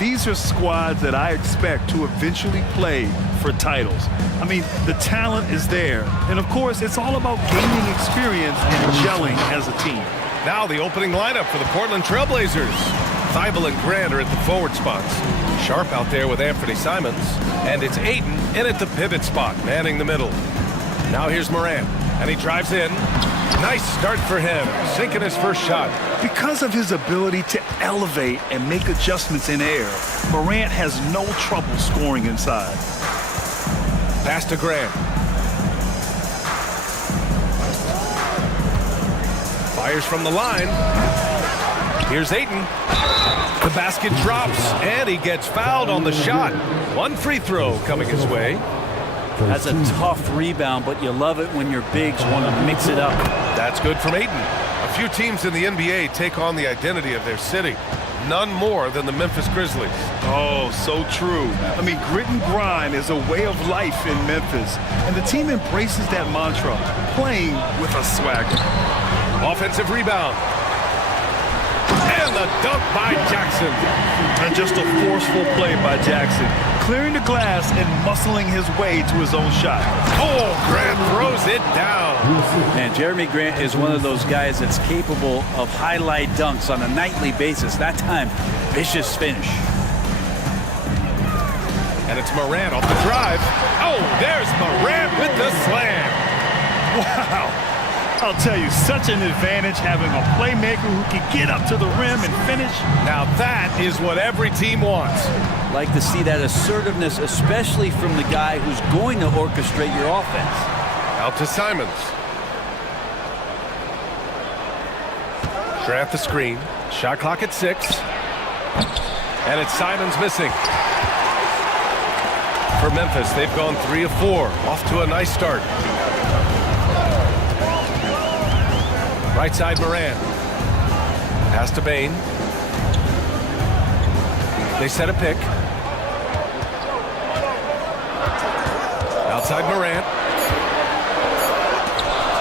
these are squads that I expect to eventually play for titles. I mean, the talent is there. And of course, it's all about gaining experience and gelling as a team. Now the opening lineup for the Portland Trailblazers. Thibault and Grant are at the forward spots. Sharp out there with Anthony Simons. And it's Ayton in at the pivot spot, manning the middle. Now here's Morant, and he drives in. Nice start for him, sinking his first shot. Because of his ability to elevate and make adjustments in air, Morant has no trouble scoring inside. Pass to Grant. Fires from the line. Here's Ayton. The basket drops, and he gets fouled on the shot. One free throw coming his way. That's a tough rebound, but you love it when your bigs want to mix it up. That's good from Ayton. A few teams in the NBA take on the identity of their city. None more than the Memphis Grizzlies. Oh, so true. I mean, grit and grind is a way of life in Memphis. And the team embraces that mantra, playing with a swagger. Offensive rebound. And the dunk by Jackson. And just a forceful play by Jackson, clearing the glass and muscling his way to his own shot. Oh, Grant throws it down. Man, Jeremy Grant is one of those guys that's capable of highlight dunks on a nightly basis. That time, vicious finish. And it's Morant off the drive. Oh, there's Morant with the slam. Wow. I'll tell you, such an advantage having a playmaker who can get up to the rim and finish. Now that is what every team wants. Like to see that assertiveness, especially from the guy who's going to orchestrate your offense. Out to Simons. Grant the screen. Shot clock at 6. And it's Simons missing. For Memphis, they've gone 3 of 4. Off to a nice start. Right side Morant. Pass to Bane. They set a pick. Outside Morant.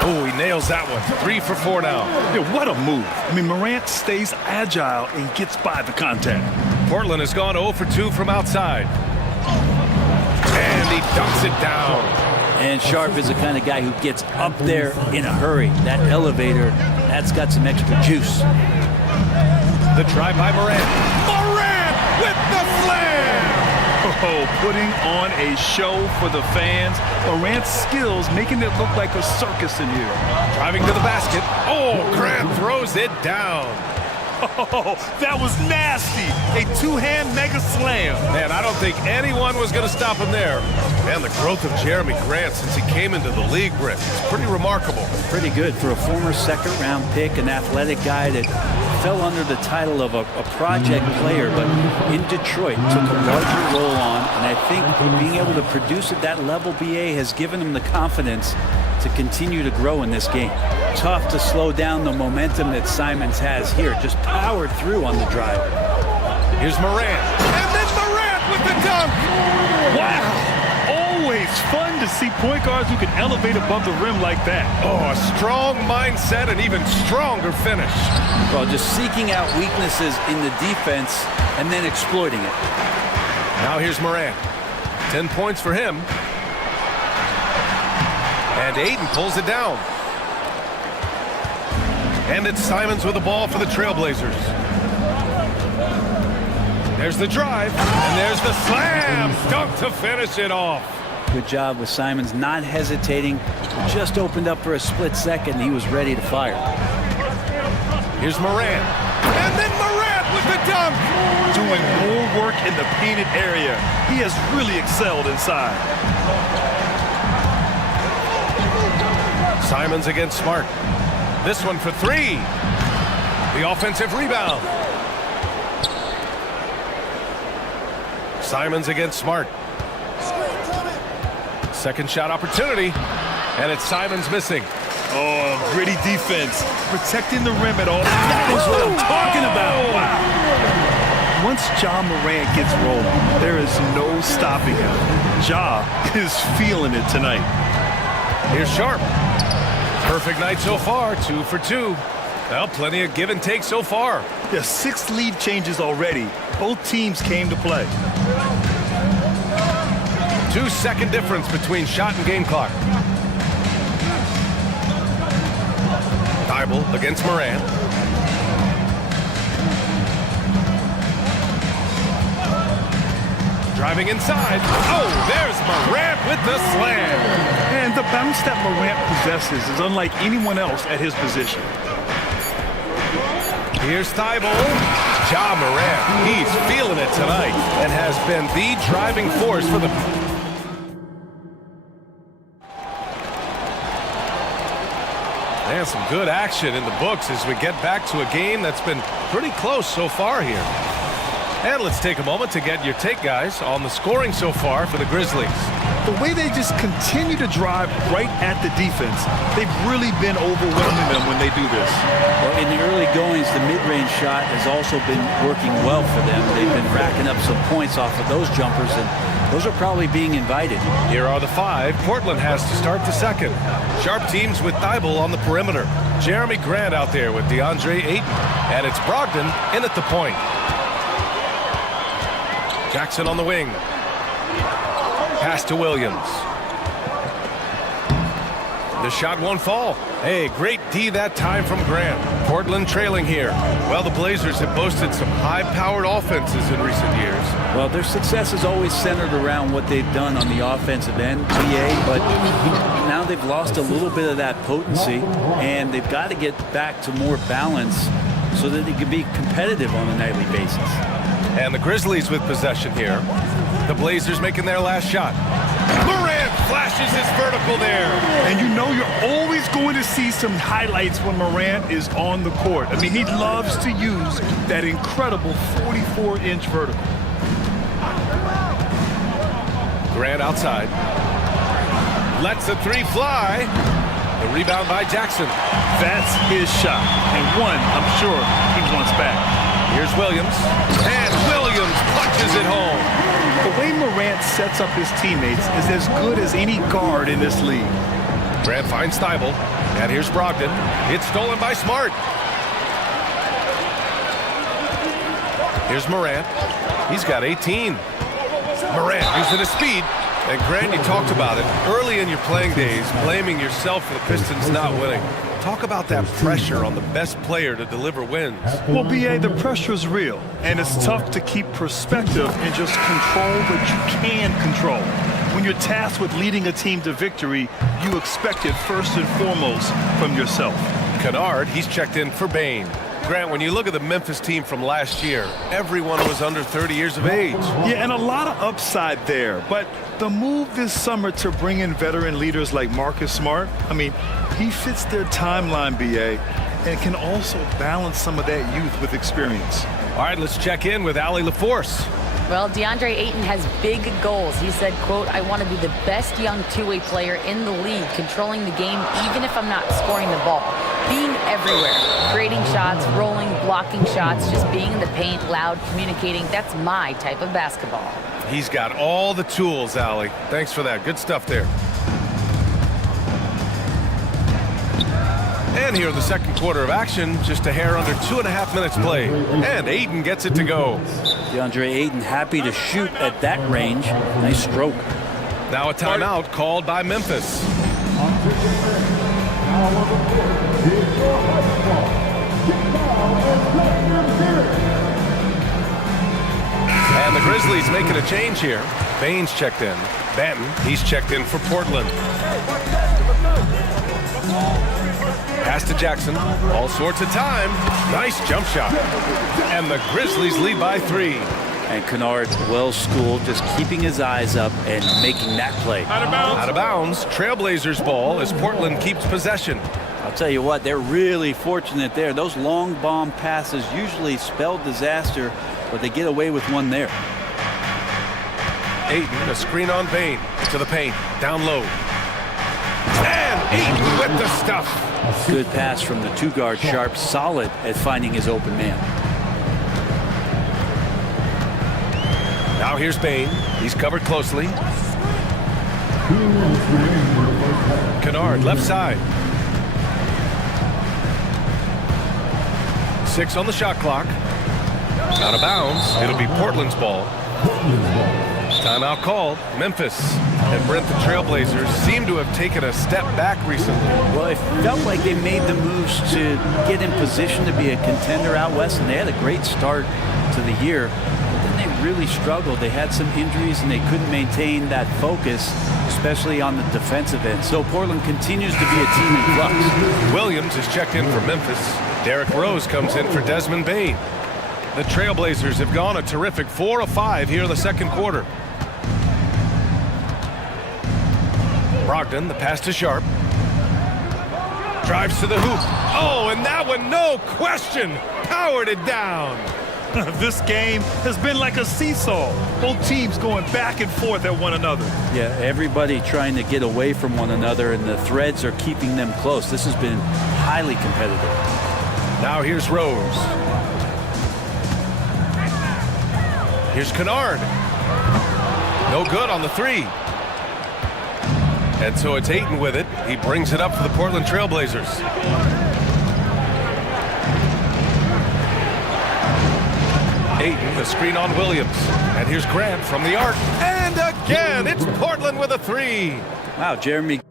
Oh, he nails that one. 3 for 4 now. Yeah, what a move. I mean, Morant stays agile and gets by the contact. Portland has gone 0 for 2 from outside. And he dunks it down. And Sharp is the kind of guy who gets up there in a hurry. That elevator, that's got some extra juice. The try by Morant. Morant with the slam! Oh, putting on a show for the fans. Morant's skills making it look like a circus in here. Driving to the basket. Oh, Grant throws it down. Oh, that was nasty. A two-hand mega slam. Man, I don't think anyone was going to stop him there. And the growth of Jeremy Grant since he came into the league, Britt, is pretty remarkable. Pretty good for a former second-round pick, an athletic guy that fell under the title of a project player, but in Detroit took a larger role on, and I think being able to produce at that level, BA, has given him the confidence to continue to grow in this game. Tough to slow down the momentum that Simons has here. Just powered through on the drive. Here's Morant. And then Morant with the dunk. Wow. Always fun to see point guards who can elevate above the rim like that. Oh, a strong mindset and even stronger finish. Well, just seeking out weaknesses in the defense and then exploiting it. Now here's Morant. 10 points for him. And Ayton pulls it down. And it's Simons with the ball for the Trailblazers. There's the drive, and there's the slam dunk to finish it off. Good job with Simons not hesitating. Just opened up for a split second. He was ready to fire. Here's Morant. And then Morant with the dunk. Doing more work in the painted area. He has really excelled inside. Simons against Smart. This one for 3. The offensive rebound. Simons against Smart. Second shot opportunity. And it's Simons missing. Oh, gritty defense. Protecting the rim at all. That is what I'm talking about. Wow. Once Ja Morant gets rolling, there is no stopping him. Ja is feeling it tonight. Here's Sharp. Perfect night so far, 2 for 2. Well, plenty of give and take so far. Yeah, 6 lead changes already. Both teams came to play. 2-second difference between shot and game clock. Thibault against Morant. Driving inside. Oh, there's Morant with the slam. And the bounce that Morant possesses is unlike anyone else at his position. Here's Thibault. Ja Morant, he's feeling it tonight and has been the driving force for the... And some good action in the books as we get back to a game that's been pretty close so far here. And let's take a moment to get your take, guys, on the scoring so far for the Grizzlies. The way they just continue to drive right at the defense, they've really been overwhelming them when they do this. Well, in the early goings, the mid-range shot has also been working well for them. They've been racking up some points off of those jumpers, and those are probably being invited. Here are the 5. Portland has to start the second. Sharp teams with Thibault on the perimeter. Jeremy Grant out there with DeAndre Ayton. And it's Brogdon in at the point. Jackson on the wing. Pass to Williams. The shot won't fall. Hey, great D that time from Grant. Portland trailing here. Well, the Blazers have boasted some high-powered offenses in recent years. Well, their success is always centered around what they've done on the offensive end, GA, but now they've lost a little bit of that potency, and they've got to get back to more balance so that they can be competitive on a nightly basis. And the Grizzlies with possession here. The Blazers making their last shot. Morant flashes his vertical there. And you know you're always going to see some highlights when Morant is on the court. I mean, he loves to use that incredible 44-inch vertical. Grant outside. Lets the 3 fly. The rebound by Jackson. That's his shot. And one, I'm sure, he wants back. Here's Williams. And Williams punches it home. The way Morant sets up his teammates is as good as any guard in this league. Grant finds Thibault. And here's Brogdon. It's stolen by Smart. Here's Morant. He's got 18. Morant using his speed. And Grant, you talked about it early in your playing days, blaming yourself for the Pistons not winning. Talk about that pressure on the best player to deliver wins. Well, B.A., the pressure is real, and it's tough to keep perspective and just control what you can control. When you're tasked with leading a team to victory, you expect it first and foremost from yourself. Kennard, he's checked in for Bain. Grant, when you look at the Memphis team from last year, everyone was under 30 years of age. Yeah, and a lot of upside there. But the move this summer to bring in veteran leaders like Marcus Smart, I mean, he fits their timeline, B.A., and can also balance some of that youth with experience. All right, let's check in with Allie LaForce. Well, DeAndre Ayton has big goals. He said, quote, "I want to be the best young two-way player in the league, controlling the game even if I'm not scoring the ball. Being everywhere, creating shots, rolling, blocking shots, just being in the paint, loud, communicating. That's my type of basketball." He's got all the tools, Allie. Thanks for that. Good stuff there. And here in the second quarter of action, just a hair under 2.5 minutes played. And Ayton gets it to go. DeAndre Ayton happy to shoot at that range. Nice stroke. Now a timeout called by Memphis. And the Grizzlies making a change here. Baines checked in. Banton, he's checked in for Portland. Pass to Jackson. All sorts of time. Nice jump shot. And the Grizzlies lead by 3. And Kennard, well schooled, just keeping his eyes up and making that play. Out of bounds. Out of bounds. Trailblazers ball as Portland keeps possession. I'll tell you what, they're really fortunate there. Those long bomb passes usually spell disaster, but they get away with one there. Ayton, a screen on Bain. To the paint. Down low. And Ayton with the stuff. Good pass from the 2-guard Sharp, solid at finding his open man. Now here's Bain. He's covered closely. Kennard, left side. 2:06 on the shot clock. Out of bounds. It'll be Portland's ball. Timeout called. Memphis and Brent, the Trailblazers, seem to have taken a step back recently. Well, it felt like they made the moves to get in position to be a contender out west, and they had a great start to the year. But then they really struggled. They had some injuries, and they couldn't maintain that focus, especially on the defensive end. So Portland continues to be a team in flux. Williams is checked in for Memphis. Derrick Rose comes in for Desmond Bane. The Trailblazers have gone a terrific 4 of 5 here in the second quarter. Brogdon, the pass to Sharp. Drives to the hoop. Oh, and that one, no question, powered it down. This game has been like a seesaw. Both teams going back and forth at one another. Yeah, everybody trying to get away from one another, and the threads are keeping them close. This has been highly competitive. Now here's Rose. Here's Kennard. No good on the three. And so it's Ayton with it. He brings it up for the Portland Trailblazers. Ayton, the screen on Williams. And here's Grant from the arc. And again, it's Portland with a three. Wow, Jeremy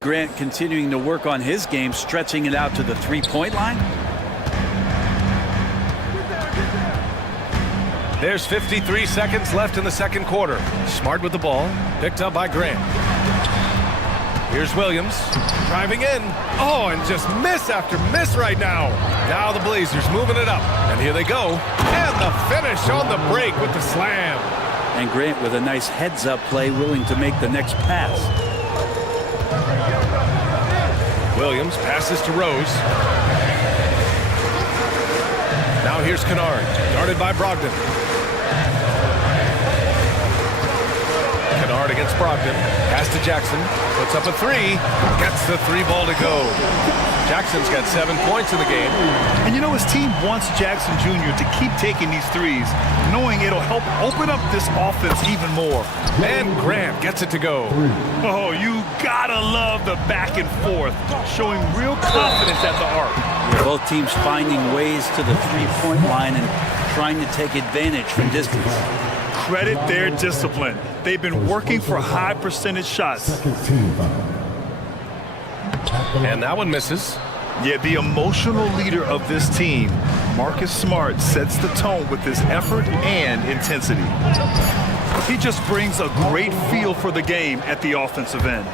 Grant continuing to work on his game, stretching it out to the three-point line. There's 53 seconds left in the second quarter. Smart with the ball, picked up by Grant. Here's Williams, driving in. Oh, and just miss after miss right now. Now the Blazers moving it up, and here they go. And the finish on the break with the slam. And Grant with a nice heads-up play, willing to make the next pass. Williams passes to Rose. Now here's Kennard, guarded by Brogdon. Kennard against Brogdon. Pass to Jackson. Puts up a three. Gets the three ball to go. Jackson's got 7 points in the game. And you know, his team wants Jackson Jr. to keep taking these threes, knowing it'll help open up this offense even more. And Grant gets it to go. Oh, you gotta love the back and forth, showing real confidence at the arc. Both teams finding ways to the three-point line and trying to take advantage from distance. Credit their discipline. They've been working for high percentage shots. And that one misses. Yeah, the emotional leader of this team, Marcus Smart, sets the tone with his effort and intensity. He just brings a great feel for the game at the offensive end.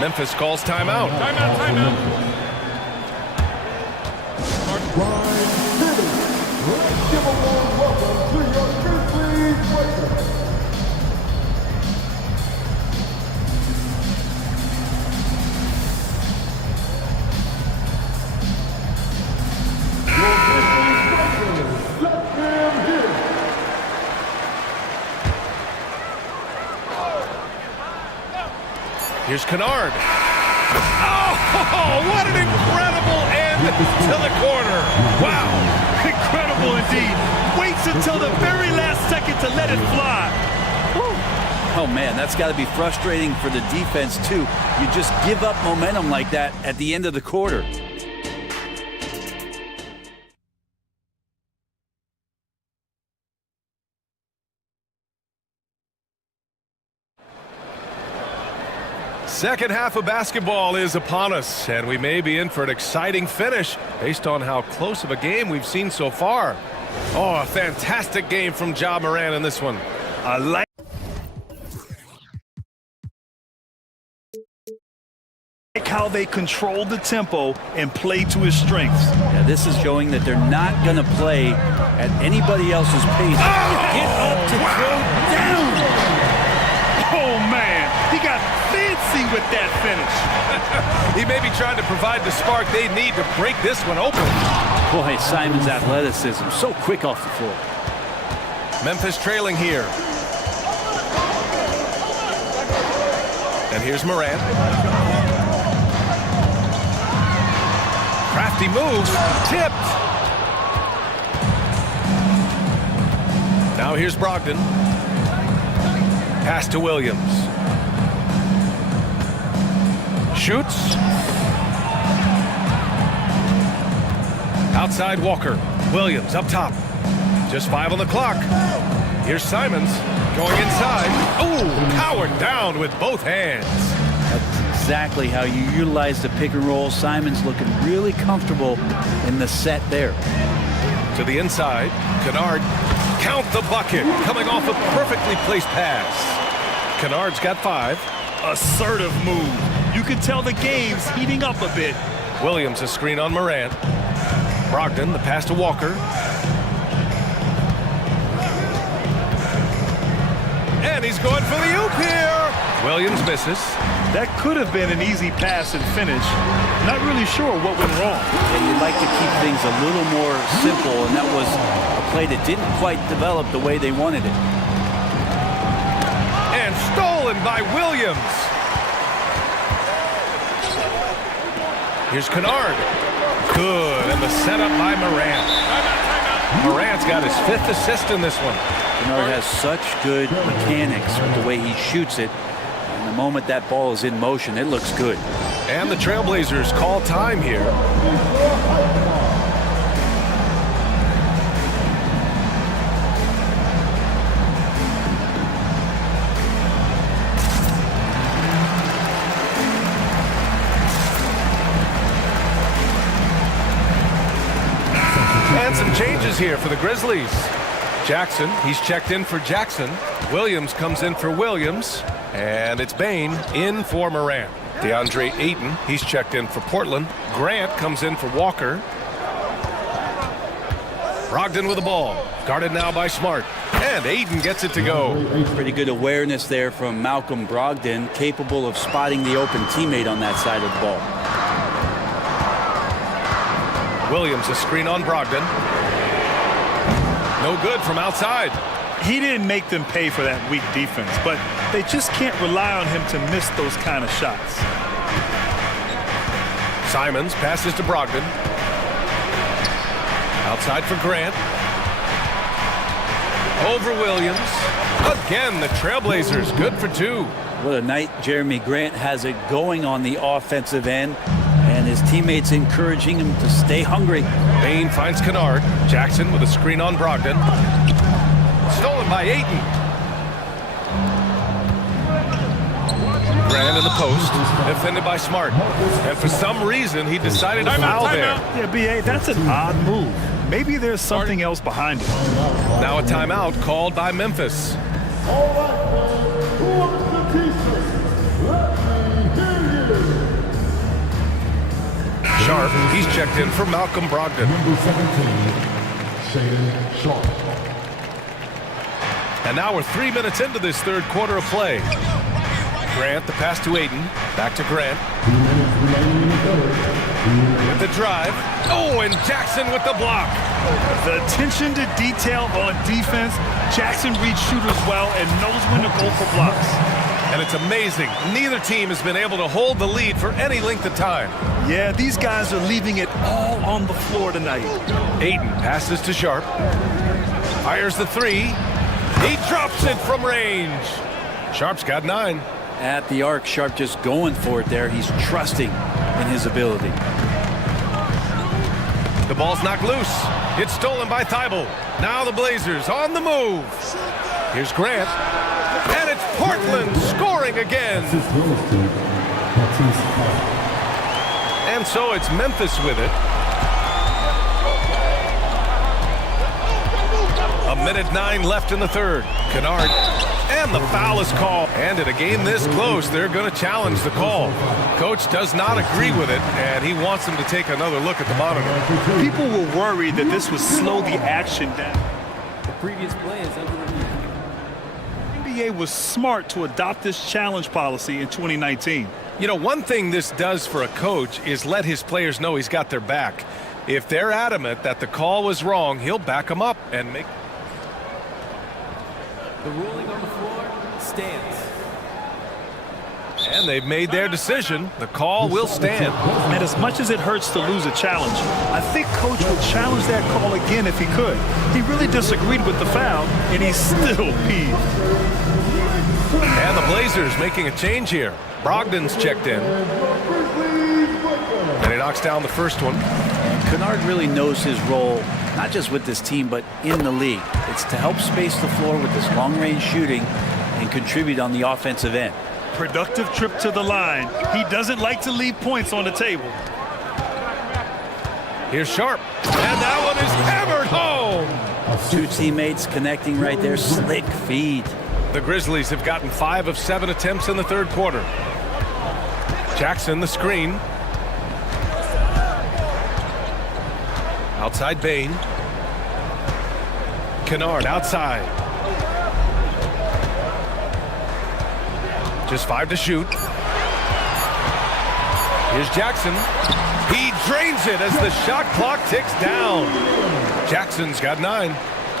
Memphis calls timeout. Timeout. Let's give a warm welcome to your Grizzlies Lakers. Here's Kennard. Oh, what an incredible end to the corner. Wow, incredible indeed. Waits until the very last second to let it fly. Oh, man, that's got to be frustrating for the defense, too. You just give up momentum like that at the end of the quarter. Second half of basketball is upon us, and we may be in for an exciting finish based on how close of a game we've seen so far. Oh, a fantastic game from Ja Morant in this one. I like how they control the tempo and play to his strengths. Yeah, this is showing that they're not going to play at anybody else's pace. Get up to throw down. Oh, man, he got fancy with that finish. He may be trying to provide the spark they need to break this one open. Boy, Simon's athleticism, so quick off the floor. Memphis trailing here. And here's Morant. Crafty move, tipped. Now here's Brogdon. Pass to Williams. Shoots. Outside Walker. Williams up top. Just 5 on the clock. Here's Simons going inside. Oh, powered down with both hands. That's exactly how you utilize the pick and roll. Simons looking really comfortable in the set there. To the inside. Kennard. Count the bucket. Coming off a perfectly placed pass. Kennard's got 5. Assertive move. You can tell the game's heating up a bit. Williams a screen on Morant. Brogdon, the pass to Walker. And he's going for the oop here. Williams misses. That could have been an easy pass and finish. Not really sure what went wrong. Yeah, you'd like to keep things a little more simple, and that was a play that didn't quite develop the way they wanted it. And stolen by Williams. Here's Kennard. Good, and the setup by Morant. Morant's got his 5th assist in this one. Kennard has such good mechanics with the way he shoots it. And the moment that ball is in motion, it looks good. And the Trailblazers call time here. And some changes here for the Grizzlies. Jackson, he's checked in for Jackson. Williams comes in for Williams. And it's Bain in for Morant. DeAndre Ayton, he's checked in for Portland. Grant comes in for Walker. Brogdon with the ball. Guarded now by Smart. And Ayton gets it to go. Pretty good awareness there from Malcolm Brogdon, capable of spotting the open teammate on that side of the ball. Williams a screen on Brogdon. No good from outside. He didn't make them pay for that weak defense, but they just can't rely on him to miss those kind of shots. Simons passes to Brogdon. Outside for Grant. Over Williams. Again, the Trailblazers good for 2. What a night Jeremy Grant has it going on the offensive end, and his teammates encouraging him to stay hungry. Bain finds Kennard. Jackson with a screen on Brogdon. Stolen by Ayton. Grant in the post. Defended by Smart. And for some reason, he decided to foul there. Yeah, B.A., that's an odd move. Maybe there's something else behind it. Now a timeout called by Memphis. Sharp, he's checked in for Malcolm Brogdon. And now we're 3 minutes into this third quarter of play. Grant, the pass to Ayton. Back to Grant. With the drive. Oh, and Jackson with the block. The attention to detail on defense. Jackson reads shooters well and knows when to go for blocks. And it's amazing. Neither team has been able to hold the lead for any length of time. Yeah, these guys are leaving it all on the floor tonight. Ayton passes to Sharp. Fires the 3. He drops it from range. Sharp's got 9. At the arc, Sharp just going for it there. He's trusting in his ability. The ball's knocked loose. It's stolen by Thibault. Now the Blazers on the move. Here's Grant. And it's Portland scoring again. And so it's Memphis with it. A minute 9 left in the third. Kennard. And the foul is called. And in a game this close, they're going to challenge the call. Coach does not agree with it, and he wants them to take another look at the monitor. People were worried that this would slow the action down. The previous play is under review. NBA was smart to adopt this challenge policy in 2019. You know, one thing this does for a coach is let his players know he's got their back. If they're adamant that the call was wrong, he'll back them up and make... The ruling on the floor stands. And they've made their decision. The call will stand. And as much as it hurts to lose a challenge, I think Coach would challenge that call again if he could. He really disagreed with the foul, and he's still peeved. And the Blazers making a change here. Brogdon's checked in. knocks down the first one. Kennard really knows his role, not just with this team, but in the league. It's to help space the floor with this long-range shooting and contribute on the offensive end. Productive trip to the line. He doesn't like to leave points on the table. Here's Sharp, and that one is hammered home. Two teammates connecting right there, slick feed. The Grizzlies have gotten 5 of 7 attempts in the third quarter. Jackson, the screen. Outside Bain. Kennard outside. Just 5 to shoot. Here's Jackson. He drains it as the shot clock ticks down. Jackson's got 9.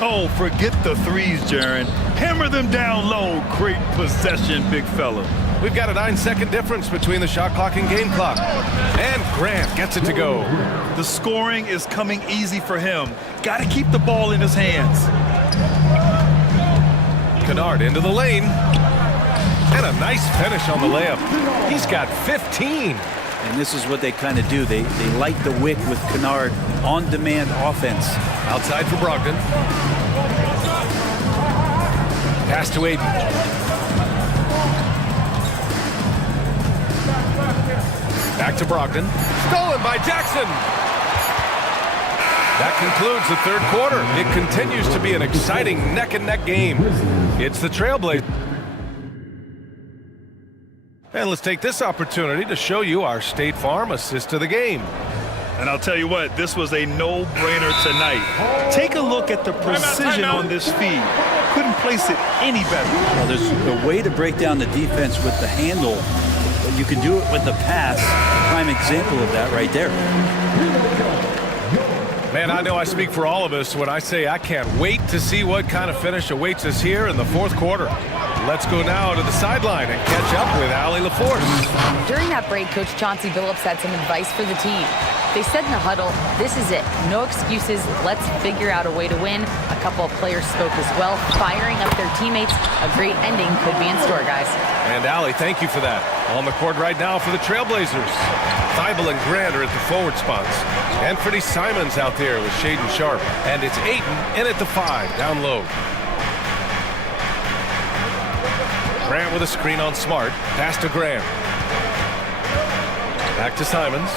Oh, forget the threes, Jaron. Hammer them down low. Great possession, big fella. We've got a 9-second difference between the shot clock and game clock. And Grant gets it to go. The scoring is coming easy for him. Got to keep the ball in his hands. Kennard into the lane. And a nice finish on the layup. He's got 15. And this is what they kind of do. They light the wick with Kennard on-demand offense. Outside for Brogdon. Pass to Aiden. Back to Brogdon. Stolen by Jackson. That concludes the third quarter. It continues to be an exciting neck-and-neck game. It's the Trailblazers. And let's take this opportunity to show you our State Farm assist to the game. And I'll tell you what, this was a no-brainer tonight. Take a look at the precision on this feed. Couldn't place it any better. Well, there's a way to break down the defense with the handle, but you can do it with the pass. Prime example of that right there. Man, I know I speak for all of us when I say I can't wait to see what kind of finish awaits us here in the fourth quarter. Let's go now to the sideline and catch up with Allie LaForce. During that break, Coach Chauncey Billups had some advice for the team. They said in the huddle, this is it. No excuses. Let's figure out a way to win. A couple of players spoke as well, firing up their teammates. A great ending could be in store, guys. And Allie, thank you for that. On the court right now for the Trailblazers. Thybulle and Grant are at the forward spots. Anthony Simons out there with Shaden Sharp. And it's Ayton in at the 5, down low. Grant with a screen on Smart. Pass to Grant. Back to Simons.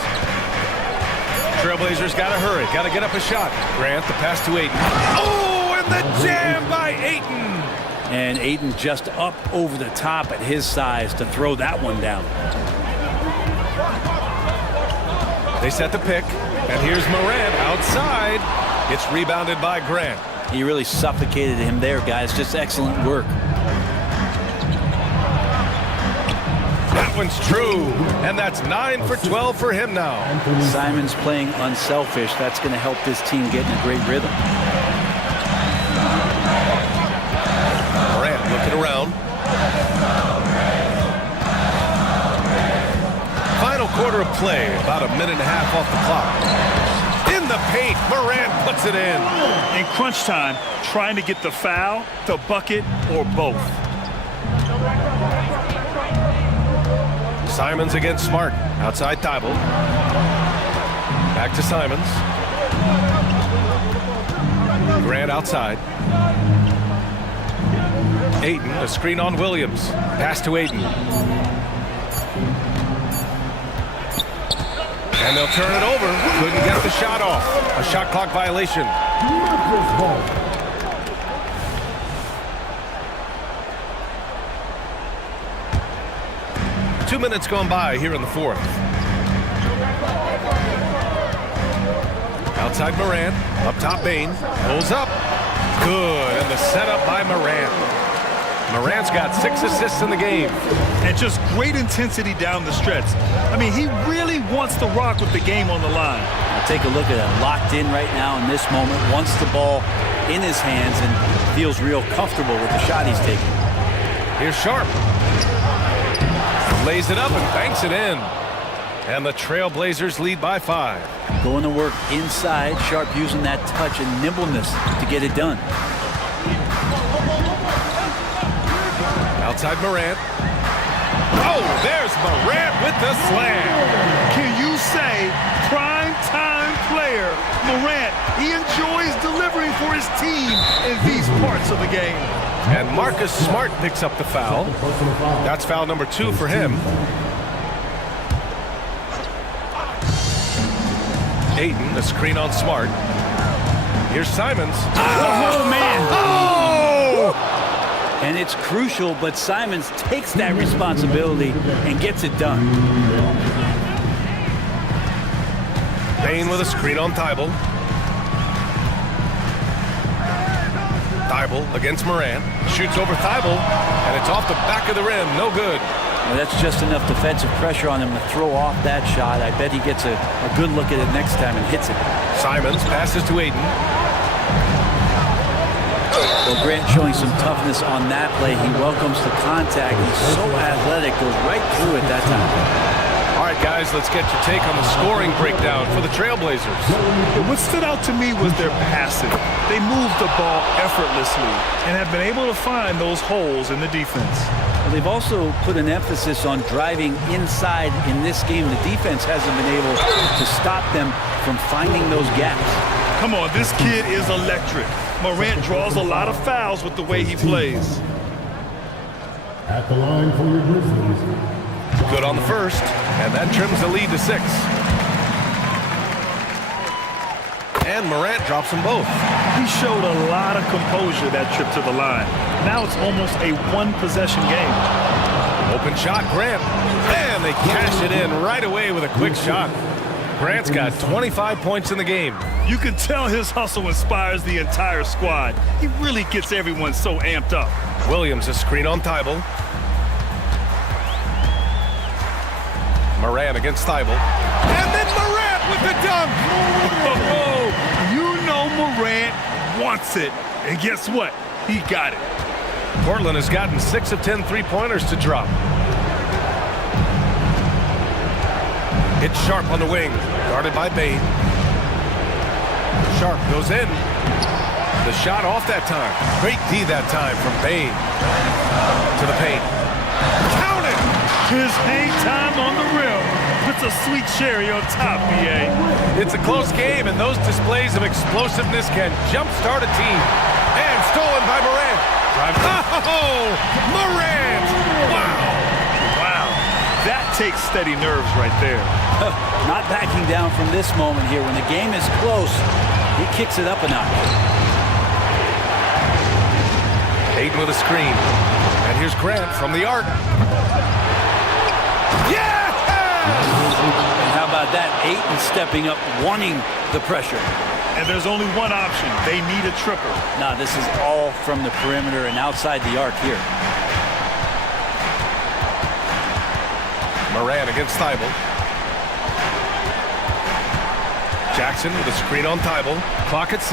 Trailblazers got to hurry. Got to get up a shot. Grant, the pass to Ayton. Oh, and the jam by Ayton. And Ayton just up over the top at his size to throw that one down. They set the pick. And here's Morant outside. It's rebounded by Grant. He really suffocated him there, guys. Just excellent work. That one's true, and that's 9 for 12 for him now. Simons playing unselfish. That's going to help this team get in a great rhythm. Morant looking around. Final quarter of play, about a minute and a half off the clock. In the paint, Morant puts it in. In crunch time, trying to get the foul, the bucket, or both. Simons against Smart. Outside Thybulle. Back to Simons. Grant outside. Ayton, a screen on Williams. Pass to Ayton. And they'll turn it over. Couldn't get the shot off. A shot clock violation. 2 minutes gone by here in the fourth. Outside Morant, up top Bain, pulls up. Good, and the setup by Morant. Morant's got 6 assists in the game. And just great intensity down the stretch. I mean, he really wants to rock with the game on the line. Now take a look at him, locked in right now in this moment, wants the ball in his hands and feels real comfortable with the shot he's taking. Here's Sharp. Lays it up and banks it in. And the Trailblazers lead by 5. Going to work inside. Sharp using that touch and nimbleness to get it done. Outside Morant. Oh, there's Morant with the slam. Can you say minutes of the game. And Marcus Smart picks up the foul. That's foul number 2 for him. Aiden, a screen on Smart. Here's Simons. Oh, man. Oh! And it's crucial, but Simons takes that responsibility and gets it done. Bain with a screen on Thibault. Thibault against Moran. Shoots over Thibault, and it's off the back of the rim. No good. Well, that's just enough defensive pressure on him to throw off that shot. I bet he gets a good look at it next time and hits it. Simons passes to Aiden. Well, Grant showing some toughness on that play. He welcomes the contact. He's so athletic, goes right through it that time. All right, guys, let's get your take on the scoring breakdown for the Trailblazers. What stood out to me was their passing. They moved the ball effortlessly and have been able to find those holes in the defense. Well, they've also put an emphasis on driving inside in this game. The defense hasn't been able to stop them from finding those gaps. Come on, this kid is electric. Morant draws a lot of fouls with the way he plays. At the line for your Grizzlies. Good on the first, and that trims the lead to 6. And Morant drops them both. He showed a lot of composure that trip to the line. Now it's almost a one-possession game. Open shot, Grant. And they cash it in right away with a quick shot. Grant's got 25 points in the game. You can tell his hustle inspires the entire squad. He really gets everyone so amped up. Williams, a screen on Thibault. Moran against Thibault. And then Morant with the dunk! Oh, you know Morant wants it. And guess what? He got it. Portland has gotten 6 of 10 three-pointers to drop. It's Sharp on the wing, guarded by Bain. Sharp goes in. The shot off that time. Great D that time from Bain. To the paint. Count it! His hang time on the rim puts a sweet cherry on top, BA. It's a close game, and those displays of explosiveness can jumpstart a team. And stolen by Morant. Oh, Morant! Wow! Wow. That takes steady nerves right there. Not backing down from this moment here. When the game is close, he kicks it up a notch. Aiden with a screen. And here's Grant from the arc. Yeah! And how about that? Aiden stepping up, wanting the pressure. And there's only one option. They need a triple. Now, this is all from the perimeter and outside the arc here. Moran against Thibault. Jackson with a screen on Thibault. Clock at 6.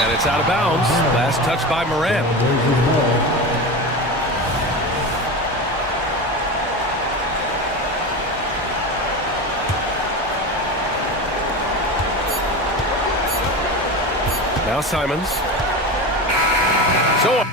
And it's out of bounds. Last touch by Moran. Now Simons. So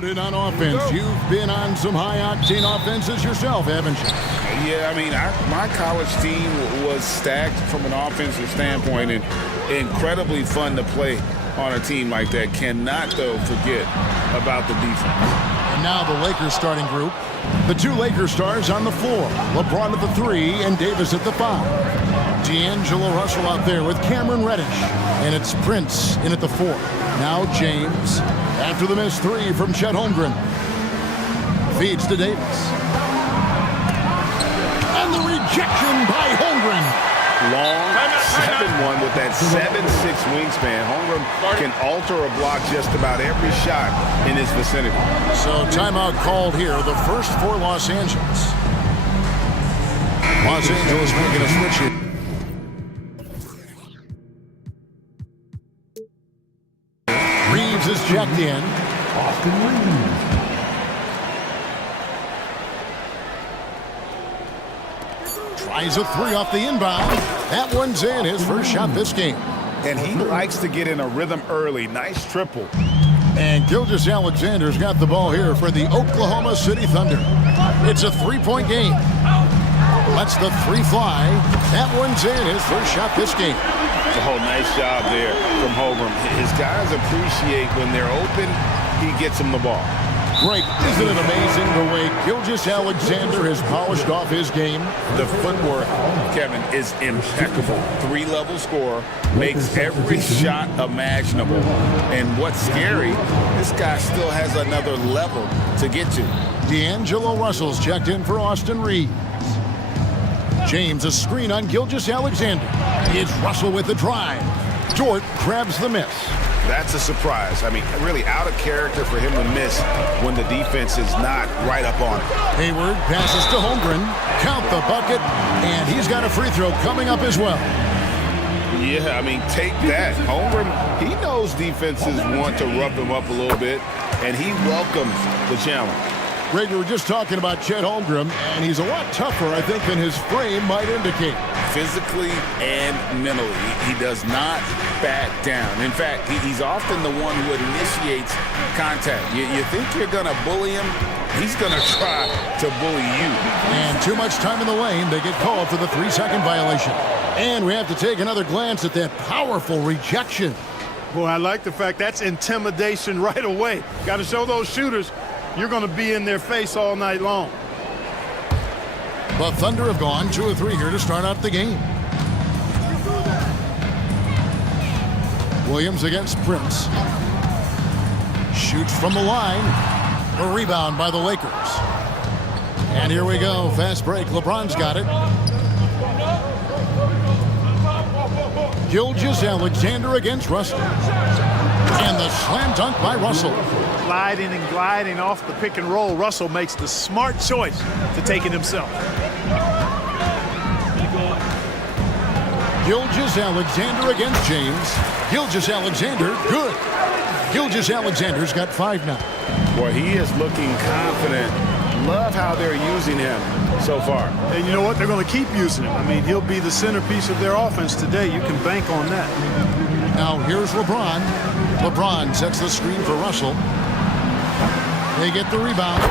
Loaded on offense. You've been on some high-octane offenses yourself, haven't you? Yeah, I mean, my college team was stacked from an offensive standpoint and incredibly fun to play on a team like that. Cannot, though, forget about the defense. And now the Lakers starting group. The two Lakers stars on the floor. LeBron at the 3 and Davis at the 5. D'Angelo Russell out there with Cameron Reddish. And it's Prince in at the 4. Now James. After the missed 3 from Chet Holmgren. Feeds to Davis. And the rejection by Holmgren. Long 7-1 with that 7'6" wingspan. Holmgren can alter a block just about every shot in his vicinity. So timeout called here, the first for Los Angeles. Los Angeles making a switch here. Reeves is checked in. Austin Reeves. Tries a 3 off the inbound. That one's in, his first shot this game. And he likes to get in a rhythm early. Nice triple. And Gilgeous-Alexander's got the ball here for the Oklahoma City Thunder. It's a 3-point game. Lets the 3 fly. That one's in, his first shot this game. Oh, nice job there from Holmgren. His guys appreciate when they're open, he gets them the ball. Great. Isn't it amazing the way Gilgeous-Alexander has polished off his game? The footwork, Kevin, is impeccable. 3-level scorer, makes every shot imaginable. And what's scary, this guy still has another level to get to. D'Angelo Russell's checked in for Austin Reeves. James a screen on Gilgeous-Alexander. It's Russell with the drive. Dort grabs the miss. That's a surprise. I mean, really out of character for him to miss when the defense is not right up on him. Hayward passes to Holmgren. Count the bucket, and he's got a free throw coming up as well. Yeah, I mean, take that. Holmgren, he knows defenses want to rough him up a little bit, and he welcomes the challenge. Greg, we were just talking about Chet Holmgren, and he's a lot tougher, I think, than his frame might indicate. Physically and mentally, he does not back down. In fact, he's often the one who initiates contact. You think you're going to bully him? He's going to try to bully you. And too much time in the lane, they get called for the 3-second violation. And we have to take another glance at that powerful rejection. Boy, I like the fact that's intimidation right away. Got to show those shooters you're going to be in their face all night long. The Thunder have gone 2 of 3 here to start out the game. Williams against Prince. Shoots from the line. A rebound by the Lakers. And here we go. Fast break. LeBron's got it. Gilgeous-Alexander against Russell. And the slam dunk by Russell. Gliding and gliding off the pick and roll. Russell makes the smart choice to take it himself. Gilgeous-Alexander against James. Gilgeous-Alexander, good. Gilgeous-Alexander's got 5 now. Boy, he is looking confident. Love how they're using him so far. And you know what? They're going to keep using him. I mean, he'll be the centerpiece of their offense today. You can bank on that. Now here's LeBron. LeBron sets the screen for Russell. They get the rebound.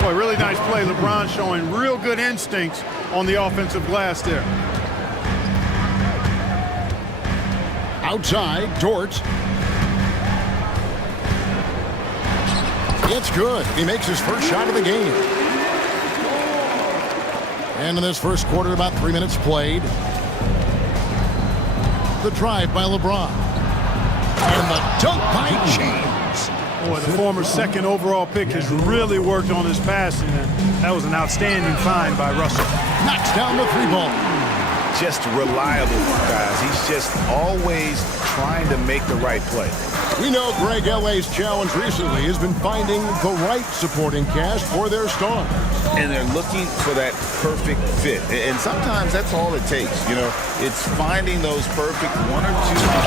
Boy, really nice play. LeBron showing real good instincts on the offensive glass there. Outside, Dort. It's good. He makes his first shot of the game. And in this first quarter, about 3 minutes played. The drive by LeBron. And the dunk by James. Boy, the former second overall pick has really worked on his passing, and that was an outstanding find by Russell. Knocks down the 3-ball. Just reliable, guys. He's just always trying to make the right play. We know Greg LA's challenge recently has been finding the right supporting cast for their stars. And they're looking for that perfect fit. And sometimes that's all it takes. You know, it's finding those perfect 1 or 2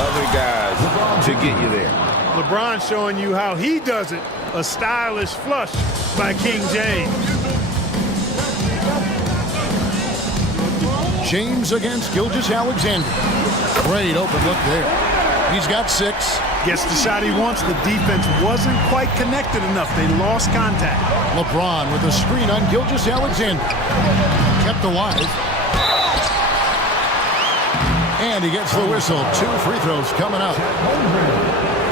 other guys to get you there. LeBron showing you how he does it. A stylish flush by King James. James against Gilgeous-Alexander. Great open look there. He's got 6. Gets the shot he wants. The defense wasn't quite connected enough. They lost contact. LeBron with a screen on Gilgeous-Alexander. Kept alive. And he gets the whistle. 2 free throws coming up.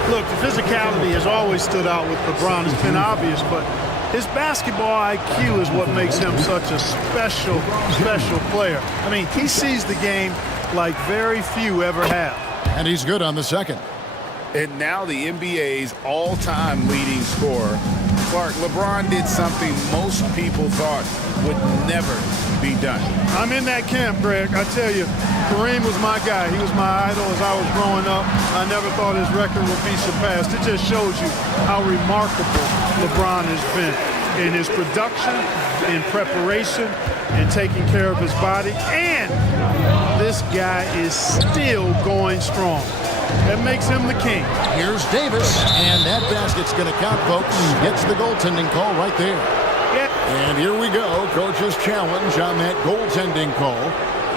Look, the physicality has always stood out with LeBron. It's been obvious, but his basketball IQ is what makes him such a special player. I mean, he sees the game like very few ever have. And he's good on the second. And now the NBA's all-time leading scorer. Clark, LeBron did something most people thought would never be done. I'm in that camp, Greg. I tell you, Kareem was my guy. He was my idol as I was growing up. I never thought his record would be surpassed. It just shows you how remarkable LeBron has been in his production, in preparation, and taking care of his body. And this guy is still going strong. That makes him the king. Here's Davis, and that basket's going to count, folks. Gets the goaltending call right there. And here we go, coach's challenge on that goaltending call.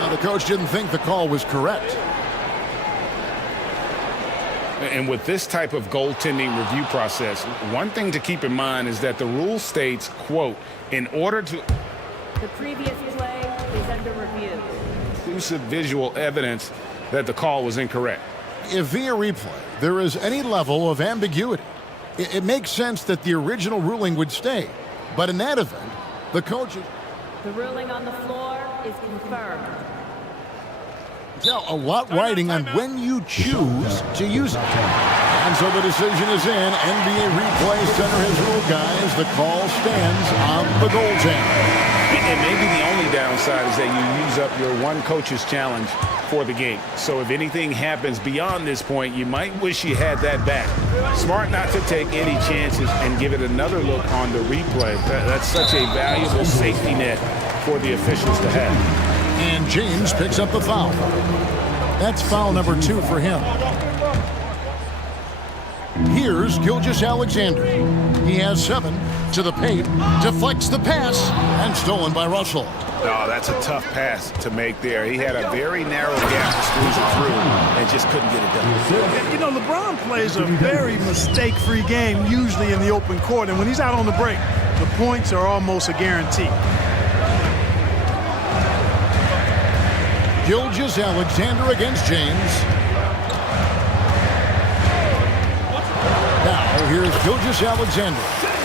Now, the coach didn't think the call was correct. And with this type of goaltending review process, one thing to keep in mind is that the rule states, quote, in order to... The previous play is under review. Conclusive visual evidence that the call was incorrect. If via replay there is any level of ambiguity, it makes sense that the original ruling would stay. But in that event, the coach... The ruling on the floor is confirmed. Now, a lot riding on when you choose to use it. And so the decision is in. NBA Replay Center has ruled, guys. The call stands on the goaltender. And maybe the only downside is that you use up your one coach's challenge for the game. So if anything happens beyond this point, you might wish you had that back. Smart not to take any chances and give it another look on the replay. That's such a valuable safety net for the officials to have. And James picks up the foul. That's foul number 2 for him. Here's Gilgeous-Alexander. He has 7 to the paint, deflects the pass, and stolen by Russell. Oh, that's a tough pass to make there. He had a very narrow gap to squeeze it through and just couldn't get it done. You know, LeBron plays a very mistake-free game, usually in the open court, and when he's out on the break, the points are almost a guarantee. Gilgeous-Alexander against James. Now, here's Gilgeous-Alexander.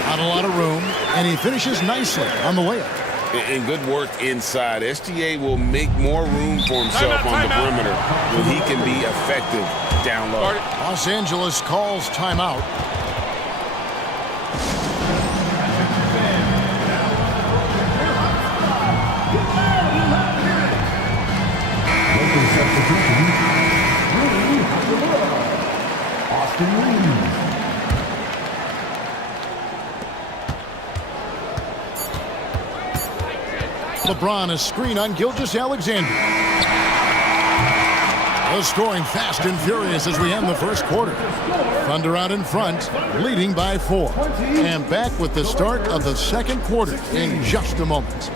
Not a lot of room, and he finishes nicely on the layup. And good work inside. SGA will make more room for himself on the perimeter when he can be effective down low. Los Angeles calls timeout. LeBron a screen on Gilgeous-Alexander. The scoring fast and furious as we end the first quarter. Thunder out in front, leading by 4. And back with the start of the second quarter in just a moment.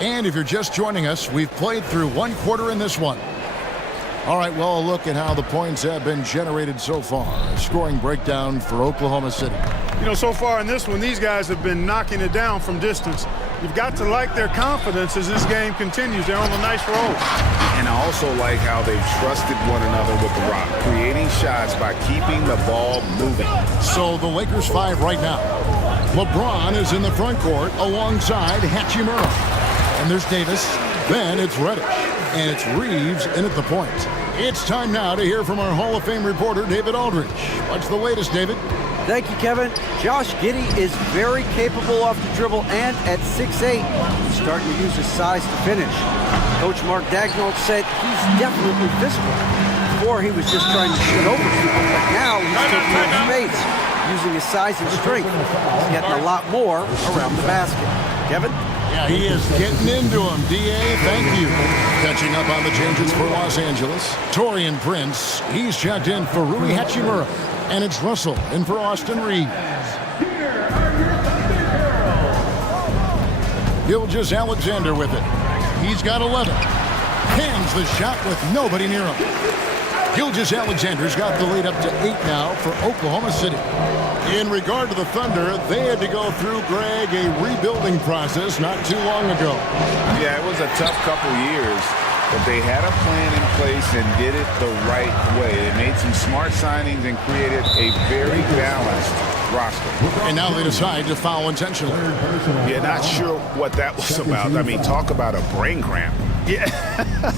And if you're just joining us, we've played through one quarter in this one. All right, well, a look at how the points have been generated so far. A scoring breakdown for Oklahoma City. You know, so far in this one, these guys have been knocking it down from distance. You've got to like their confidence as this game continues. They're on a nice roll. And I also like how they've trusted one another with the rock, creating shots by keeping the ball moving. So the Lakers 5 right now. LeBron is in the front court alongside Hachimura. And there's Davis. Then it's Reddish. And it's Reeves in at the point. It's time now to hear from our Hall of Fame reporter, David Aldridge. What's the latest, David? Thank you, Kevin. Josh Giddey is very capable off the dribble, and at 6'8", he's starting to use his size to finish. Coach Mark Daigneault said he's definitely physical. Before, he was just trying to shoot over people, but now he's taking up space, using his size and strength. He's getting a lot more around the basket. Kevin? Yeah, he is getting into him. D.A., thank you. Catching up on the changes for Los Angeles. Taurean Prince, he's checked in for Rui Hachimura. And it's Russell in for Austin Reeves. Gilgeous-Alexander with it. He's got 11. Hands the shot with nobody near him. Gilgeous-Alexander's got the lead up to 8 now for Oklahoma City. In regard to the Thunder, they had to go through, Greg, a rebuilding process not too long ago. Yeah, it was a tough couple years, but they had a plan in place and did it the right way. They made some smart signings and created a very balanced roster. And now they decide to foul intentionally. Yeah, not sure what that was about. I mean, talk about a brain cramp. Yeah,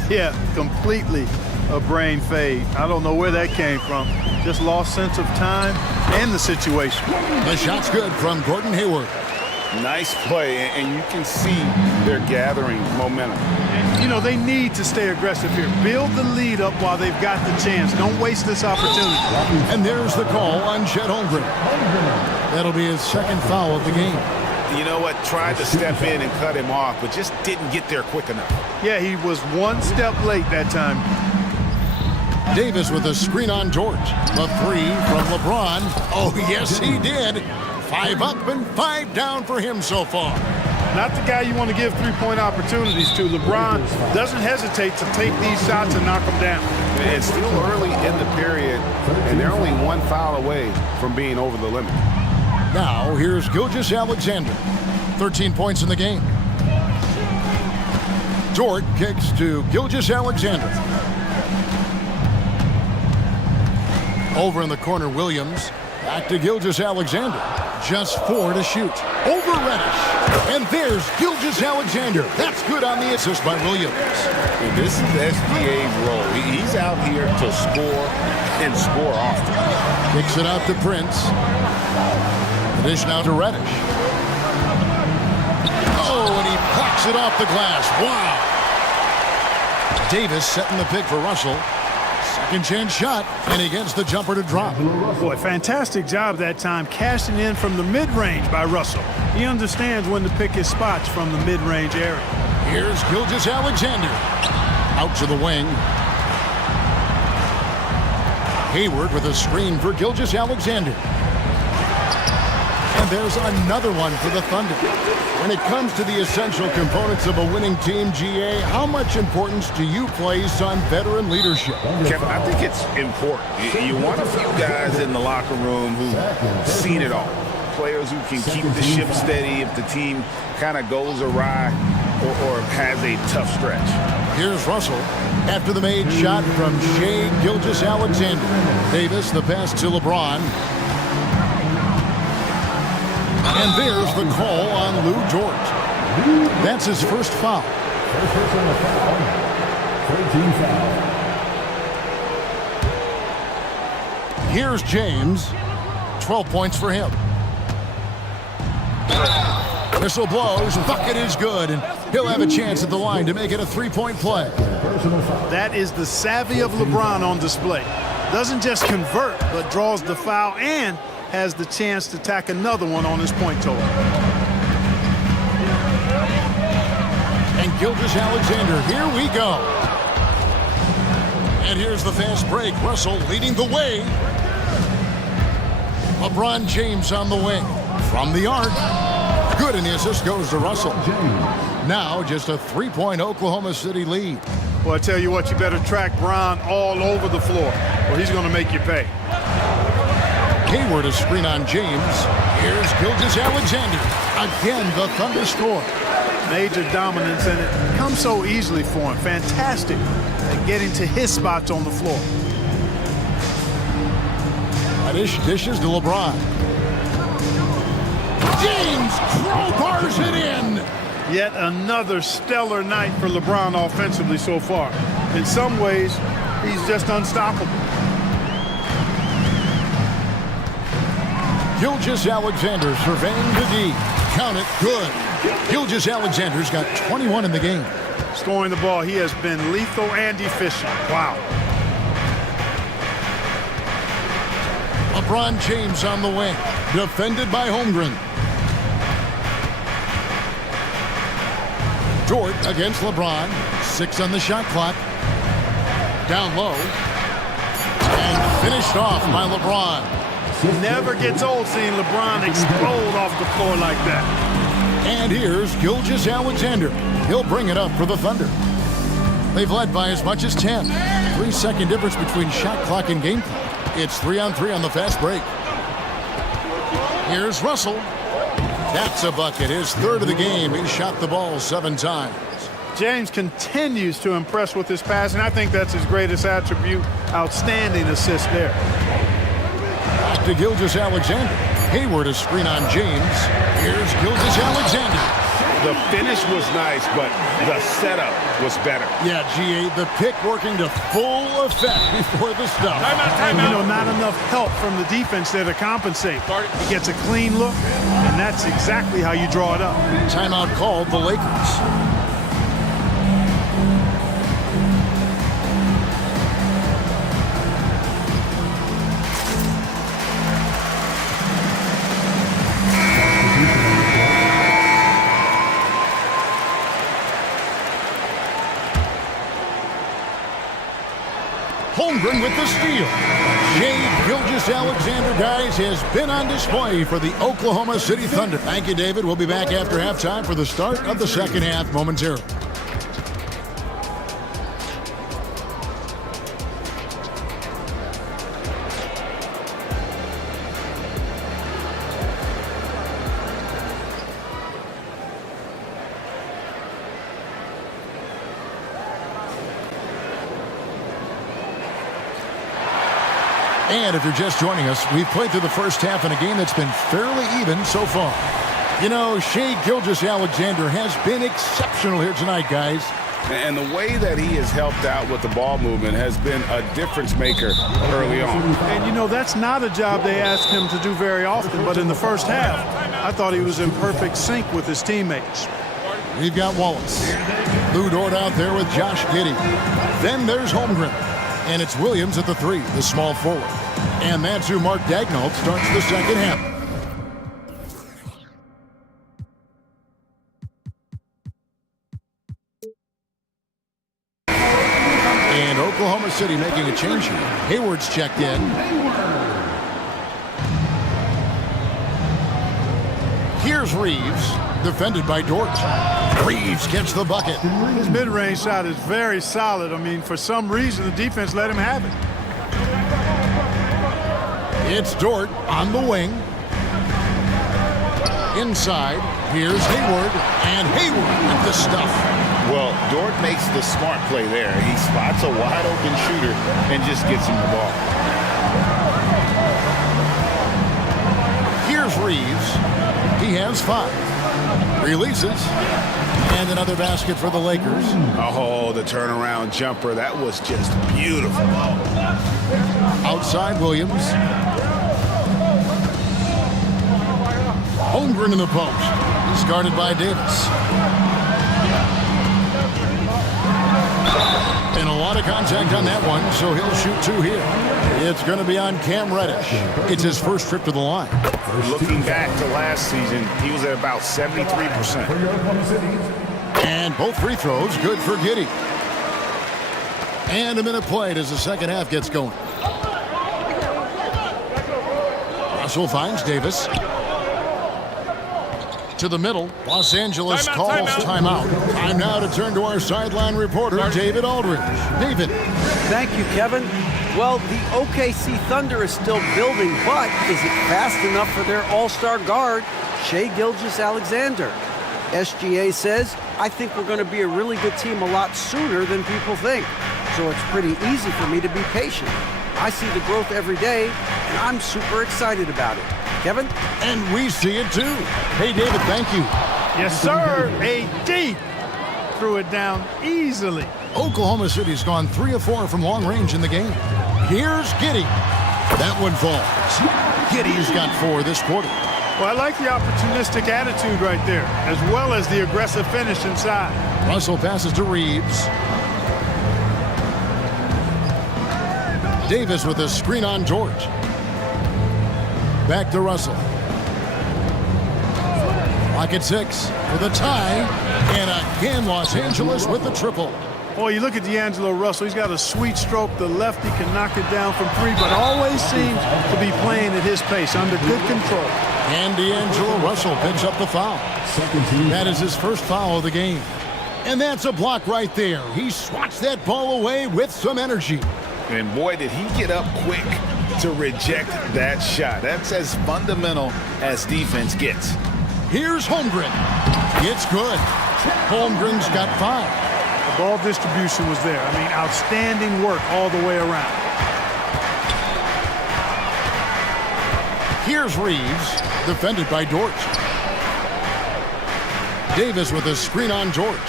yeah, completely a brain fade. I don't know where that came from. Just lost sense of time and the situation. The shot's good from Gordon Hayward. Nice play, and you can see they're gathering momentum. You know, they need to stay aggressive here. Build the lead up while they've got the chance. Don't waste this opportunity. And there's the call on Chet Holmgren. That'll be his second foul of the game. You know what? Tried to step in and cut him off, but just didn't get there quick enough. Yeah, he was one step late that time. Davis with a screen on George. The three from LeBron. Oh, yes, he did. 5 up and 5 down for him so far. Not the guy you want to give three-point opportunities to. LeBron doesn't hesitate to take these shots and knock them down. It's still early in the period, and they're only 1 foul away from being over the limit. Now, here's Gilgeous-Alexander. 13 points in the game. Dort kicks to Gilgeous-Alexander. Over in the corner, Williams. Back to Gilgeous-Alexander. Just 4 to shoot. Over Reddish. And there's Gilgeous-Alexander. That's good on the assist by Williams. And this is SGA's role. He's out here to score and score often. Kicks it out to Prince. The dish now to Reddish. Oh, and he plucks it off the glass. Wow. Davis setting the pick for Russell. Second chance shot, and he gets the jumper to drop. Boy, fantastic job that time cashing in from the mid-range by Russell. He understands when to pick his spots from the mid-range area. Here's Gilgeous-Alexander. Out to the wing. Hayward with a screen for Gilgeous-Alexander. And there's another one for the Thunder. When it comes to the essential components of a winning team, GA, how much importance do you place on veteran leadership? Kevin, I think it's important. You want a few guys in the locker room who've seen it all. Players who can keep the ship steady if the team kind of goes awry or has a tough stretch. Here's Russell after the made shot from Shai Gilgeous-Alexander. Davis, the pass to LeBron. And there's the call on Lou George. That's his first foul. First personal foul. 13 foul. Here's James. 12 points for him. Whistle blows. Bucket is good. And he'll have a chance at the line to make it a 3-point play. That is the savvy of LeBron on display. Doesn't just convert, but draws the foul and has the chance to tack another one on his point total. And Gilgeous-Alexander, here we go. And here's the fast break. Russell leading the way. LeBron James on the wing. From the arc. Good, and the assist goes to Russell. Now just a 3-point Oklahoma City lead. Well, I tell you what, you better track Bron all over the floor, or he's going to make you pay. Hayward a screen on James. Here's Gilgeous-Alexander. Again, the Thunder score. Major dominance, and it comes so easily for him. Fantastic at getting to his spots on the floor. Reddish dishes to LeBron. James crowbars it in. Yet another stellar night for LeBron offensively so far. In some ways, he's just unstoppable. Gilgeous-Alexander surveying the D. Count it, good. Gilgeous-Alexander's got 21 in the game. Scoring the ball, he has been lethal and efficient. Wow. LeBron James on the wing. Defended by Holmgren. Dort against LeBron. 6 on the shot clock. Down low. And finished off by LeBron. Never gets old seeing LeBron explode off the floor like that. And here's Gilgeous-Alexander. He'll bring it up for the Thunder. They've led by as much as 10. 3-second difference between shot clock and game clock. It's 3-on-3 on the fast break. Here's Russell. That's a bucket. His third of the game. He shot the ball 7 times. James continues to impress with his passing. I think that's his greatest attribute. Outstanding assist there. Back to Gilgeous-Alexander. Hayward is screen on James. Here's Gilgeous-Alexander. The finish was nice, but the setup was better. Yeah, GA, the pick working to full effect before the stop. Timeout. Not enough help from the defense there to compensate. He gets a clean look, and that's exactly how you draw it up. Timeout called the Lakers. Holmgren with the steal. Shea Gilgeous-Alexander, guys, has been on display for the Oklahoma City Thunder. Thank you, David. We'll be back after halftime for the start of the second half momentarily. And if you're just joining us, we've played through the first half in a game that's been fairly even so far. You know, Shea Gilgeous-Alexander has been exceptional here tonight, guys. And the way that he has helped out with the ball movement has been a difference maker early on. And, you know, that's not a job they ask him to do very often, but in the first half, I thought he was in perfect sync with his teammates. We've got Wallace. Lou Dort out there with Josh Giddey. Then there's Holmgren. And it's Williams at the 3, the small forward. And that's who Mark Daigneault starts the second half. And Oklahoma City making a change here. Hayward's checked in. Here's Reeves, defended by Dort. Reeves gets the bucket. His mid-range shot is very solid. I mean, for some reason, the defense let him have it. It's Dort on the wing. Inside, here's Hayward, and Hayward with the stuff. Well, Dort makes the smart play there. He spots a wide-open shooter and just gets him the ball. Here's Reeves. He has 5. Releases. And another basket for the Lakers. Oh, the turnaround jumper. That was just beautiful. Outside Williams. Holmgren in the post. He's guarded by Davis. And a lot of contact on that one, so he'll shoot 2 here. It's going to be on Cam Reddish. It's his first trip to the line. Looking back to last season, he was at about 73%. And both free throws good for Giddey. And a minute played as the second half gets going. Russell finds Davis. To the middle. Los Angeles calls timeout. Time now to turn to our sideline reporter, David Aldridge. David. Thank you, Kevin. Well, the OKC Thunder is still building, but is it fast enough for their all-star guard, Shea Gilgeous-Alexander? SGA says, I think we're going to be a really good team a lot sooner than people think. So it's pretty easy for me to be patient. I see the growth every day, and I'm super excited about it. Kevin? And we see it too. Hey, David, thank you. Yes, sir. AD threw it down easily. Oklahoma City's gone 3 of 4 from long range in the game. Here's Giddey. That one falls. Giddey's got 4 this quarter. Well, I like the opportunistic attitude right there, as well as the aggressive finish inside. Russell passes to Reeves. Davis with a screen on Dort. Back to Russell. Clock at 6 with a tie. And again, Los Angeles with the triple. Boy, you look at D'Angelo Russell, he's got a sweet stroke. The lefty can knock it down from three, but always seems to be playing at his pace, under good control. And D'Angelo Russell picks up the foul. That is his first foul of the game. And that's a block right there. He swats that ball away with some energy. And boy, did he get up quick to reject that shot. That's as fundamental as defense gets. Here's Holmgren. It's good. Holmgren's got 5. The ball distribution was there. I mean, outstanding work all the way around. Here's Reeves, defended by Dort. Davis with a screen on Dort.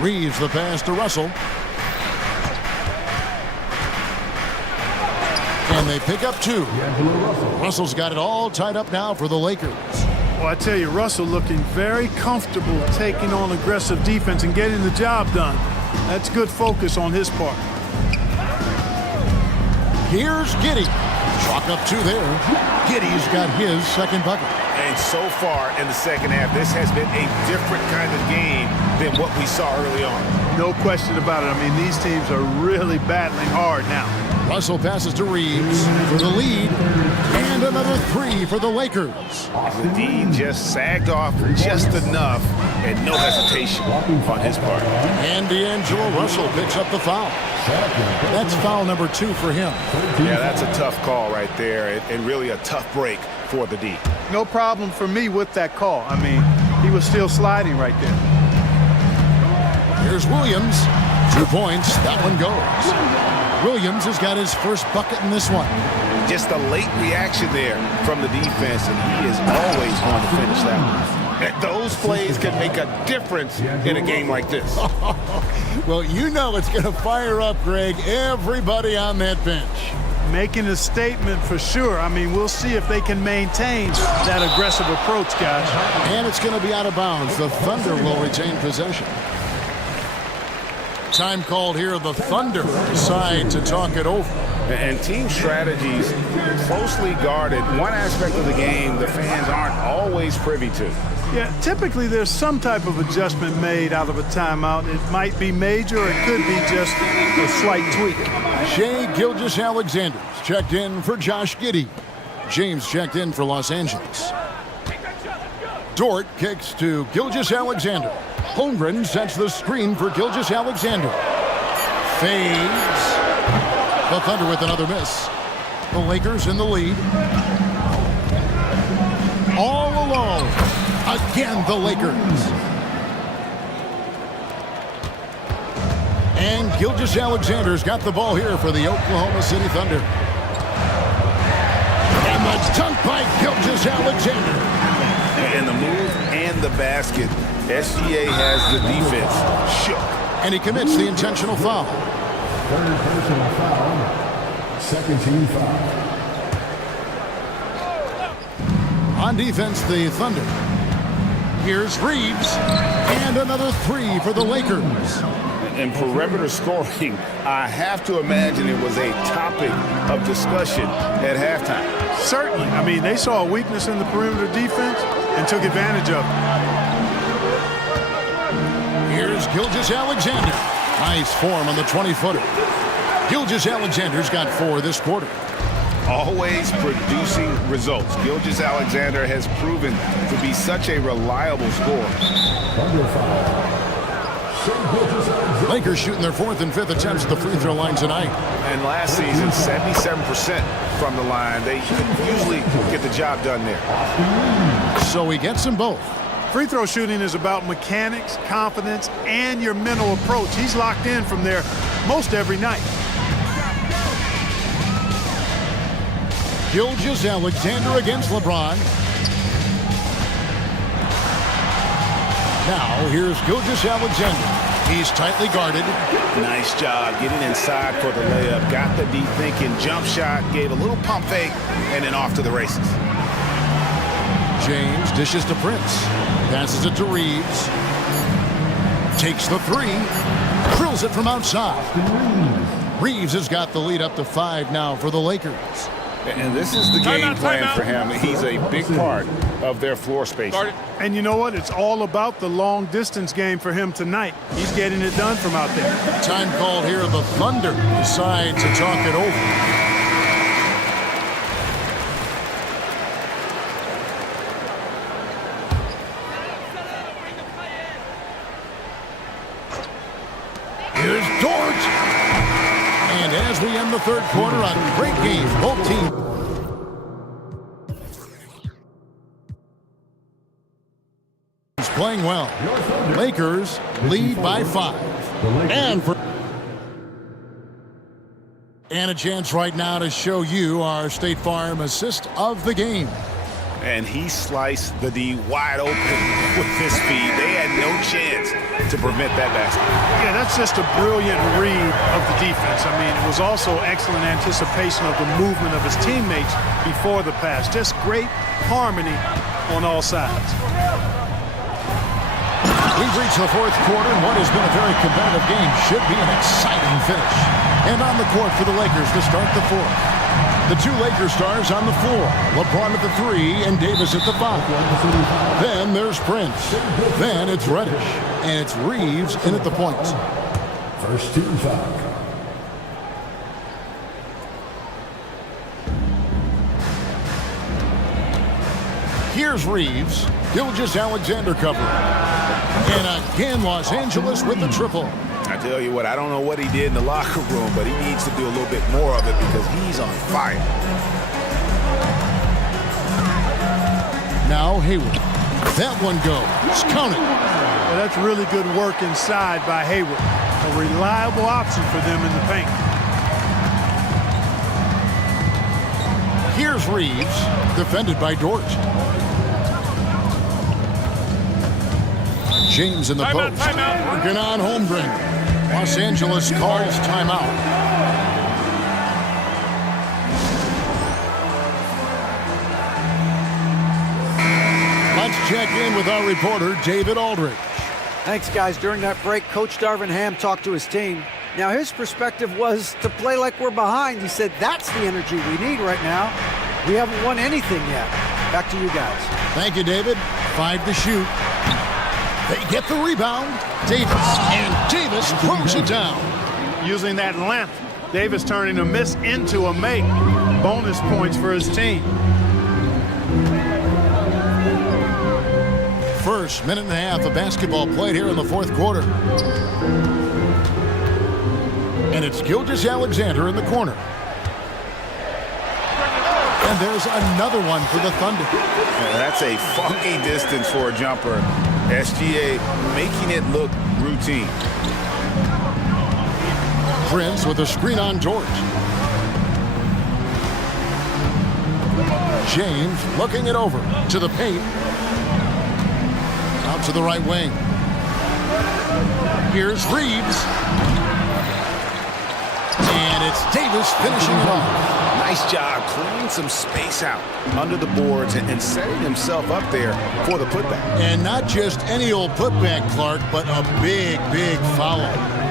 Reeves the pass to Russell. And they pick up 2. Russell's got it all tied up now for the Lakers. Well, I tell you, Russell looking very comfortable taking on aggressive defense and getting the job done. That's good focus on his part. Here's Giddey. Chalk up 2 there. Giddey's got his second bucket. And so far in the second half, this has been a different kind of game than what we saw early on. No question about it. I mean, these teams are really battling hard now. Russell passes to Reeves for the lead, and another 3 for the Lakers. The D just sagged off just enough, and no hesitation on his part. And D'Angelo Russell picks up the foul. That's foul number 2 for him. Yeah, that's a tough call right there, and really a tough break for the D. No problem for me with that call. I mean, he was still sliding right there. Here's Williams. 2 points. That one goes. Williams has got his first bucket in this one. Just a late reaction there from the defense, and he is always going to finish that one. Those plays can make a difference in a game like this. Well, you know it's going to fire up, Greg, everybody on that bench. Making a statement for sure. I mean, we'll see if they can maintain that aggressive approach, guys. And it's going to be out of bounds. The Thunder will retain possession. Time called here. The Thunder decide to talk it over. And team strategies closely guarded. One aspect of the game the fans aren't always privy to. Yeah, typically there's some type of adjustment made out of a timeout. It might be major, or it could be just a slight tweak. Shai Gilgeous-Alexander's checked in for Josh Giddey. James checked in for Los Angeles. Dort kicks to Gilgeous-Alexander. Holmgren sets the screen for Gilgeous-Alexander. Fades. The Thunder with another miss. The Lakers in the lead. All alone. Again, the Lakers. And Gilgeous-Alexander's got the ball here for the Oklahoma City Thunder. And the dunk by Gilgeous-Alexander. And the move and the basket. SGA has the defense shook. And he commits the intentional foul. Third personal foul. Second team foul. On defense, the Thunder. Here's Reeves. And another 3 for the Lakers. And perimeter scoring, I have to imagine it was a topic of discussion at halftime. Certainly. I mean, they saw a weakness in the perimeter defense and took advantage of it. Here's Gilgeous-Alexander. Nice form on the 20-footer. Gilgeous-Alexander's got 4 this quarter. Always producing results. Gilgeous-Alexander has proven to be such a reliable scorer. Lakers shooting their 4th and 5th attempts at the free throw line tonight. And last season, 77% from the line. They usually get the job done there. So he gets them both. Free throw shooting is about mechanics, confidence, and your mental approach. He's locked in from there most every night. Gilgeous-Alexander against LeBron. Now here's Gilgeous-Alexander. He's tightly guarded. Nice job getting inside for the layup. Got the D thinking, jump shot, gave a little pump fake, and then off to the races. James dishes to Prince. Passes it to Reeves. Takes the 3. Drills it from outside. Reeves has got the lead up to 5 now for the Lakers. And this is the game plan for him. He's a big part of their floor space. And you know what? It's all about the long distance game for him tonight. He's getting it done from out there. Time called here. The Thunder decide to talk it over. Here's George. And as we end the third quarter, a great game. Both teams. Playing well. Lakers lead by 5. And a chance right now to show you our State Farm assist of the game. And he sliced the D wide open with his feet. They had no chance to prevent that basket. Yeah, that's just a brilliant read of the defense. I mean, it was also excellent anticipation of the movement of his teammates before the pass. Just great harmony on all sides. We've reached the fourth quarter, and what has been a very competitive game should be an exciting finish. And on the court for the Lakers to start the fourth. The two Lakers stars on the floor. LeBron at the 3 and Davis at the 5. Then there's Prince. Then it's Reddish. And it's Reeves in at the point. First team foul. Here's Reeves. Gilgeous-Alexander covering. And again, Los Angeles with the triple. I tell you what, I don't know what he did in the locker room, but he needs to do a little bit more of it because he's on fire. Now Hayward. That one goes. Count it. Well, that's really good work inside by Hayward. A reliable option for them in the paint. Here's Reeves, defended by Dort. James in the post. Working on Holmgren. Los Angeles calls timeout. Let's check in with our reporter, David Aldridge. Thanks, guys. During that break, Coach Darvin Ham talked to his team. Now, his perspective was to play like we're behind. He said, that's the energy we need right now. We haven't won anything yet. Back to you guys. Thank you, David. 5 to shoot. They get the rebound. Davis. And Davis throws it down. Using that length, Davis turning a miss into a make. Bonus points for his team. First minute and a half of basketball played here in the fourth quarter. And it's Gilgeous-Alexander in the corner. And there's another one for the Thunder. Yeah, that's a funky distance for a jumper. SGA making it look routine. Prince with a screen on George. James looking it over to the paint. Out to the right wing. Here's Reeves. And it's Davis finishing it off. Nice job clearing some space out under the boards and setting himself up there for the putback. And not just any old putback, Clark, but a big, big foul.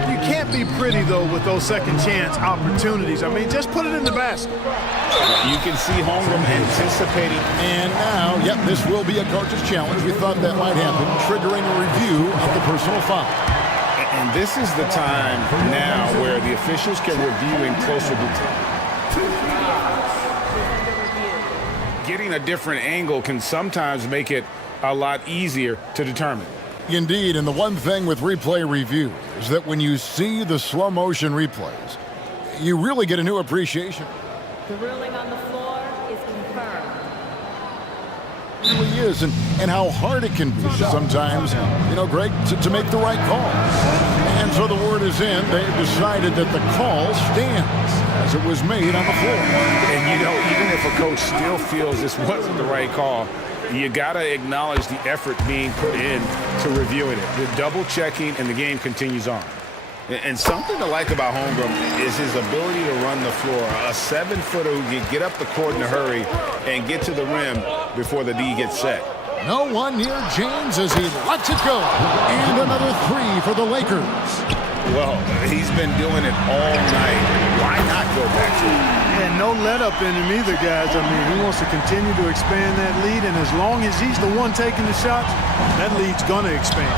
You can't be pretty, though, with those second chance opportunities. I mean, just put it in the basket. You can see Holmgren anticipating. And now, yep, this will be a coach's challenge. We thought that might happen, triggering a review of the personal foul. And this is the time now where the officials can review in closer detail. Getting a different angle can sometimes make it a lot easier to determine. Indeed, and the one thing with replay review is that when you see the slow motion replays, you really get a new appreciation. The ruling on the floor is confirmed. It really is, and how hard it can be sometimes, Greg, to make the right call. And so the word is in. They've decided that the call stands as it was made on the floor. And, even if a coach still feels this wasn't the right call, you got to acknowledge the effort being put in to reviewing it. The double checking, and the game continues on. And something to like about Holmgren is his ability to run the floor. A 7-footer who can get up the court in a hurry and get to the rim before the D gets set. No one near James as he lets it go. And another 3 for the Lakers. Well, he's been doing it all night. Why not go back to it? And no let up in him either, guys. I mean, he wants to continue to expand that lead, and as long as he's the one taking the shots, that lead's gonna expand.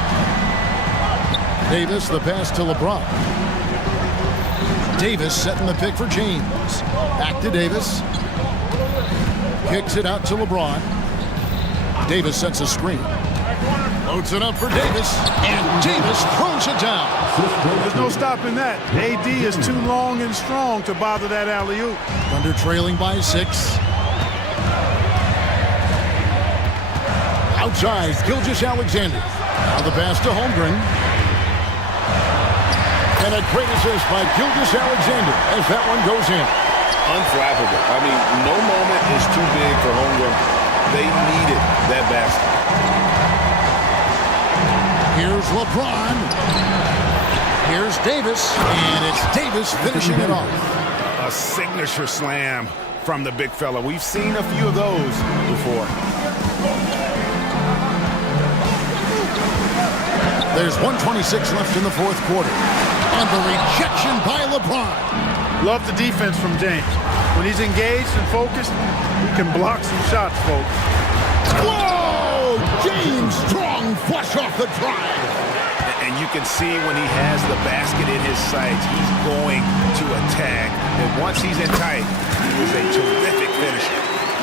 Davis, the pass to LeBron. Davis setting the pick for James. Back to Davis. Kicks it out to LeBron. Davis sets a screen. Loads it up for Davis, and Davis throws it down. There's no stopping that. AD is too long and strong to bother that alley-oop. Thunder trailing by 6. Outside, Gilgeous-Alexander. Now the pass to Holmgren. And a great assist by Gilgeous-Alexander as that one goes in. Unflappable. I mean, no moment is too big for Holmgren. They needed that basket. Here's LeBron. Here's Davis, and it's Davis finishing it off. A signature slam from the big fella. We've seen a few of those before. There's 1:26 left in the fourth quarter. And the rejection by LeBron. Love the defense from James. When he's engaged and focused, he can block some shots, folks. Whoa! James strong flush off the drive. And you can see when he has the basket in his sights, he's going to attack. And once he's in tight, he was a terrific finisher.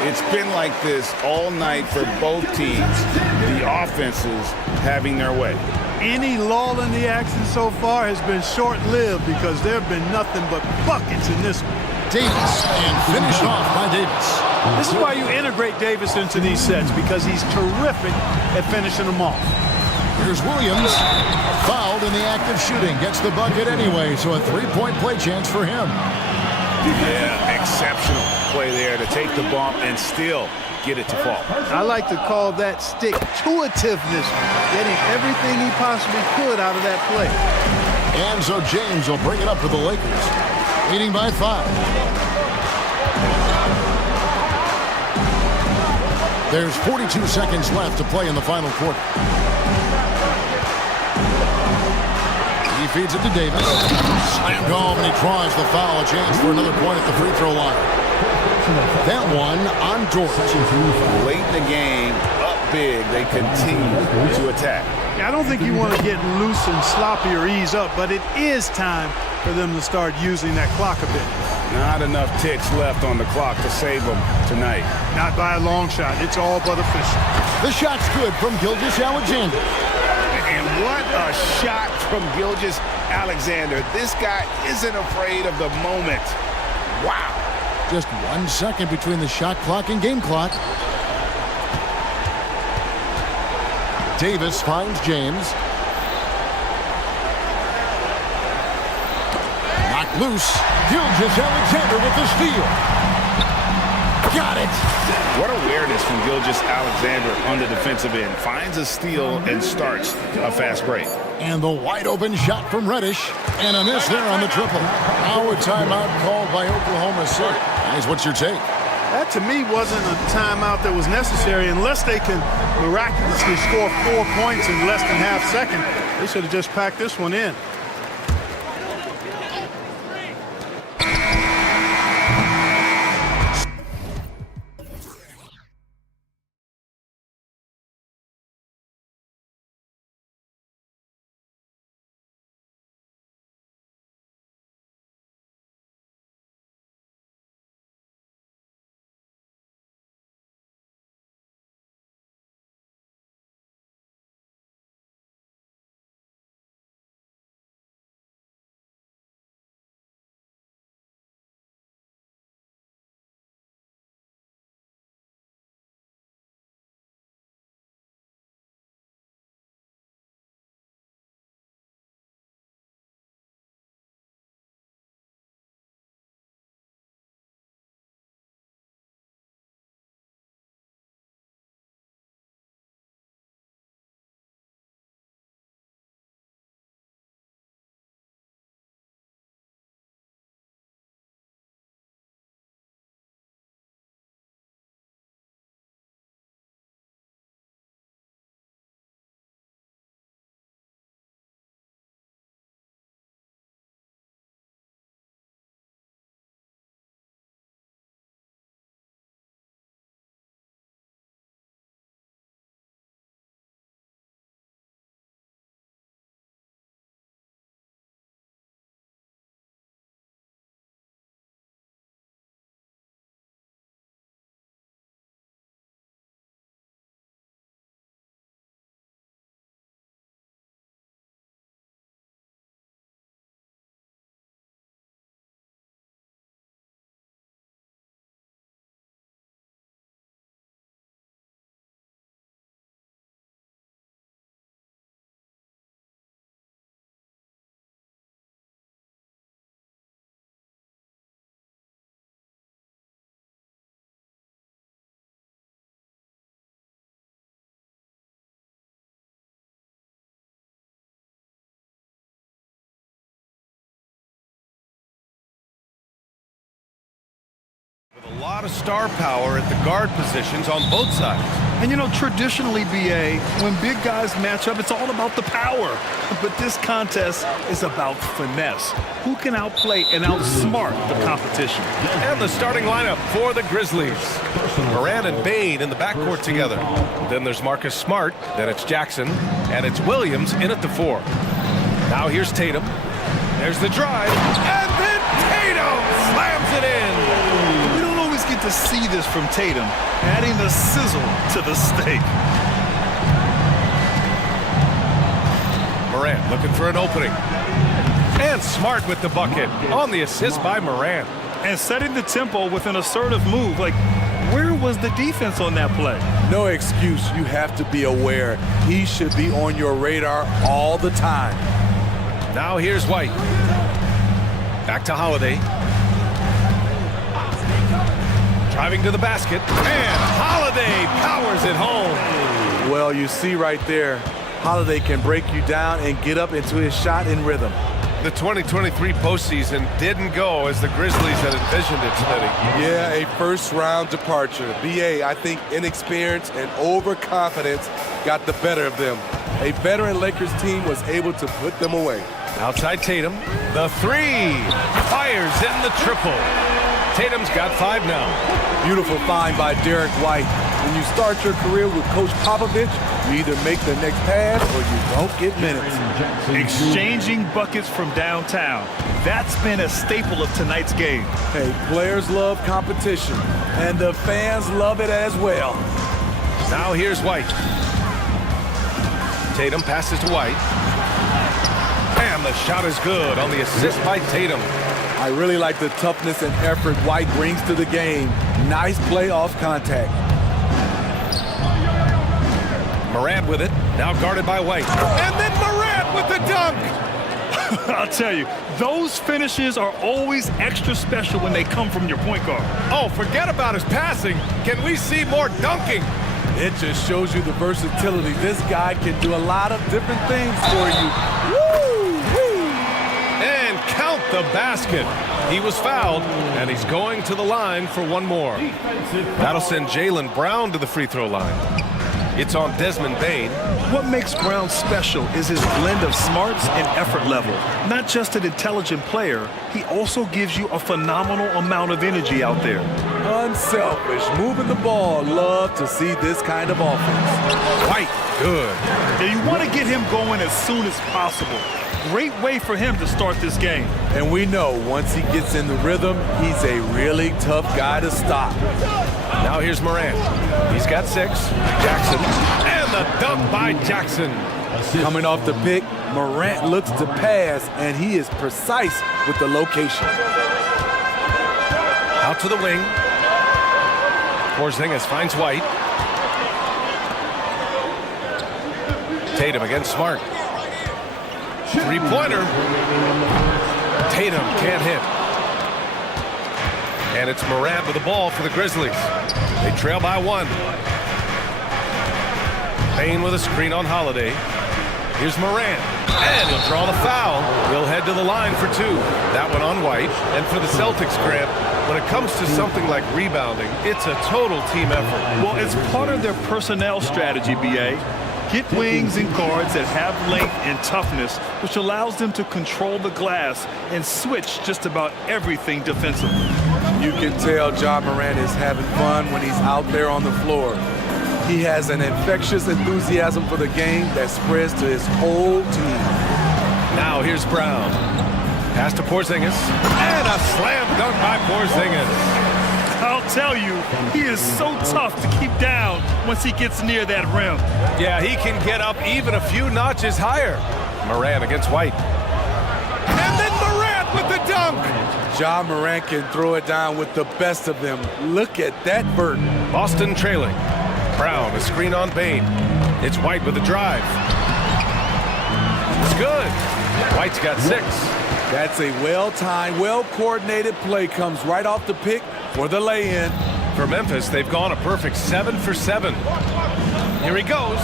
It's been like this all night for both teams. The offenses having their way. Any lull in the action so far has been short-lived because there have been nothing but buckets in this one. Davis, and finished off by Davis. This is why you integrate Davis into these sets, because he's terrific at finishing them off. Here's Williams, fouled in the act of shooting, gets the bucket anyway, so a three-point play chance for him. Yeah, exceptional play there to take the bump and still get it to fall. I like to call that stick-to-itiveness, getting everything he possibly could out of that play. And so James will bring it up for the Lakers, leading by 5. There's 42 seconds left to play in the final quarter. He feeds it to Davis. Slammed home, and he draws the foul. A chance for another point at the free throw line. That one on George. Late in the game, up big, they continue to attack. I don't think you want to get loose and sloppy or ease up, but it is time for them to start using that clock a bit. Not enough ticks left on the clock to save them tonight. Not by a long shot. It's all but official. The shot's good from Gilgeous-Alexander. And what a shot from Gilgeous-Alexander. This guy isn't afraid of the moment. Wow. Just 1 second between the shot clock and game clock. Davis finds James. Knocked loose. Gilgeous-Alexander with the steal. Got it. What awareness from Gilgeous-Alexander on the defensive end. Finds a steal and starts a fast break. And the wide open shot from Reddish. And a miss there on the triple. Now a timeout called by Oklahoma City. Guys, what's your take? That, to me, wasn't a timeout that was necessary unless they can miraculously score 4 points in less than half second. They should have just packed this one in. lot of star power at the guard positions on both sides. And you know, traditionally, BA, when big guys match up, it's all about the power. But this contest is about finesse. Who can outplay and outsmart the competition? And the starting lineup for the Grizzlies. Moran and Bain in the backcourt together. Then there's Marcus Smart, then it's Jackson, and it's Williams in at the 4. Now here's Tatum. There's the drive, and then Tatum slams it in. We don't always get to see this from Tatum, adding the sizzle to the steak. Moran looking for an opening. And Smart with the bucket on the assist by Moran. And setting the tempo with an assertive move. Like, where was the defense on that play? No excuse. You have to be aware. He should be on your radar all the time. Now here's White. Back to Holiday. Driving to the basket. And Holiday powers it home. Well, you see right there, Holiday can break you down and get up into his shot in rhythm. The 2023 postseason didn't go as the Grizzlies had envisioned it, Smitty. Yeah, a first-round departure. BA, I think inexperience and overconfidence got the better of them. A veteran Lakers team was able to put them away. Outside Tatum, the 3. Fires in the triple. Tatum's got 5 now. Beautiful find by Derek White. When you start your career with Coach Popovich, you either make the next pass or you don't get minutes. Exchanging buckets from downtown. That's been a staple of tonight's game. Hey, players love competition, and the fans love it as well. Now here's White. Tatum passes to White. And the shot is good on the assist by Tatum. I really like the toughness and effort White brings to the game. Nice play off contact. Morant with it, now guarded by White. And then Morant with the dunk! I'll tell you, those finishes are always extra special when they come from your point guard. Oh, forget about his passing. Can we see more dunking? It just shows you the versatility. This guy can do a lot of different things for you. Woo! Woo! And count the basket. He was fouled, and he's going to the line for one more. That'll send Jaylen Brown to the free throw line. It's on Desmond Bain. What makes Brown special is his blend of smarts and effort level. Not just an intelligent player, he also gives you a phenomenal amount of energy out there. Unselfish, moving the ball. Love to see this kind of offense. White, good. And you want to get him going as soon as possible. Great way for him to start this game. And we know once he gets in the rhythm, he's a really tough guy to stop. Now here's Morant. He's got 6. Jackson. And the dunk by Jackson. Coming off the pick, Morant looks to pass, and he is precise with the location. Out to the wing. Porzingis finds White. Tatum against Smart. Three-pointer. Tatum can't hit. And it's Morant with the ball for the Grizzlies. They trail by 1. Bain with a screen on Holiday. Here's Morant. And he'll draw the foul. He'll head to the line for 2. That one on White. And for the Celtics, Grant, when it comes to something like rebounding, it's a total team effort. Well, it's part of their personnel strategy, BA. Get wings and guards that have length and toughness, which allows them to control the glass and switch just about everything defensively. You can tell Ja Morant is having fun when he's out there on the floor. He has an infectious enthusiasm for the game that spreads to his whole team. Now here's Brown. Pass to Porzingis. And a slam dunk by Porzingis. I'll tell you, he is so tough to keep down once he gets near that rim. Yeah, he can get up even a few notches higher. Morant against White. And then Morant with the dunk. Ja Morant can throw it down with the best of them. Look at that burden. Boston trailing. Brown, a screen on Bain. It's White with the drive. It's good. White's got 6. That's a well-timed, well-coordinated play. Comes right off the pick for the lay-in. For Memphis, they've gone a perfect 7 for 7. Here he goes.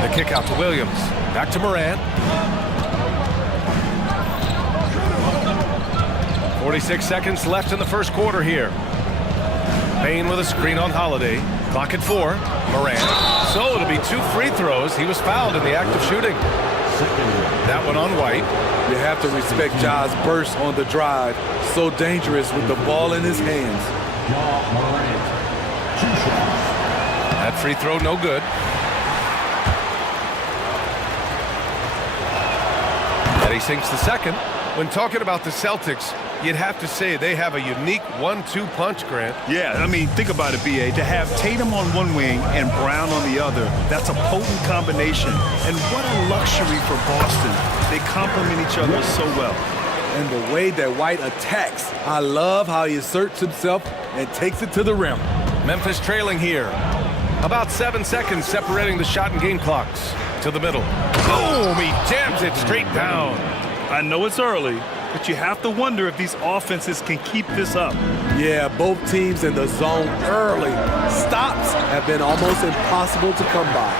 The kick out to Williams. Back to Morant. 46 seconds left in the first quarter here. Bain with a screen on Holiday. Clock at 4. Morant. So it'll be 2 free throws. He was fouled in the act of shooting. That one on White. You have to respect Ja's burst on the drive. So dangerous with the ball in his hands. That free throw no good. And he sinks the second. When talking about the Celtics, you'd have to say they have a unique 1-2 punch, Grant. Yeah, I mean, think about it, B.A. To have Tatum on one wing and Brown on the other, that's a potent combination. And what a luxury for Boston. They complement each other so well. And the way that White attacks, I love how he asserts himself and takes it to the rim. Memphis trailing here. About 7 seconds separating the shot and game clocks. To the middle. Boom! He jams it straight down. I know it's early, but you have to wonder if these offenses can keep this up. Yeah, both teams in the zone early. Stops have been almost impossible to come by.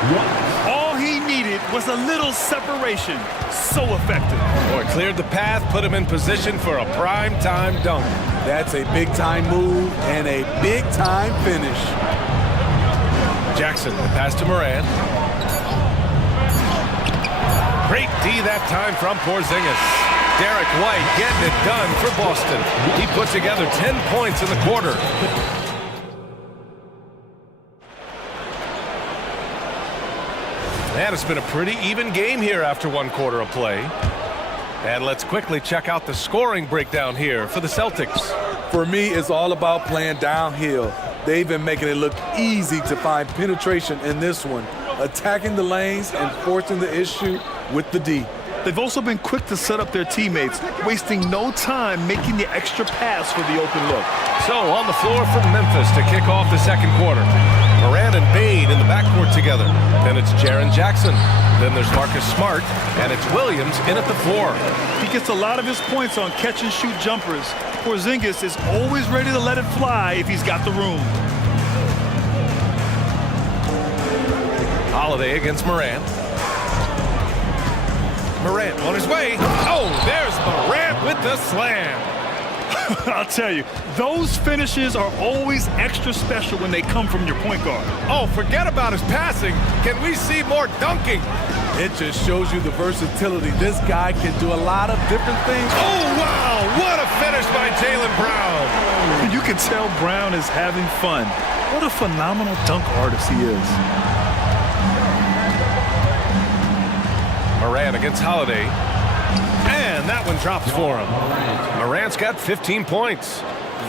All he needed was a little separation. So effective. Boy, cleared the path, put him in position for a prime-time dunk. That's a big-time move and a big-time finish. Jackson, the pass to Moran. Great D that time from Porzingis. Derek White getting it done for Boston. He put together 10 points in the quarter. And it's been a pretty even game here after 1 quarter of play. And let's quickly check out the scoring breakdown here for the Celtics. For me, it's all about playing downhill. They've been making it look easy to find penetration in this one, attacking the lanes and forcing the issue with the D. They've also been quick to set up their teammates, wasting no time making the extra pass for the open look. So on the floor for Memphis to kick off the second quarter. Moran and Bain in the backcourt together. Then it's Jaren Jackson. Then there's Marcus Smart, and it's Williams in at the 4. He gets a lot of his points on catch-and-shoot jumpers. Porzingis is always ready to let it fly if he's got the room. Holiday against Morant. Morant on his way. Oh, there's Morant with the slam. I'll tell you, those finishes are always extra special when they come from your point guard. Oh, forget about his passing. Can we see more dunking? It just shows you the versatility. This guy can do a lot of different things. Oh, wow. What a finish by Jaylen Brown. You can tell Brown is having fun. What a phenomenal dunk artist he is. Morant against Holiday. And that one drops for him. Morant's got 15 points.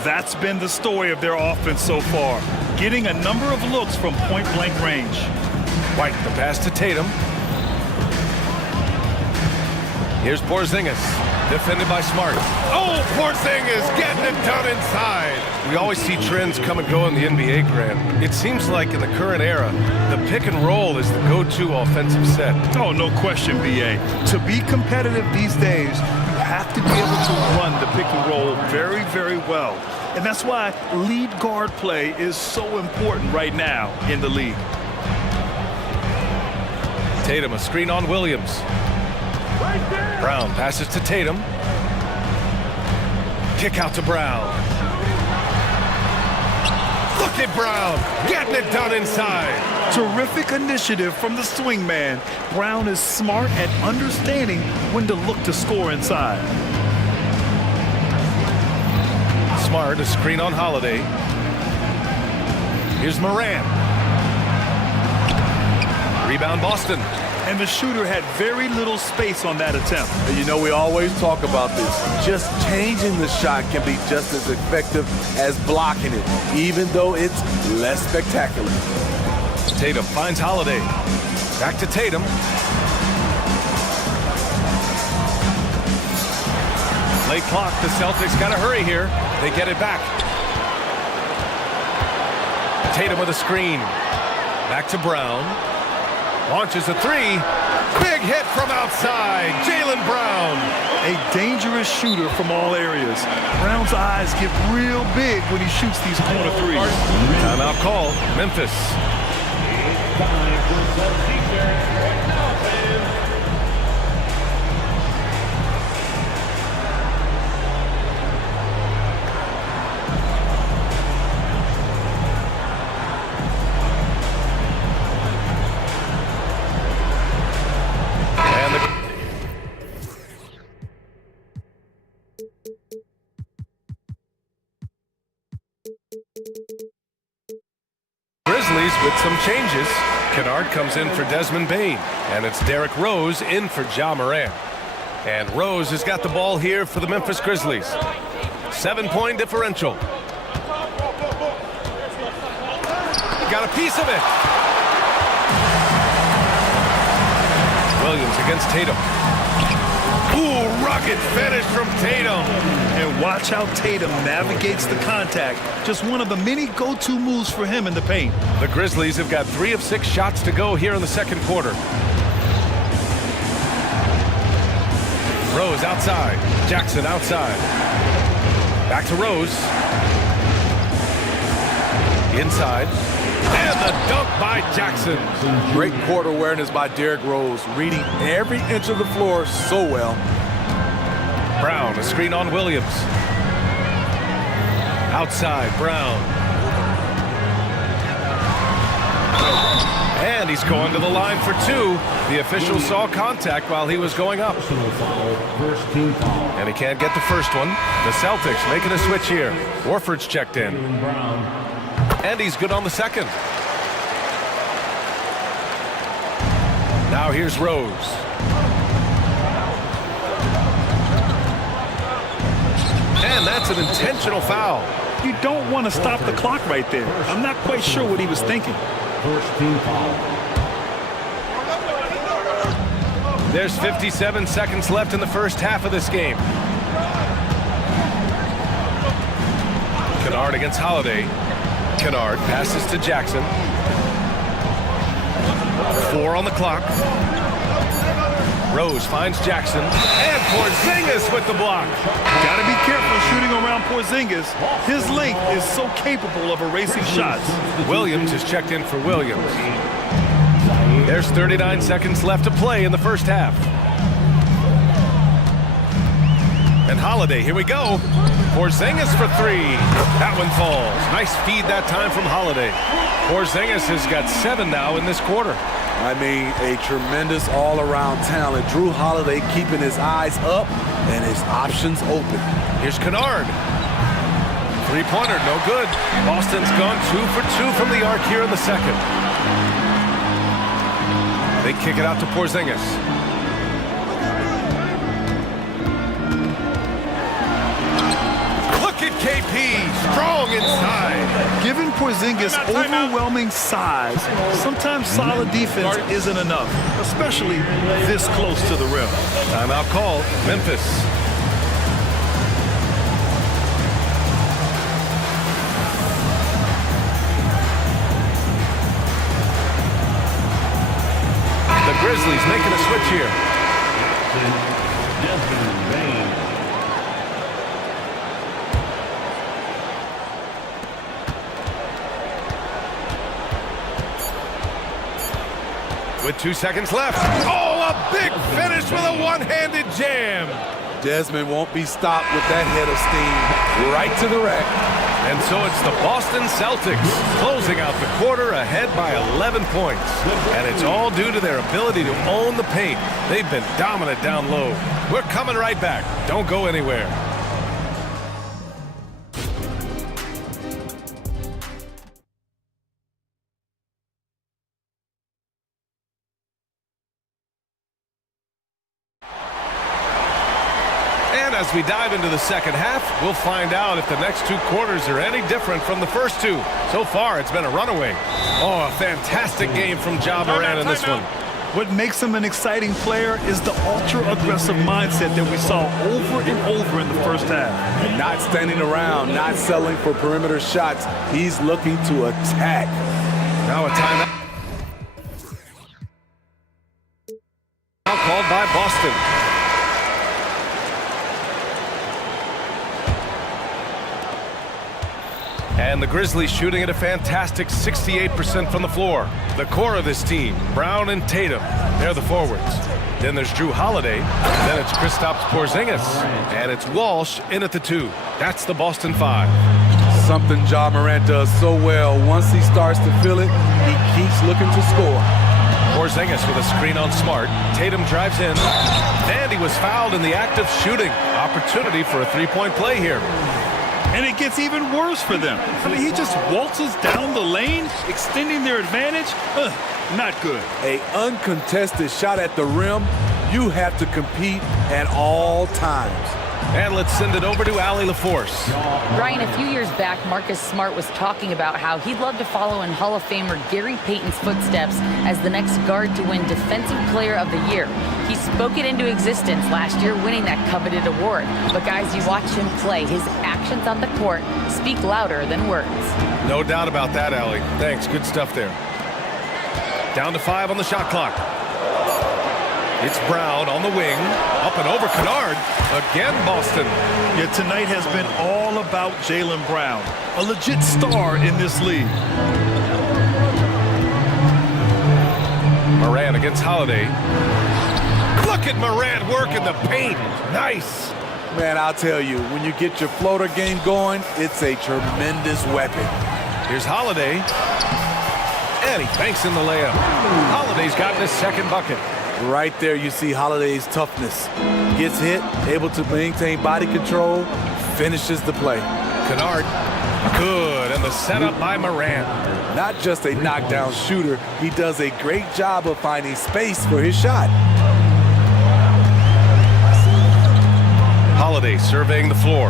That's been the story of their offense so far. Getting a number of looks from point-blank range. White, the pass to Tatum. Here's Porzingis, defended by Smart. Oh, Porzingis getting it done inside. We always see trends come and go in the NBA, Grant. It seems like in the current era, the pick and roll is the go-to offensive set. Oh, no question, B.A. To be competitive these days, you have to be able to run the pick and roll very, very well. And that's why lead guard play is so important right now in the league. Tatum, a screen on Williams. Brown passes to Tatum. Kick out to Brown. Look at Brown getting it done inside. Terrific initiative from the swingman. Brown is smart at understanding when to look to score inside. Smart, a screen on Holiday. Here's Moran. Rebound Boston. And the shooter had very little space on that attempt. And you know, we always talk about this. Just changing the shot can be just as effective as blocking it, even though it's less spectacular. Tatum finds Holiday. Back to Tatum. Late clock, the Celtics got to hurry here. They get it back. Tatum with a screen. Back to Brown. Launches a 3. Big hit from outside. Jaylen Brown. A dangerous shooter from all areas. Brown's eyes get real big when he shoots these corner threes. Timeout call. Memphis. with some changes. Kennard comes in for Desmond Bain, and it's Derrick Rose in for Ja Morant. And Rose has got the ball here for the Memphis Grizzlies. 7-point differential. Got a piece of it. Williams against Tatum. Ooh, rugged finish from Tatum. And watch how Tatum navigates the contact. Just one of the many go-to moves for him in the paint. The Grizzlies have got 3 of 6 shots to go here in the second quarter. Rose outside. Jackson outside. Back to Rose. Inside. And the dunk by Jackson. Great court awareness by Derrick Rose, reading every inch of the floor so well. Brown, a screen on Williams. Outside, Brown. And he's going to the line for 2. The official saw contact while he was going up. And he can't get the first one. The Celtics making a switch here. Warford's checked in. And he's good on the second. Now here's Rose. And that's an intentional foul. You don't want to stop the clock right there. I'm not quite sure what he was thinking. First team foul. There's 57 seconds left in the first half of this game. Kennard against Holiday. Kennard passes to Jackson. 4 on the clock. Rose finds Jackson. And Porzingis with the block. Got to be careful shooting around Porzingis. His length is so capable of erasing shots. Williams is checked in for Williams. There's 39 seconds left to play in the first half. And Holiday, here we go. Porzingis for 3. That one falls. Nice feed that time from Holiday. Porzingis has got 7 now in this quarter. I mean, a tremendous all-around talent. Drew Holiday keeping his eyes up and his options open. Here's Kennard. 3-pointer, no good. Boston's gone 2 for 2 from the arc here in the second. They kick it out to Porzingis. Look at KP, strong inside. Given Porzingis' overwhelming size, sometimes solid defense isn't enough, especially this close to the rim. Timeout called, Memphis. The Grizzlies making a switch here. Desmond Bain. With 2 seconds left. Oh, a big finish with a one-handed jam. Desmond won't be stopped with that head of steam. Right to the rack. And so it's the Boston Celtics closing out the quarter ahead by 11 points. And it's all due to their ability to own the paint. They've been dominant down low. We're coming right back. Don't go anywhere. As we dive into the second half, we'll find out if the next 2 quarters are any different from the first 2. So far, it's been a runaway. Oh, a fantastic game from Ja Morant in this one. What makes him an exciting player is the ultra-aggressive mindset that we saw over and over in the first half. And not standing around, not settling for perimeter shots. He's looking to attack. Now a timeout. Now called by Boston. And the Grizzlies shooting at a fantastic 68% from the floor. The core of this team, Brown and Tatum, they're the forwards. Then there's Drew Holiday. Then it's Kristaps Porzingis. And it's Walsh in at the 2. That's the Boston 5. Something Ja Morant does so well. Once he starts to feel it, he keeps looking to score. Porzingis with a screen on Smart. Tatum drives in. And he was fouled in the act of shooting. Opportunity for a 3-point play here. And it gets even worse for them. I mean, he just waltzes down the lane, extending their advantage. Not good. An uncontested shot at the rim, you have to compete at all times. And let's send it over to Allie LaForce. Brian, a few years back, Marcus Smart was talking about how he'd love to follow in Hall of Famer Gary Payton's footsteps as the next guard to win Defensive Player of the Year. He spoke it into existence last year, winning that coveted award. But guys, you watch him play. His actions on the court speak louder than words. No doubt about that, Allie. Thanks. Good stuff there. Down to 5 on the shot clock. It's Brown on the wing. Up and over Kennard. Again, Boston. Yeah, tonight has been all about Jaylen Brown. A legit star in this league. Moran against Holiday. Look at Moran work in the paint. Nice. Man, I'll tell you, when you get your floater game going, it's a tremendous weapon. Here's Holiday. And he banks in the layup. Holiday's gotten his second bucket. Right there you see Holiday's toughness. Gets hit, able to maintain body control, finishes the play. Kennard, good, and the setup by Moran. Not just a knockdown shooter, he does a great job of finding space for his shot. Holiday surveying the floor.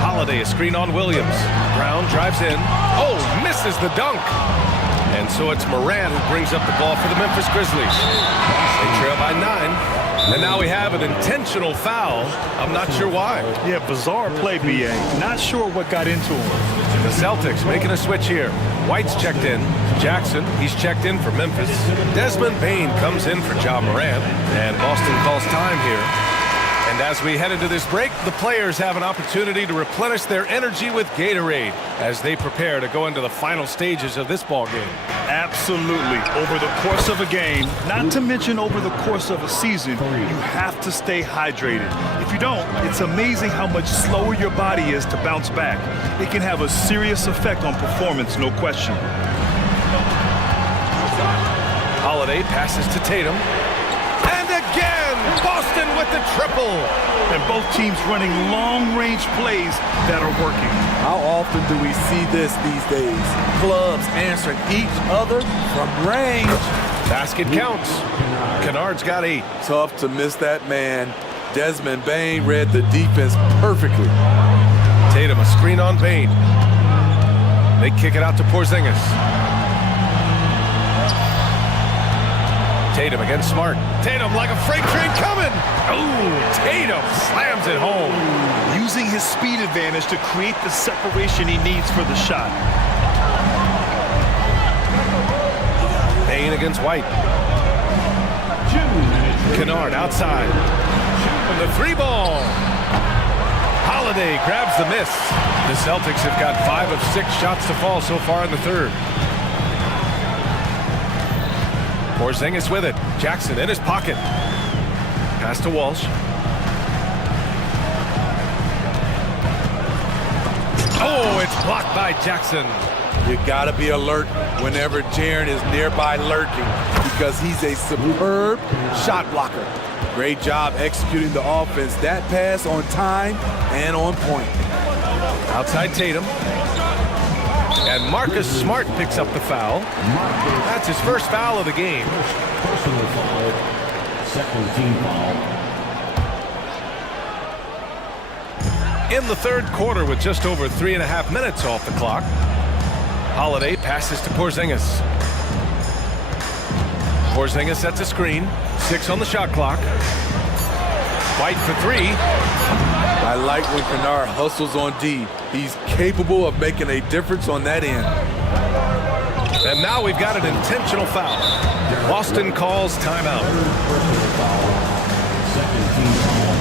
Holiday, a screen on Williams. Brown drives in. Oh, misses the dunk. And so it's Moran who brings up the ball for the Memphis Grizzlies. They trail by 9. And now we have an intentional foul. I'm not sure why. Yeah, bizarre play, B.A. Not sure what got into him. The Celtics making a switch here. White's checked in. Jackson, he's checked in for Memphis. Desmond Bane comes in for Ja Morant. And Boston calls time here. And as we head into this break, the players have an opportunity to replenish their energy with Gatorade as they prepare to go into the final stages of this ball game. Absolutely. Over the course of a game, not to mention over the course of a season, you have to stay hydrated. If you don't, it's amazing how much slower your body is to bounce back. It can have a serious effect on performance, no question. Holiday passes to Tatum. And again! Boston with the triple. And both teams running long-range plays that are working. How often do we see this these days? Clubs answering each other from range. Basket counts. Kennard's got 8. Tough to miss that man. Desmond Bane read the defense perfectly. Tatum, a screen on Bane. They kick it out to Porzingis. Tatum against Smart. Tatum like a freight train coming. Oh, Tatum slams it home. Using his speed advantage to create the separation he needs for the shot. Bane against White. Kennard outside. The 3-ball. Holiday grabs the miss. The Celtics have got 5 of 6 shots to fall so far in the third. Porzingis with it. Jackson in his pocket. Pass to Walsh. Oh, it's blocked by Jackson. You gotta be alert whenever Jaren is nearby lurking because he's a superb shot blocker. Great job executing the offense. That pass on time and on point. Outside Tatum. And Marcus Smart picks up the foul. That's his first foul of the game. Personal foul. Second team foul. In the third quarter with just over 3.5 minutes off the clock. Holiday passes to Porzingis. Porzingis sets a screen. 6 on the shot clock. White for 3. I like when Kennard hustles on D. He's capable of making a difference on that end. And now we've got an intentional foul. Boston calls timeout. Second team foul.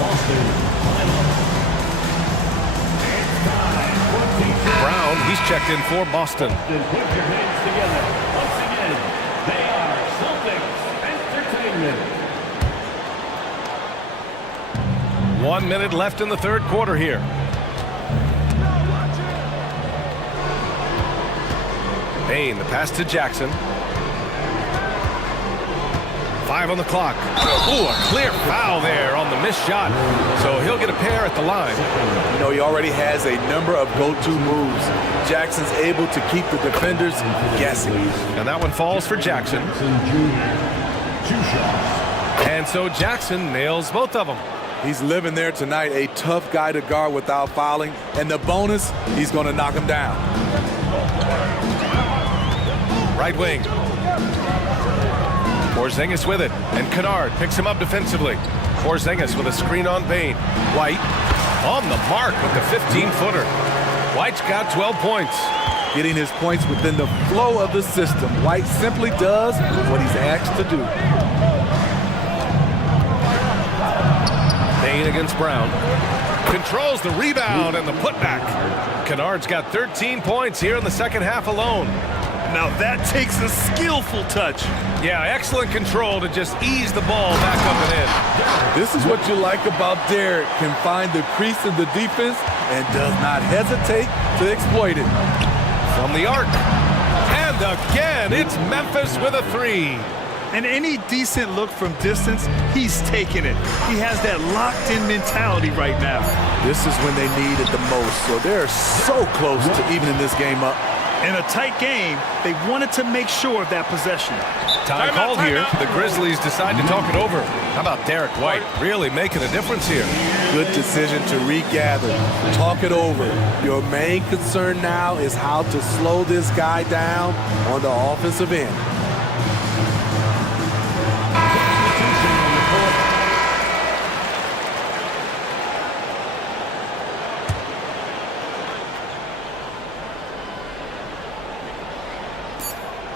Boston, timeout. Brown, he's checked in for Boston. Put your hands together. Once again, they are Celtics Entertainment. 1 minute left in the third quarter here. Bane, the pass to Jackson. 5 on the clock. Ooh, a clear foul there on the missed shot. So he'll get a pair at the line. You know, he already has a number of go-to moves. Jackson's able to keep the defenders guessing. And that one falls for Jackson. And so Jackson nails both of them. He's living there tonight, a tough guy to guard without fouling. And the bonus, he's going to knock him down. Right wing. Porzingis with it, and Kennard picks him up defensively. Porzingis with a screen on Bane. White on the mark with the 15-footer. White's got 12 points. Getting his points within the flow of the system. White simply does what he's asked to do. Bane against Brown. Controls the rebound and the putback. Kennard's got 13 points here in the second half alone. Now that takes a skillful touch. Yeah, excellent control to just ease the ball back up and in. This is what you like about Derek. Can find the crease in the defense and does not hesitate to exploit it. From the arc. And again, it's Memphis with a 3. And any decent look from distance, he's taking it. He has that locked-in mentality right now. This is when they need it the most, so they're so close to evening this game up. In a tight game, they wanted to make sure of that possession. Time called here. The Grizzlies decide to talk it over. How about Derek White really making a difference here? Good decision to regather. Talk it over. Your main concern now is how to slow this guy down on the offensive end.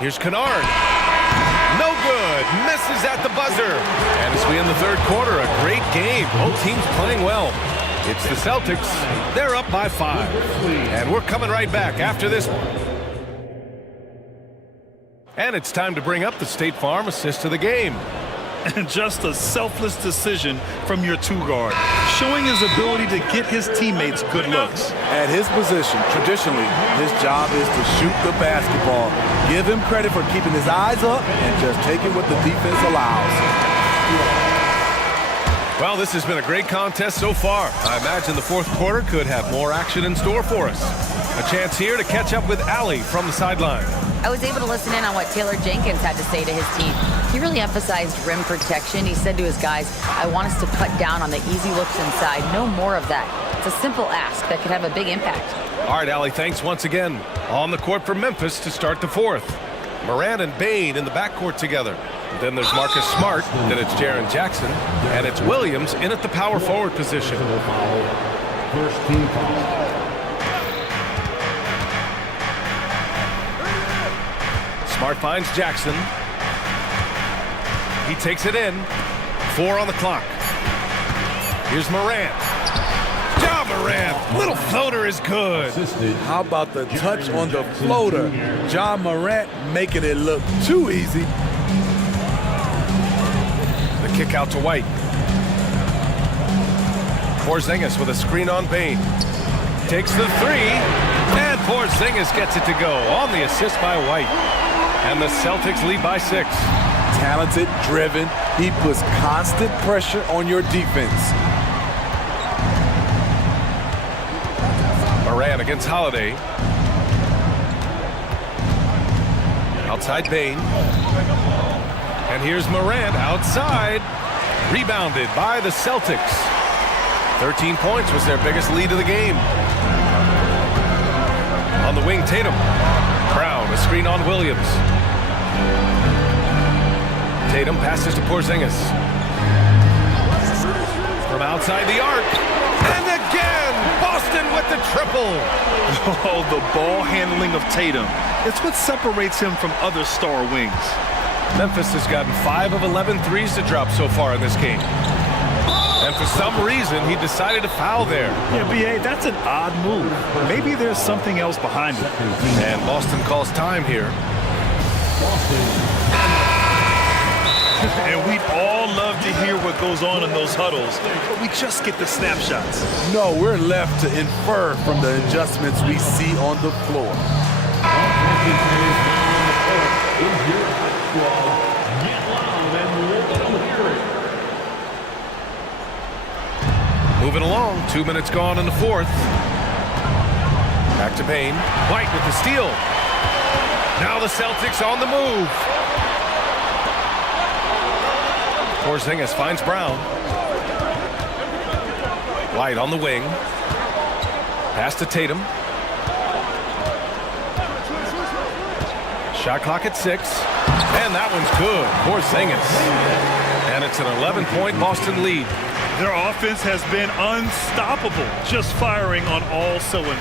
Here's Kennard. No good. Misses at the buzzer. And as we end the third quarter, a great game. Both teams playing well. It's the Celtics. They're up by 5. And we're coming right back after this. And it's time to bring up the State Farm assist of the game. And just a selfless decision from your two-guard, showing his ability to get his teammates good looks. At his position, traditionally, his job is to shoot the basketball. Give him credit for keeping his eyes up and just taking what the defense allows. Well, this has been a great contest so far. I imagine the fourth quarter could have more action in store for us. A chance here to catch up with Allie from the sideline. I was able to listen in on what Taylor Jenkins had to say to his team. He really emphasized rim protection. He said to his guys, I want us to cut down on the easy looks inside. No more of that. It's a simple ask that could have a big impact. All right, Allie, thanks once again. On the court for Memphis to start the fourth. Moran and Bane in the backcourt together. Then there's Marcus Smart, then it's Jaren Jackson, and it's Williams in at the power forward position. First team foul. Smart finds Jackson. He takes it in. 4 on the clock. Here's Morant. Ja Morant. Little floater is good. How about the touch on the floater? Ja Morant making it look too easy. The kick out to White. Porzingis with a screen on Bane. Takes the 3. And Porzingis gets it to go on the assist by White. And the Celtics lead by 6. Talented, driven. He puts constant pressure on your defense. Moran against Holiday. Outside Bane. And here's Moran outside. Rebounded by the Celtics. 13 points was their biggest lead of the game. On the wing, Tatum. Brown, a screen on Williams. Tatum passes to Porzingis. From outside the arc. And again, Boston with the triple. Oh, the ball handling of Tatum. It's what separates him from other star wings. Memphis has gotten 5 of 11 threes to drop so far in this game. And for some reason, he decided to foul there. Yeah, B.A., that's an odd move. Maybe there's something else behind it. And Boston calls time here. And we'd all love to hear what goes on in those huddles, but we just get the snapshots. No, we're left to infer from the adjustments we see on the floor. Moving along, 2 minutes gone in the fourth. Back to Payne. White with the steal. Now the Celtics on the move. Porzingis finds Brown. White on the wing. Pass to Tatum. Shot clock at 6. And that one's good. Porzingis. And it's an 11-point Boston lead. Their offense has been unstoppable, just firing on all cylinders.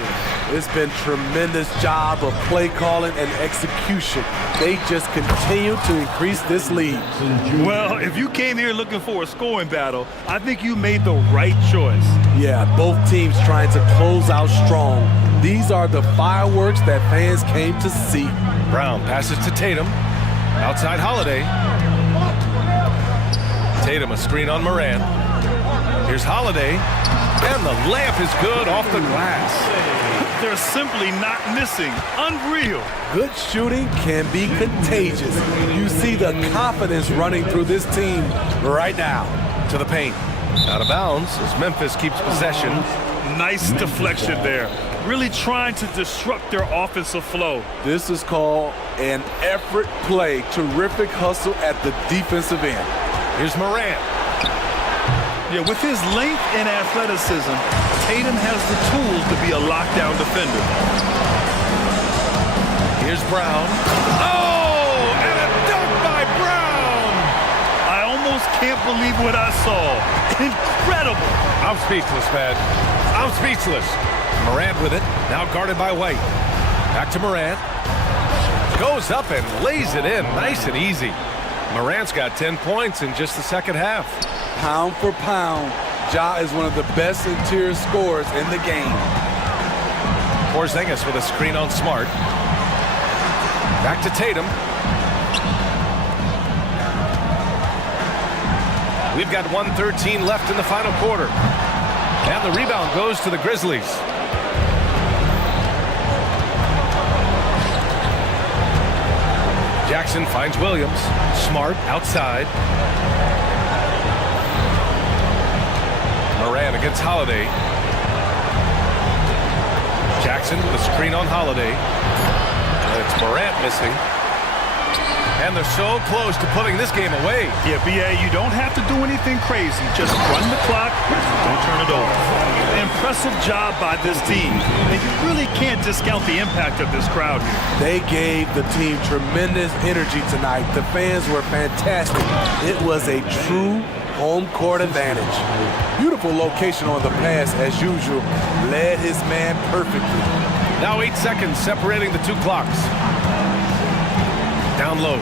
It's been tremendous job of play calling and execution. They just continue to increase this lead. Well, if you came here looking for a scoring battle, I think you made the right choice. Yeah, both teams trying to close out strong. These are the fireworks that fans came to see. Brown passes to Tatum. Outside Holiday. Tatum a screen on Moran. Here's Holiday. And the layup is good off the glass. They're simply not missing. Unreal. Good shooting can be contagious. You see the confidence running through this team right now. To the paint. Out of bounds as Memphis keeps possession. Nice deflection there. Really trying to disrupt their offensive flow. This is called an effort play. Terrific hustle at the defensive end. Here's Moran. Yeah, with his length and athleticism, Tatum has the tools to be a lockdown defender. Here's Brown. Oh, and a dunk by Brown! I almost can't believe what I saw. Incredible. I'm speechless, man. I'm speechless. Morant with it, now guarded by White. Back to Morant. Goes up and lays it in, nice and easy. Morant's got 10 points in just the second half. Pound for pound, Ja is one of the best interior scorers in the game. Porzingis with a screen on Smart. Back to Tatum. We've got 1:13 left in the final quarter. And the rebound goes to the Grizzlies. Jackson finds Williams. Smart outside. Moran against Holiday. Jackson with a screen on Holiday. And it's Morant missing. And they're so close to putting this game away. Yeah, B.A., you don't have to do anything crazy. Just run the clock. Don't turn it over. Impressive job by this team. And you really can't discount the impact of this crowd here. They gave the team tremendous energy tonight. The fans were fantastic. It was a true home court advantage. Beautiful location on the pass as usual. Led his man perfectly. Now 8 seconds separating the two clocks. Down low.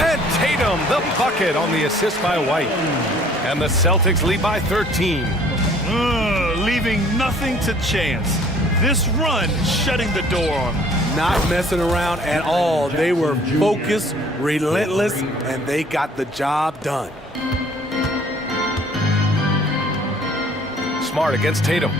And Tatum, the bucket on the assist by White. And the Celtics lead by 13. Leaving nothing to chance. This run shutting the door on them. Not messing around at all. They were focused, relentless, and they got the job done. Smart against Tatum.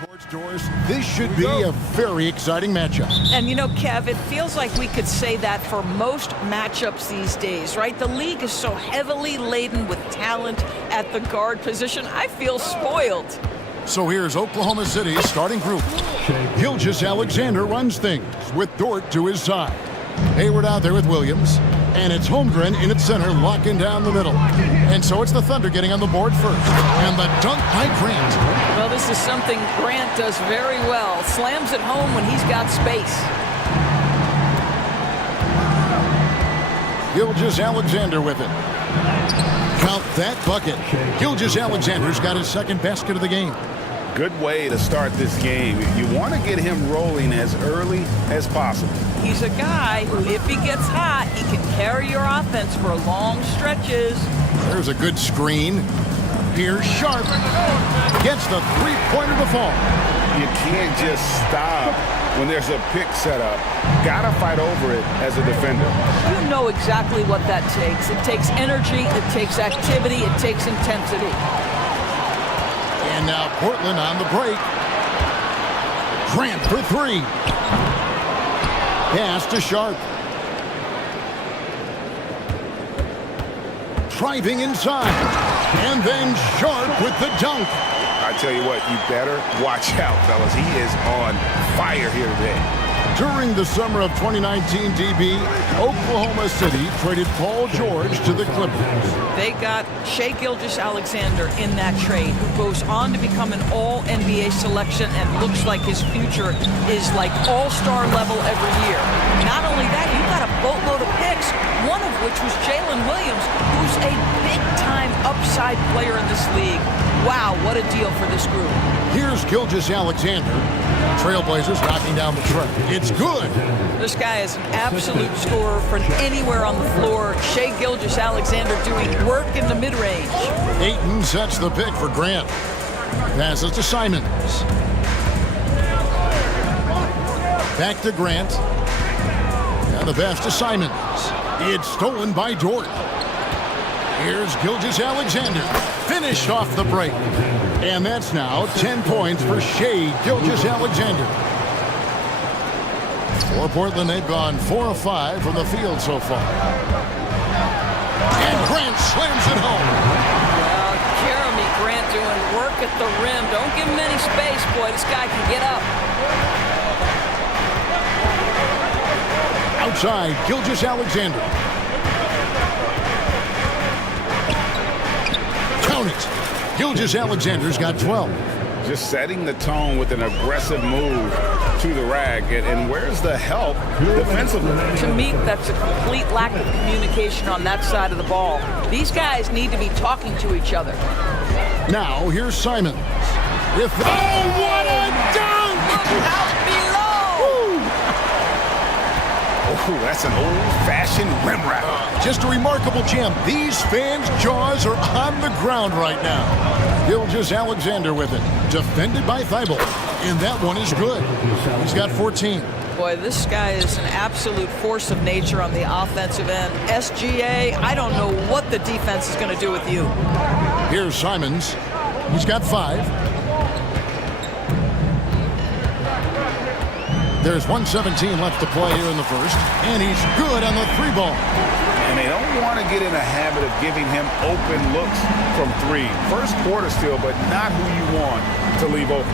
Court Doors, this should be a very exciting matchup. And you know, Kev, it feels like we could say that for most matchups these days, right? The league is so heavily laden with talent at the guard position. I feel spoiled. So here's Oklahoma City's starting group. Gilgeous-Alexander runs things with Dort to his side. Hayward out there with Williams. And it's Holmgren in its center, locking down the middle. And so it's the Thunder getting on the board first. And the dunk by Grant. Well, this is something Grant does very well. Slams it home when he's got space. Gilgeous-Alexander with it. Count that bucket. Gilgeous-Alexander's got his second basket of the game. Good way to start this game. You want to get him rolling as early as possible. He's a guy who, if he gets hot, he can carry your offense for long stretches. There's a good screen. Here's Sharp. Gets the three-pointer to fall. You can't just stop when there's a pick set up. Gotta fight over it as a defender. You know exactly what that takes. It takes energy, it takes activity, it takes intensity. And now Portland on the break. Grant for three. Pass to Sharp. Driving inside. And then Sharp with the dunk. I tell you what, you better watch out, fellas. He is on fire here today. During the summer of 2019, DB, Oklahoma City traded Paul George to the Clippers. They got Shai Gilgeous-Alexander in that trade, who goes on to become an all-NBA selection and looks like his future is like all-star level every year. Not only that, you got a boatload of picks, one of which was Jalen Williams, who's a big-time upside player in this league. Wow, what a deal for this group. Here's Gilgeous-Alexander. Trailblazers knocking down the tray. It's good. This guy is an absolute scorer from anywhere on the floor. Shai Gilgeous-Alexander doing work in the mid-range. Ayton sets the pick for Grant. Passes to Simons. Back to Grant. And the pass to Simons. It's stolen by Dort. Here's Gilgeous-Alexander. Finished off the break. And that's now 10 points for Shai Gilgeous-Alexander. For Portland, they've gone 4 of 5 from the field so far. And Grant slams it home. Well, Jeremy Grant doing work at the rim. Don't give him any space, boy. This guy can get up. Outside, Gilgeous-Alexander. Count it. Gilgeous-Alexander's got 12. Just setting the tone with an aggressive move to the rack. And where's the help defensively? To me, that's a complete lack of communication on that side of the ball. These guys need to be talking to each other. Now, here's Simons. Oh, what a dunk! Look out below! Oh, that's an old-fashioned rim wrap. Just a remarkable jam. These fans' jaws are on the ground right now. Gilgeous-Alexander with it. Defended by Thibault. And that one is good. He's got 14. Boy, this guy is an absolute force of nature on the offensive end. SGA, I don't know what the defense is going to do with you. Here's Simons. He's got 5. There's 1:17 left to play here in the first. And he's good on the 3-ball. And they don't want to get in a habit of giving him open looks from 3. First quarter still, but not who you want to leave open.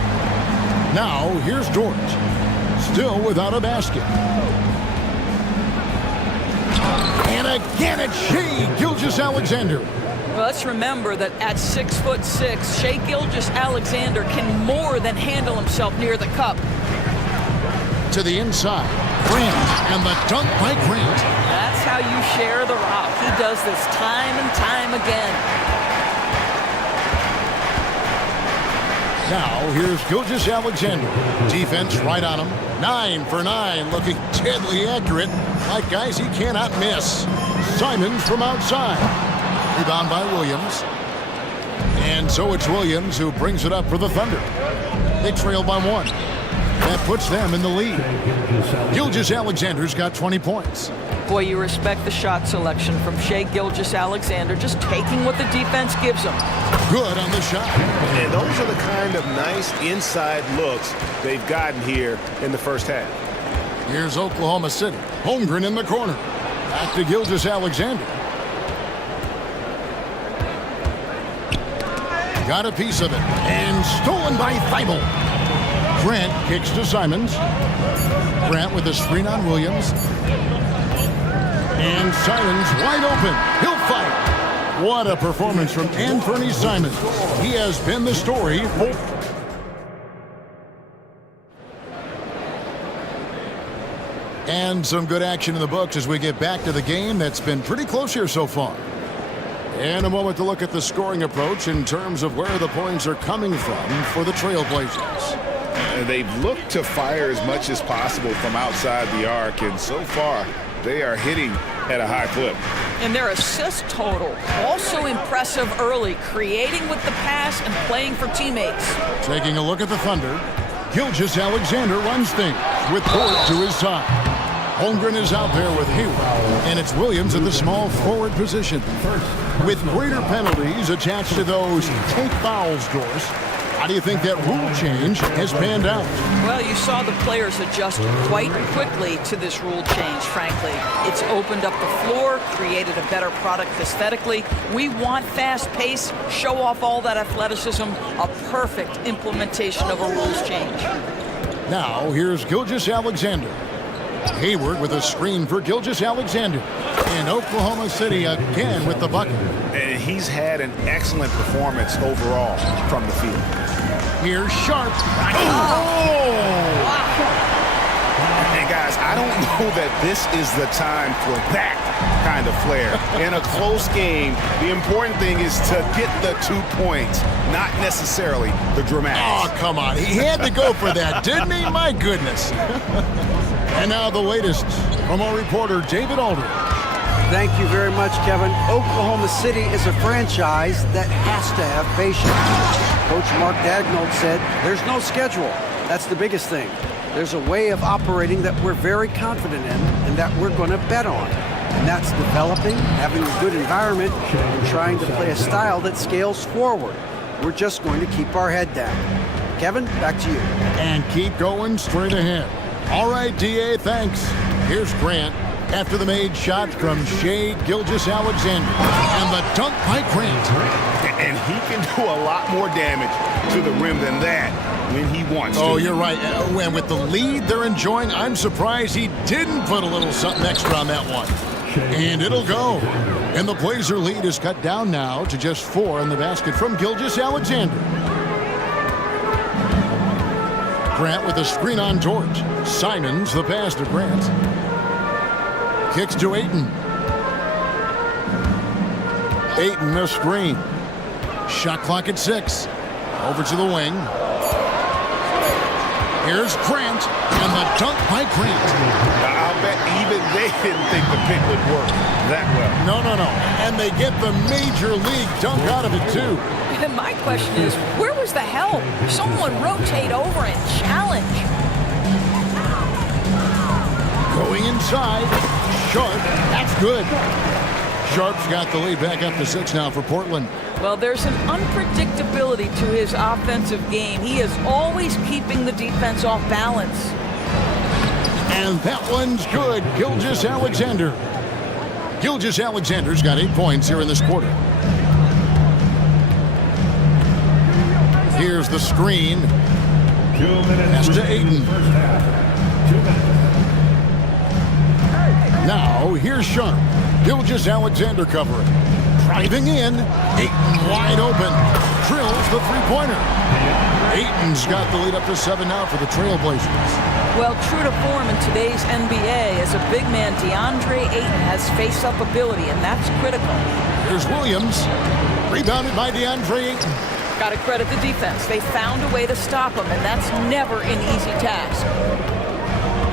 Now, here's Dort. Still without a basket. And again, it's Shai Gilgeous-Alexander. Well, let's remember that at 6'6", Shai Gilgeous-Alexander can more than handle himself near the cup. To the inside. Grant, and the dunk by Grant. That's how you share the rock. He does this time and time again. Now, here's Gilgeous-Alexander. Defense right on him. 9 for 9, looking deadly accurate. Like guys he cannot miss. Simons from outside. Rebound by Williams. And so it's Williams who brings it up for the Thunder. They trail by 1. That puts them in the lead. Gilgeous-Alexander's got 20 points. Boy, you respect the shot selection from Shai Gilgeous-Alexander, just taking what the defense gives him. Good on the shot. And those are the kind of nice inside looks they've gotten here in the first half. Here's Oklahoma City. Holmgren in the corner. Back to Gilgeous-Alexander. Got a piece of it. And stolen by Thibault. Grant kicks to Simons. Grant with a screen on Williams. And Simons wide open. He'll fire. What a performance from Anthony Simons. He has been the story for... And some good action in the books as we get back to the game that's been pretty close here so far. And a moment to look at the scoring approach in terms of where the points are coming from for the Trailblazers. They've looked to fire as much as possible from outside the arc, and so far they are hitting at a high clip. And their assist total, also impressive early, creating with the pass and playing for teammates. Taking a look at the Thunder, Gilgeous-Alexander runs things with Ford to his side. Holmgren is out there with Hayward, and it's Williams at the small forward position. With greater penalties attached to those take fouls, Doris, how do you think that rule change has panned out? Well, you saw the players adjust quite quickly to this rule change, frankly. It's opened up the floor, created a better product aesthetically. We want fast pace, show off all that athleticism, a perfect implementation of a rules change. Now, here's Gilgeous-Alexander. Hayward with a screen for Gilgeous-Alexander. And Oklahoma City again with the bucket. And he's had an excellent performance overall from the field. Here's Sharp. And guys, I don't know that this is the time for that kind of flair. In a close game, the important thing is to get the 2 points, not necessarily the dramatics. Oh, come on. He had to go for that, didn't he? My goodness. And now the latest from our reporter, David Aldridge. Thank you very much, Kevin. Oklahoma City is a franchise that has to have patience. Coach Mark Daigneault said, there's no schedule. That's the biggest thing. There's a way of operating that we're very confident in and that we're going to bet on. And that's developing, having a good environment, and trying to play a style that scales forward. We're just going to keep our head down. Kevin, back to you. And keep going straight ahead. All right, D.A., thanks. Here's Grant after the made shot from Shai Gilgeous-Alexander. And the dunk by Grant. And he can do a lot more damage to the rim than that when he wants to. Oh, you're right. And with the lead they're enjoying, I'm surprised he didn't put a little something extra on that one. And it'll go. And the Blazer lead is cut down now to just 4 in the basket from Gilgeous-Alexander. Grant with a screen on George. Simons the pass to Grant. Kicks to Ayton. Ayton a screen. Shot clock at 6. Over to the wing. Here's Grant, and the dunk by Grant. I'll bet even they didn't think the pick would work that well. No. And they get the major league dunk out of it, too. And my question is, where was the help? Someone rotate over and challenge. Going inside. Sharp. That's good. Sharp's got the lead back up to 6 now for Portland. Well, there's an unpredictability to his offensive game. He is always keeping the defense off balance. And that one's good. Gilgeous-Alexander. Gilgeous-Alexander's got 8 points here in this quarter. Here's the screen. Pass to Ayton. Now, here's Sharp. Gilgeous-Alexander covering. Driving in. Ayton wide open. Drills the three-pointer. Ayton's got the lead up to 7 now for the Trailblazers. Well, true to form in today's NBA, as a big man, DeAndre Ayton has face-up ability, and that's critical. Here's Williams. Rebounded by DeAndre Ayton. Got to credit the defense. They found a way to stop him, and that's never an easy task.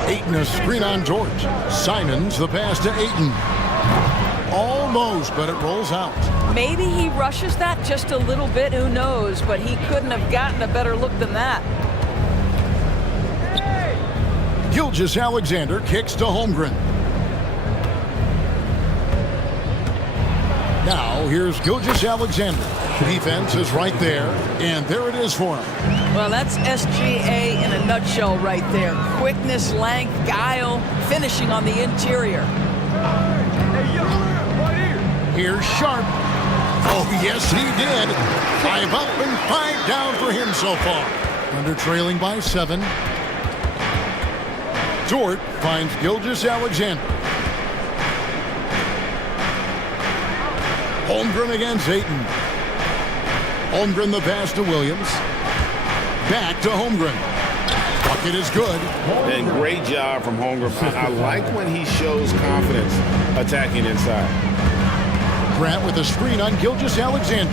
Ayton a screen on George. Simons the pass to Ayton. Almost, but it rolls out. Maybe he rushes that just a little bit, who knows, but he couldn't have gotten a better look than that. Gilgeous-Alexander kicks to Holmgren. Now, here's Gilgeous-Alexander. Defense is right there, and there it is for him. Well, that's SGA in a nutshell right there. Quickness, length, guile, finishing on the interior. Here's Sharp. Oh, yes, he did. 5 up and 5 down for him so far. Under trailing by 7. Dort finds Gilgeous-Alexander. Holmgren against Ayton. Holmgren the pass to Williams. Back to Holmgren. Bucket is good. And great job from Holmgren. I like when he shows confidence attacking inside. Grant with a screen on Gilgeous-Alexander.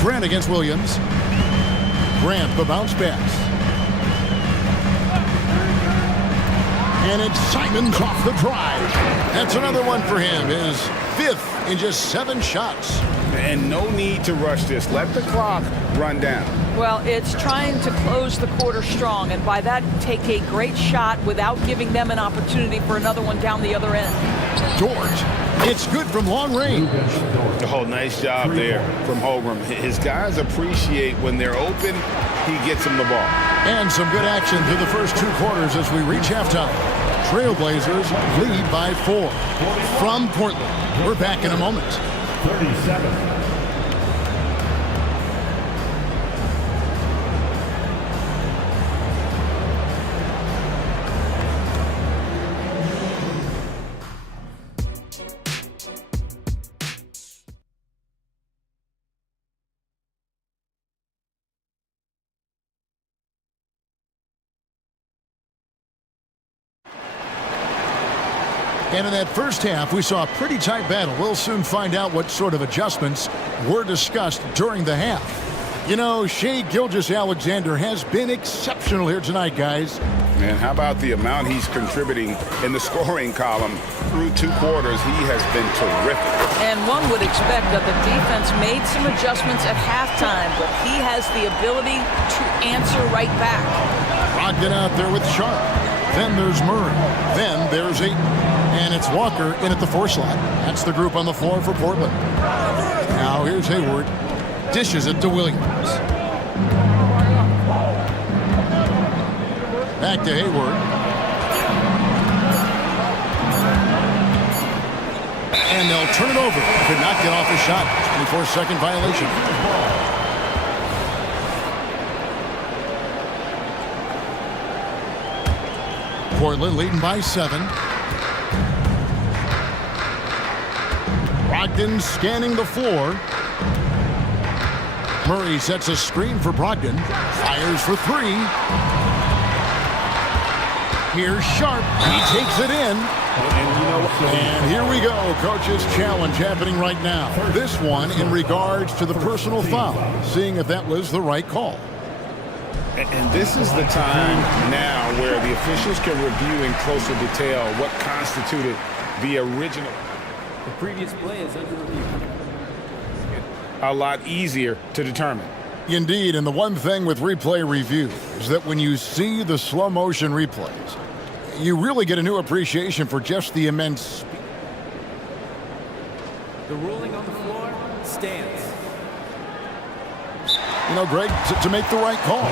Grant against Williams. Grant the bounce pass. And it's Simons off the drive. That's another one for him. His 5th in just 7 shots. And no need to rush this. Let the clock run down. Well, it's trying to close the quarter strong, and by that, take a great shot without giving them an opportunity for another one down the other end. George, it's good from long range. Oh, nice job there from Holmgren. His guys appreciate when they're open, he gets them the ball. And some good action through the first 2 quarters as we reach halftime. Trailblazers lead by 4. From Portland, we're back in a moment. 37. And in that first half, we saw a pretty tight battle. We'll soon find out what sort of adjustments were discussed during the half. You know, Shai Gilgeous-Alexander has been exceptional here tonight, guys. And how about the amount he's contributing in the scoring column through 2 quarters? He has been terrific. And one would expect that the defense made some adjustments at halftime, but he has the ability to answer right back. Brogdon out there with Sharp. Then there's Murray. Then there's Ayton. And it's Walker in at the 4 slot. That's the group on the floor for Portland. Now here's Hayward. Dishes it to Williams. Back to Hayward. And they'll turn it over. Could not get off a shot. 24-second violation. Portland leading by 7. Brogdon scanning the floor. Murray sets a screen for Brogdon. Fires for 3. Here's Sharp. He takes it in. And here we go. Coach's challenge happening right now. This one in regards to the personal foul. Seeing if that was the right call. And this is the time now where the officials can review in closer detail what constituted the original. The previous play is under review. A lot easier to determine. Indeed, and the one thing with replay review is that when you see the slow motion replays, you really get a new appreciation for just the immense speed. The ruling on the floor stands. You know, Greg, to make the right call.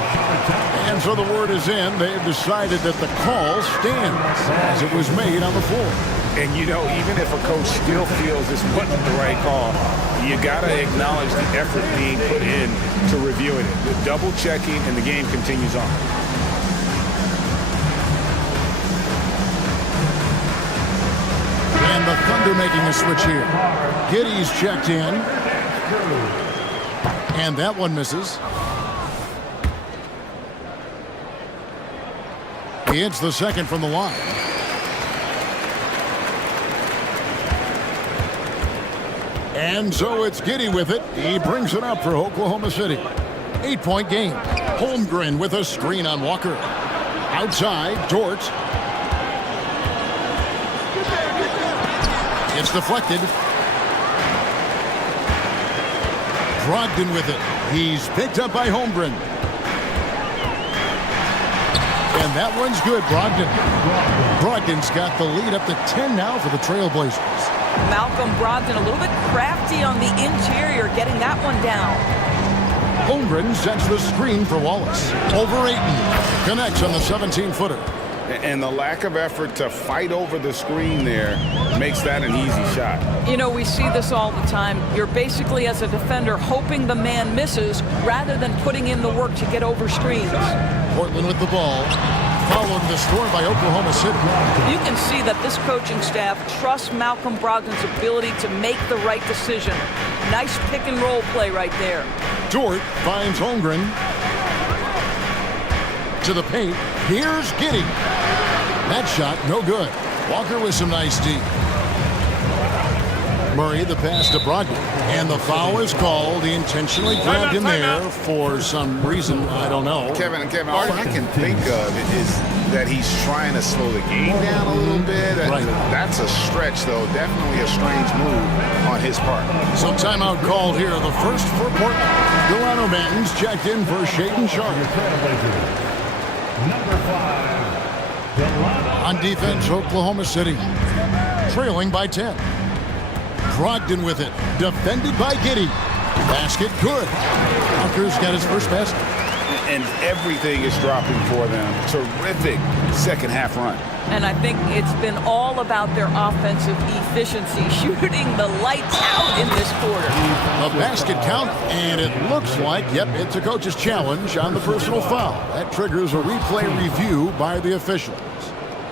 And so the word is in. They've decided that the call stands as it was made on the floor. And, you know, even if a coach still feels this wasn't the right call, you got to acknowledge the effort being put in to reviewing it. The double checking, and the game continues on. And the Thunder making a switch here. Giddey's checked in. And that one misses. He hits the second from the line. And so it's Giddey with it. He brings it up for Oklahoma City. 8-point game. Holmgren with a screen on Walker. Outside, Dort. It's deflected. Brogdon with it. He's picked up by Holmgren. And that one's good, Brogdon. Brogdon's got the lead up to 10 now for the Trailblazers. Malcolm Brogdon a little bit crafty on the interior, getting that one down. Holmgren sets the screen for Wallace. Over Ayton. Connects on the 17-footer. And the lack of effort to fight over the screen there makes that an easy shot. You know, we see this all the time. You're basically, as a defender, hoping the man misses rather than putting in the work to get over screens. Portland with the ball. Followed the score by Oklahoma City. You can see that this coaching staff trusts Malcolm Brogdon's ability to make the right decision. Nice pick and roll play right there. Dort finds Holmgren. To the paint. Here's Giddey. That shot, no good. Walker with some nice D. Murray, the pass to Brogdon. And the foul is called. He intentionally grabbed him there for some reason. I don't know. Kevin, all I can think of is that he's trying to slow the game down a little bit. Right. That's a stretch, though. Definitely a strange move on his part. So timeout called here. The first for Portland. Delano Manton's checked in for Shaden Sharp. Number 5, Delano. On defense, Oklahoma City. Trailing by 10. Brogdon with it. Defended by Giddey. Basket good. Walker's got his first basket. And everything is dropping for them. Terrific second half run. And I think it's been all about their offensive efficiency, shooting the lights out in this quarter. A basket count, and it looks like, yep, it's a coach's challenge on the personal foul. That triggers a replay review by the officials.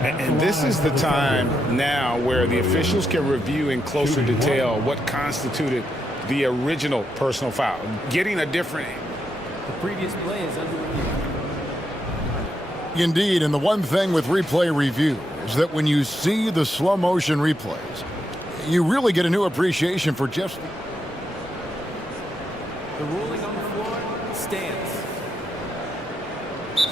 And this is the time now where the officials can review in closer detail what constituted the original personal foul. Getting a different... The previous play is under review. Indeed, and the one thing with replay review is that when you see the slow motion replays, you really get a new appreciation for just... The ruling on the floor stands.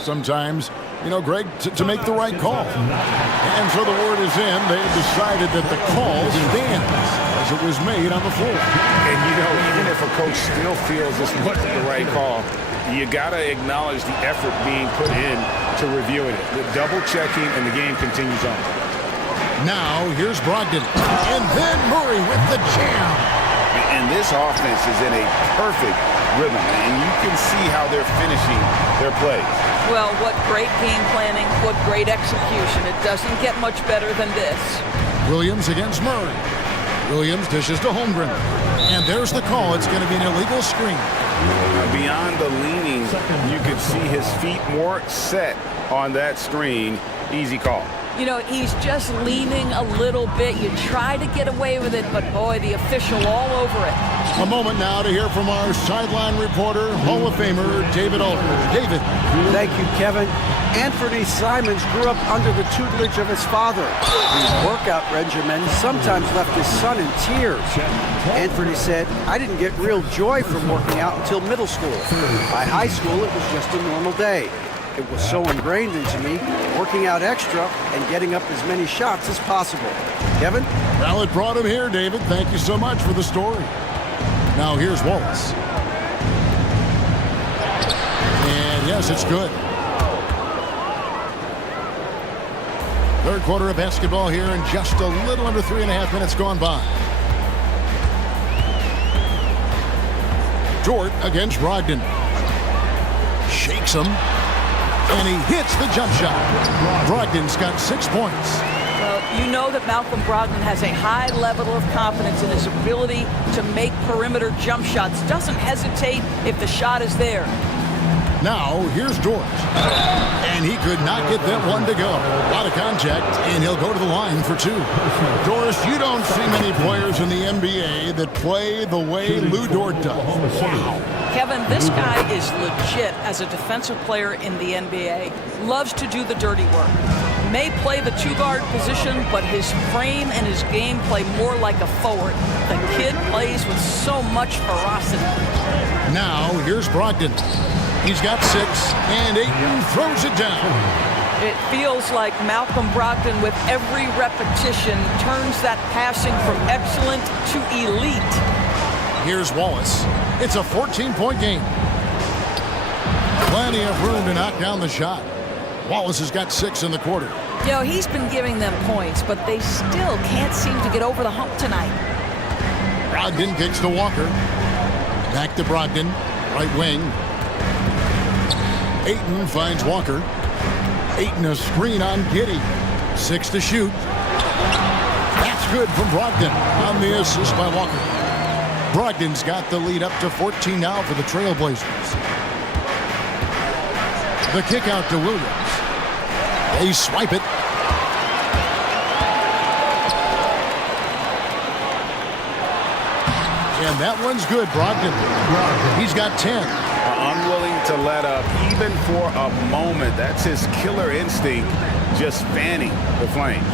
Sometimes, you know, Greg, to make the right call. And so the word is in. They've decided that the call stands as it was made on the floor. And, you know, even if a coach still feels this wasn't the right call, you got to acknowledge the effort being put in to reviewing it. The double checking, and the game continues on. Now, here's Brogdon. And then Murray with the jam. And this offense is in a perfect rhythm, and you can see how they're finishing their plays. Well, what great game planning, what great execution. It doesn't get much better than this. Williams against Murray. Williams dishes to Holmgren. And there's the call. It's going to be an illegal screen. Beyond the leaning, you can see his feet more set on that screen. Easy call. You know, he's just leaning a little bit. You try to get away with it, but boy, the official all over it. A moment now to hear from our sideline reporter, Hall of Famer David Aldridge. David. Thank you, Kevin. Anthony Simons grew up under the tutelage of his father. His workout regimen sometimes left his son in tears. Anthony said, "I didn't get real joy from working out until middle school. By high school, it was just a normal day. It was so ingrained into me, working out extra and getting up as many shots as possible." Kevin? Well, it brought him here, David. Thank you so much for the story. Now here's Wallace. And yes, it's good. Third quarter of basketball here, and just a little under 3.5 minutes gone by. Dort against Brogdon. Shakes him. And he hits the jump shot. Brogdon's got 6 points. Well, you know that Malcolm Brogdon has a high level of confidence in his ability to make perimeter jump shots. Doesn't hesitate if the shot is there. Now, here's Dort. And he could not get that one to go. Out of contact, and he'll go to the line for 2. Doris, you don't see many players in the NBA that play the way Lou Dort does. Wow. Kevin, this guy is legit as a defensive player in the NBA. Loves to do the dirty work. May play the 2-guard position, but his frame and his game play more like a forward. The kid plays with so much ferocity. Now, here's Brogdon. He's got 6, and Ayton throws it down. It feels like Malcolm Brogdon, with every repetition, turns that passing from excellent to elite. Here's Wallace. It's a 14-point game. Plenty of room to knock down the shot. Wallace has got 6 in the quarter. You know, he's been giving them points, but they still can't seem to get over the hump tonight. Brogdon kicks to Walker. Back to Brogdon, right wing. Ayton finds Walker. Ayton a screen on Giddey. 6 to shoot. That's good from Brogdon on the assist by Walker. Brogdon's got the lead up to 14 now for the Trailblazers. The kick out to Williams. They swipe it. And that one's good, Brogdon. He's got 10. Unwilling to let up even for a moment. That's his killer instinct, just fanning the flames.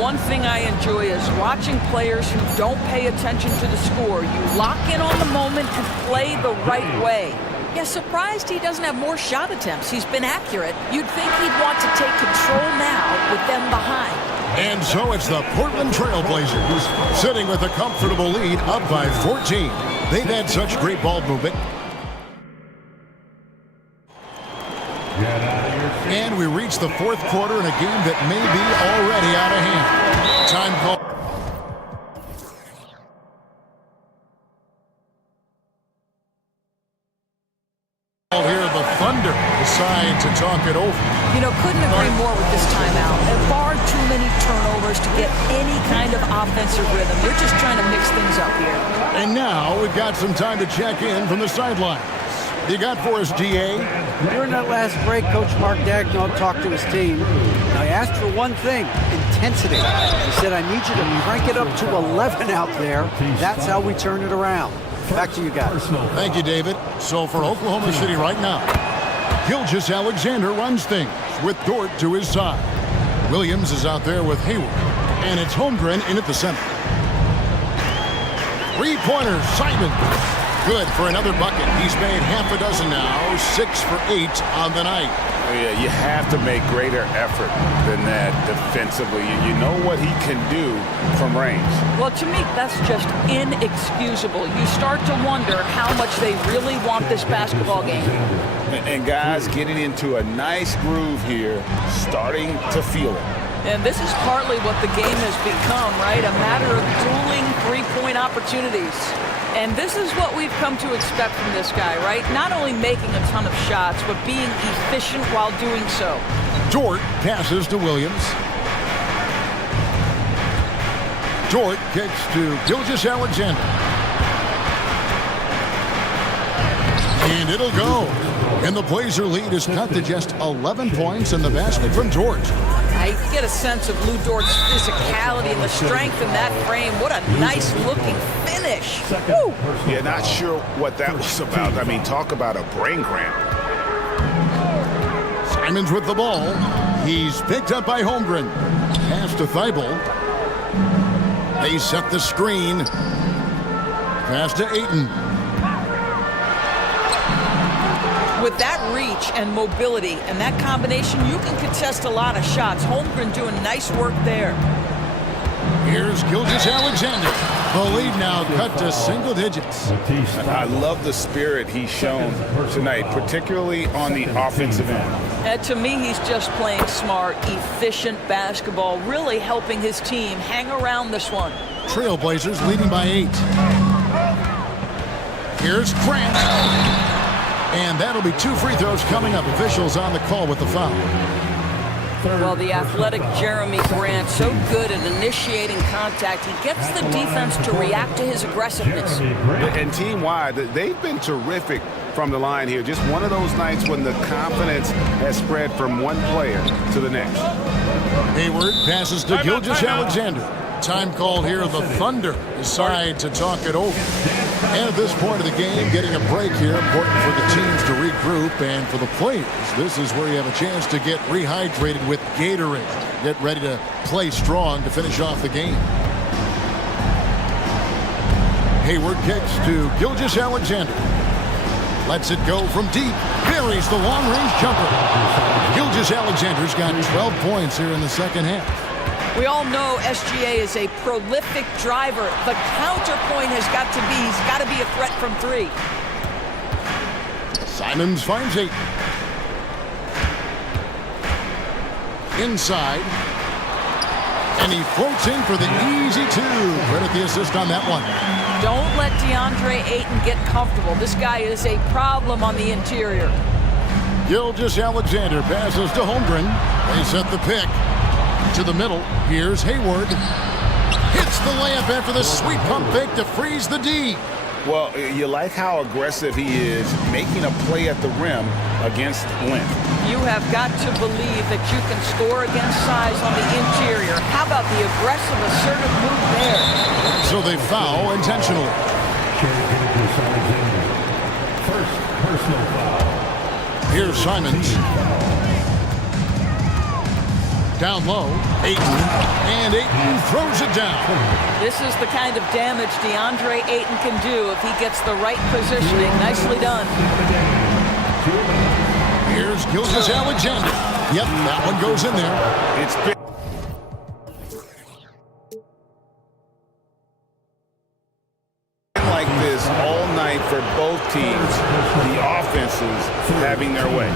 One thing I enjoy is watching players who don't pay attention to the score. You lock in on the moment and play the right way. Yeah, surprised he doesn't have more shot attempts. He's been accurate. You'd think he'd want to take control now with them behind. And so it's the Portland Trailblazers sitting with a comfortable lead up by 14. They've had such great ball movement. And we reach the fourth quarter in a game that may be already out of hand. Time call. Here the Thunder decide to talk it over. You know, couldn't agree more with this timeout. Bar too many turnovers to get any kind of offensive rhythm. You're just trying to mix things up here. And now we've got some time to check in from the sideline. You got for us, DA? During that last break, Coach Mark Daigneault talked to his team. Now, he asked for one thing, intensity. He said, I need you to crank it up to 11 out there. That's how we turn it around. Back to you guys. Thank you, David. So for Oklahoma City right now, Gilgeous-Alexander runs things with Dort to his side. Williams is out there with Hayward. And it's Holmgren in at the center. Three-pointer, Simon. Good for another bucket. He's made half a dozen now, 6 for 8 on the night. Oh, yeah, you have to make greater effort than that defensively. You know what he can do from range. Well, to me, that's just inexcusable. You start to wonder how much they really want this basketball game. And guys getting into a nice groove here, starting to feel it. And this is partly what the game has become, right? A matter of dueling three-point opportunities. And this is what we've come to expect from this guy, right? Not only making a ton of shots, but being efficient while doing so. Dort passes to Williams. Dort kicks to Gilgeous-Alexander. And it'll go. And the Blazer lead is cut to just 11 points in the basket from Dort. I get a sense of Lou Dort's physicality and the strength in that frame. What a nice-looking finish. Woo. Yeah, not sure what that was about. I mean, talk about a brain cramp. Simons with the ball. He's picked up by Holmgren. Pass to Thibault. They set the screen. Pass to Ayton. With that reach and mobility and that combination, you can contest a lot of shots. Holmgren doing nice work there. Here's Gilgeous-Alexander. The lead now cut to single digits. I love the spirit he's shown tonight, particularly on the offensive end. To me, he's just playing smart, efficient basketball, really helping his team hang around this one. Trailblazers leading by 8. Here's Grant. And that'll be 2 free throws coming up. Officials on the call with the foul. Well, the athletic Jeremy Grant, so good at initiating contact. He gets the defense to react to his aggressiveness. And team-wide, they've been terrific from the line here. Just one of those nights when the confidence has spread from one player to the next. Hayward passes to Gilgeous-Alexander. Time call here. The Thunder decide to talk it over. And at this point of the game, getting a break here, important for the teams to regroup, and for the players, this is where you have a chance to get rehydrated with Gatorade. Get ready to play strong to finish off the game. Hayward kicks to Gilgeous-Alexander. Lets it go from deep. Buries the long-range jumper. Gilgeous-Alexander's got 12 points here in the second half. We all know SGA is a prolific driver. The counterpoint has got to be, he's got to be a threat from 3. Simons finds 8. inside. And he floats in for the easy two. Credit the assist on that one. Don't let DeAndre Ayton get comfortable. This guy is a problem on the interior. Gilgeous-Alexander passes to Holmgren. They set the pick to the middle. Here's Hayward. Hits the layup after the sweet pump fake to freeze the D. Well, you like how aggressive he is making a play at the rim against length. You have got to believe that you can score against size on the interior. How about the aggressive, assertive move there? So they foul intentionally. First personal foul. Here's Simons. Down low, Ayton, and Ayton throws it down. This is the kind of damage DeAndre Ayton can do if he gets the right positioning. Nicely done. Here's Gilgeous-Alexander. Yep, that one goes in there. It's big. Like this all night for both teams, the offenses having their way.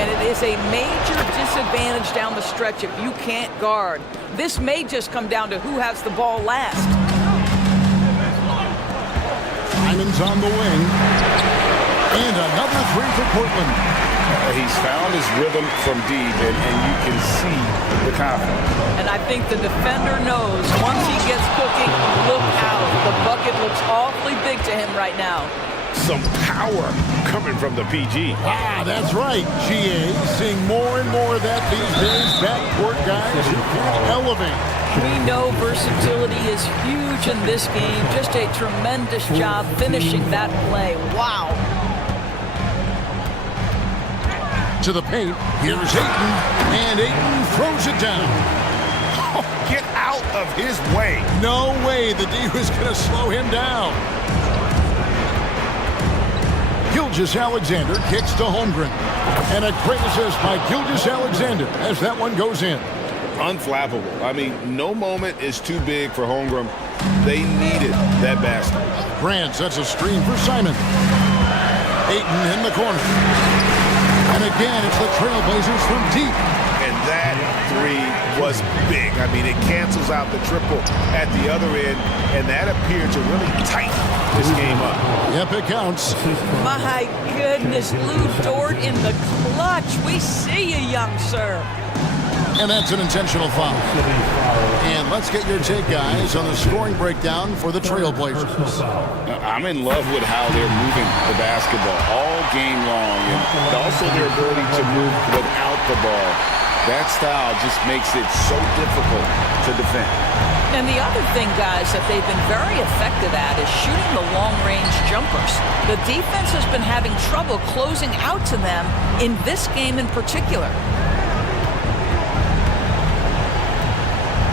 And it is a major disadvantage down the stretch if you can't guard. This may just come down to who has the ball last. Simons on the wing. And another three for Portland. He's found his rhythm from deep, and you can see the confidence. And I think the defender knows once he gets cooking, look out. The bucket looks awfully big to him right now. Some power coming from the PG. Ah, that's right, GA. Seeing more and more of that these days. Backcourt guys who can elevate. We know versatility is huge in this game. Just a tremendous job finishing that play. Wow. To the paint, here's Ayton, and Ayton throws it down. Oh, get out of his way. No way the D was going to slow him down. Gilgeous-Alexander kicks to Holmgren. And a great assist by Gilgeous-Alexander as that one goes in. Unflappable. I mean, no moment is too big for Holmgren. They needed that basket. Grant sets a screen for Simon. Ayton in the corner. And again, it's the Trailblazers from deep. And that three was big. I mean, it cancels out the triple at the other end, and that appeared to really tighten this game up. Yep, it counts. My goodness, Lou Dort in the clutch. We see you, young sir. And that's an intentional foul. And let's get your take, guys, on the scoring breakdown for the Trailblazers. I'm in love with how they're moving the basketball all game long, and also their ability to move without the ball. That style just makes it so difficult to defend. And the other thing, guys, that they've been very effective at is shooting the long-range jumpers. The defense has been having trouble closing out to them in this game in particular.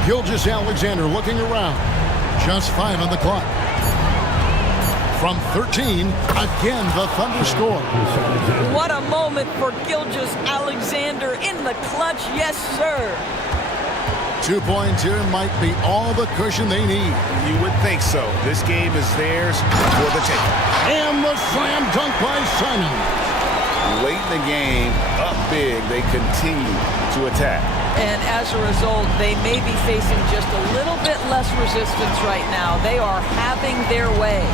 Gilgeous-Alexander looking around. Just 5 on the clock. From 13, again the Thunder score. What a moment for Gilgeous-Alexander in the clutch, yes sir. 2 points here might be all the cushion they need. You would think so. This game is theirs for the taking. And the slam dunk by Simon. Late in the game, up big, they continue to attack. And as a result, they may be facing just a little bit less resistance right now. They are having their way.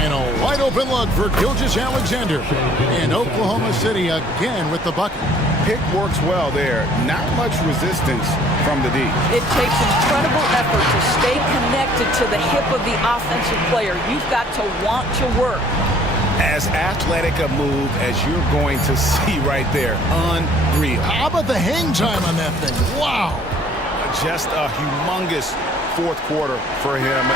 And a wide open look for Gilgeous-Alexander. And Oklahoma City again with the bucket. Pick works well there. Not much resistance from the D. It takes incredible effort to stay connected to the hip of the offensive player. You've got to want to work. As athletic a move as you're going to see right there. Unreal. How about the hang time on that thing? Wow. Just a humongous fourth quarter for him.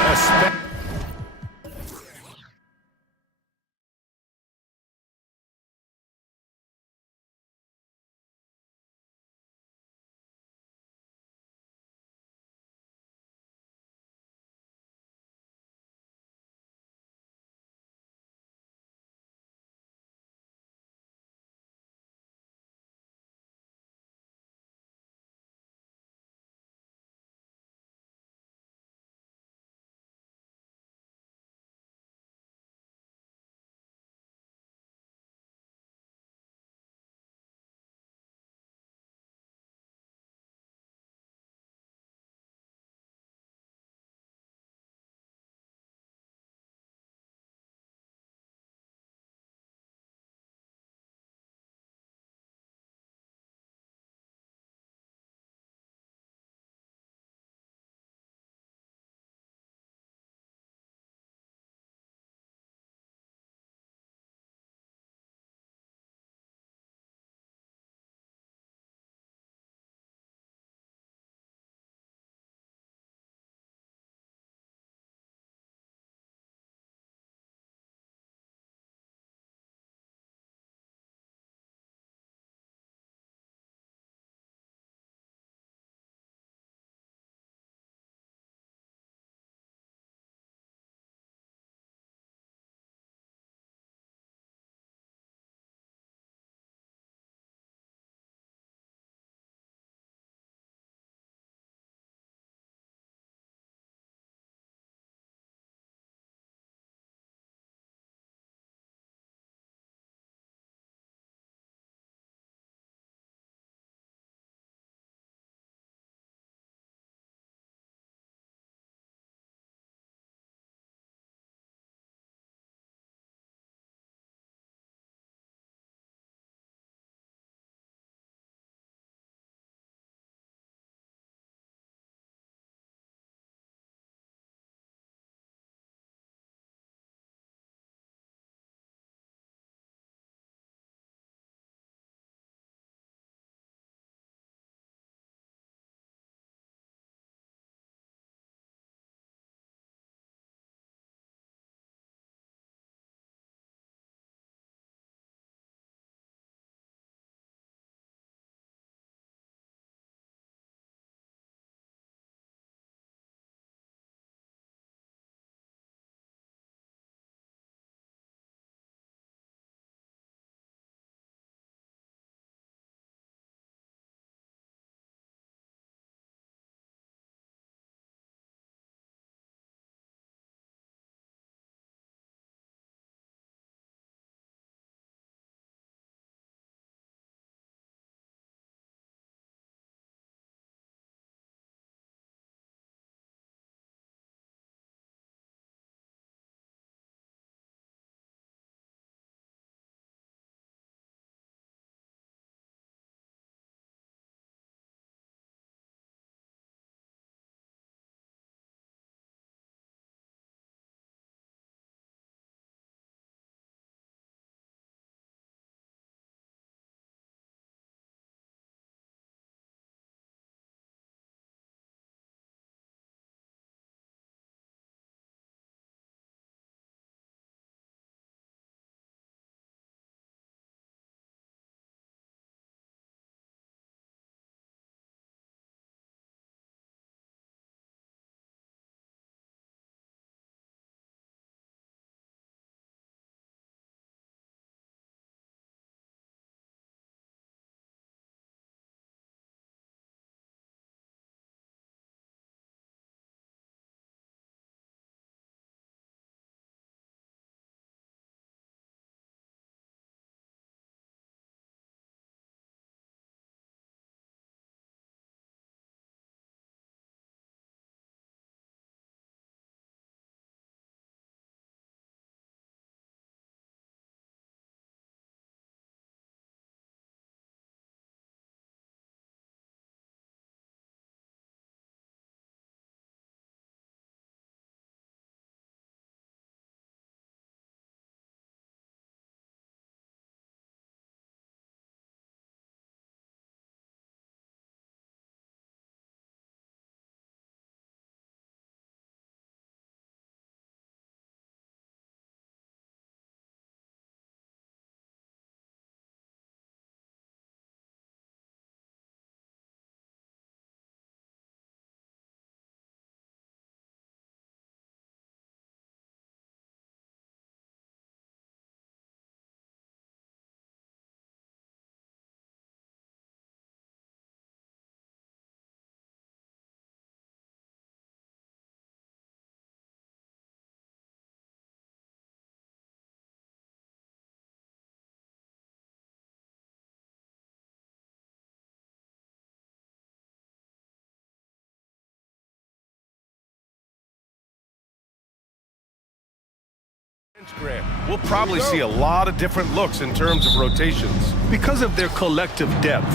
We'll probably see a lot of different looks in terms of rotations. Because of their collective depth,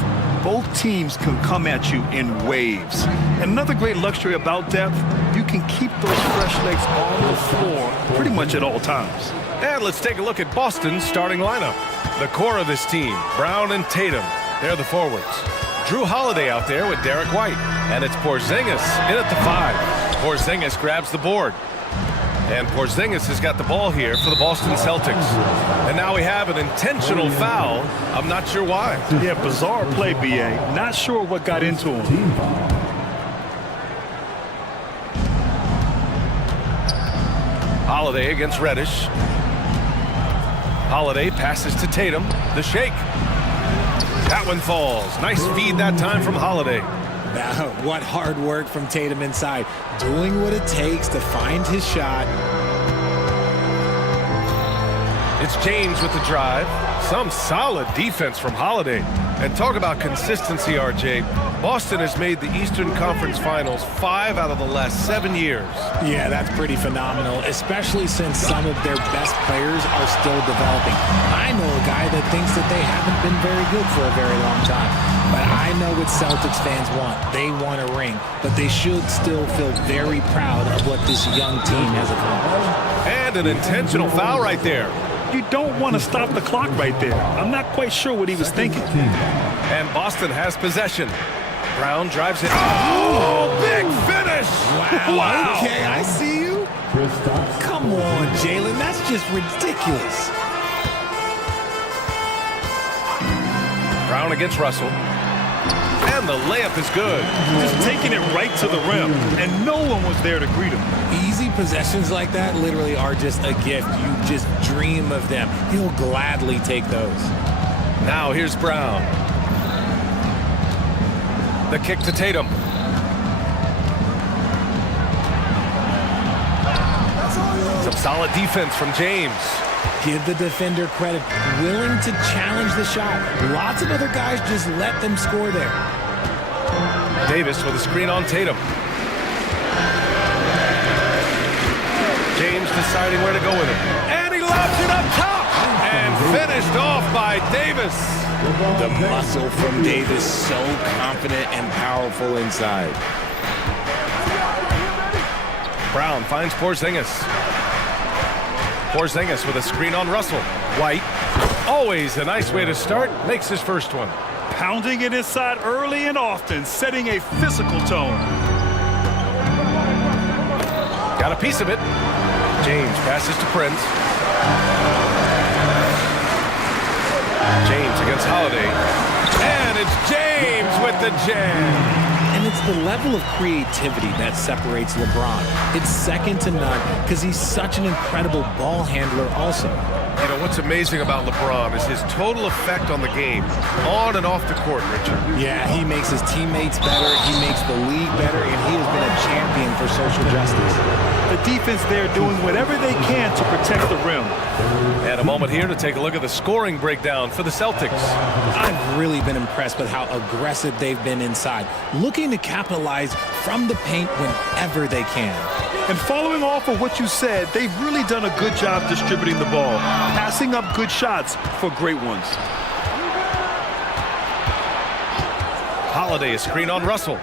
both teams can come at you in waves. And another great luxury about depth, you can keep those fresh legs on the floor pretty much at all times. And let's take a look at Boston's starting lineup. The core of this team, Brown and Tatum, they're the forwards. Drew Holiday out there with Derek White. And it's Porzingis in at the 5. Porzingis grabs the board. And Porzingis has got the ball here for the Boston Celtics. And now we have an intentional foul. I'm not sure why. Yeah, bizarre play, B.A. Not sure what got into him. Holiday against Reddish. Holiday passes to Tatum. The shake. That one falls. Nice feed that time from Holiday. What hard work from Tatum inside. Doing what it takes to find his shot. It's James with the drive. Some solid defense from Holiday. And talk about consistency, RJ. Boston has made the Eastern Conference Finals 5 out of the last 7 years. Yeah, that's pretty phenomenal, especially since some of their best players are still developing. I know a guy that thinks that they haven't been very good for a very long time. But I know what Celtics fans want. They want a ring, but they should still feel very proud of what this young team has accomplished. And an intentional foul right there. You don't want to stop the clock right there. I'm not quite sure what he was thinking. And Boston has possession. Brown drives it. Oh, big finish! Wow. Okay, I see you. Come on, Jalen. That's just ridiculous. Brown against Russell. And the layup is good. Just taking it right to the rim, and no one was there to greet him. Easy possessions like that literally are just a gift. You just dream of them. He'll gladly take those. Now here's Brown. The kick to Tatum. Some solid defense from James. Give the defender credit. Willing to challenge the shot. Lots of other guys just let them score there. Davis with a screen on Tatum. James deciding where to go with it. And he lobs it up top. And finished off by Davis. The muscle from Davis, so confident and powerful inside. Brown finds Porzingis. Porzingis with a screen on Russell. White, always a nice way to start, makes his first one. Pounding it inside early and often, setting a physical tone. Got a piece of it. James passes to Prince. James against Holiday. And it's James with the jam. And it's the level of creativity that separates LeBron. It's second to none because he's such an incredible ball handler also. You know, what's amazing about LeBron is his total effect on the game, on and off the court, Richard. Yeah, he makes his teammates better, he makes the league better, and he has been a champion for social justice. The defense there doing whatever they can to protect the rim. And a moment here to take a look at the scoring breakdown for the Celtics. I've really been impressed with how aggressive they've been inside, looking to capitalize from the paint whenever they can. And following off of what you said, they've really done a good job distributing the ball, passing up good shots for great ones. Holiday, a screen on Russell.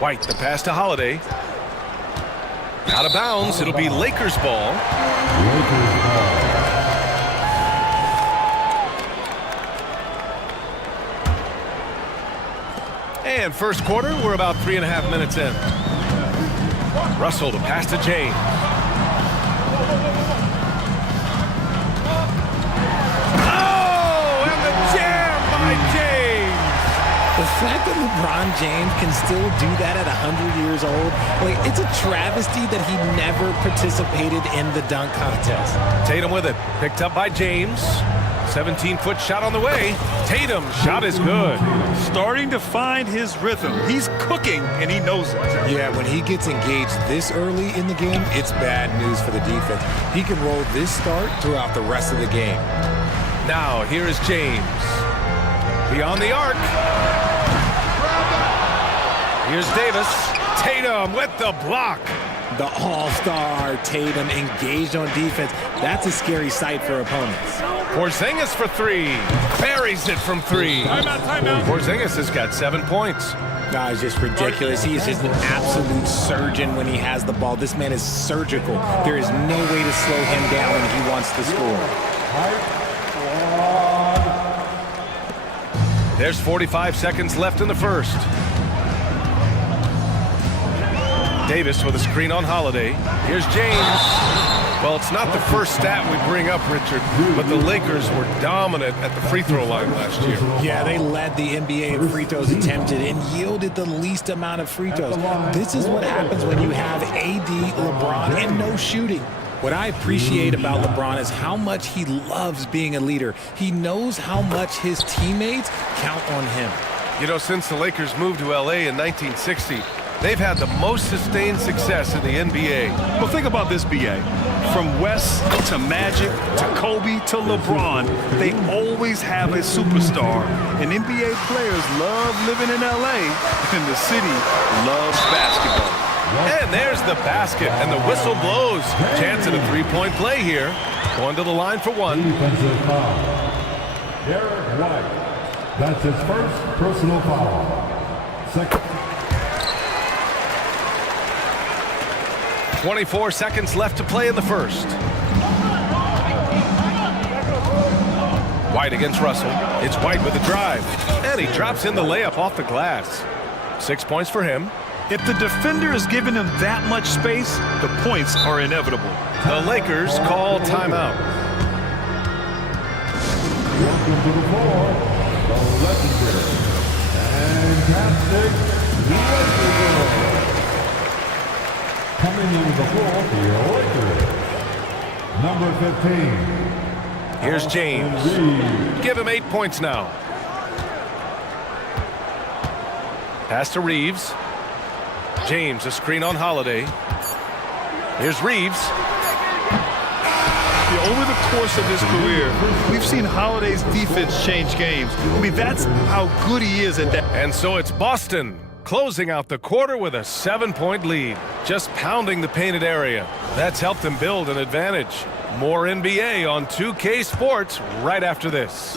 White, the pass to Holiday. Out of bounds, it'll be Lakers ball. And first quarter, we're about 3.5 minutes in. Russell, the pass to James. Oh, and the jam by James. The fact that LeBron James can still do that at 100 years old, like, it's a travesty that he never participated in the dunk contest. Tatum with it, picked up by James. 17-foot shot on the way. Tatum's shot is good. Starting to find his rhythm. He's cooking, and he knows it. Yeah, when he gets engaged this early in the game, it's bad news for the defense. He can roll this start throughout the rest of the game. Now, here is James. Beyond the arc. Here's Davis. Tatum with the block. The all-star Tatum engaged on defense. That's a scary sight for opponents. Porzingis for three. Buries it from three. Timeout. Porzingis has got 7 points. No, it's just ridiculous. He is just an absolute surgeon when he has the ball. This man is surgical. There is no way to slow him down when he wants to score. There's 45 seconds left in the first. Davis with a screen on Holiday. Here's James. Well, it's not the first stat we bring up, Richard, but the Lakers were dominant at the free throw line last year. Yeah, they led the NBA in free throws attempted and yielded the least amount of free throws. This is what happens when you have AD, LeBron, and no shooting. What I appreciate about LeBron is how much he loves being a leader. He knows how much his teammates count on him. You know, since the Lakers moved to LA in 1960, they've had the most sustained success in the NBA. Well, think about this, B.A. From West to Magic to Kobe to LeBron, they always have a superstar. And NBA players love living in L.A., and the city loves basketball. And there's the basket, and the whistle blows. Chance at a three-point play here. Going to the line for one. Defensive foul. Derek White. That's his first personal foul. Second. 24 seconds left to play in the first. White against Russell. It's White with a drive. And he drops in the layup off the glass. 6 points for him. If the defender is giving him that much space, the points are inevitable. The Lakers call timeout. Welcome to the floor, the legendary fantastic Lakers. Coming into the floor for your Lakers, number 15. Here's James. Give him 8 points now. Pass to Reeves. James, a screen on Holiday. Here's Reeves. Over the course of his career, we've seen Holiday's defense change games. I mean, that's how good he is at that. And so it's Boston closing out the quarter with a 7-point lead, just pounding the painted area. That's helped them build an advantage. More NBA on 2K Sports right after this.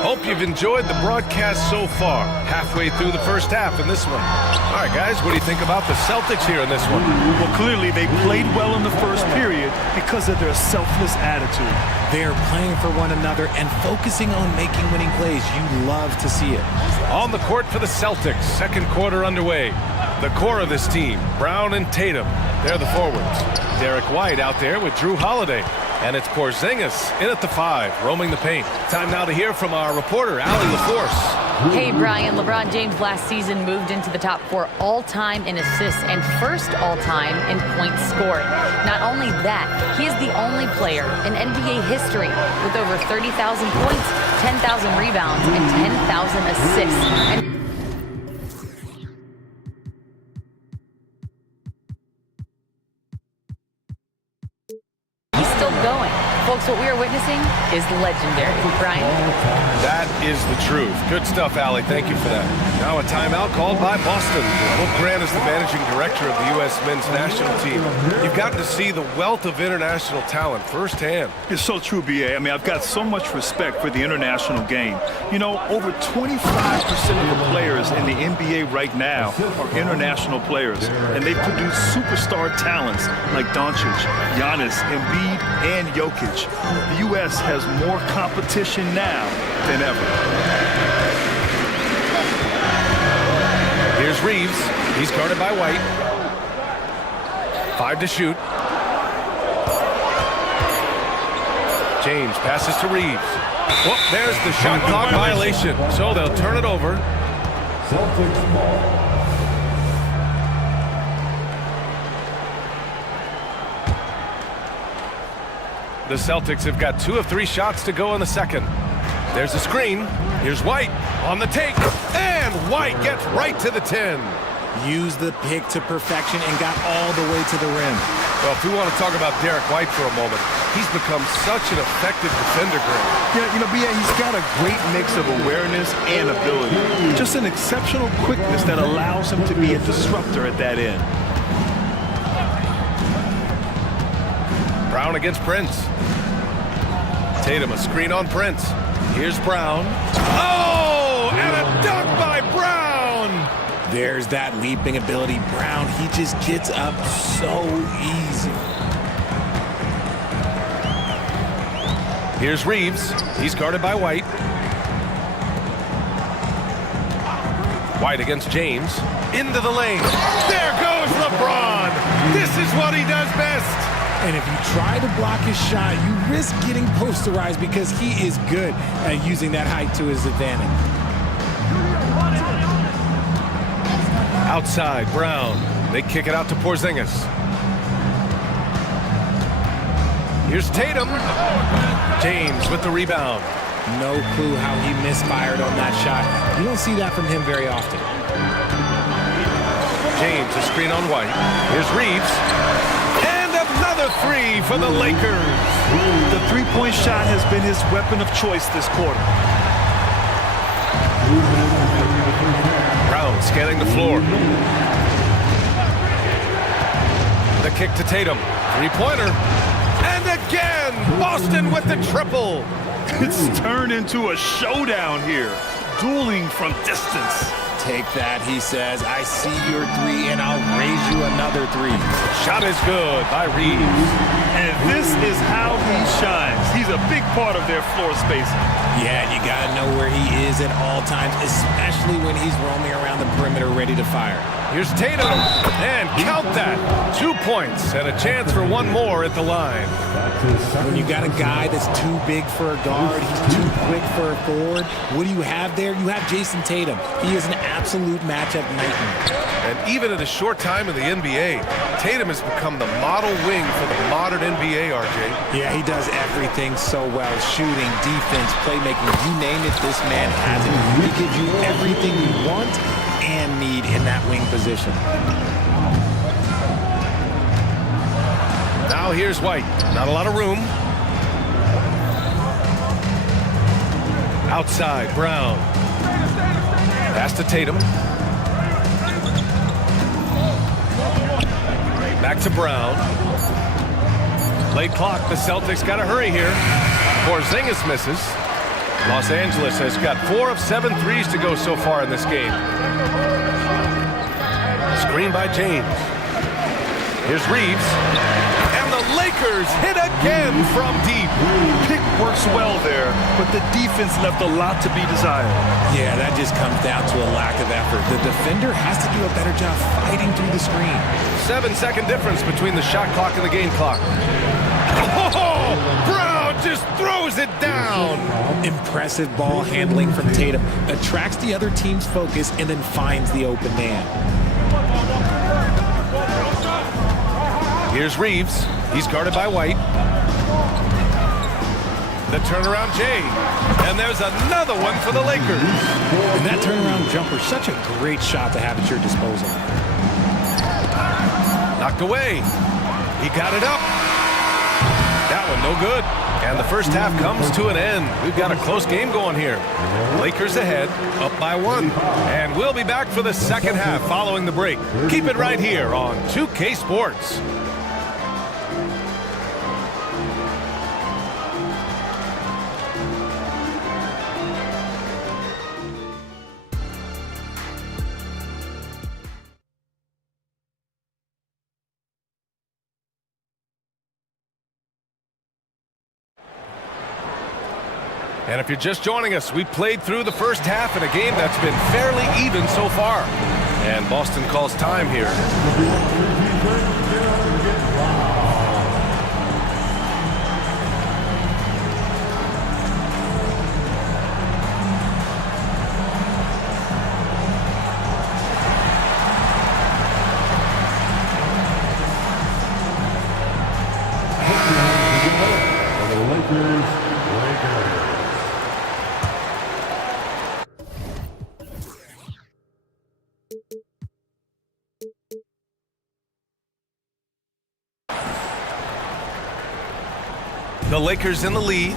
Hope you've enjoyed the broadcast so far. Halfway through the first half in this one. All right, guys, what do you think about the Celtics here in this one? Well, clearly they played well in the first period because of their selfless attitude. They are playing for one another and focusing on making winning plays. You love to see it. On the court for the Celtics, second quarter underway. The core of this team, Brown and Tatum, they're the forwards. Derek White out there with Drew Holiday. And it's Porzingis in at the 5, roaming the paint. Time now to hear from our reporter, Allie LaForce. Hey, Brian. LeBron James last season moved into the top 4 all-time in assists and first all-time in points scored. Not only that, he is the only player in NBA history with over 30,000 points, 10,000 rebounds, and 10,000 assists. And going. Folks, what we are witnessing is legendary. Brian? That is the truth. Good stuff, Allie. Thank you for that. Now a timeout called by Boston. Will Grant is the managing director of the U.S. men's national team. You've gotten to see the wealth of international talent firsthand. It's so true, B.A. I mean, I've got so much respect for the international game. You know, over 25% of the players in the NBA right now are international players, and they produce superstar talents like Doncic, Giannis, Embiid, and Jokic. The U.S. has more competition now than ever. Here's Reeves. He's guarded by White. 5 to shoot. James passes to Reeves. Whoop, there's the shot clock violation. So they'll turn it over. Celtics ball. The Celtics have got 2 of 3 shots to go in the second. There's a screen. Here's White on the take. And White gets right to the 10. Used the pick to perfection and got all the way to the rim. Well, if we want to talk about Derek White for a moment, he's become such an effective defender, Greg. Yeah, you know, B.A., he's got a great mix of awareness and ability. Just an exceptional quickness that allows him to be a disruptor at that end. Brown against Prince. Tatum, a screen on Prince. Here's Brown. Oh, and a dunk by Brown! There's that leaping ability. Brown, he just gets up so easy. Here's Reeves. He's guarded by White. White against James. Into the lane. There goes LeBron! This is what he does best! And if you try to block his shot, you risk getting posterized because he is good at using that height to his advantage. Outside, Brown. They kick it out to Porzingis. Here's Tatum. James with the rebound. No clue how he misfired on that shot. You don't see that from him very often. James, a screen on White. Here's Reeves. And another three for the Lakers. The three-point shot has been his weapon of choice this quarter. Brown scanning the floor. The kick to Tatum. Three-pointer. And again, Boston with the triple. It's turned into a showdown here. Dueling from distance. Take that, he says. I see your three, and I'll raise you another three. Shot is good by Reeves. And this is how he shines. He's a big part of their floor spacing. Yeah, you got to know where he is at all times, especially when he's roaming around the perimeter ready to fire. Here's Tatum, and count that. 2 points and a chance for one more at the line. When you got a guy that's too big for a guard, he's too quick for a forward, what do you have there? You have Jason Tatum. He is an absolute matchup nightmare. And even in a short time in the NBA, Tatum has become the model wing for the modern NBA, RJ. Yeah, he does everything so well. Shooting, defense, playmaking, you name it, this man has it. He gives you everything you want and need in that wing position. Now here's White. Not a lot of room. Outside, Brown. Pass to Tatum. Back to Brown. Late clock. The Celtics got to hurry here. Porzingis misses. Los Angeles has got 4 of 7 threes to go so far in this game. Screen by James. Here's Reeves. And the Lakers hit again from deep. Pick works well there, but the defense left a lot to be desired. Yeah, that just comes down to a lack of effort. The defender has to do a better job fighting through the screen. 7-second difference between the shot clock and the game clock. Oh, Brown just throws it down. Impressive ball handling from Tatum. Attracts the other team's focus and then finds the open man. Here's Reeves. He's guarded by White. The turnaround Jay. And there's another one for the Lakers. And that turnaround jumper, such a great shot to have at your disposal. Knocked away. He got it up. That one no good. And the first half comes to an end. We've got a close game going here. Lakers ahead, up by 1. And we'll be back for the second half following the break. Keep it right here on 2K Sports. And if you're just joining us, we played through the first half in a game that's been fairly even so far. And Boston calls time here. Lakers in the lead.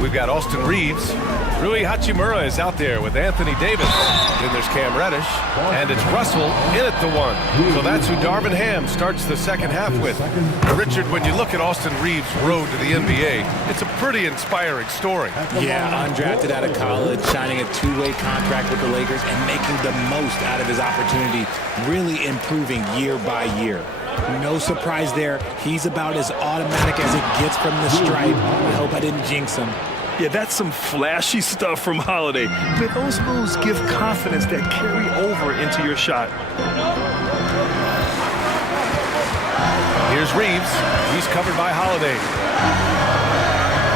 We've got Austin Reeves. Rui Hachimura is out there with Anthony Davis. Then there's Cam Reddish. And it's Russell in at the one. So that's who Darvin Ham starts the second half with. Richard, when you look at Austin Reeves' road to the NBA, it's a pretty inspiring story. Yeah, undrafted out of college, signing a two-way contract with the Lakers and making the most out of his opportunity, really improving year by year. No surprise there. He's about as automatic as it gets from the stripe. I hope I didn't jinx him. Yeah, that's some flashy stuff from Holiday. I mean, those moves give confidence that carry over into your shot. Here's Reeves. He's covered by Holiday.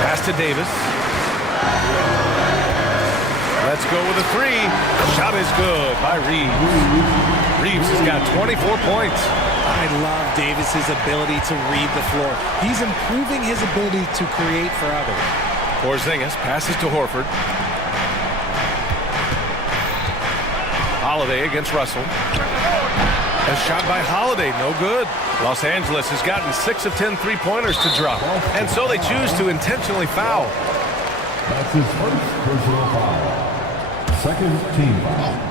Pass to Davis. Let's go with a three. Shot is good by Reeves. Reeves has got 24 points. I love Davis's ability to read the floor. He's improving his ability to create for others. Porzingis passes to Horford. Holiday against Russell. A shot by Holiday, no good. Los Angeles has gotten 6 of 10 three-pointers to drop, and so they choose to intentionally foul. That's his first personal foul. Second team foul.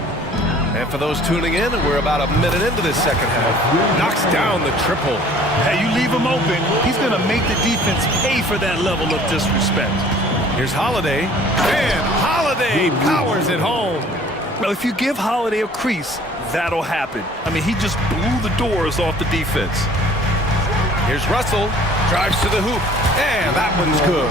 And for those tuning in, we're about a minute into this second half. Knocks down the triple. Hey, you leave him open, he's going to make the defense pay for that level of disrespect. Here's Holiday. And Holiday powers it home. Well, if you give Holiday a crease, that'll happen. I mean, he just blew the doors off the defense. Here's Russell. Drives to the hoop. And that one's good.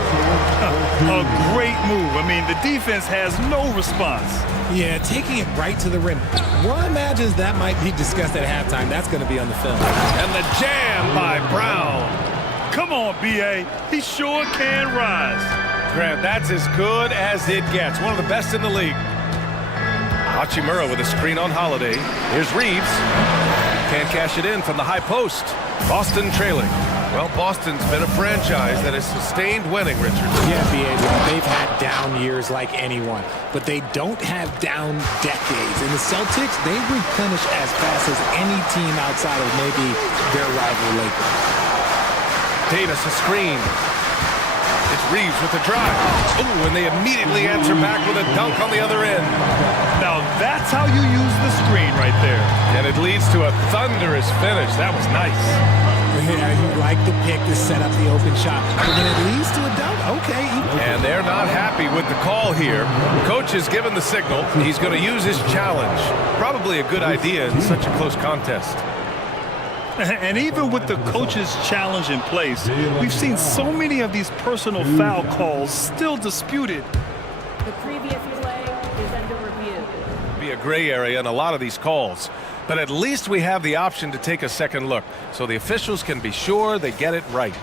A great move. I mean, the defense has no response. Yeah, taking it right to the rim. One imagines that might be discussed at halftime. That's going to be on the film. And the jam by Brown. Come on, B.A. He sure can rise. Grant, that's as good as it gets. One of the best in the league. Hachimura with a screen on Holiday. Here's Reeves. Can't cash it in from the high post. Boston trailing. Well, Boston's been a franchise that has sustained winning, Richard. Yeah, B.A., they've had down years like anyone, but they don't have down decades. And the Celtics, they replenish as fast as any team outside of maybe their rival Lakers. Davis a screen. It's Reeves with the drive. Ooh, and they immediately answer back with a dunk on the other end. Now that's how you use the screen right there. And it leads to a thunderous finish. That was nice. Yeah, you like the pick to set up the open shot. But when it leads to a dunk, okay. And they're not happy with the call here. Coach has given the signal. He's going to use his challenge. Probably a good idea in such a close contest. And even with the coach's challenge in place, we've seen so many of these personal foul calls still disputed. The previous play is under review. Be a gray area in a lot of these calls. But at least we have the option to take a second look, so the officials can be sure they get it right.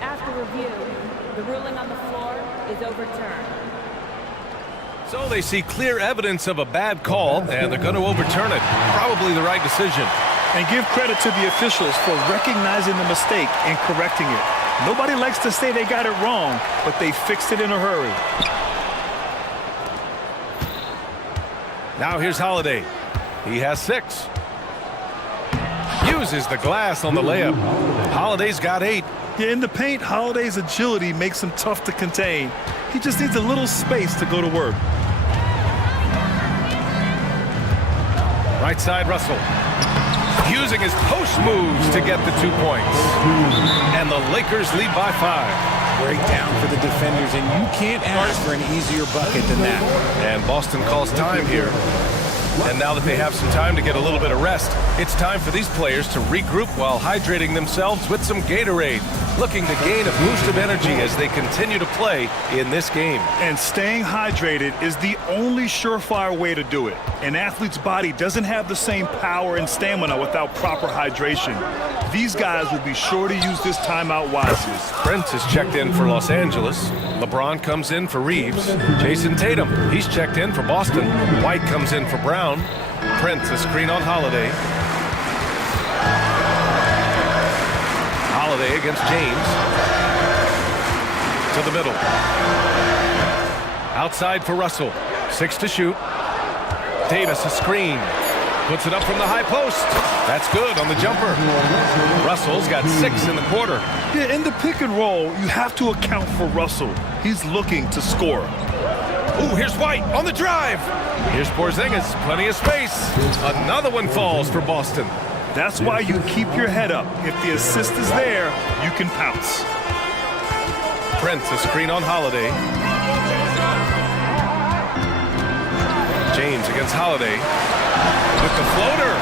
After review, the ruling on the floor is overturned. So they see clear evidence of a bad call, and they're going to overturn it. Probably the right decision. And give credit to the officials for recognizing the mistake and correcting it. Nobody likes to say they got it wrong, but they fixed it in a hurry. Now here's Holiday. He has 6. Uses the glass on the layup. Holiday's got 8. Yeah, in the paint, Holiday's agility makes him tough to contain. He just needs a little space to go to work. Right side, Russell. Using his post moves to get the 2 points. And the Lakers lead by 5. Breakdown for the defenders, and you can't ask for an easier bucket than that. And Boston calls time here. And now that they have some time to get a little bit of rest, it's time for these players to regroup while hydrating themselves with some Gatorade, looking to gain a boost of energy as they continue to play in this game. And staying hydrated is the only surefire way to do it. An athlete's body doesn't have the same power and stamina without proper hydration. These guys will be sure to use this timeout wisely. Prince is checked in for Los Angeles. LeBron comes in for Reeves. Jason Tatum, he's checked in for Boston. White comes in for Brown. Prince, a screen on Holiday. Holiday against James. To the middle. Outside for Russell. 6 to shoot. Davis a screen. Puts it up from the high post. That's good on the jumper. Russell's got 6 in the quarter. Yeah, in the pick and roll, you have to account for Russell. He's looking to score. Ooh, here's White on the drive. Here's Porzingis, plenty of space. Another one falls for Boston. That's why you keep your head up. If the assist is there, you can pounce. Prince, a screen on Holiday. James against Holiday with the floater.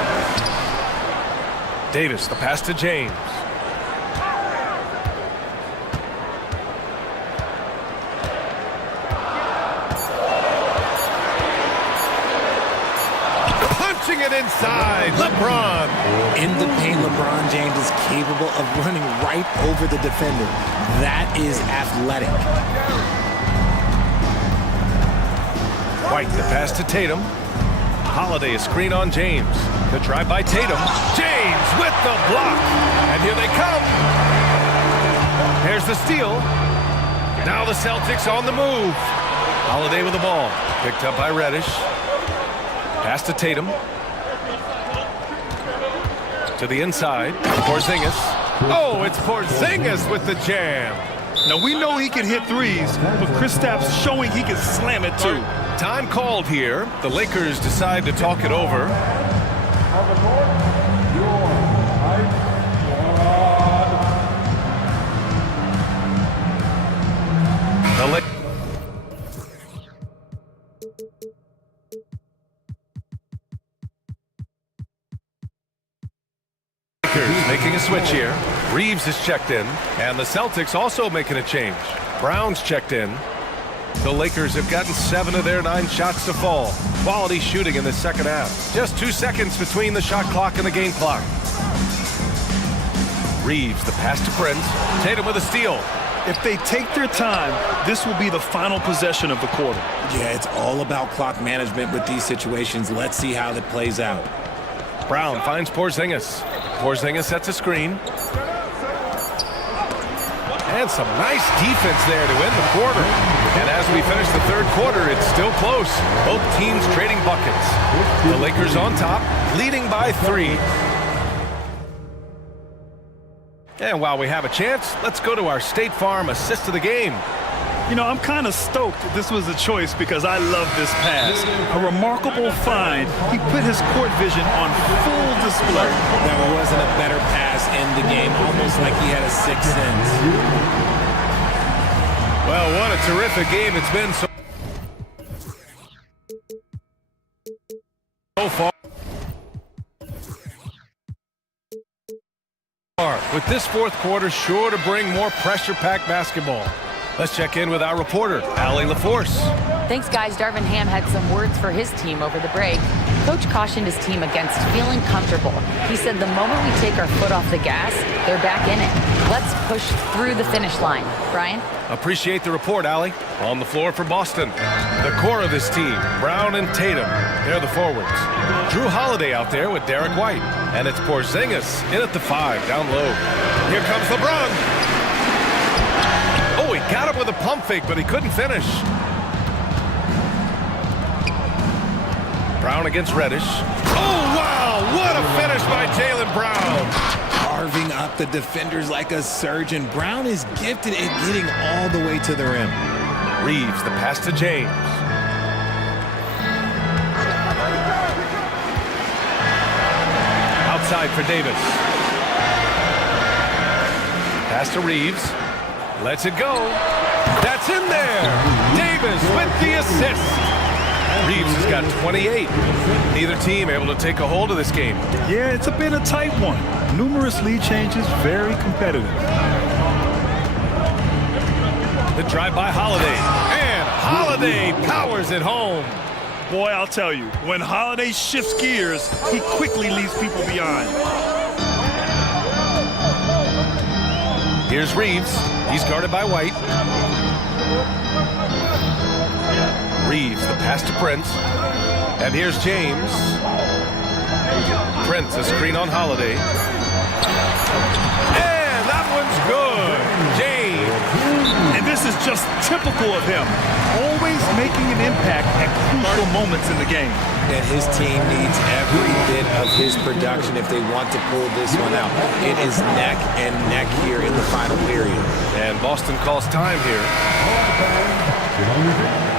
Davis, the pass to James. Punching it inside, LeBron. In the paint, LeBron James is capable of running right over the defender. That is athletic. White, the pass to Tatum. Holiday, a screen on James. The drive by Tatum. James with the block. And here they come. Here's the steal. Now the Celtics on the move. Holiday with the ball. Picked up by Reddish. Pass to Tatum. To the inside. Porzingis. Oh, it's Porzingis with the jam. Now, we know he can hit threes, but Kristaps showing he can slam it too. Time called here. The Lakers decide to talk it over. The Lakers making a switch here. Reeves is checked in, and the Celtics also making a change. Brown's checked in. The Lakers have gotten 7 of their 9 shots to fall. Quality shooting in the second half. Just 2 seconds between the shot clock and the game clock. Reeves, the pass to Prince. Tatum with a steal. If they take their time, this will be the final possession of the quarter. Yeah, it's all about clock management with these situations. Let's see how that plays out. Brown finds Porzingis. Porzingis sets a screen. And some nice defense there to end the quarter. And as we finish the third quarter, it's still close. Both teams trading buckets. The Lakers on top, leading by 3. And while we have a chance, let's go to our State Farm assist of the game. You know, I'm kind of stoked this was a choice because I love this pass. A remarkable find. He put his court vision on full display. There wasn't a better pass in the game, almost like he had a 6th sense. Well, what a terrific game it's been so far. With this fourth quarter sure to bring more pressure-packed basketball. Let's check in with our reporter, Allie LaForce. Thanks, guys. Darvin Ham had some words for his team over the break. Coach cautioned his team against feeling comfortable. He said the moment we take our foot off the gas, they're back in it. Let's push through the finish line. Brian? Appreciate the report, Allie. On the floor for Boston. The core of this team, Brown and Tatum. They're the forwards. Drew Holiday out there with Derek White. And it's Porzingis in at the 5, down low. Here comes LeBron. Oh, he got it with a pump fake, but he couldn't finish. Brown against Reddish. Oh, wow! What a finish by Jaylen Brown. Carving up the defenders like a surgeon. Brown is gifted at getting all the way to the rim. Reeves, the pass to James. Outside for Davis. Pass to Reeves. Lets it go. That's in there. Davis with the assist. Reeves has got 28. Neither team able to take a hold of this game. Yeah, it's a bit of a tight one. Numerous lead changes, very competitive. The drive by Holiday. And Holiday powers it home. Boy, I'll tell you, when Holiday shifts gears, he quickly leaves people behind. Here's Reeves. He's guarded by White. Reeves, the pass to Prince. And here's James. Prince, a screen on Holiday. And that one's good. James. And this is just typical of him. Always making an impact at crucial moments in the game. And his team needs every bit of his production if they want to pull this one out. It is neck and neck here in the final period. And Boston calls time here.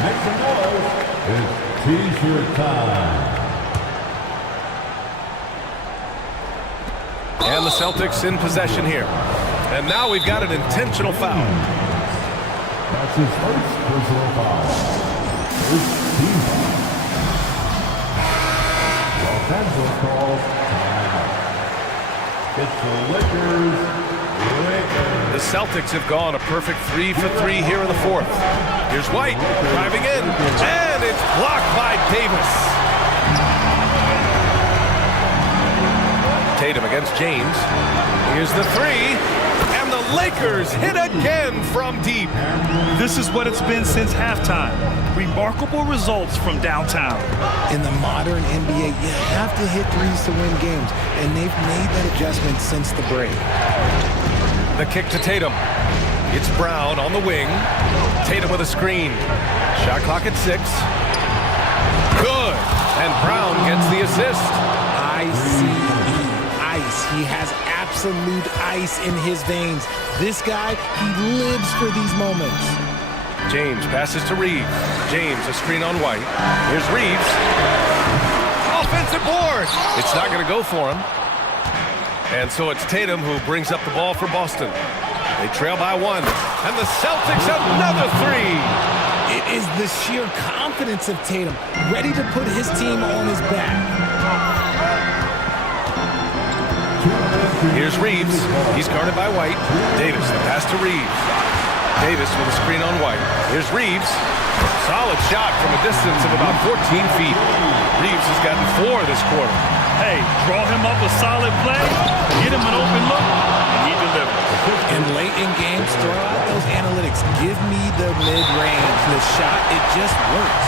Make some noise. It's T-shirt time. And the Celtics in possession here. And now we've got an intentional foul. That's his first personal foul. First team foul. Los Angeles calls timeout. It's the Lakers. The Celtics have gone a perfect 3 for 3 here in the fourth. Here's White driving in, and it's blocked by Davis. Tatum against James. Here's the three, and the Lakers hit again from deep. This is what it's been since halftime. Remarkable results from downtown. In the modern NBA, you have to hit threes to win games, and they've made that adjustment since the break. The kick to Tatum. It's Brown on the wing. Tatum with a screen. Shot clock at 6. Good. And Brown gets the assist. ICE. Ice. He has absolute ice in his veins. This guy, he lives for these moments. James passes to Reeves. James, a screen on White. Here's Reeves. Offensive board. It's not going to go for him. And so it's Tatum who brings up the ball for Boston. They trail by 1. And the Celtics another three. It is the sheer confidence of Tatum, ready to put his team on his back. Here's Reeves. He's guarded by White. Davis, the pass to Reeves. Davis with a screen on White. Here's Reeves. Solid shot from a distance of about 14 feet. Reeves has gotten 4 this quarter. Hey, draw him up a solid play, get him an open look, and he delivers. And late in games, throw out those analytics. Give me the mid-range. The shot, it just works.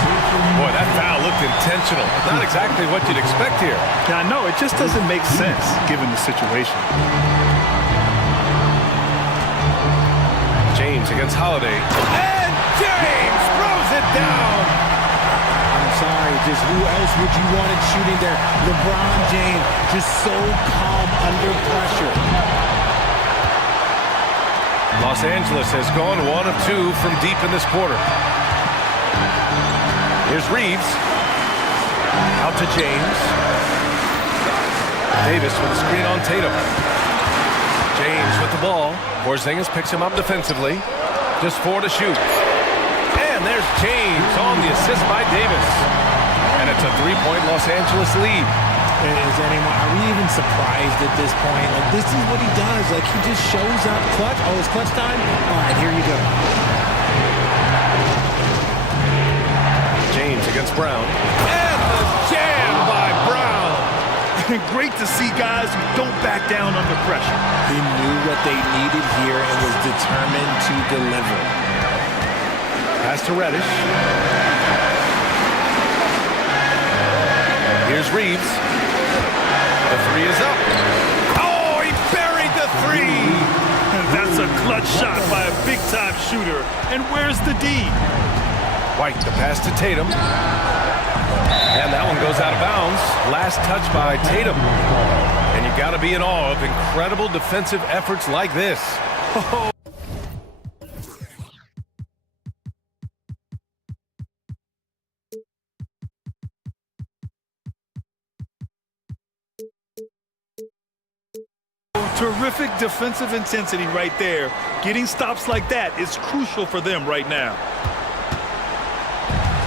Boy, that foul looked intentional. Not exactly what you'd expect here. Yeah, I know. It just doesn't make sense, given the situation. James against Holiday. And James throws it down. Sorry, just who else would you want it shooting there? LeBron James, just so calm under pressure. Los Angeles has gone 1 of 2 from deep in this quarter. Here's Reeves. Out to James. Davis with a screen on Tatum. James with the ball. Porzingis picks him up defensively. Just 4 to shoot. And there's James on the assist by Davis. And it's a 3-point Los Angeles lead. Are we even surprised at this point? Like, this is what he does. Like, he just shows up clutch. Oh, it's clutch time? All right, here you go. James against Brown. And the jam by Brown. Great to see guys who don't back down under pressure. He knew what they needed here and was determined to deliver. Pass to Reddish. Here's Reeves. The three is up. Oh, he buried the three. And that's a clutch shot by a big-time shooter. And where's the D? White, the pass to Tatum. And that one goes out of bounds. Last touch by Tatum. And you got to be in awe of incredible defensive efforts like this. Oh. Terrific defensive intensity right there. Getting stops like that is crucial for them right now.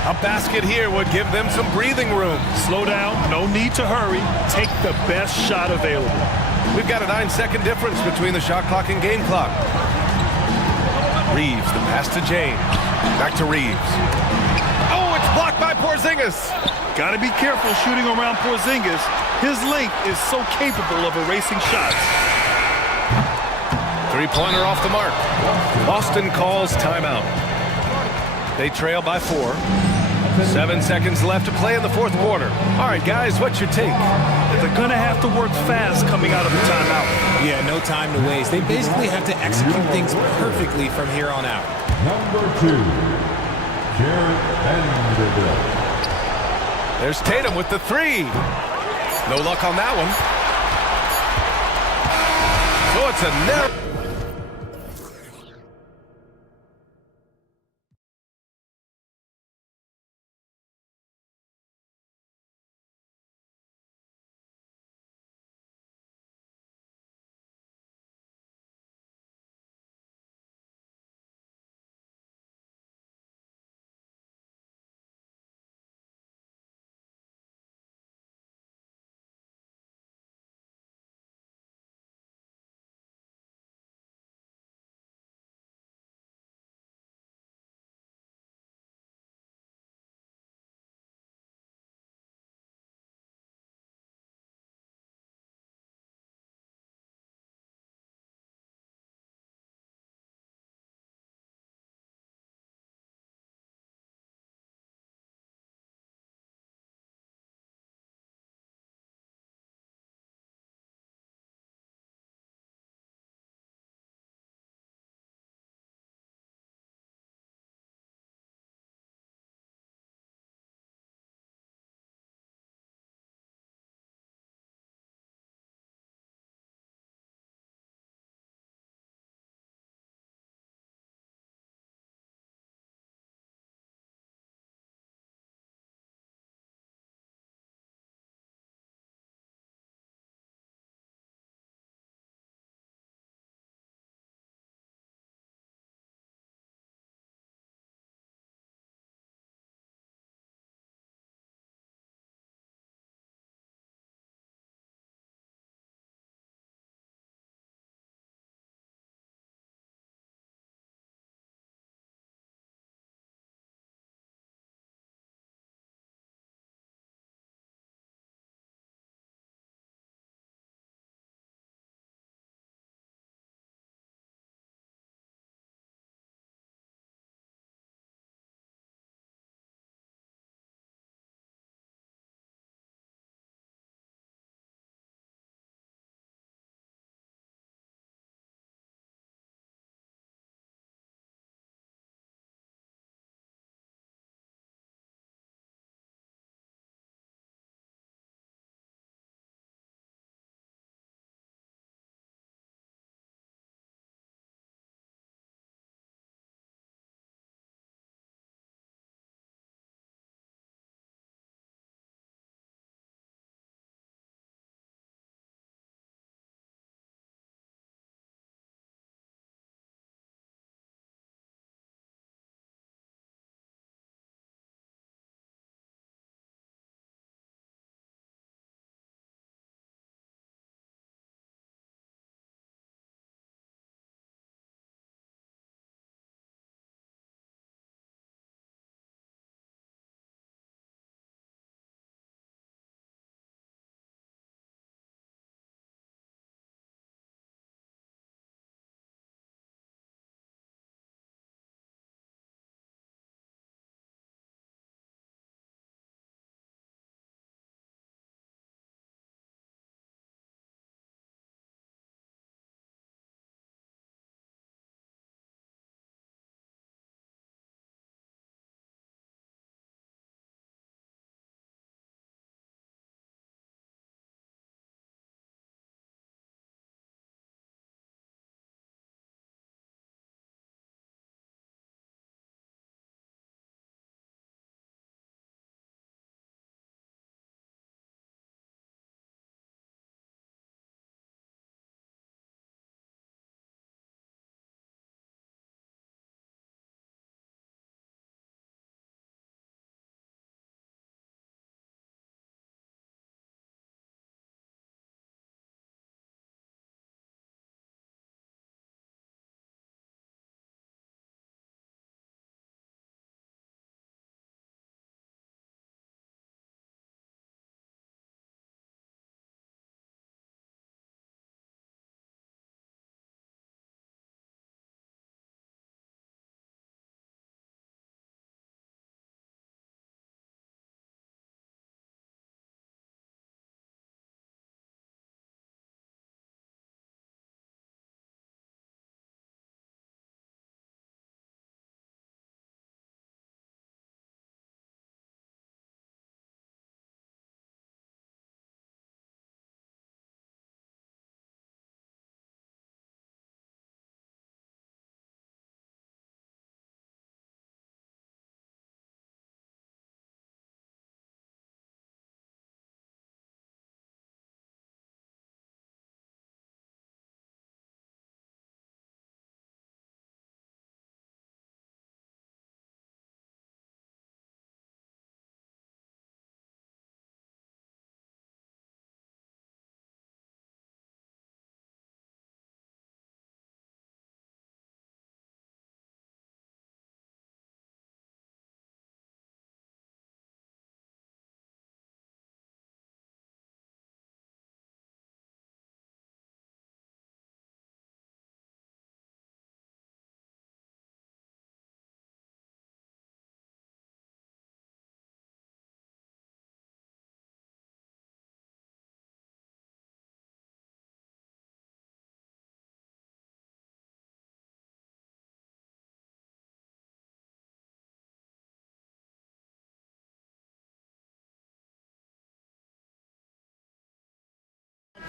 A basket here would give them some breathing room. Slow down, no need to hurry. Take the best shot available. We've got a 9-second difference between the shot clock and game clock. Reeves, the pass to James. Back to Reeves. Oh, it's blocked by Porzingis. Got to be careful shooting around Porzingis. His length is so capable of erasing shots. Three-pointer off the mark. Boston calls timeout. They trail by 4. 7 seconds left to play in the fourth quarter. All right, guys, what's your take? They're going to have to work fast coming out of the timeout. Yeah, no time to waste. They basically have to execute things perfectly from here on out. Number 2, Jarrett Vanderbilt. There's Tatum with the three. No luck on that one. So it's a narrow.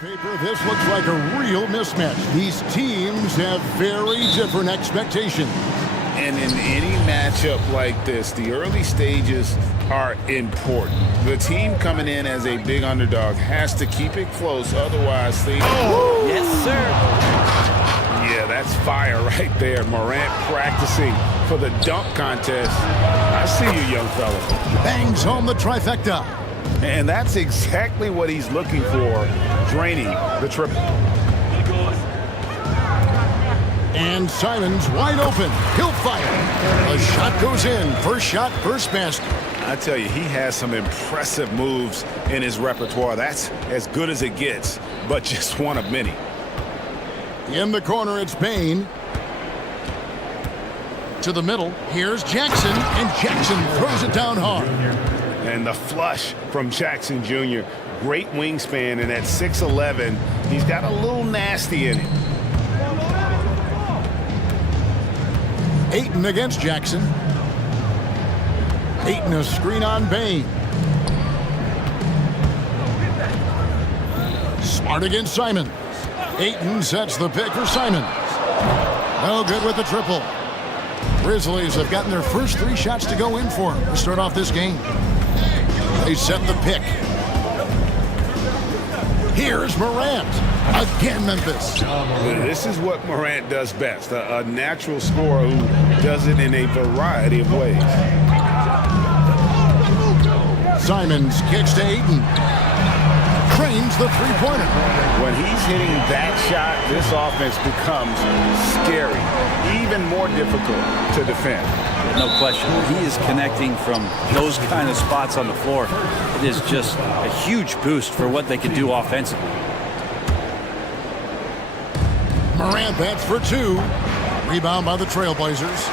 paper, this looks like a real mismatch. These teams have very different expectations. And in any matchup like this, the early stages are important. The team coming in as a big underdog has to keep it close, otherwise they... Oh, yes, sir. Yeah, that's fire right there. Morant practicing for the dunk contest. I see you, young fella. Bangs home the trifecta. And that's exactly what he's looking for, draining the triple. And Simon's wide open. He'll fire. A shot goes in. First shot, first basket. I tell you, he has some impressive moves in his repertoire. That's as good as it gets, but just one of many. In the corner, it's Bain. To the middle, here's Jackson, and Jackson throws it down hard. And the flush from Jackson Jr. Great wingspan, and at 6'11", he's got a little nasty in him. Ayton against Jackson. Ayton a screen on Bain. Smart against Simon. Ayton sets the pick for Simon. No good with the triple. Grizzlies have gotten their first 3 shots to go in for him to start off this game. They set the pick. Here's Morant. Again, Memphis. This is what Morant does best. A natural scorer who does it in a variety of ways. Simons kicks to Ayton. Trains the three-pointer. When he's hitting that shot, this offense becomes scary, even more difficult to defend. No question. He is connecting from those kind of spots on the floor. It is just a huge boost for what they can do offensively. Morant bats for 2. Rebound by the Trailblazers.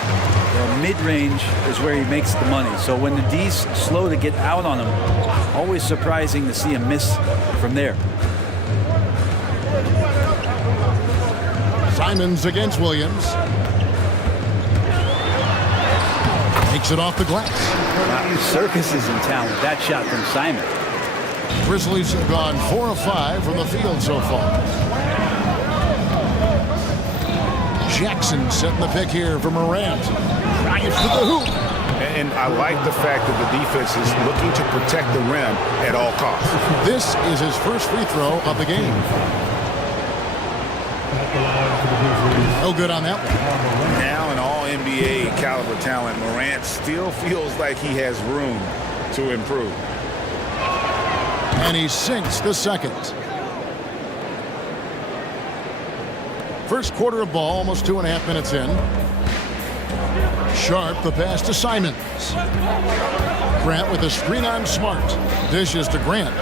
Well, mid-range is where he makes the money. So when the D's slow to get out on him, always surprising to see him miss from there. Simons against Williams. Takes it off the glass. Circus is in town with that shot from Simon. Grizzlies have gone 4 of 5 from the field so far. Jackson setting the pick here for Morant. Drives to the hoop. And I like the fact that the defense is looking to protect the rim at all costs. This is his first free throw of the game. No good on that one. Now an all-NBA caliber talent, Morant still feels like he has room to improve. And he sinks the second. First quarter of ball, almost 2.5 minutes in. Sharp, the pass to Simons. Grant with a screen on Smart. Dishes to Grant.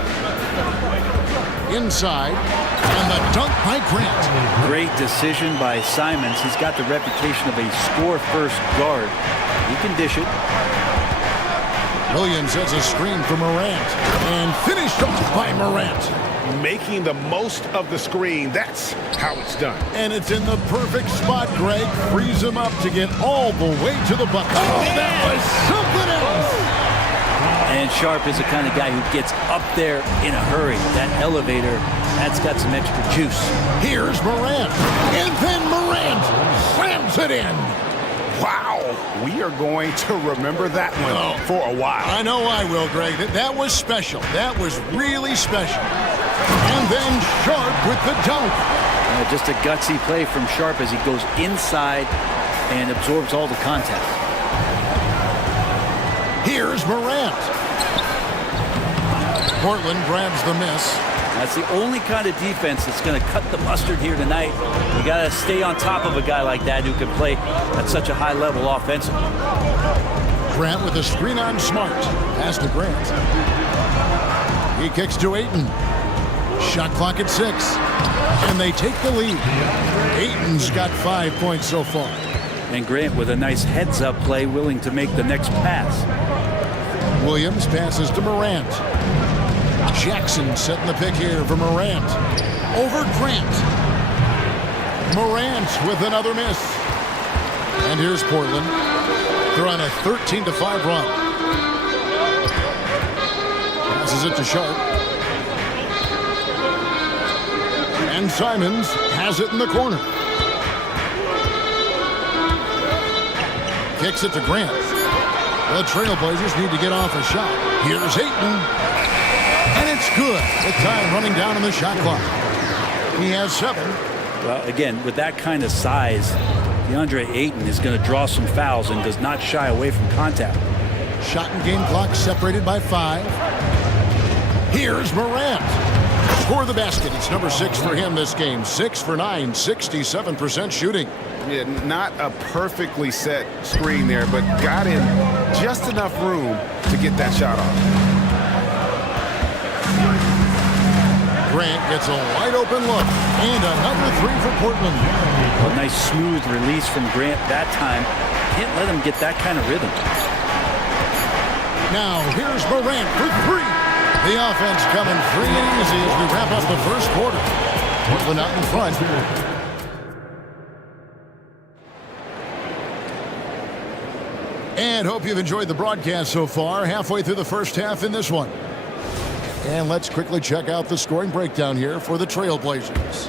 Inside, and the dunk by Grant. Great decision by Simons. He's got the reputation of a score-first guard. He can dish it. Williams has a screen for Morant. And finished off by Morant. Making the most of the screen. That's how it's done. And it's in the perfect spot, Greg. Frees him up to get all the way to the bucket. Oh, that was something else. And Sharp is the kind of guy who gets up there in a hurry. That elevator, that's got some extra juice. Here's Morant. And then Morant slams it in. Wow. We are going to remember that one for a while. I know I will, Greg. That was special. That was really special. And then Sharp with the dunk. Just a gutsy play from Sharp as he goes inside and absorbs all the contact. Here's Morant. Portland grabs the miss. That's the only kind of defense that's going to cut the mustard here tonight. You got to stay on top of a guy like that who can play at such a high level offensively. Grant with a screen on Smart. Pass to Grant. He kicks to Ayton. Shot clock at 6. And they take the lead. Ayton's got 5 points so far. And Grant with a nice heads-up play, willing to make the next pass. Williams passes to Morant. Jackson setting the pick here for Morant. Over Grant. Morant with another miss. And here's Portland. They're on a 13-5 run. Passes it to Sharp. And Simons has it in the corner. Kicks it to Grant. The Trailblazers need to get off a shot. Here's Ayton. And it's good. The time running down on the shot clock. He has 7. Well, again, with that kind of size, DeAndre Ayton is going to draw some fouls and does not shy away from contact. Shot and game clock separated by 5. Here's Morant. For the basket. It's number 6 for him this game. 6 for 9, 67% shooting. Yeah, not a perfectly set screen there, but got in just enough room to get that shot off. Grant gets a wide open look. And another 3 for Portland. A nice smooth release from Grant that time. Can't let him get that kind of rhythm. Now here's Morant for 3. The offense coming free and easy as we wrap up the first quarter. Portland out in front. And hope you've enjoyed the broadcast so far. Halfway through the first half in this one. And let's quickly check out the scoring breakdown here for the Trailblazers.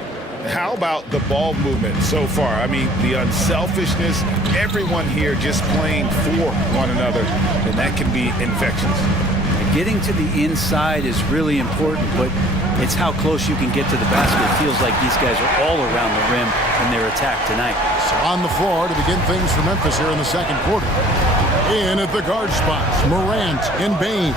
How about the ball movement so far? I mean, the unselfishness, everyone here just playing for one another, and that can be infectious. Getting to the inside is really important, but it's how close you can get to the basket. It feels like these guys are all around the rim in their attack tonight. So on the floor to begin things for Memphis here in the second quarter. In at the guard spots, Morant and Bane.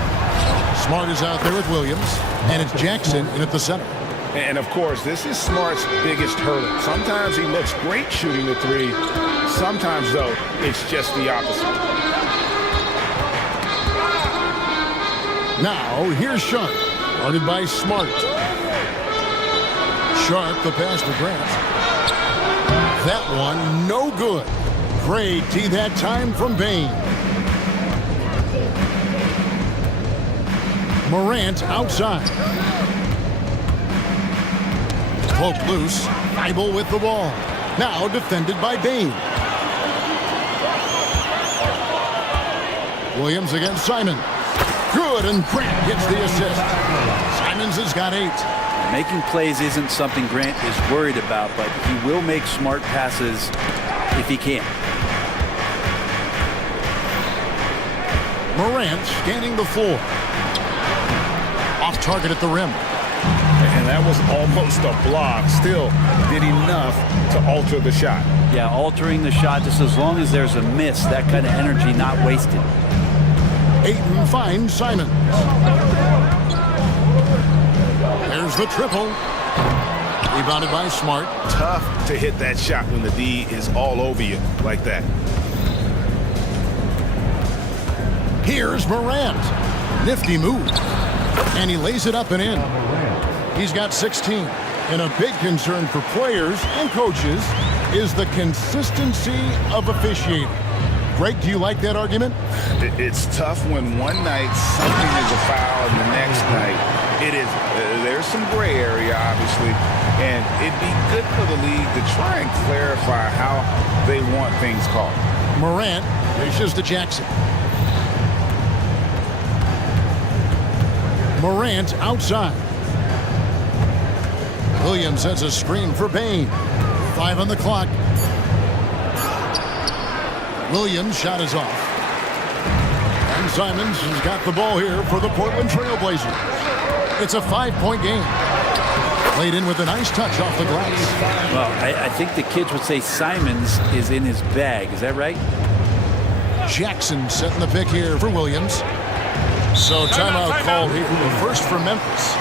Smart is out there with Williams, and it's Jackson in at the center. And, of course, this is Smart's biggest hurdle. Sometimes he looks great shooting the 3. Sometimes, though, it's just the opposite. Now, here's Sharp, guarded by Smart. Sharp, the pass to Grant. That one, no good. Great D that time from Bane. Morant outside. Poke loose. Bible with the ball. Now defended by Bane. Williams against Simon. Good, and Grant gets the assist. Simons has got 8. Making plays isn't something Grant is worried about, but he will make smart passes if he can. Morant scanning the floor. Off target at the rim. And that was almost a block. Still did enough to alter the shot. Yeah, altering the shot just as long as there's a miss, that kind of energy not wasted. Ayton finds Simon. There's the triple. Rebounded by Smart. Tough to hit that shot when the D is all over you like that. Here's Morant. Nifty move. And he lays it up and in. He's got 16. And a big concern for players and coaches is the consistency of officiating. Greg, do you like that argument? It's tough when one night something is a foul and the next night it is. There's some gray area, obviously, and it'd be good for the league to try and clarify how they want things called. Morant dishes to Jackson. Morant outside. Williams sets a screen for Bane. 5 on the clock. Williams' shot is off. And Simons has got the ball here for the Portland Trailblazers. It's a 5-point game. Played in with a nice touch off the glass. Well, I think the kids would say Simons is in his bag. Is that right? Jackson setting the pick here for Williams. So timeout called here. The first for Memphis.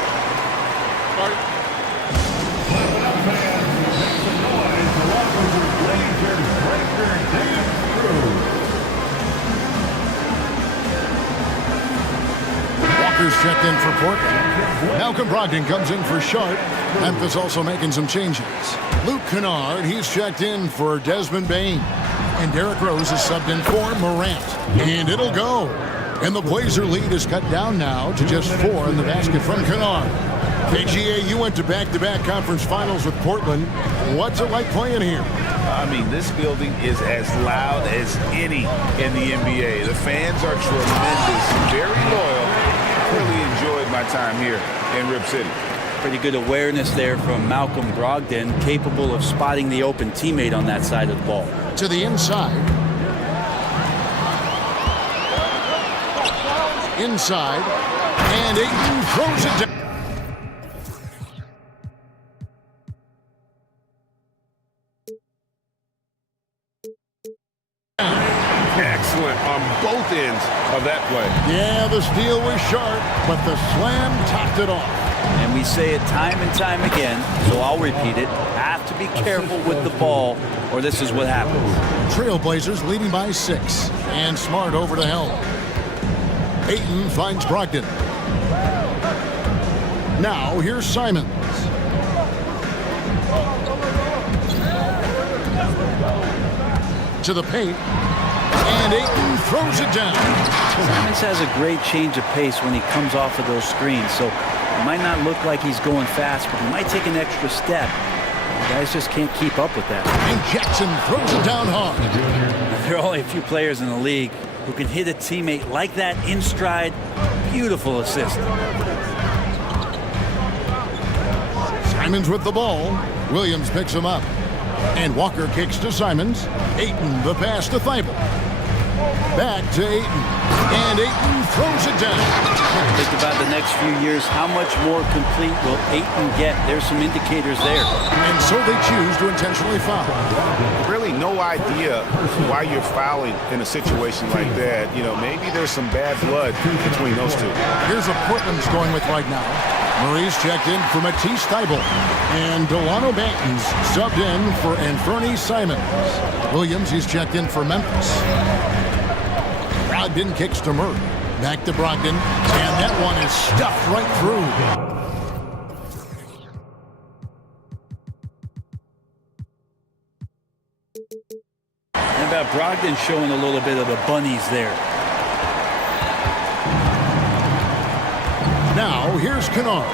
Walker's checked in for Portland. Malcolm Brogdon comes in for Sharp. Memphis also making some changes. Luke Kennard, he's checked in for Desmond Bane. And Derrick Rose is subbed in for Morant. And it'll go. And the Blazer lead is cut down now to just 4 in the basket from Kennard. KGA, you went to back-to-back conference finals with Portland. What's it like playing here? I mean, this building is as loud as any in the NBA. The fans are tremendous, very loyal. Really enjoyed my time here in Rip City. Pretty good awareness there from Malcolm Brogdon, capable of spotting the open teammate on that side of the ball. To the inside. Inside. And Ayton throws it down. Excellent on both ends of that play. Yeah, the steal was sharp, but the slam topped it off. And we say it time and time again, so I'll repeat it. Have to be careful with the ball, or this is what happens. Trailblazers leading by 6. And Smart over to help. Ayton finds Brogdon. Now, here's Simons. To the paint. And Ayton throws it down. Simons has a great change of pace when he comes off of those screens, so it might not look like he's going fast, but he might take an extra step. The guys just can't keep up with that. And Jackson throws it down hard. There are only a few players in the league who can hit a teammate like that in stride. Beautiful assist. Simons with the ball. Williams picks him up. And Walker kicks to Simons. Ayton the pass to Thibault. Back to Ayton. And Ayton throws it down. Think about the next few years. How much more complete will Ayton get? There's some indicators there. And so they choose to intentionally foul. Really no idea why you're fouling in a situation like that. You know, maybe there's some bad blood between those two. Here's what Portland's going with right now. Murray's checked in for Matisse Thybulle. And Delano Banton's subbed in for Anthony Simons. Williams, he's checked in for Memphis. Brogdon kicks to Murray. Back to Brogdon. And that one is stuffed right through. How about Brogdon showing a little bit of the bunnies there? Now, here's Kennard.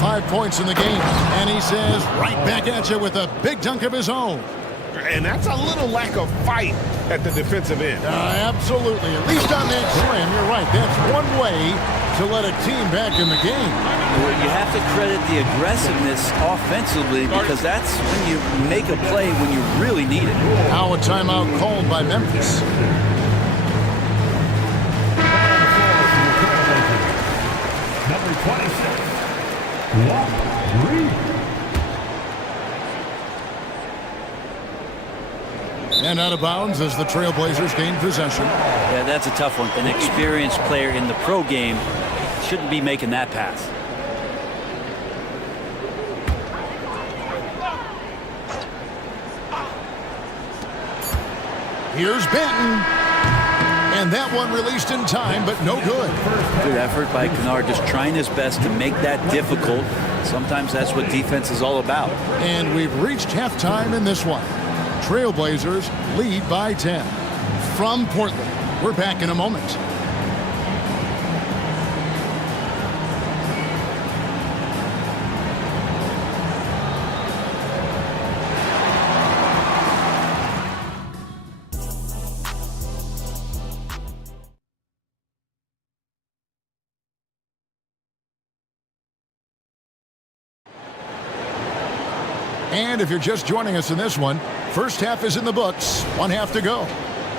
5 points in the game. And he says, right back at you with a big dunk of his own. And that's a little lack of fight at the defensive end. Absolutely. At least on that slam, you're right. That's one way to let a team back in the game. Well, you have to credit the aggressiveness offensively because that's when you make a play when you really need it. Now a timeout called by Memphis. Number 26, Reed. And out of bounds as the Trailblazers gain possession. Yeah, that's a tough one. An experienced player in the pro game shouldn't be making that pass. Here's Benton. And that one released in time, but no good. Good effort by Kennard, just trying his best to make that difficult. Sometimes that's what defense is all about. And we've reached halftime in this one. Trailblazers lead by 10. From Portland, we're back in a moment. And if you're just joining us in this one, first half is in the books, 1 half to go.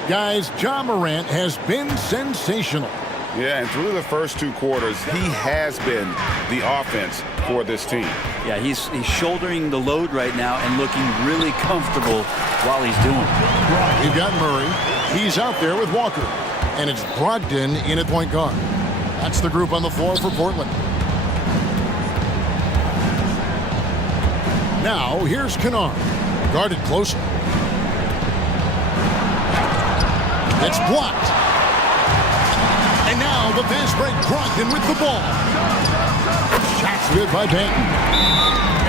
Guys, Ja Morant has been sensational. Yeah, and through the first 2 quarters, he has been the offense for this team. Yeah, he's shouldering the load right now and looking really comfortable while he's doing it. You've got Murray. He's out there with Walker. And it's Brogdon in at point guard. That's the group on the floor for Portland. Now, here's Kennard. Guarded closely. It's blocked. And now the fast break, Brogdon with the ball. Shot's good by Banton.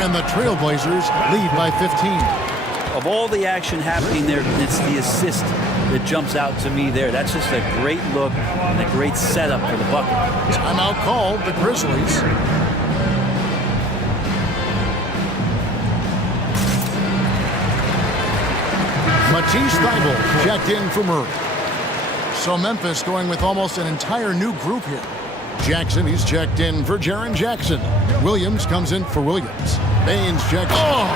And the Trailblazers lead by 15. Of all the action happening there, it's the assist that jumps out to me there. That's just a great look and a great setup for the bucket. Timeout called, the Grizzlies. Matisse Thybulle checked in for Murray. So Memphis going with almost an entire new group here. Jackson, he's checked in for Jaren Jackson. Williams comes in for Williams. Baines checked. Oh!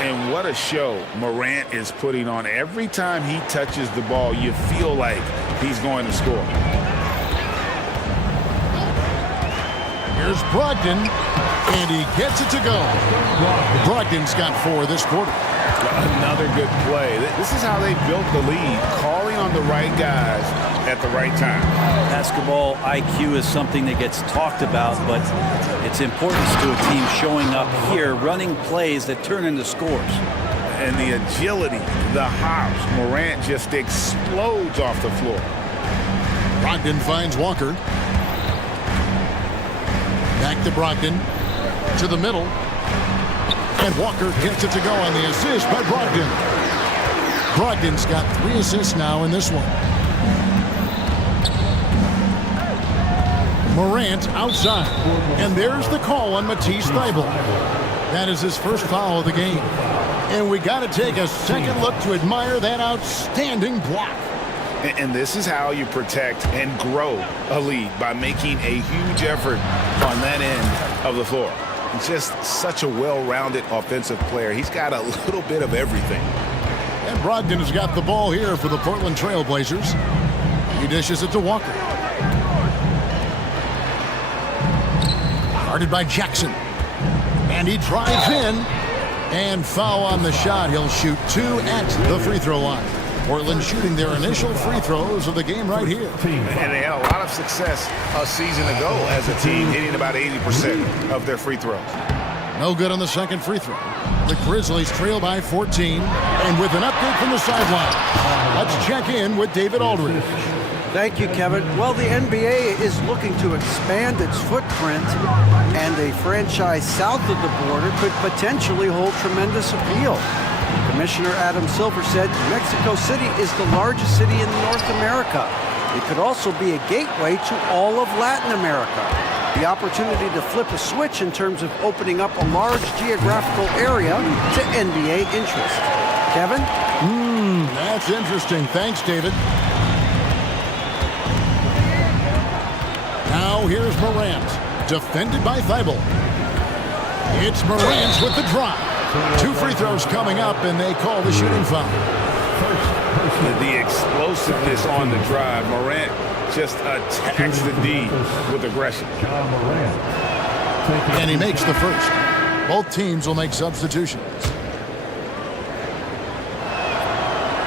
And what a show Morant is putting on. Every time he touches the ball, you feel like he's going to score. Here's Brogdon, and he gets it to go. Brogdon's got 4 this quarter. Another good play. This is how they built the lead, calling on the right guys at the right time. Basketball IQ is something that gets talked about, but its importance to a team showing up here, running plays that turn into scores. And the agility, the hops, Morant just explodes off the floor. Brogdon finds Walker. Back to Brogdon. To the middle. And Walker gets it to go on the assist by Brogdon. Brogdon's got 3 assists now in this one. Morant outside. And there's the call on Matisse Thybulle. That is his first foul of the game. And we got to take a second look to admire that outstanding block. And this is how you protect and grow a lead, by making a huge effort on that end of the floor. He's just such a well-rounded offensive player. He's got a little bit of everything. And Brogdon has got the ball here for the Portland Trail Blazers. He dishes it to Walker. Guarded by Jackson. And he drives in. And foul on the shot. He'll shoot 2 at the free throw line. Portland shooting their initial free throws of the game right here. And they had a lot of success a season ago as a team, hitting about 80% of their free throws. No good on the second free throw. The Grizzlies trail by 14. And with an update from the sideline, let's check in with David Aldridge. Thank you, Kevin. Well, the NBA is looking to expand its footprint, and a franchise south of the border could potentially hold tremendous appeal. Commissioner Adam Silver said Mexico City is the largest city in North America. It could also be a gateway to all of Latin America. The opportunity to flip a switch in terms of opening up a large geographical area to NBA interest. Kevin? That's interesting. Thanks, David. Now here's Morant, defended by Thybulle. It's Morant with the drive. 2 free throws coming up, and they call the shooting foul. The explosiveness on the drive. Morant just attacks the D with aggression. And he makes the first. Both teams will make substitutions.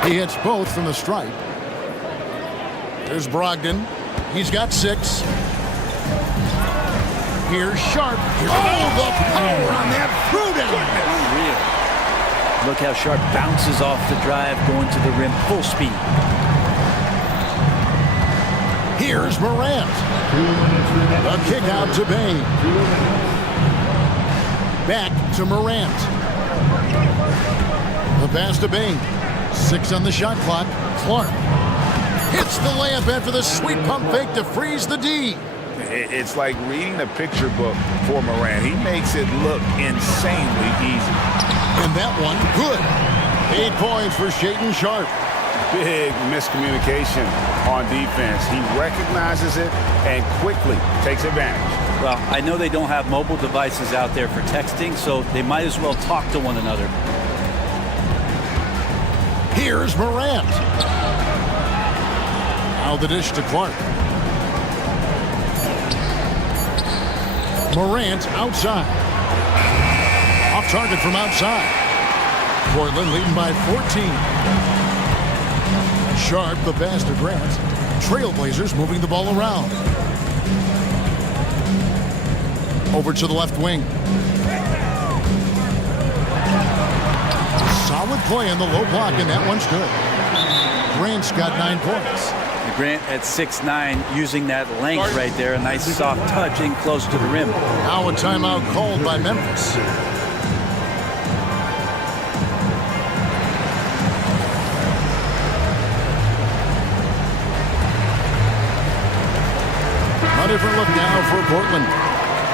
He hits both from the stripe. There's Brogdon. He's got 6. Here's Sharp. Oh, the power on that fruit. Look how Sharp bounces off the drive, going to the rim full speed. Here's Morant. A kick out to Bain. Back to Morant. The pass to Bain. 6 on the shot clock. Clark hits the layup after the sweet pump fake to freeze the D. It's like reading a picture book for Morant. He makes it look insanely easy. And that one, good. 8 points for Shaedon Sharp. Big miscommunication on defense. He recognizes it and quickly takes advantage. Well, I know they don't have mobile devices out there for texting, so they might as well talk to one another. Here's Morant. Now the dish to Clark. Morant outside. Off target from outside. Portland leading by 14. Sharp, the pass to Grant. Trailblazers moving the ball around. Over to the left wing. Solid play in the low block, and that one's good. Grant's got 9 points. Grant at 6'9", using that length right there. A nice soft touch in close to the rim. Now a timeout called by Memphis. A different look now for Portland.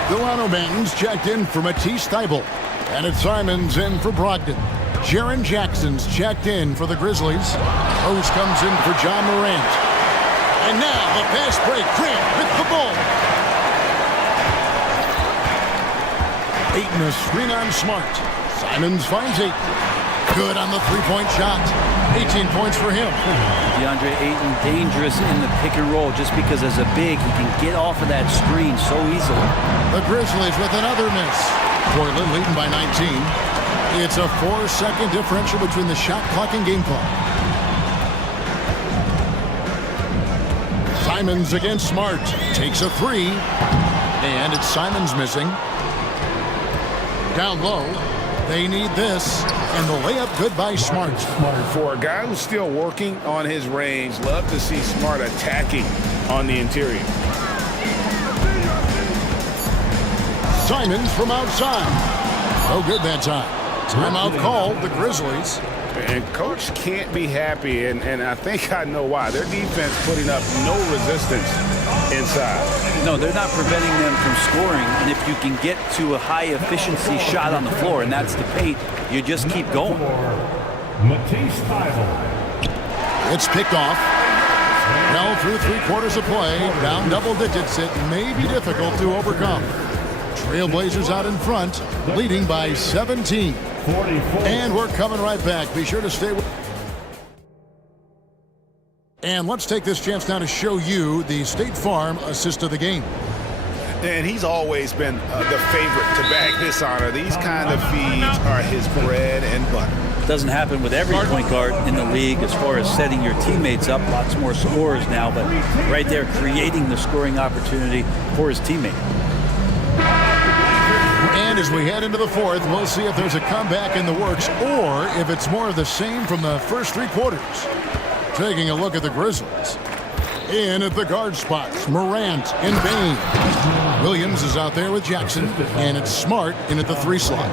Delano Banton's checked in for Matisse Thybulle. And it's Simons in for Brogdon. Jaren Jackson's checked in for the Grizzlies. Rose comes in for John Morant. And now the pass break. Grant with the ball. Ayton a screen on Smart. Simons finds Ayton. Good on the three-point shot. 18 points for him. DeAndre Ayton dangerous in the pick and roll just because as a big he can get off of that screen so easily. The Grizzlies with another miss. Portland leading by 19. It's a 4-second differential between the shot clock and game clock. Simons against Smart. Takes a three. And it's Simons missing. Down low. They need this. And the layup good by Smart. For a guy who's still working on his range, love to see Smart attacking on the interior. Simons from outside. No good that time. Timeout called the Grizzlies. And coach can't be happy, and I think I know why. Their defense putting up no resistance inside. No, they're not preventing them from scoring, and if you can get to a high efficiency shot on the floor, and that's the paint, you just keep going. It's picked off. Well, through 3 quarters of play, down double digits, it may be difficult to overcome. Trailblazers out in front, leading by 17. And we're coming right back. Be sure to stay with. And let's take this chance now to show you the State Farm assist of the game. And he's always been the favorite to bag this honor. These kind of feeds are his bread and butter. Doesn't happen with every point guard in the league as far as setting your teammates up. Lots more scorers now, but right there creating the scoring opportunity for his teammate. And as we head into the fourth, we'll see if there's a comeback in the works or if it's more of the same from the first 3 quarters. Taking a look at the Grizzlies. In at the guard spots, Morant and Bain. Williams is out there with Jackson, and it's Smart in at the 3 slot.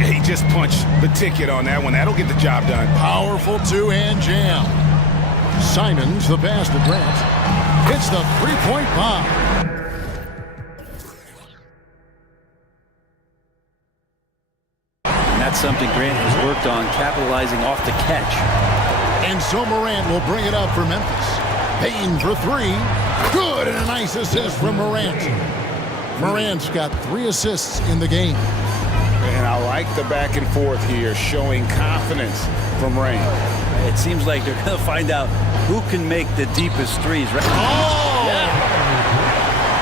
He just punched the ticket on that one. That'll get the job done. Powerful 2-hand jam. Simons, the pass to Grant. Hits the 3-point bomb. That's something Grant has worked on, capitalizing off the catch. And so Morant will bring it up for Memphis. Payne for 3. Good, and a nice assist from Morant. Morant's got 3 assists in the game. And I like the back and forth here, showing confidence from Rain. It seems like they're going to find out who can make the deepest threes. Right? Oh! Yeah.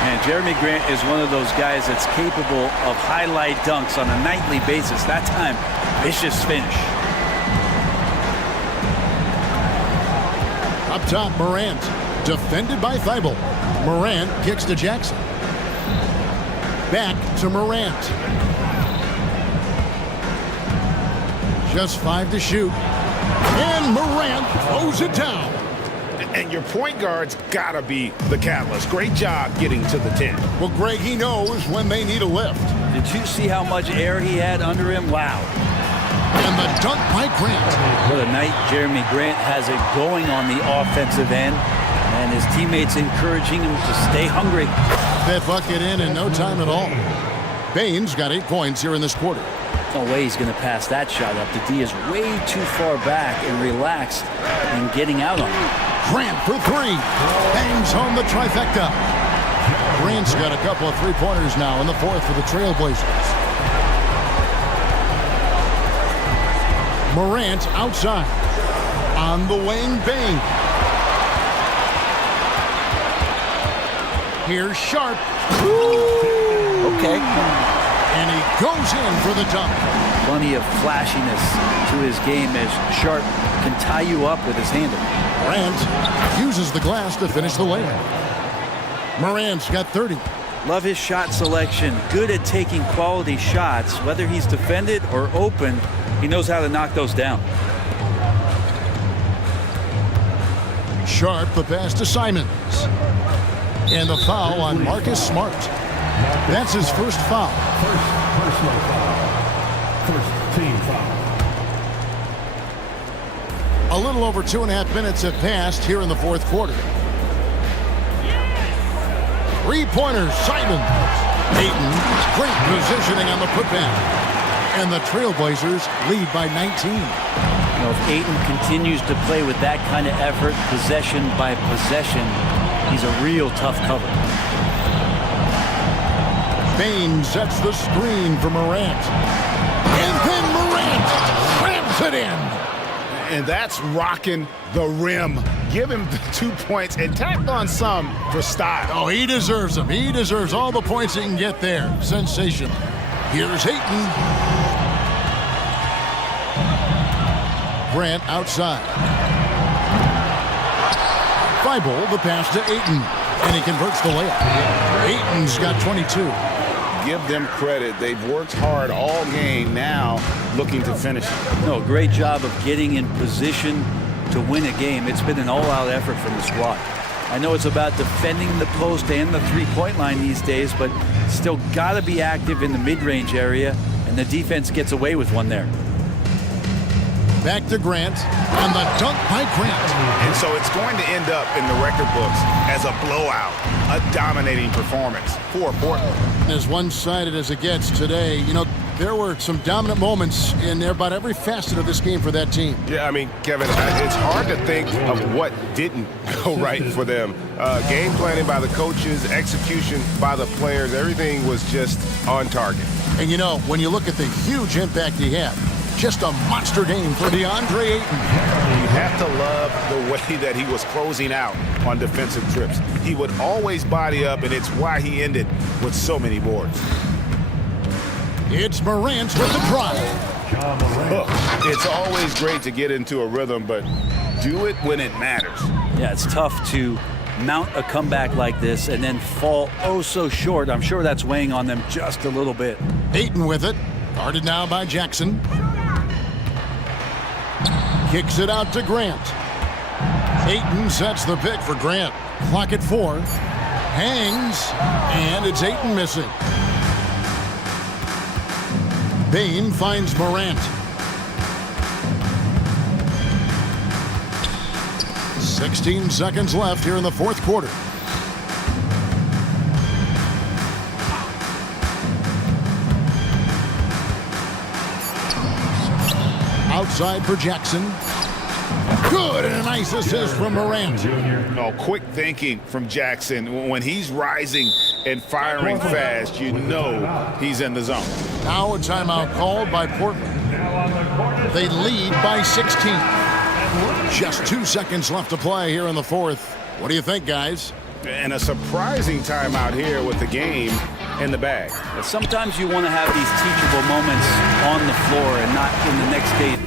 And Jeremy Grant is one of those guys that's capable of highlight dunks on a nightly basis. That time, vicious finish. Up top, Morant. Defended by Thibault. Morant kicks to Jackson. Back to Morant. Just 5 to shoot. And Morant throws it down. And your point guard's got to be the catalyst. Great job getting to the 10. Well, Greg, he knows when they need a lift. Did you see how much air he had under him? Wow. And the dunk by Grant. What a night Jeremy Grant has it going on the offensive end. And his teammates encouraging him to stay hungry. That bucket in no time at all. Bain's got 8 points here in this quarter. No way he's going to pass that shot up. The D is way too far back and relaxed and getting out on him. Grant for 3. Bangs home the trifecta. Grant's got a couple of 3-pointers now in the fourth for the Trailblazers. Morant outside. On the wing, Bain. Here's Sharp. Ooh. Okay. And he goes in for the dunk. Plenty of flashiness to his game as Sharp can tie you up with his handle. Morant uses the glass to finish the layup. Morant's got 30. Love his shot selection. Good at taking quality shots. Whether he's defended or open, he knows how to knock those down. Sharp, the pass to Simons. And the foul on Marcus Smart. That's his first foul. Personal foul. First team foul. A little over 2.5 minutes have passed here in the fourth quarter. 3-pointers, Simons. Ayton, great positioning on the putback. And the Trailblazers lead by 19. You know, if Ayton continues to play with that kind of effort, possession by possession, He's a real tough cover. Bain sets the screen for Morant. And then Morant slams it in. And that's rocking the rim. Give him the 2 points and tack on some for style. Oh, he deserves them. He deserves all the points he can get there. Sensation. Here's Ayton. Grant outside. Thibault the pass to Ayton. And he converts the layup. Ayton's got 22. Give them credit. They've worked hard all game, now looking to finish it. No, great job of getting in position to win a game. It's been an all-out effort from the squad. I know it's about defending the post and the three-point line these days, but still got to be active in the mid-range area, and the defense gets away with one there. Back to Grant, and the dunk by Grant. And so it's going to end up in the record books as a blowout, a dominating performance for Portland. As one-sided as it gets today, you know, there were some dominant moments in about every facet of this game for that team. Yeah, I mean, Kevin, it's hard to think of what didn't go right for them. Game planning by the coaches, execution by the players, everything was just on target. And you know, when you look at the huge impact he had, just a monster game for DeAndre Ayton. You have to love the way that he was closing out on defensive trips. He would always body up, and it's why he ended with so many boards. It's Morant with the drive. It's always great to get into a rhythm, but do it when it matters. Yeah, it's tough to mount a comeback like this and then fall oh so short. I'm sure that's weighing on them just a little bit. Ayton with it. Guarded now by Jackson. Kicks it out to Grant. Ayton sets the pick for Grant. Clock at 4. Hangs. And it's Ayton missing. Bain finds Morant. 16 seconds left here in the fourth quarter. Outside for Jackson. Good, and a nice assist from Morant. Oh, quick thinking from Jackson. When he's rising and firing fast, you know he's in the zone. Now a timeout called by Portland. They lead by 16. Just 2 seconds left to play here in the fourth. What do you think, guys? And a surprising timeout here with the game in the bag. Sometimes you want to have these teachable moments on the floor and not in the next day.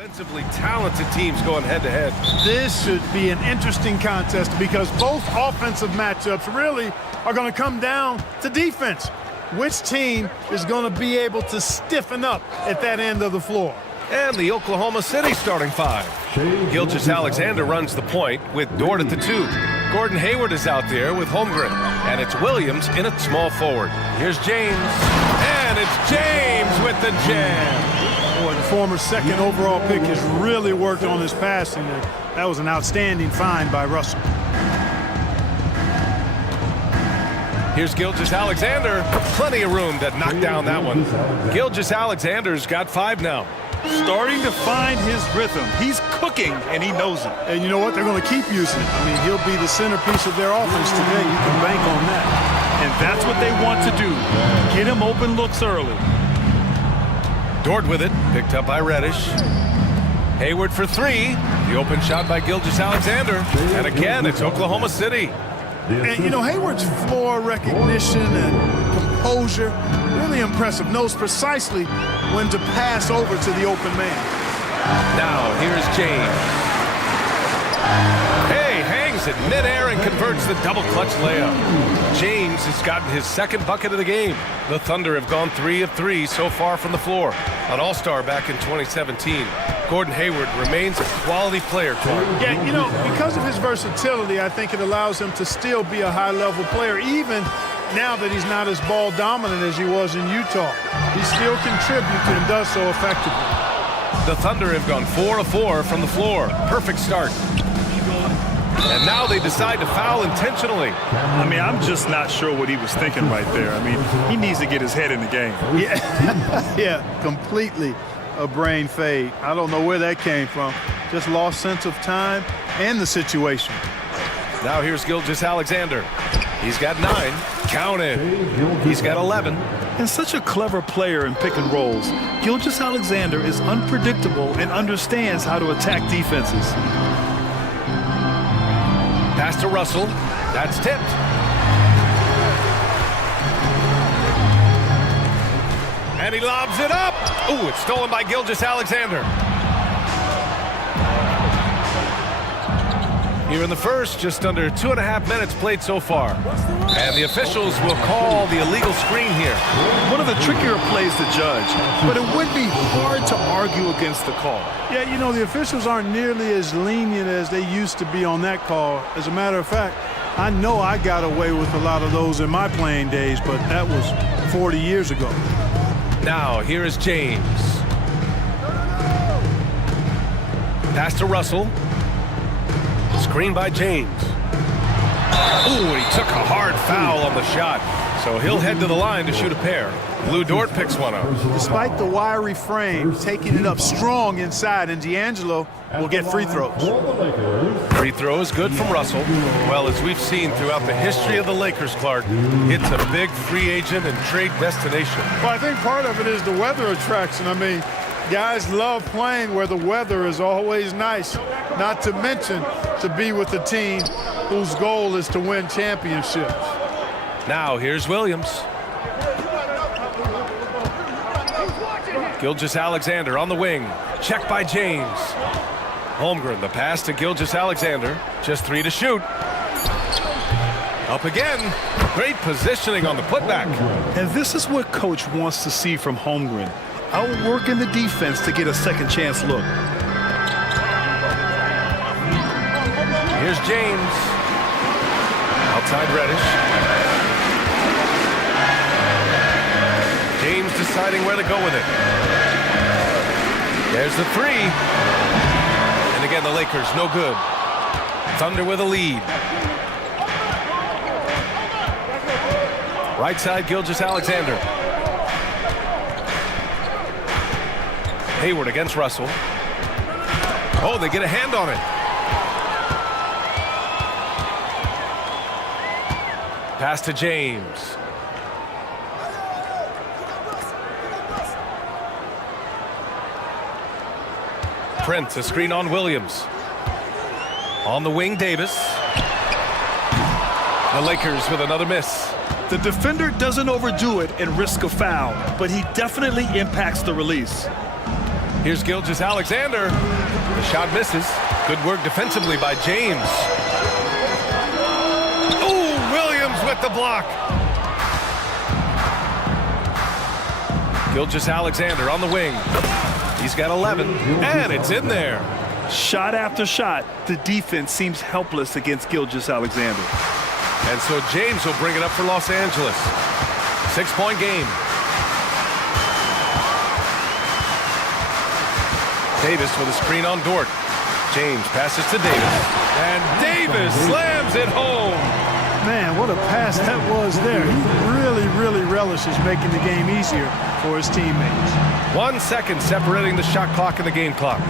Offensively talented teams going head-to-head. This should be an interesting contest because both offensive matchups really are going to come down to defense. Which team is going to be able to stiffen up at that end of the floor? And the Oklahoma City starting five. Gilgeous-Alexander runs the point with Dort at the 2. Gordon Hayward is out there with Holmgren. And it's Williams in at small forward. Here's James. And it's James with the jam. Boy, the former second overall pick has really worked on his passing. That was an outstanding find by Russell. Here's Gilgeous-Alexander. Plenty of room to knock down that one. Gilgeous-Alexander's got 5 now. Starting to find his rhythm. He's cooking, and he knows it. And you know what? They're going to keep using it. I mean, he'll be the centerpiece of their offense today. You can bank on that. And that's what they want to do. Get him open looks early. Dort with it. Picked up by Reddish. Hayward for 3. The open shot by Gilgeous-Alexander. And again, it's Oklahoma City. And, you know, Hayward's floor recognition and composure, really impressive. Knows precisely when to pass over to the open man. Now, here's James. Hey, hangs it midair and converts the double clutch layup. James has gotten his second bucket of the game. The Thunder have gone 3 of 3 so far from the floor. An all-star back in 2017. Gordon Hayward remains a quality player, Clark. Yeah, you know, because of his versatility, I think it allows him to still be a high-level player, even now that he's not as ball dominant as he was in Utah. He still contributes and does so effectively. The Thunder have gone 4 of 4 from the floor. Perfect start. And now they decide to foul intentionally. I mean, I'm just not sure what he was thinking right there. I mean, he needs to get his head in the game. Yeah, yeah, completely a brain fade. I don't know where that came from. Just lost sense of time and the situation. Now here's Gilgeous-Alexander. He's got 9. Count it. He's got 11. And such a clever player in pick and rolls, Gilgeous-Alexander is unpredictable and understands how to attack defenses. Pass to Russell. That's tipped. And he lobs it up. Ooh, it's stolen by Gilgeous-Alexander. Here in the first, just under 2.5 minutes played so far. And the officials will call the illegal screen here. One of the trickier plays to judge, but it would be hard to argue against the call. Yeah, you know, the officials aren't nearly as lenient as they used to be on that call. As a matter of fact, I know I got away with a lot of those in my playing days, but that was 40 years ago. Now, here is James. Pass to Russell. Screen by James. Ooh, he took a hard foul on the shot. So he'll head to the line to shoot a pair. Lou Dort picks one up. Despite the wiry frame, taking it up strong inside, and D'Angelo will get free throws. Free throw is good from Russell. Well, as we've seen throughout the history of the Lakers, Clark, it's a big free agent and trade destination. Well, I think part of it is the weather attraction. I mean, guys love playing where the weather is always nice, not to mention to be with a team whose goal is to win championships. Now, here's Williams. Gilgeous-Alexander on the wing. Check by James. Holmgren, the pass to Gilgeous-Alexander. Just 3 to shoot. Up again. Great positioning on the putback. And this is what coach wants to see from Holmgren. Outworking the defense to get a second chance look. Here's James. Outside Reddish. James deciding where to go with it. There's the 3. And again, the Lakers no good. Thunder with a lead. Right side, Gilgeous-Alexander. Hayward against Russell. Oh, they get a hand on it. Pass to James. Prince, a screen on Williams. On the wing, Davis. The Lakers with another miss. The defender doesn't overdo it and risk a foul, but he definitely impacts the release. Here's Gilgeous-Alexander. The shot misses. Good work defensively by James. Ooh, Williams with the block. Gilgeous-Alexander on the wing. He's got 11, and it's in there. Shot after shot, the defense seems helpless against Gilgeous-Alexander. And so James will bring it up for Los Angeles. 6-point game. Davis with a screen on Dort. James passes to Davis. And Davis slams it home. Man, what a pass that was there. He really relishes making the game easier for his teammates. 1 second separating the shot clock and the game clock.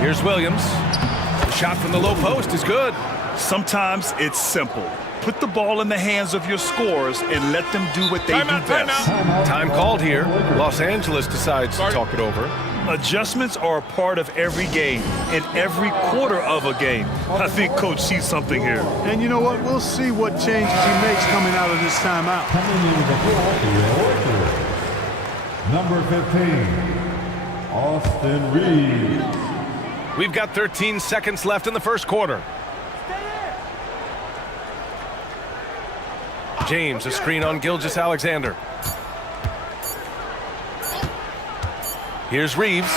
Here's Williams. The shot from the low post is good. Sometimes it's simple. Put the ball in the hands of your scorers and let them do what they do best. Time called here. Los Angeles decides to talk it over. Adjustments are a part of every game and every quarter of a game. I think Coach sees something here. And you know what? We'll see what changes he makes coming out of this timeout. Number 15, Austin Reeves. We've got 13 seconds left in the first quarter. James, a screen on Gilgeous-Alexander. Here's Reeves.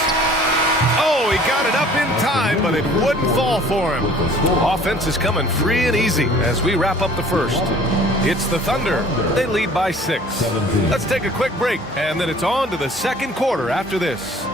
Oh, he got it up in time, but it wouldn't fall for him. Offense is coming free and easy as we wrap up the first. It's the Thunder. They lead by 6. Let's take a quick break, and then it's on to the second quarter after this.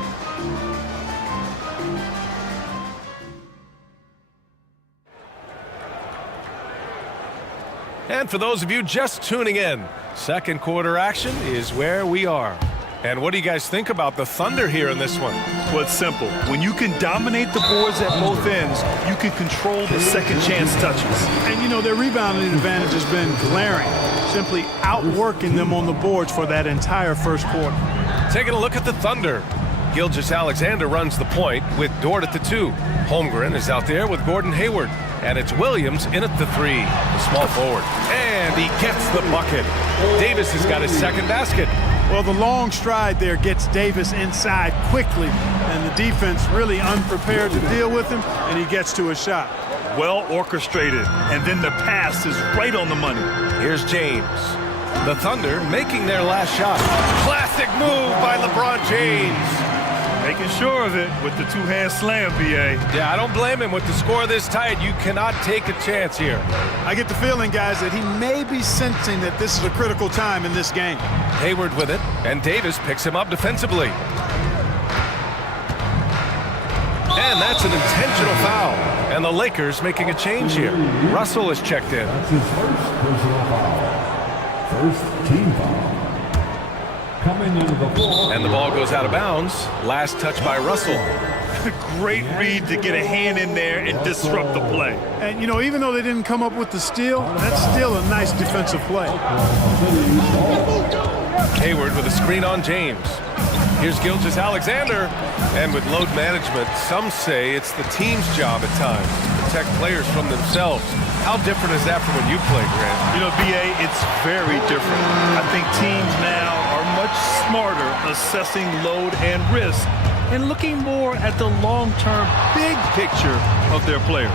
And for those of you just tuning in, second quarter action is where we are. And what do you guys think about the Thunder here in this one? Well, it's simple. When you can dominate the boards at both ends, you can control the second chance touches. And you know, their rebounding advantage has been glaring, simply outworking them on the boards for that entire first quarter. Taking a look at the Thunder. Gilgeous-Alexander runs the point with Dort at the 2. Holmgren is out there with Gordon Hayward. And it's Williams in at the 3, the small forward. And he gets the bucket. Davis has got his second basket. Well, the long stride there gets Davis inside quickly, and the defense really unprepared to deal with him, and he gets to a shot. Well orchestrated, and then the pass is right on the money. Here's James. The Thunder making their last shot. Classic move by LeBron James. Making sure of it with the two-hand slam, BA. Yeah, I don't blame him. With the score this tight, you cannot take a chance here. I get the feeling, guys, that he may be sensing that this is a critical time in this game. Hayward with it, and Davis picks him up defensively. And that's an intentional foul. And the Lakers making a change here. Russell is checked in. That's his first personal foul. First team foul. Coming into the floor. And the ball goes out of bounds. Last touch by Russell. Great read to get a hand in there and disrupt the play. And, you know, even though they didn't come up with the steal, that's still a nice defensive play. Hayward with a screen on James. Here's Gilgeous-Alexander. And with load management, some say it's the team's job at times to protect players from themselves. How different is that from when you played, Grant? You know, BA, it's very different. I think teams now are much smarter assessing load and risk and looking more at the long-term big picture of their players.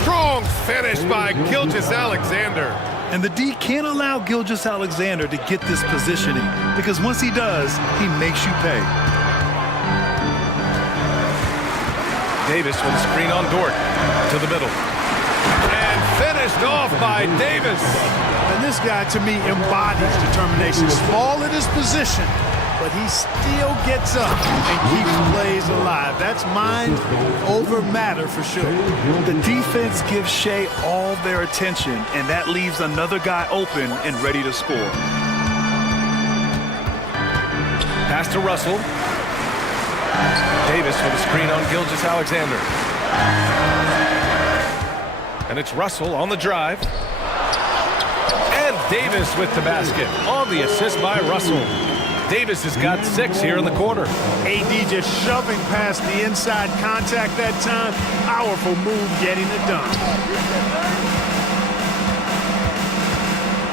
Strong finish by Gilgeous-Alexander. And the D can't allow Gilgeous-Alexander to get this positioning because once he does, he makes you pay. Davis with a screen on Dort to the middle. And finished off by Davis. And this guy, to me, embodies determination. Small at his position, but he still gets up and keeps plays alive. That's mind over matter for sure. The defense gives Shea all their attention, and that leaves another guy open and ready to score. Pass to Russell. Davis with a screen on Gilgeous-Alexander. And it's Russell on the drive. And Davis with the basket on the assist by Russell. Davis has got 6 here in the quarter. AD just shoving past the inside contact that time. Powerful move getting it done.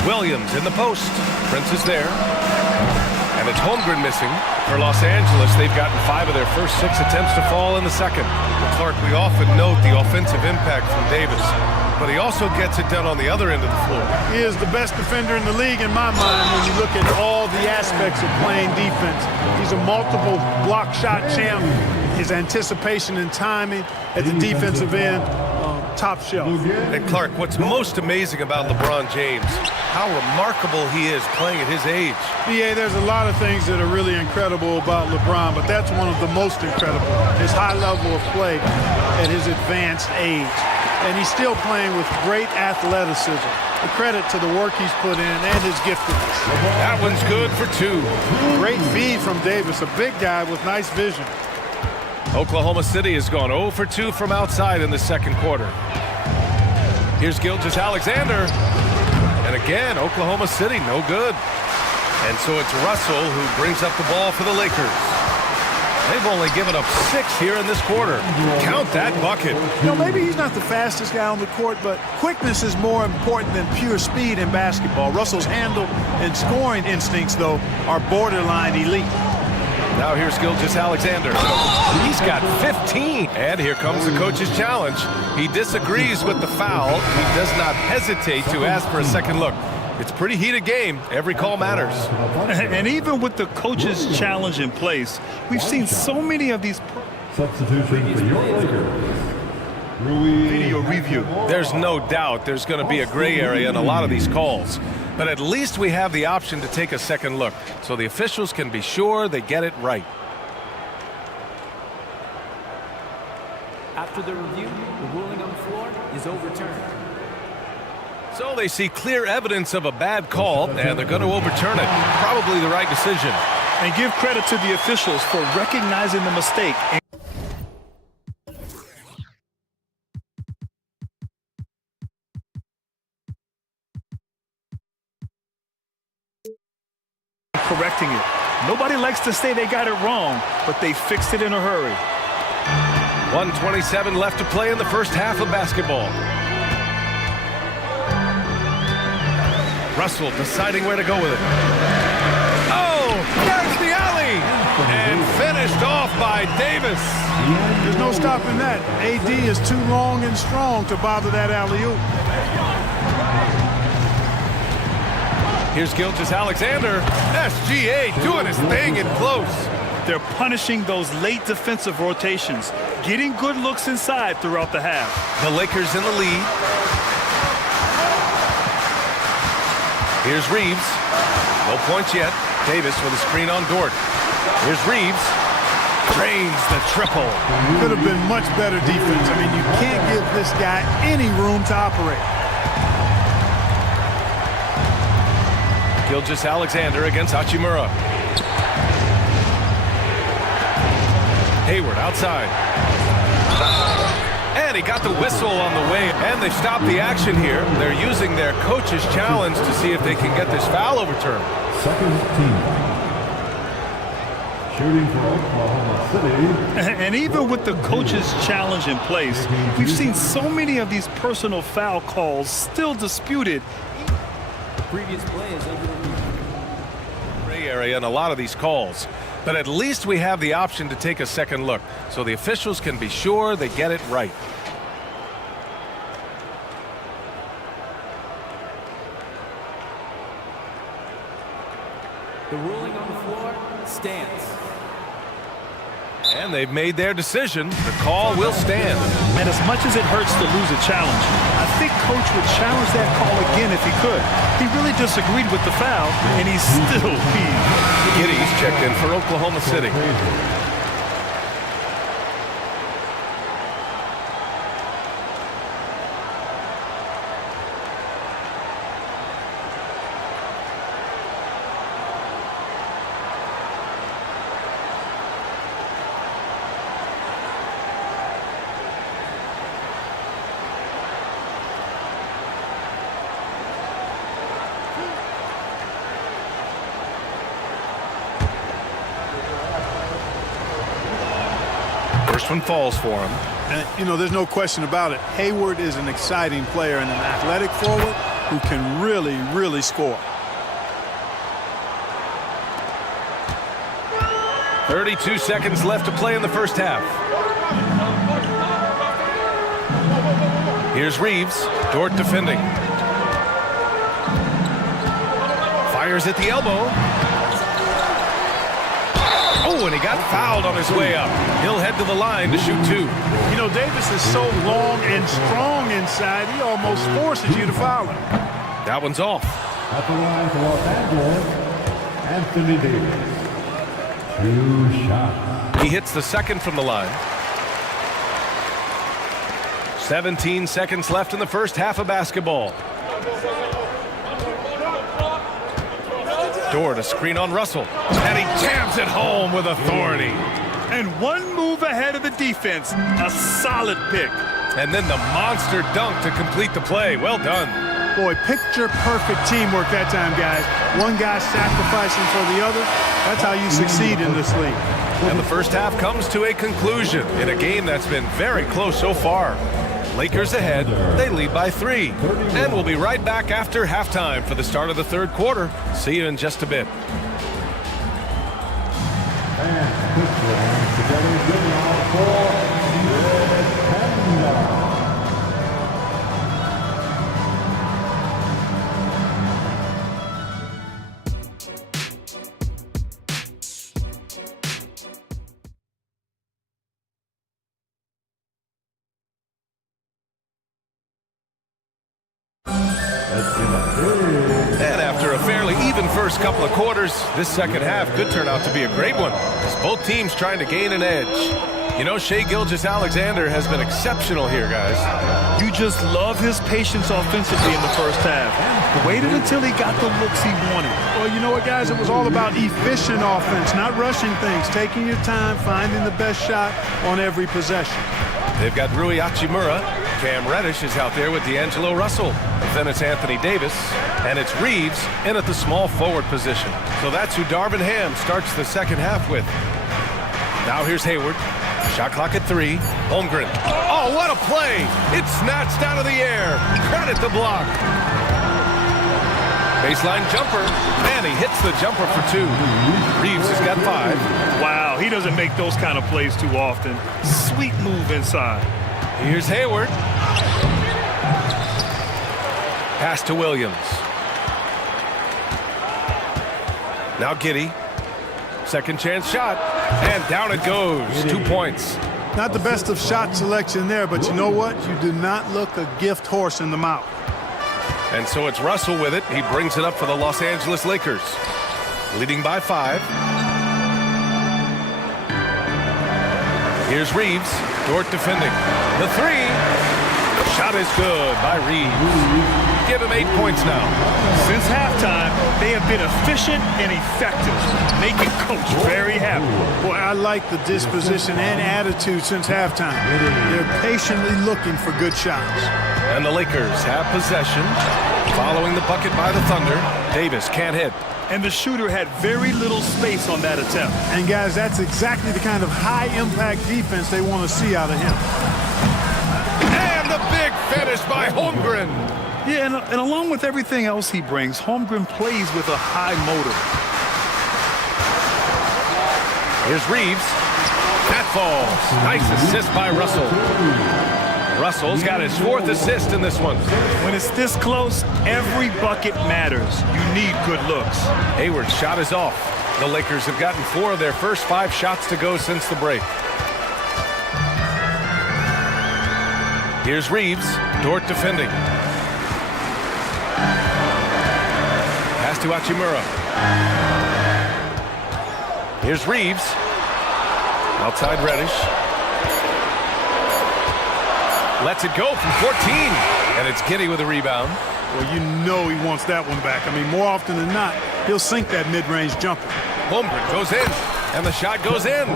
Williams in the post. Prince is there. And it's Holmgren missing. For Los Angeles, they've gotten 5 of their first 6 attempts to fall in the second. Clark, we often note the offensive impact from Davis, but he also gets it done on the other end of the floor. He is the best defender in the league in my mind when you look at all the aspects of playing defense. He's a multiple block shot champ. His anticipation and timing at the defensive end, top shelf. And Clark, what's most amazing about LeBron James, how remarkable he is playing at his age. BA, there's a lot of things that are really incredible about LeBron, but that's one of the most incredible. His high level of play at his advanced age. And he's still playing with great athleticism. A credit to the work he's put in and his giftedness. That one's good for 2. Great feed from Davis, a big guy with nice vision. Oklahoma City has gone 0 for 2 from outside in the second quarter. Here's Gilgeous-Alexander. And again, Oklahoma City, no good. And so it's Russell who brings up the ball for the Lakers. They've only given up 6 here in this quarter. Count that bucket. You know, maybe he's not the fastest guy on the court, but quickness is more important than pure speed in basketball. Russell's handle and scoring instincts, though, are borderline elite. Now here's Gilgeous-Alexander. He's got 15. And here comes the coach's challenge. He disagrees with the foul. He does not hesitate to ask for a second look. It's a pretty heated game. Every call matters. And even with the coach's challenge in place, we've seen so many of these Substitution for your Lakers. video review. There's no doubt there's going to be a gray area in a lot of these calls. But at least we have the option to take a second look, so the officials can be sure they get it right. After the review, the ruling on the floor is overturned. So they see clear evidence of a bad call, and they're going to overturn it. Probably the right decision. And give credit to the officials for recognizing the mistake. Correcting it. Nobody likes to say they got it wrong, but they fixed it in a hurry. 1:27 left to play in the first half of basketball. Russell deciding where to go with it. Oh, there's the alley! And finished off by Davis. There's no stopping that. AD is too long and strong to bother that alley-oop. Here's Gilgeous-Alexander. SGA doing his thing in close. They're punishing those late defensive rotations, getting good looks inside throughout the half. The Lakers in the lead. Here's Reeves. No points yet. Davis with a screen on Dort. Here's Reeves. Drains the triple. Could have been much better defense. I mean, you can't give this guy any room to operate. Gilgeous-Alexander against Hachimura. Hayward outside. And he got the whistle on the way, and they've stopped the action here. They're using their coach's challenge to see if they can get this foul overturned. Second team. Shooting for Oklahoma City. And even with the coach's challenge in place, we've seen so many of these personal foul calls still disputed. Previous play is under review. Gray area in a lot of these calls. But at least we have the option to take a second look, so the officials can be sure they get it right. The ruling on the floor stands. And they've made their decision. The call will stand. And as much as it hurts to lose a challenge, I think Coach would challenge that call again if he could. He really disagreed with the foul, and he's still peeved. Giddy's checked in for Oklahoma City. First one falls for him. And, you know, there's no question about it. Hayward is an exciting player and an athletic forward who can really, really score. 32 seconds left to play in the first half. Here's Reeves. Dort defending. Fires at the elbow. Oh, and he got fouled on his way up. He'll head to the line to shoot two. You know, Davis is so long and strong inside, he almost forces you to foul him. That one's off. At the line for Los Angeles, Anthony Davis. 2 shots. He hits the second from the line. 17 seconds left in the first half of basketball. Dort, a screen on Russell. And he jams it home with authority. And one move ahead of the defense. A solid pick. And then the monster dunk to complete the play. Well done. Boy, picture-perfect teamwork that time, guys. One guy sacrificing for the other. That's how you succeed in this league. And the first half comes to a conclusion in a game that's been very close so far. Lakers ahead. They lead by 3. And we'll be right back after halftime for the start of the third quarter. See you in just a bit. And after a fairly even first couple of quarters, this second half could turn out to be a great one, as both teams trying to gain an edge. You know, Shai Gilgeous-Alexander has been exceptional here, guys. You just love his patience offensively in the first half. Waited until he got the looks he wanted. Well, you know what, guys? It was all about efficient offense, not rushing things, taking your time, finding the best shot on every possession. They've got Rui Hachimura. Cam Reddish is out there with D'Angelo Russell. Then it's Anthony Davis. And it's Reeves in at the small forward position. So that's who Darvin Ham starts the second half with. Now here's Hayward. Shot clock at 3. Holmgren. Oh, what a play! It's snatched out of the air. Credit the block. Baseline jumper. And he hits the jumper for 2. Reeves has got 5. Wow, he doesn't make those kind of plays too often. Sweet move inside. Here's Hayward. Pass to Williams. Now Giddey. Second chance shot. And down it goes. 2 points. Not the best of shot selection there, but you know what? You do not look a gift horse in the mouth. And so it's Russell with it. He brings it up for the Los Angeles Lakers. Leading by 5. Here's Reeves. Dort defending. The 3. Shot is good by Reeves. Give him 8 points now. Since halftime, they have been efficient and effective, making Coach very happy. Boy, I like the disposition and attitude since halftime. They're patiently looking for good shots. And the Lakers have possession. Following the bucket by the Thunder, Davis can't hit. And the shooter had very little space on that attempt. And guys, that's exactly the kind of high-impact defense they want to see out of him. And the big finish by Holmgren. Yeah, and along with everything else he brings, Holmgren plays with a high motor. Here's Reeves. That falls. Nice assist by Russell. Russell's got his 4th assist in this one. When it's this close, every bucket matters. You need good looks. Hayward's shot is off. The Lakers have gotten 4 of their first 5 shots to go since the break. Here's Reeves. Dort defending. Pass to Hachimura. Here's Reeves. Outside Reddish. Lets it go from 14. And it's Giddey with a rebound. Well, you know he wants that one back. I mean, more often than not, he'll sink that mid-range jumper. Holmgren goes in. And the shot goes in.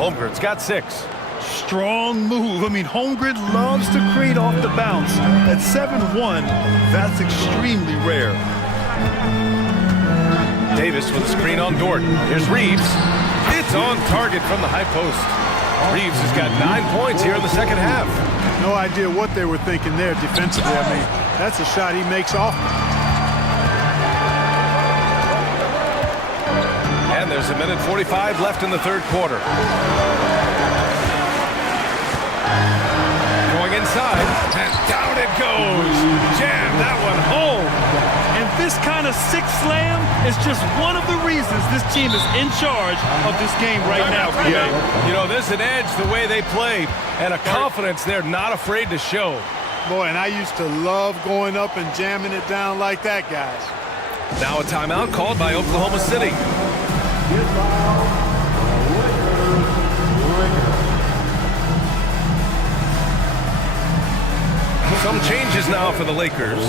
Holmgren's got 6. Strong move. I mean, Holmgren loves to create off the bounce. At 7-1, that's extremely rare. Davis with a screen on Dort. Here's Reeves. It's on target from the high post. Reeves has got 9 points here in the second half. No idea what they were thinking there defensively. I mean, that's a shot he makes off. And there's a minute 45 left in the third quarter. Going inside, and down it goes. Jam that one home. And this kind of six slam is just one of the reasons this team is in charge of this game right now. You know, there's an edge the way they play and a confidence they're not afraid to show. Boy, and I used to love going up and jamming it down like that, guys. Now a timeout called by Oklahoma City. Some changes now for the Lakers.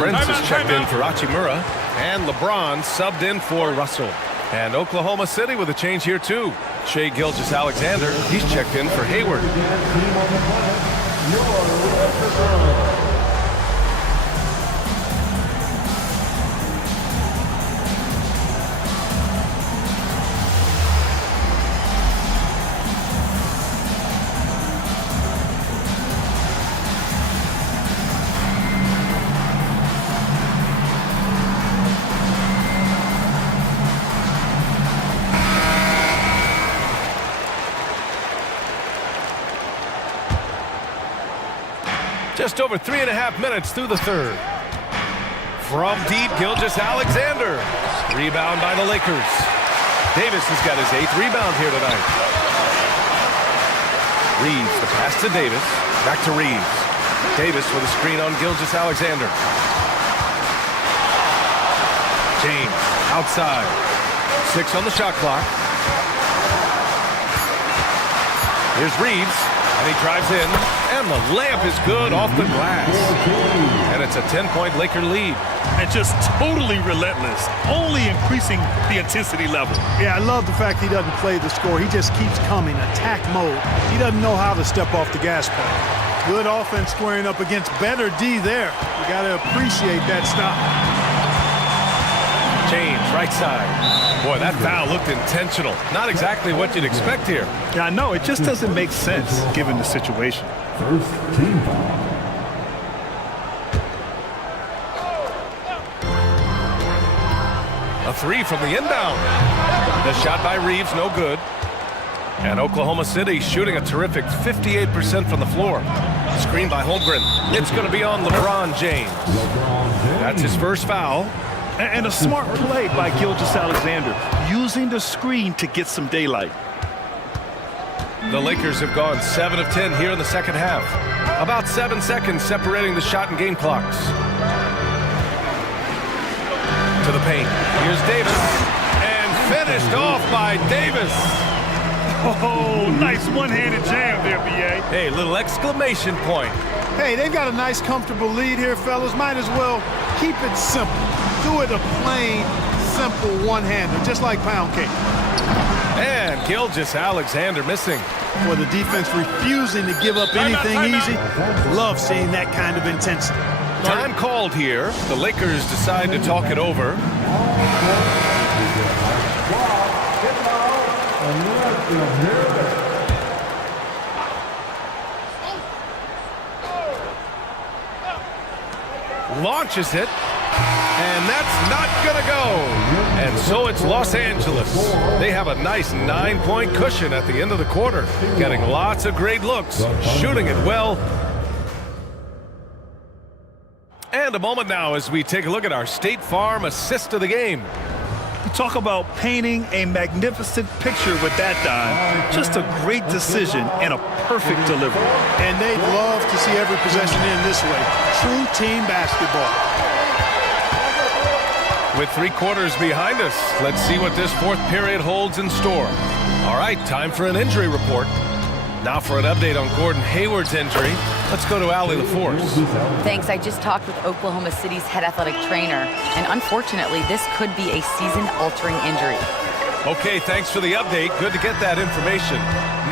Prince is checked in for Hachimura, and LeBron subbed in for Russell. And Oklahoma City with a change here too. Shai Gilgeous-Alexander, he's checked in for Hayward. Just over 3.5 minutes through the third. From deep, Gilgeous-Alexander. Rebound by the Lakers. Davis has got his 8th rebound here tonight. Reeves, the pass to Davis. Back to Reeves. Davis with a screen on Gilgeous-Alexander. James, outside. 6 on the shot clock. Here's Reeves. And he drives in, and the layup is good off the glass. And it's a 10-point Laker lead. And just totally relentless, only increasing the intensity level. Yeah, I love the fact he doesn't play the score. He just keeps coming, attack mode. He doesn't know how to step off the gas pedal. Good offense squaring up against better D there. You got to appreciate that stop. James, right side. Boy, that foul looked intentional. Not exactly what you'd expect here. Yeah, I know. It just doesn't make sense given the situation. First team foul. A 3 from the inbound. The shot by Reeves, no good. And Oklahoma City shooting a terrific 58% from the floor. Screen by Holmgren. It's going to be on LeBron James. That's his first foul. And a smart play by Gilgeous-Alexander, using the screen to get some daylight. The Lakers have gone 7 of 10 here in the second half. About 7 seconds separating the shot and game clocks. To the paint. Here's Davis. And finished off by Davis. Oh, nice one-handed jam there, B.A. Hey, little exclamation point. Hey, they've got a nice, comfortable lead here, fellas. Might as well keep it simple. Do it a plain, simple one-hander, just like pound cake. And Gilgeous-Alexander missing. For the defense refusing to give up anything easy. Love seeing that kind of intensity. Time called here. The Lakers decide to talk it over. Launches it. And that's not gonna go. And so it's Los Angeles. They have a nice 9-point cushion at the end of the quarter. Getting lots of great looks, shooting it well. And a moment now as we take a look at our State Farm assist of the game. You talk about painting a magnificent picture with that dime. Just a great decision and a perfect delivery. And they'd love to see every possession in this way. True team basketball. With 3 quarters behind us, let's see what this fourth period holds in store. All right, time for an injury report. Now for an update on Gordon Hayward's injury, let's go to Allie LaForce. Thanks. I just talked with Oklahoma City's head athletic trainer, and unfortunately, this could be a season-altering injury. Okay, thanks for the update. Good to get that information.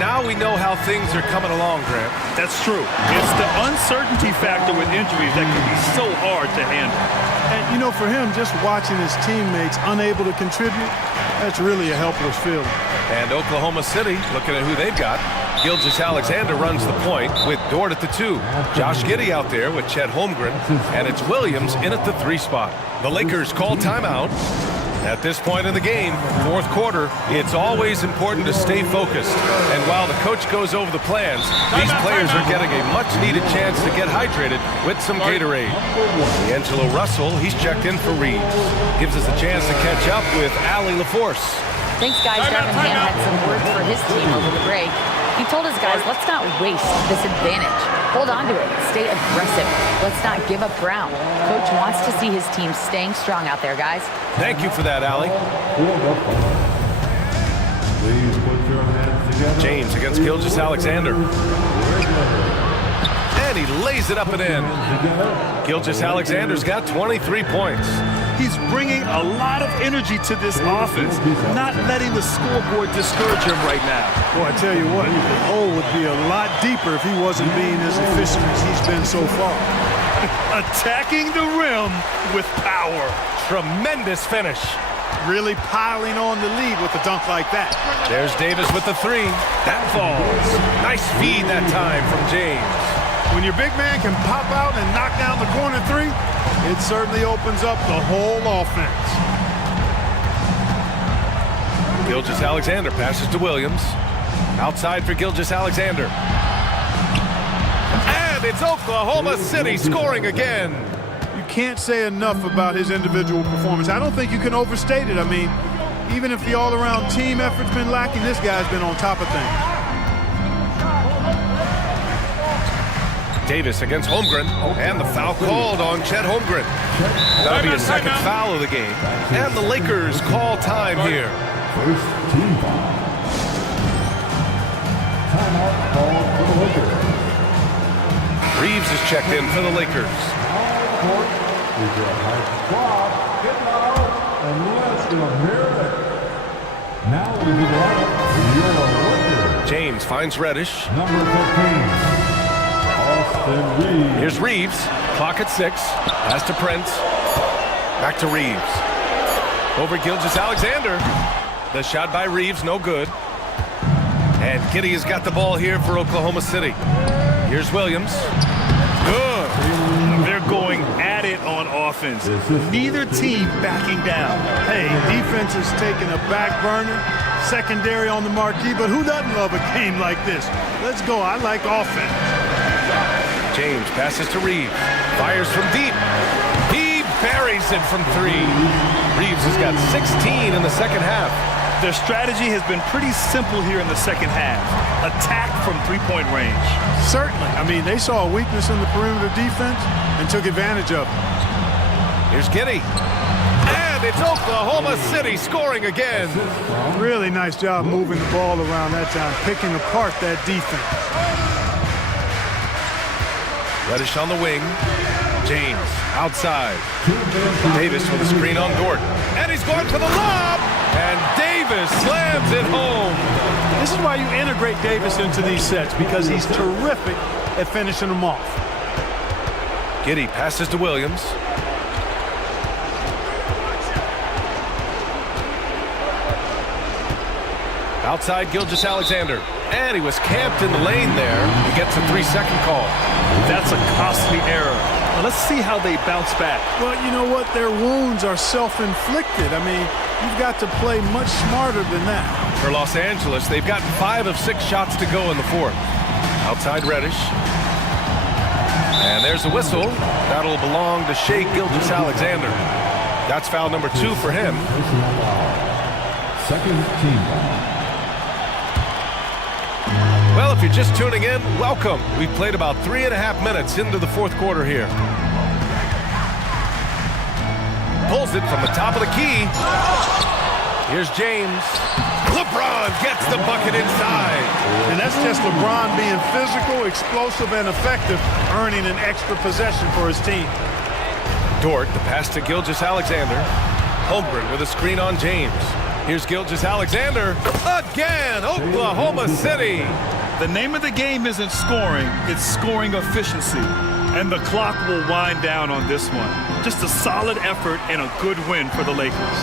Now we know how things are coming along, Grant. That's true. It's the uncertainty factor with injuries that can be so hard to handle. And, you know, for him, just watching his teammates unable to contribute, that's really a helpless feeling. And Oklahoma City, looking at who they've got. Gilgeous-Alexander runs the point with Dort at the 2. Josh Giddey out there with Chet Holmgren. And it's Williams in at the 3 spot. The Lakers call timeout. At this point in the game, fourth quarter, it's always important to stay focused. And while the coach goes over the plans, these players are getting a much-needed chance to get hydrated with some Gatorade. D'Angelo Russell, he's checked in for Reeves. Gives us a chance to catch up with Allie LaForce. Thanks, guys. Darvin Ham had some words for his team over the break. He told his guys, let's not waste this advantage. Hold on to it. Stay aggressive. Let's not give up ground. Coach wants to see his team staying strong out there, guys. Thank you for that, Allie. Please put your hands together. James against Gilgeous Alexander. And he lays it up and in. Gilgeous Alexander's got 23 points. He's bringing a lot of energy to this offense, not letting the scoreboard discourage him right now. Boy, I tell you what, the hole would be a lot deeper if he wasn't being as efficient as he's been so far. Attacking the rim with power. Tremendous finish. Really piling on the lead with a dunk like that. There's Davis with the three. That falls. Nice feed that time from James. When your big man can pop out and knock down the corner three, it certainly opens up the whole offense. Gilgeous Alexander passes to Williams. Outside for Gilgeous Alexander. And it's Oklahoma City scoring again. You can't say enough about his individual performance. I don't think you can overstate it. I mean, even if the all-around team effort's been lacking, this guy's been on top of things. Davis against Holmgren, and the foul called on Chet Holmgren. That'll be his second foul of the game, and the Lakers call time here. First team foul. Timeout called for the Lakers. Reeves is checked in for the Lakers. Court is your high squad. Get loud and let's go here. Now we do the Lakers. James finds Reddish. Number 15. Here's Reeves. Clock at 6. Pass to Prince. Back to Reeves. Over Gilgeous Alexander. The shot by Reeves, no good. And Kitty has got the ball here for Oklahoma City. Here's Williams. Good. They're going at it on offense. Neither team backing down. Hey, defense is taking a back burner. Secondary on the marquee, but who doesn't love a game like this? Let's go. I like offense. James passes to Reeves. Fires from deep. He buries it from 3. Reeves has got 16 in the second half. Their strategy has been pretty simple here in the second half. Attack from three-point range. Certainly. I mean, they saw a weakness in the perimeter defense and took advantage of it. Here's Giddey. And it's Oklahoma City scoring again. Really nice job moving the ball around that time, picking apart that defense. Reddish on the wing. James outside. Davis with a screen on Dort. And he's going for the lob. And Davis slams it home. This is why you integrate Davis into these sets, because he's terrific at finishing them off. Giddey passes to Williams. Outside Gilgeous Alexander. And he was camped in the lane there. He gets a 3-second call. That's a costly error. Well, let's see how they bounce back. Well, you know what? Their wounds are self-inflicted. I mean, you've got to play much smarter than that. For Los Angeles, they've gotten 5 of 6 shots to go in the fourth. Outside Reddish. And there's a whistle. That'll belong to Shea Gilgeous Alexander. That's foul number 2 for him. Second team foul. Well, if you're just tuning in, welcome. We've played about 3.5 minutes into the fourth quarter here. Pulls it from the top of the key. Here's James. LeBron gets the bucket inside. And that's just LeBron being physical, explosive, and effective, earning an extra possession for his team. Dort, the pass to Gilgeous Alexander. Holmgren with a screen on James. Here's Gilgeous Alexander. Again, Oklahoma City. The name of the game isn't scoring, it's scoring efficiency. And the clock will wind down on this one. Just a solid effort and a good win for the Lakers.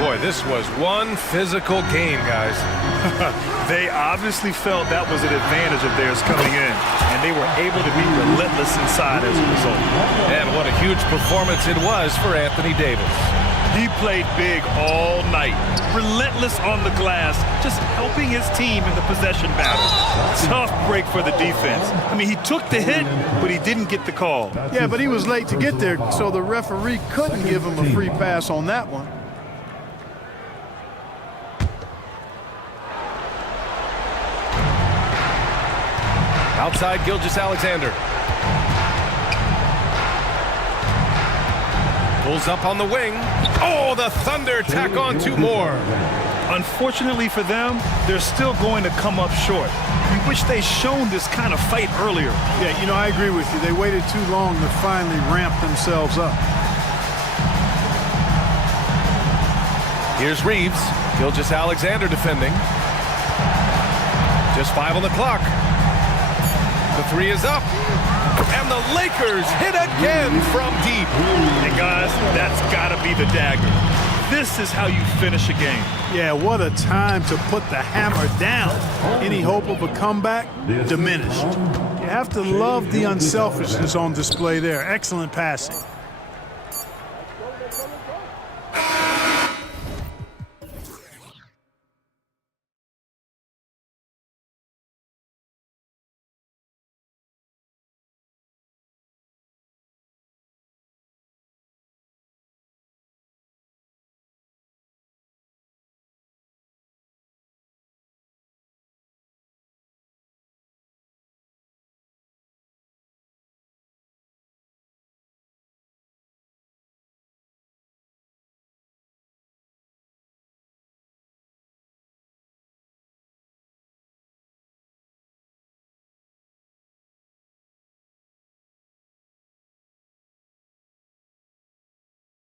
Boy, this was one physical game, guys. They obviously felt that was an advantage of theirs coming in, and they were able to be relentless inside as a result. And what a huge performance it was for Anthony Davis. He played big all night, relentless on the glass, just helping his team in the possession battle. Tough break for the defense. I mean, he took the hit, but he didn't get the call. Yeah, but he was late to get there, so the referee couldn't give him a free pass on that one. Outside Gilgeous-Alexander. Pulls up on the wing. Oh, the Thunder tack on 2 more. Unfortunately for them, they're still going to come up short. We wish they'd shown this kind of fight earlier. Yeah, you know, I agree with you. They waited too long to finally ramp themselves up. Here's Reeves. Gilgeous-Alexander defending. Just 5 on the clock. The 3 is up. And the Lakers hit again from deep. And guys, that's got to be the dagger. This is how you finish a game. Yeah, what a time to put the hammer down. Any hope of a comeback? Diminished. You have to love the unselfishness on display there. Excellent passing.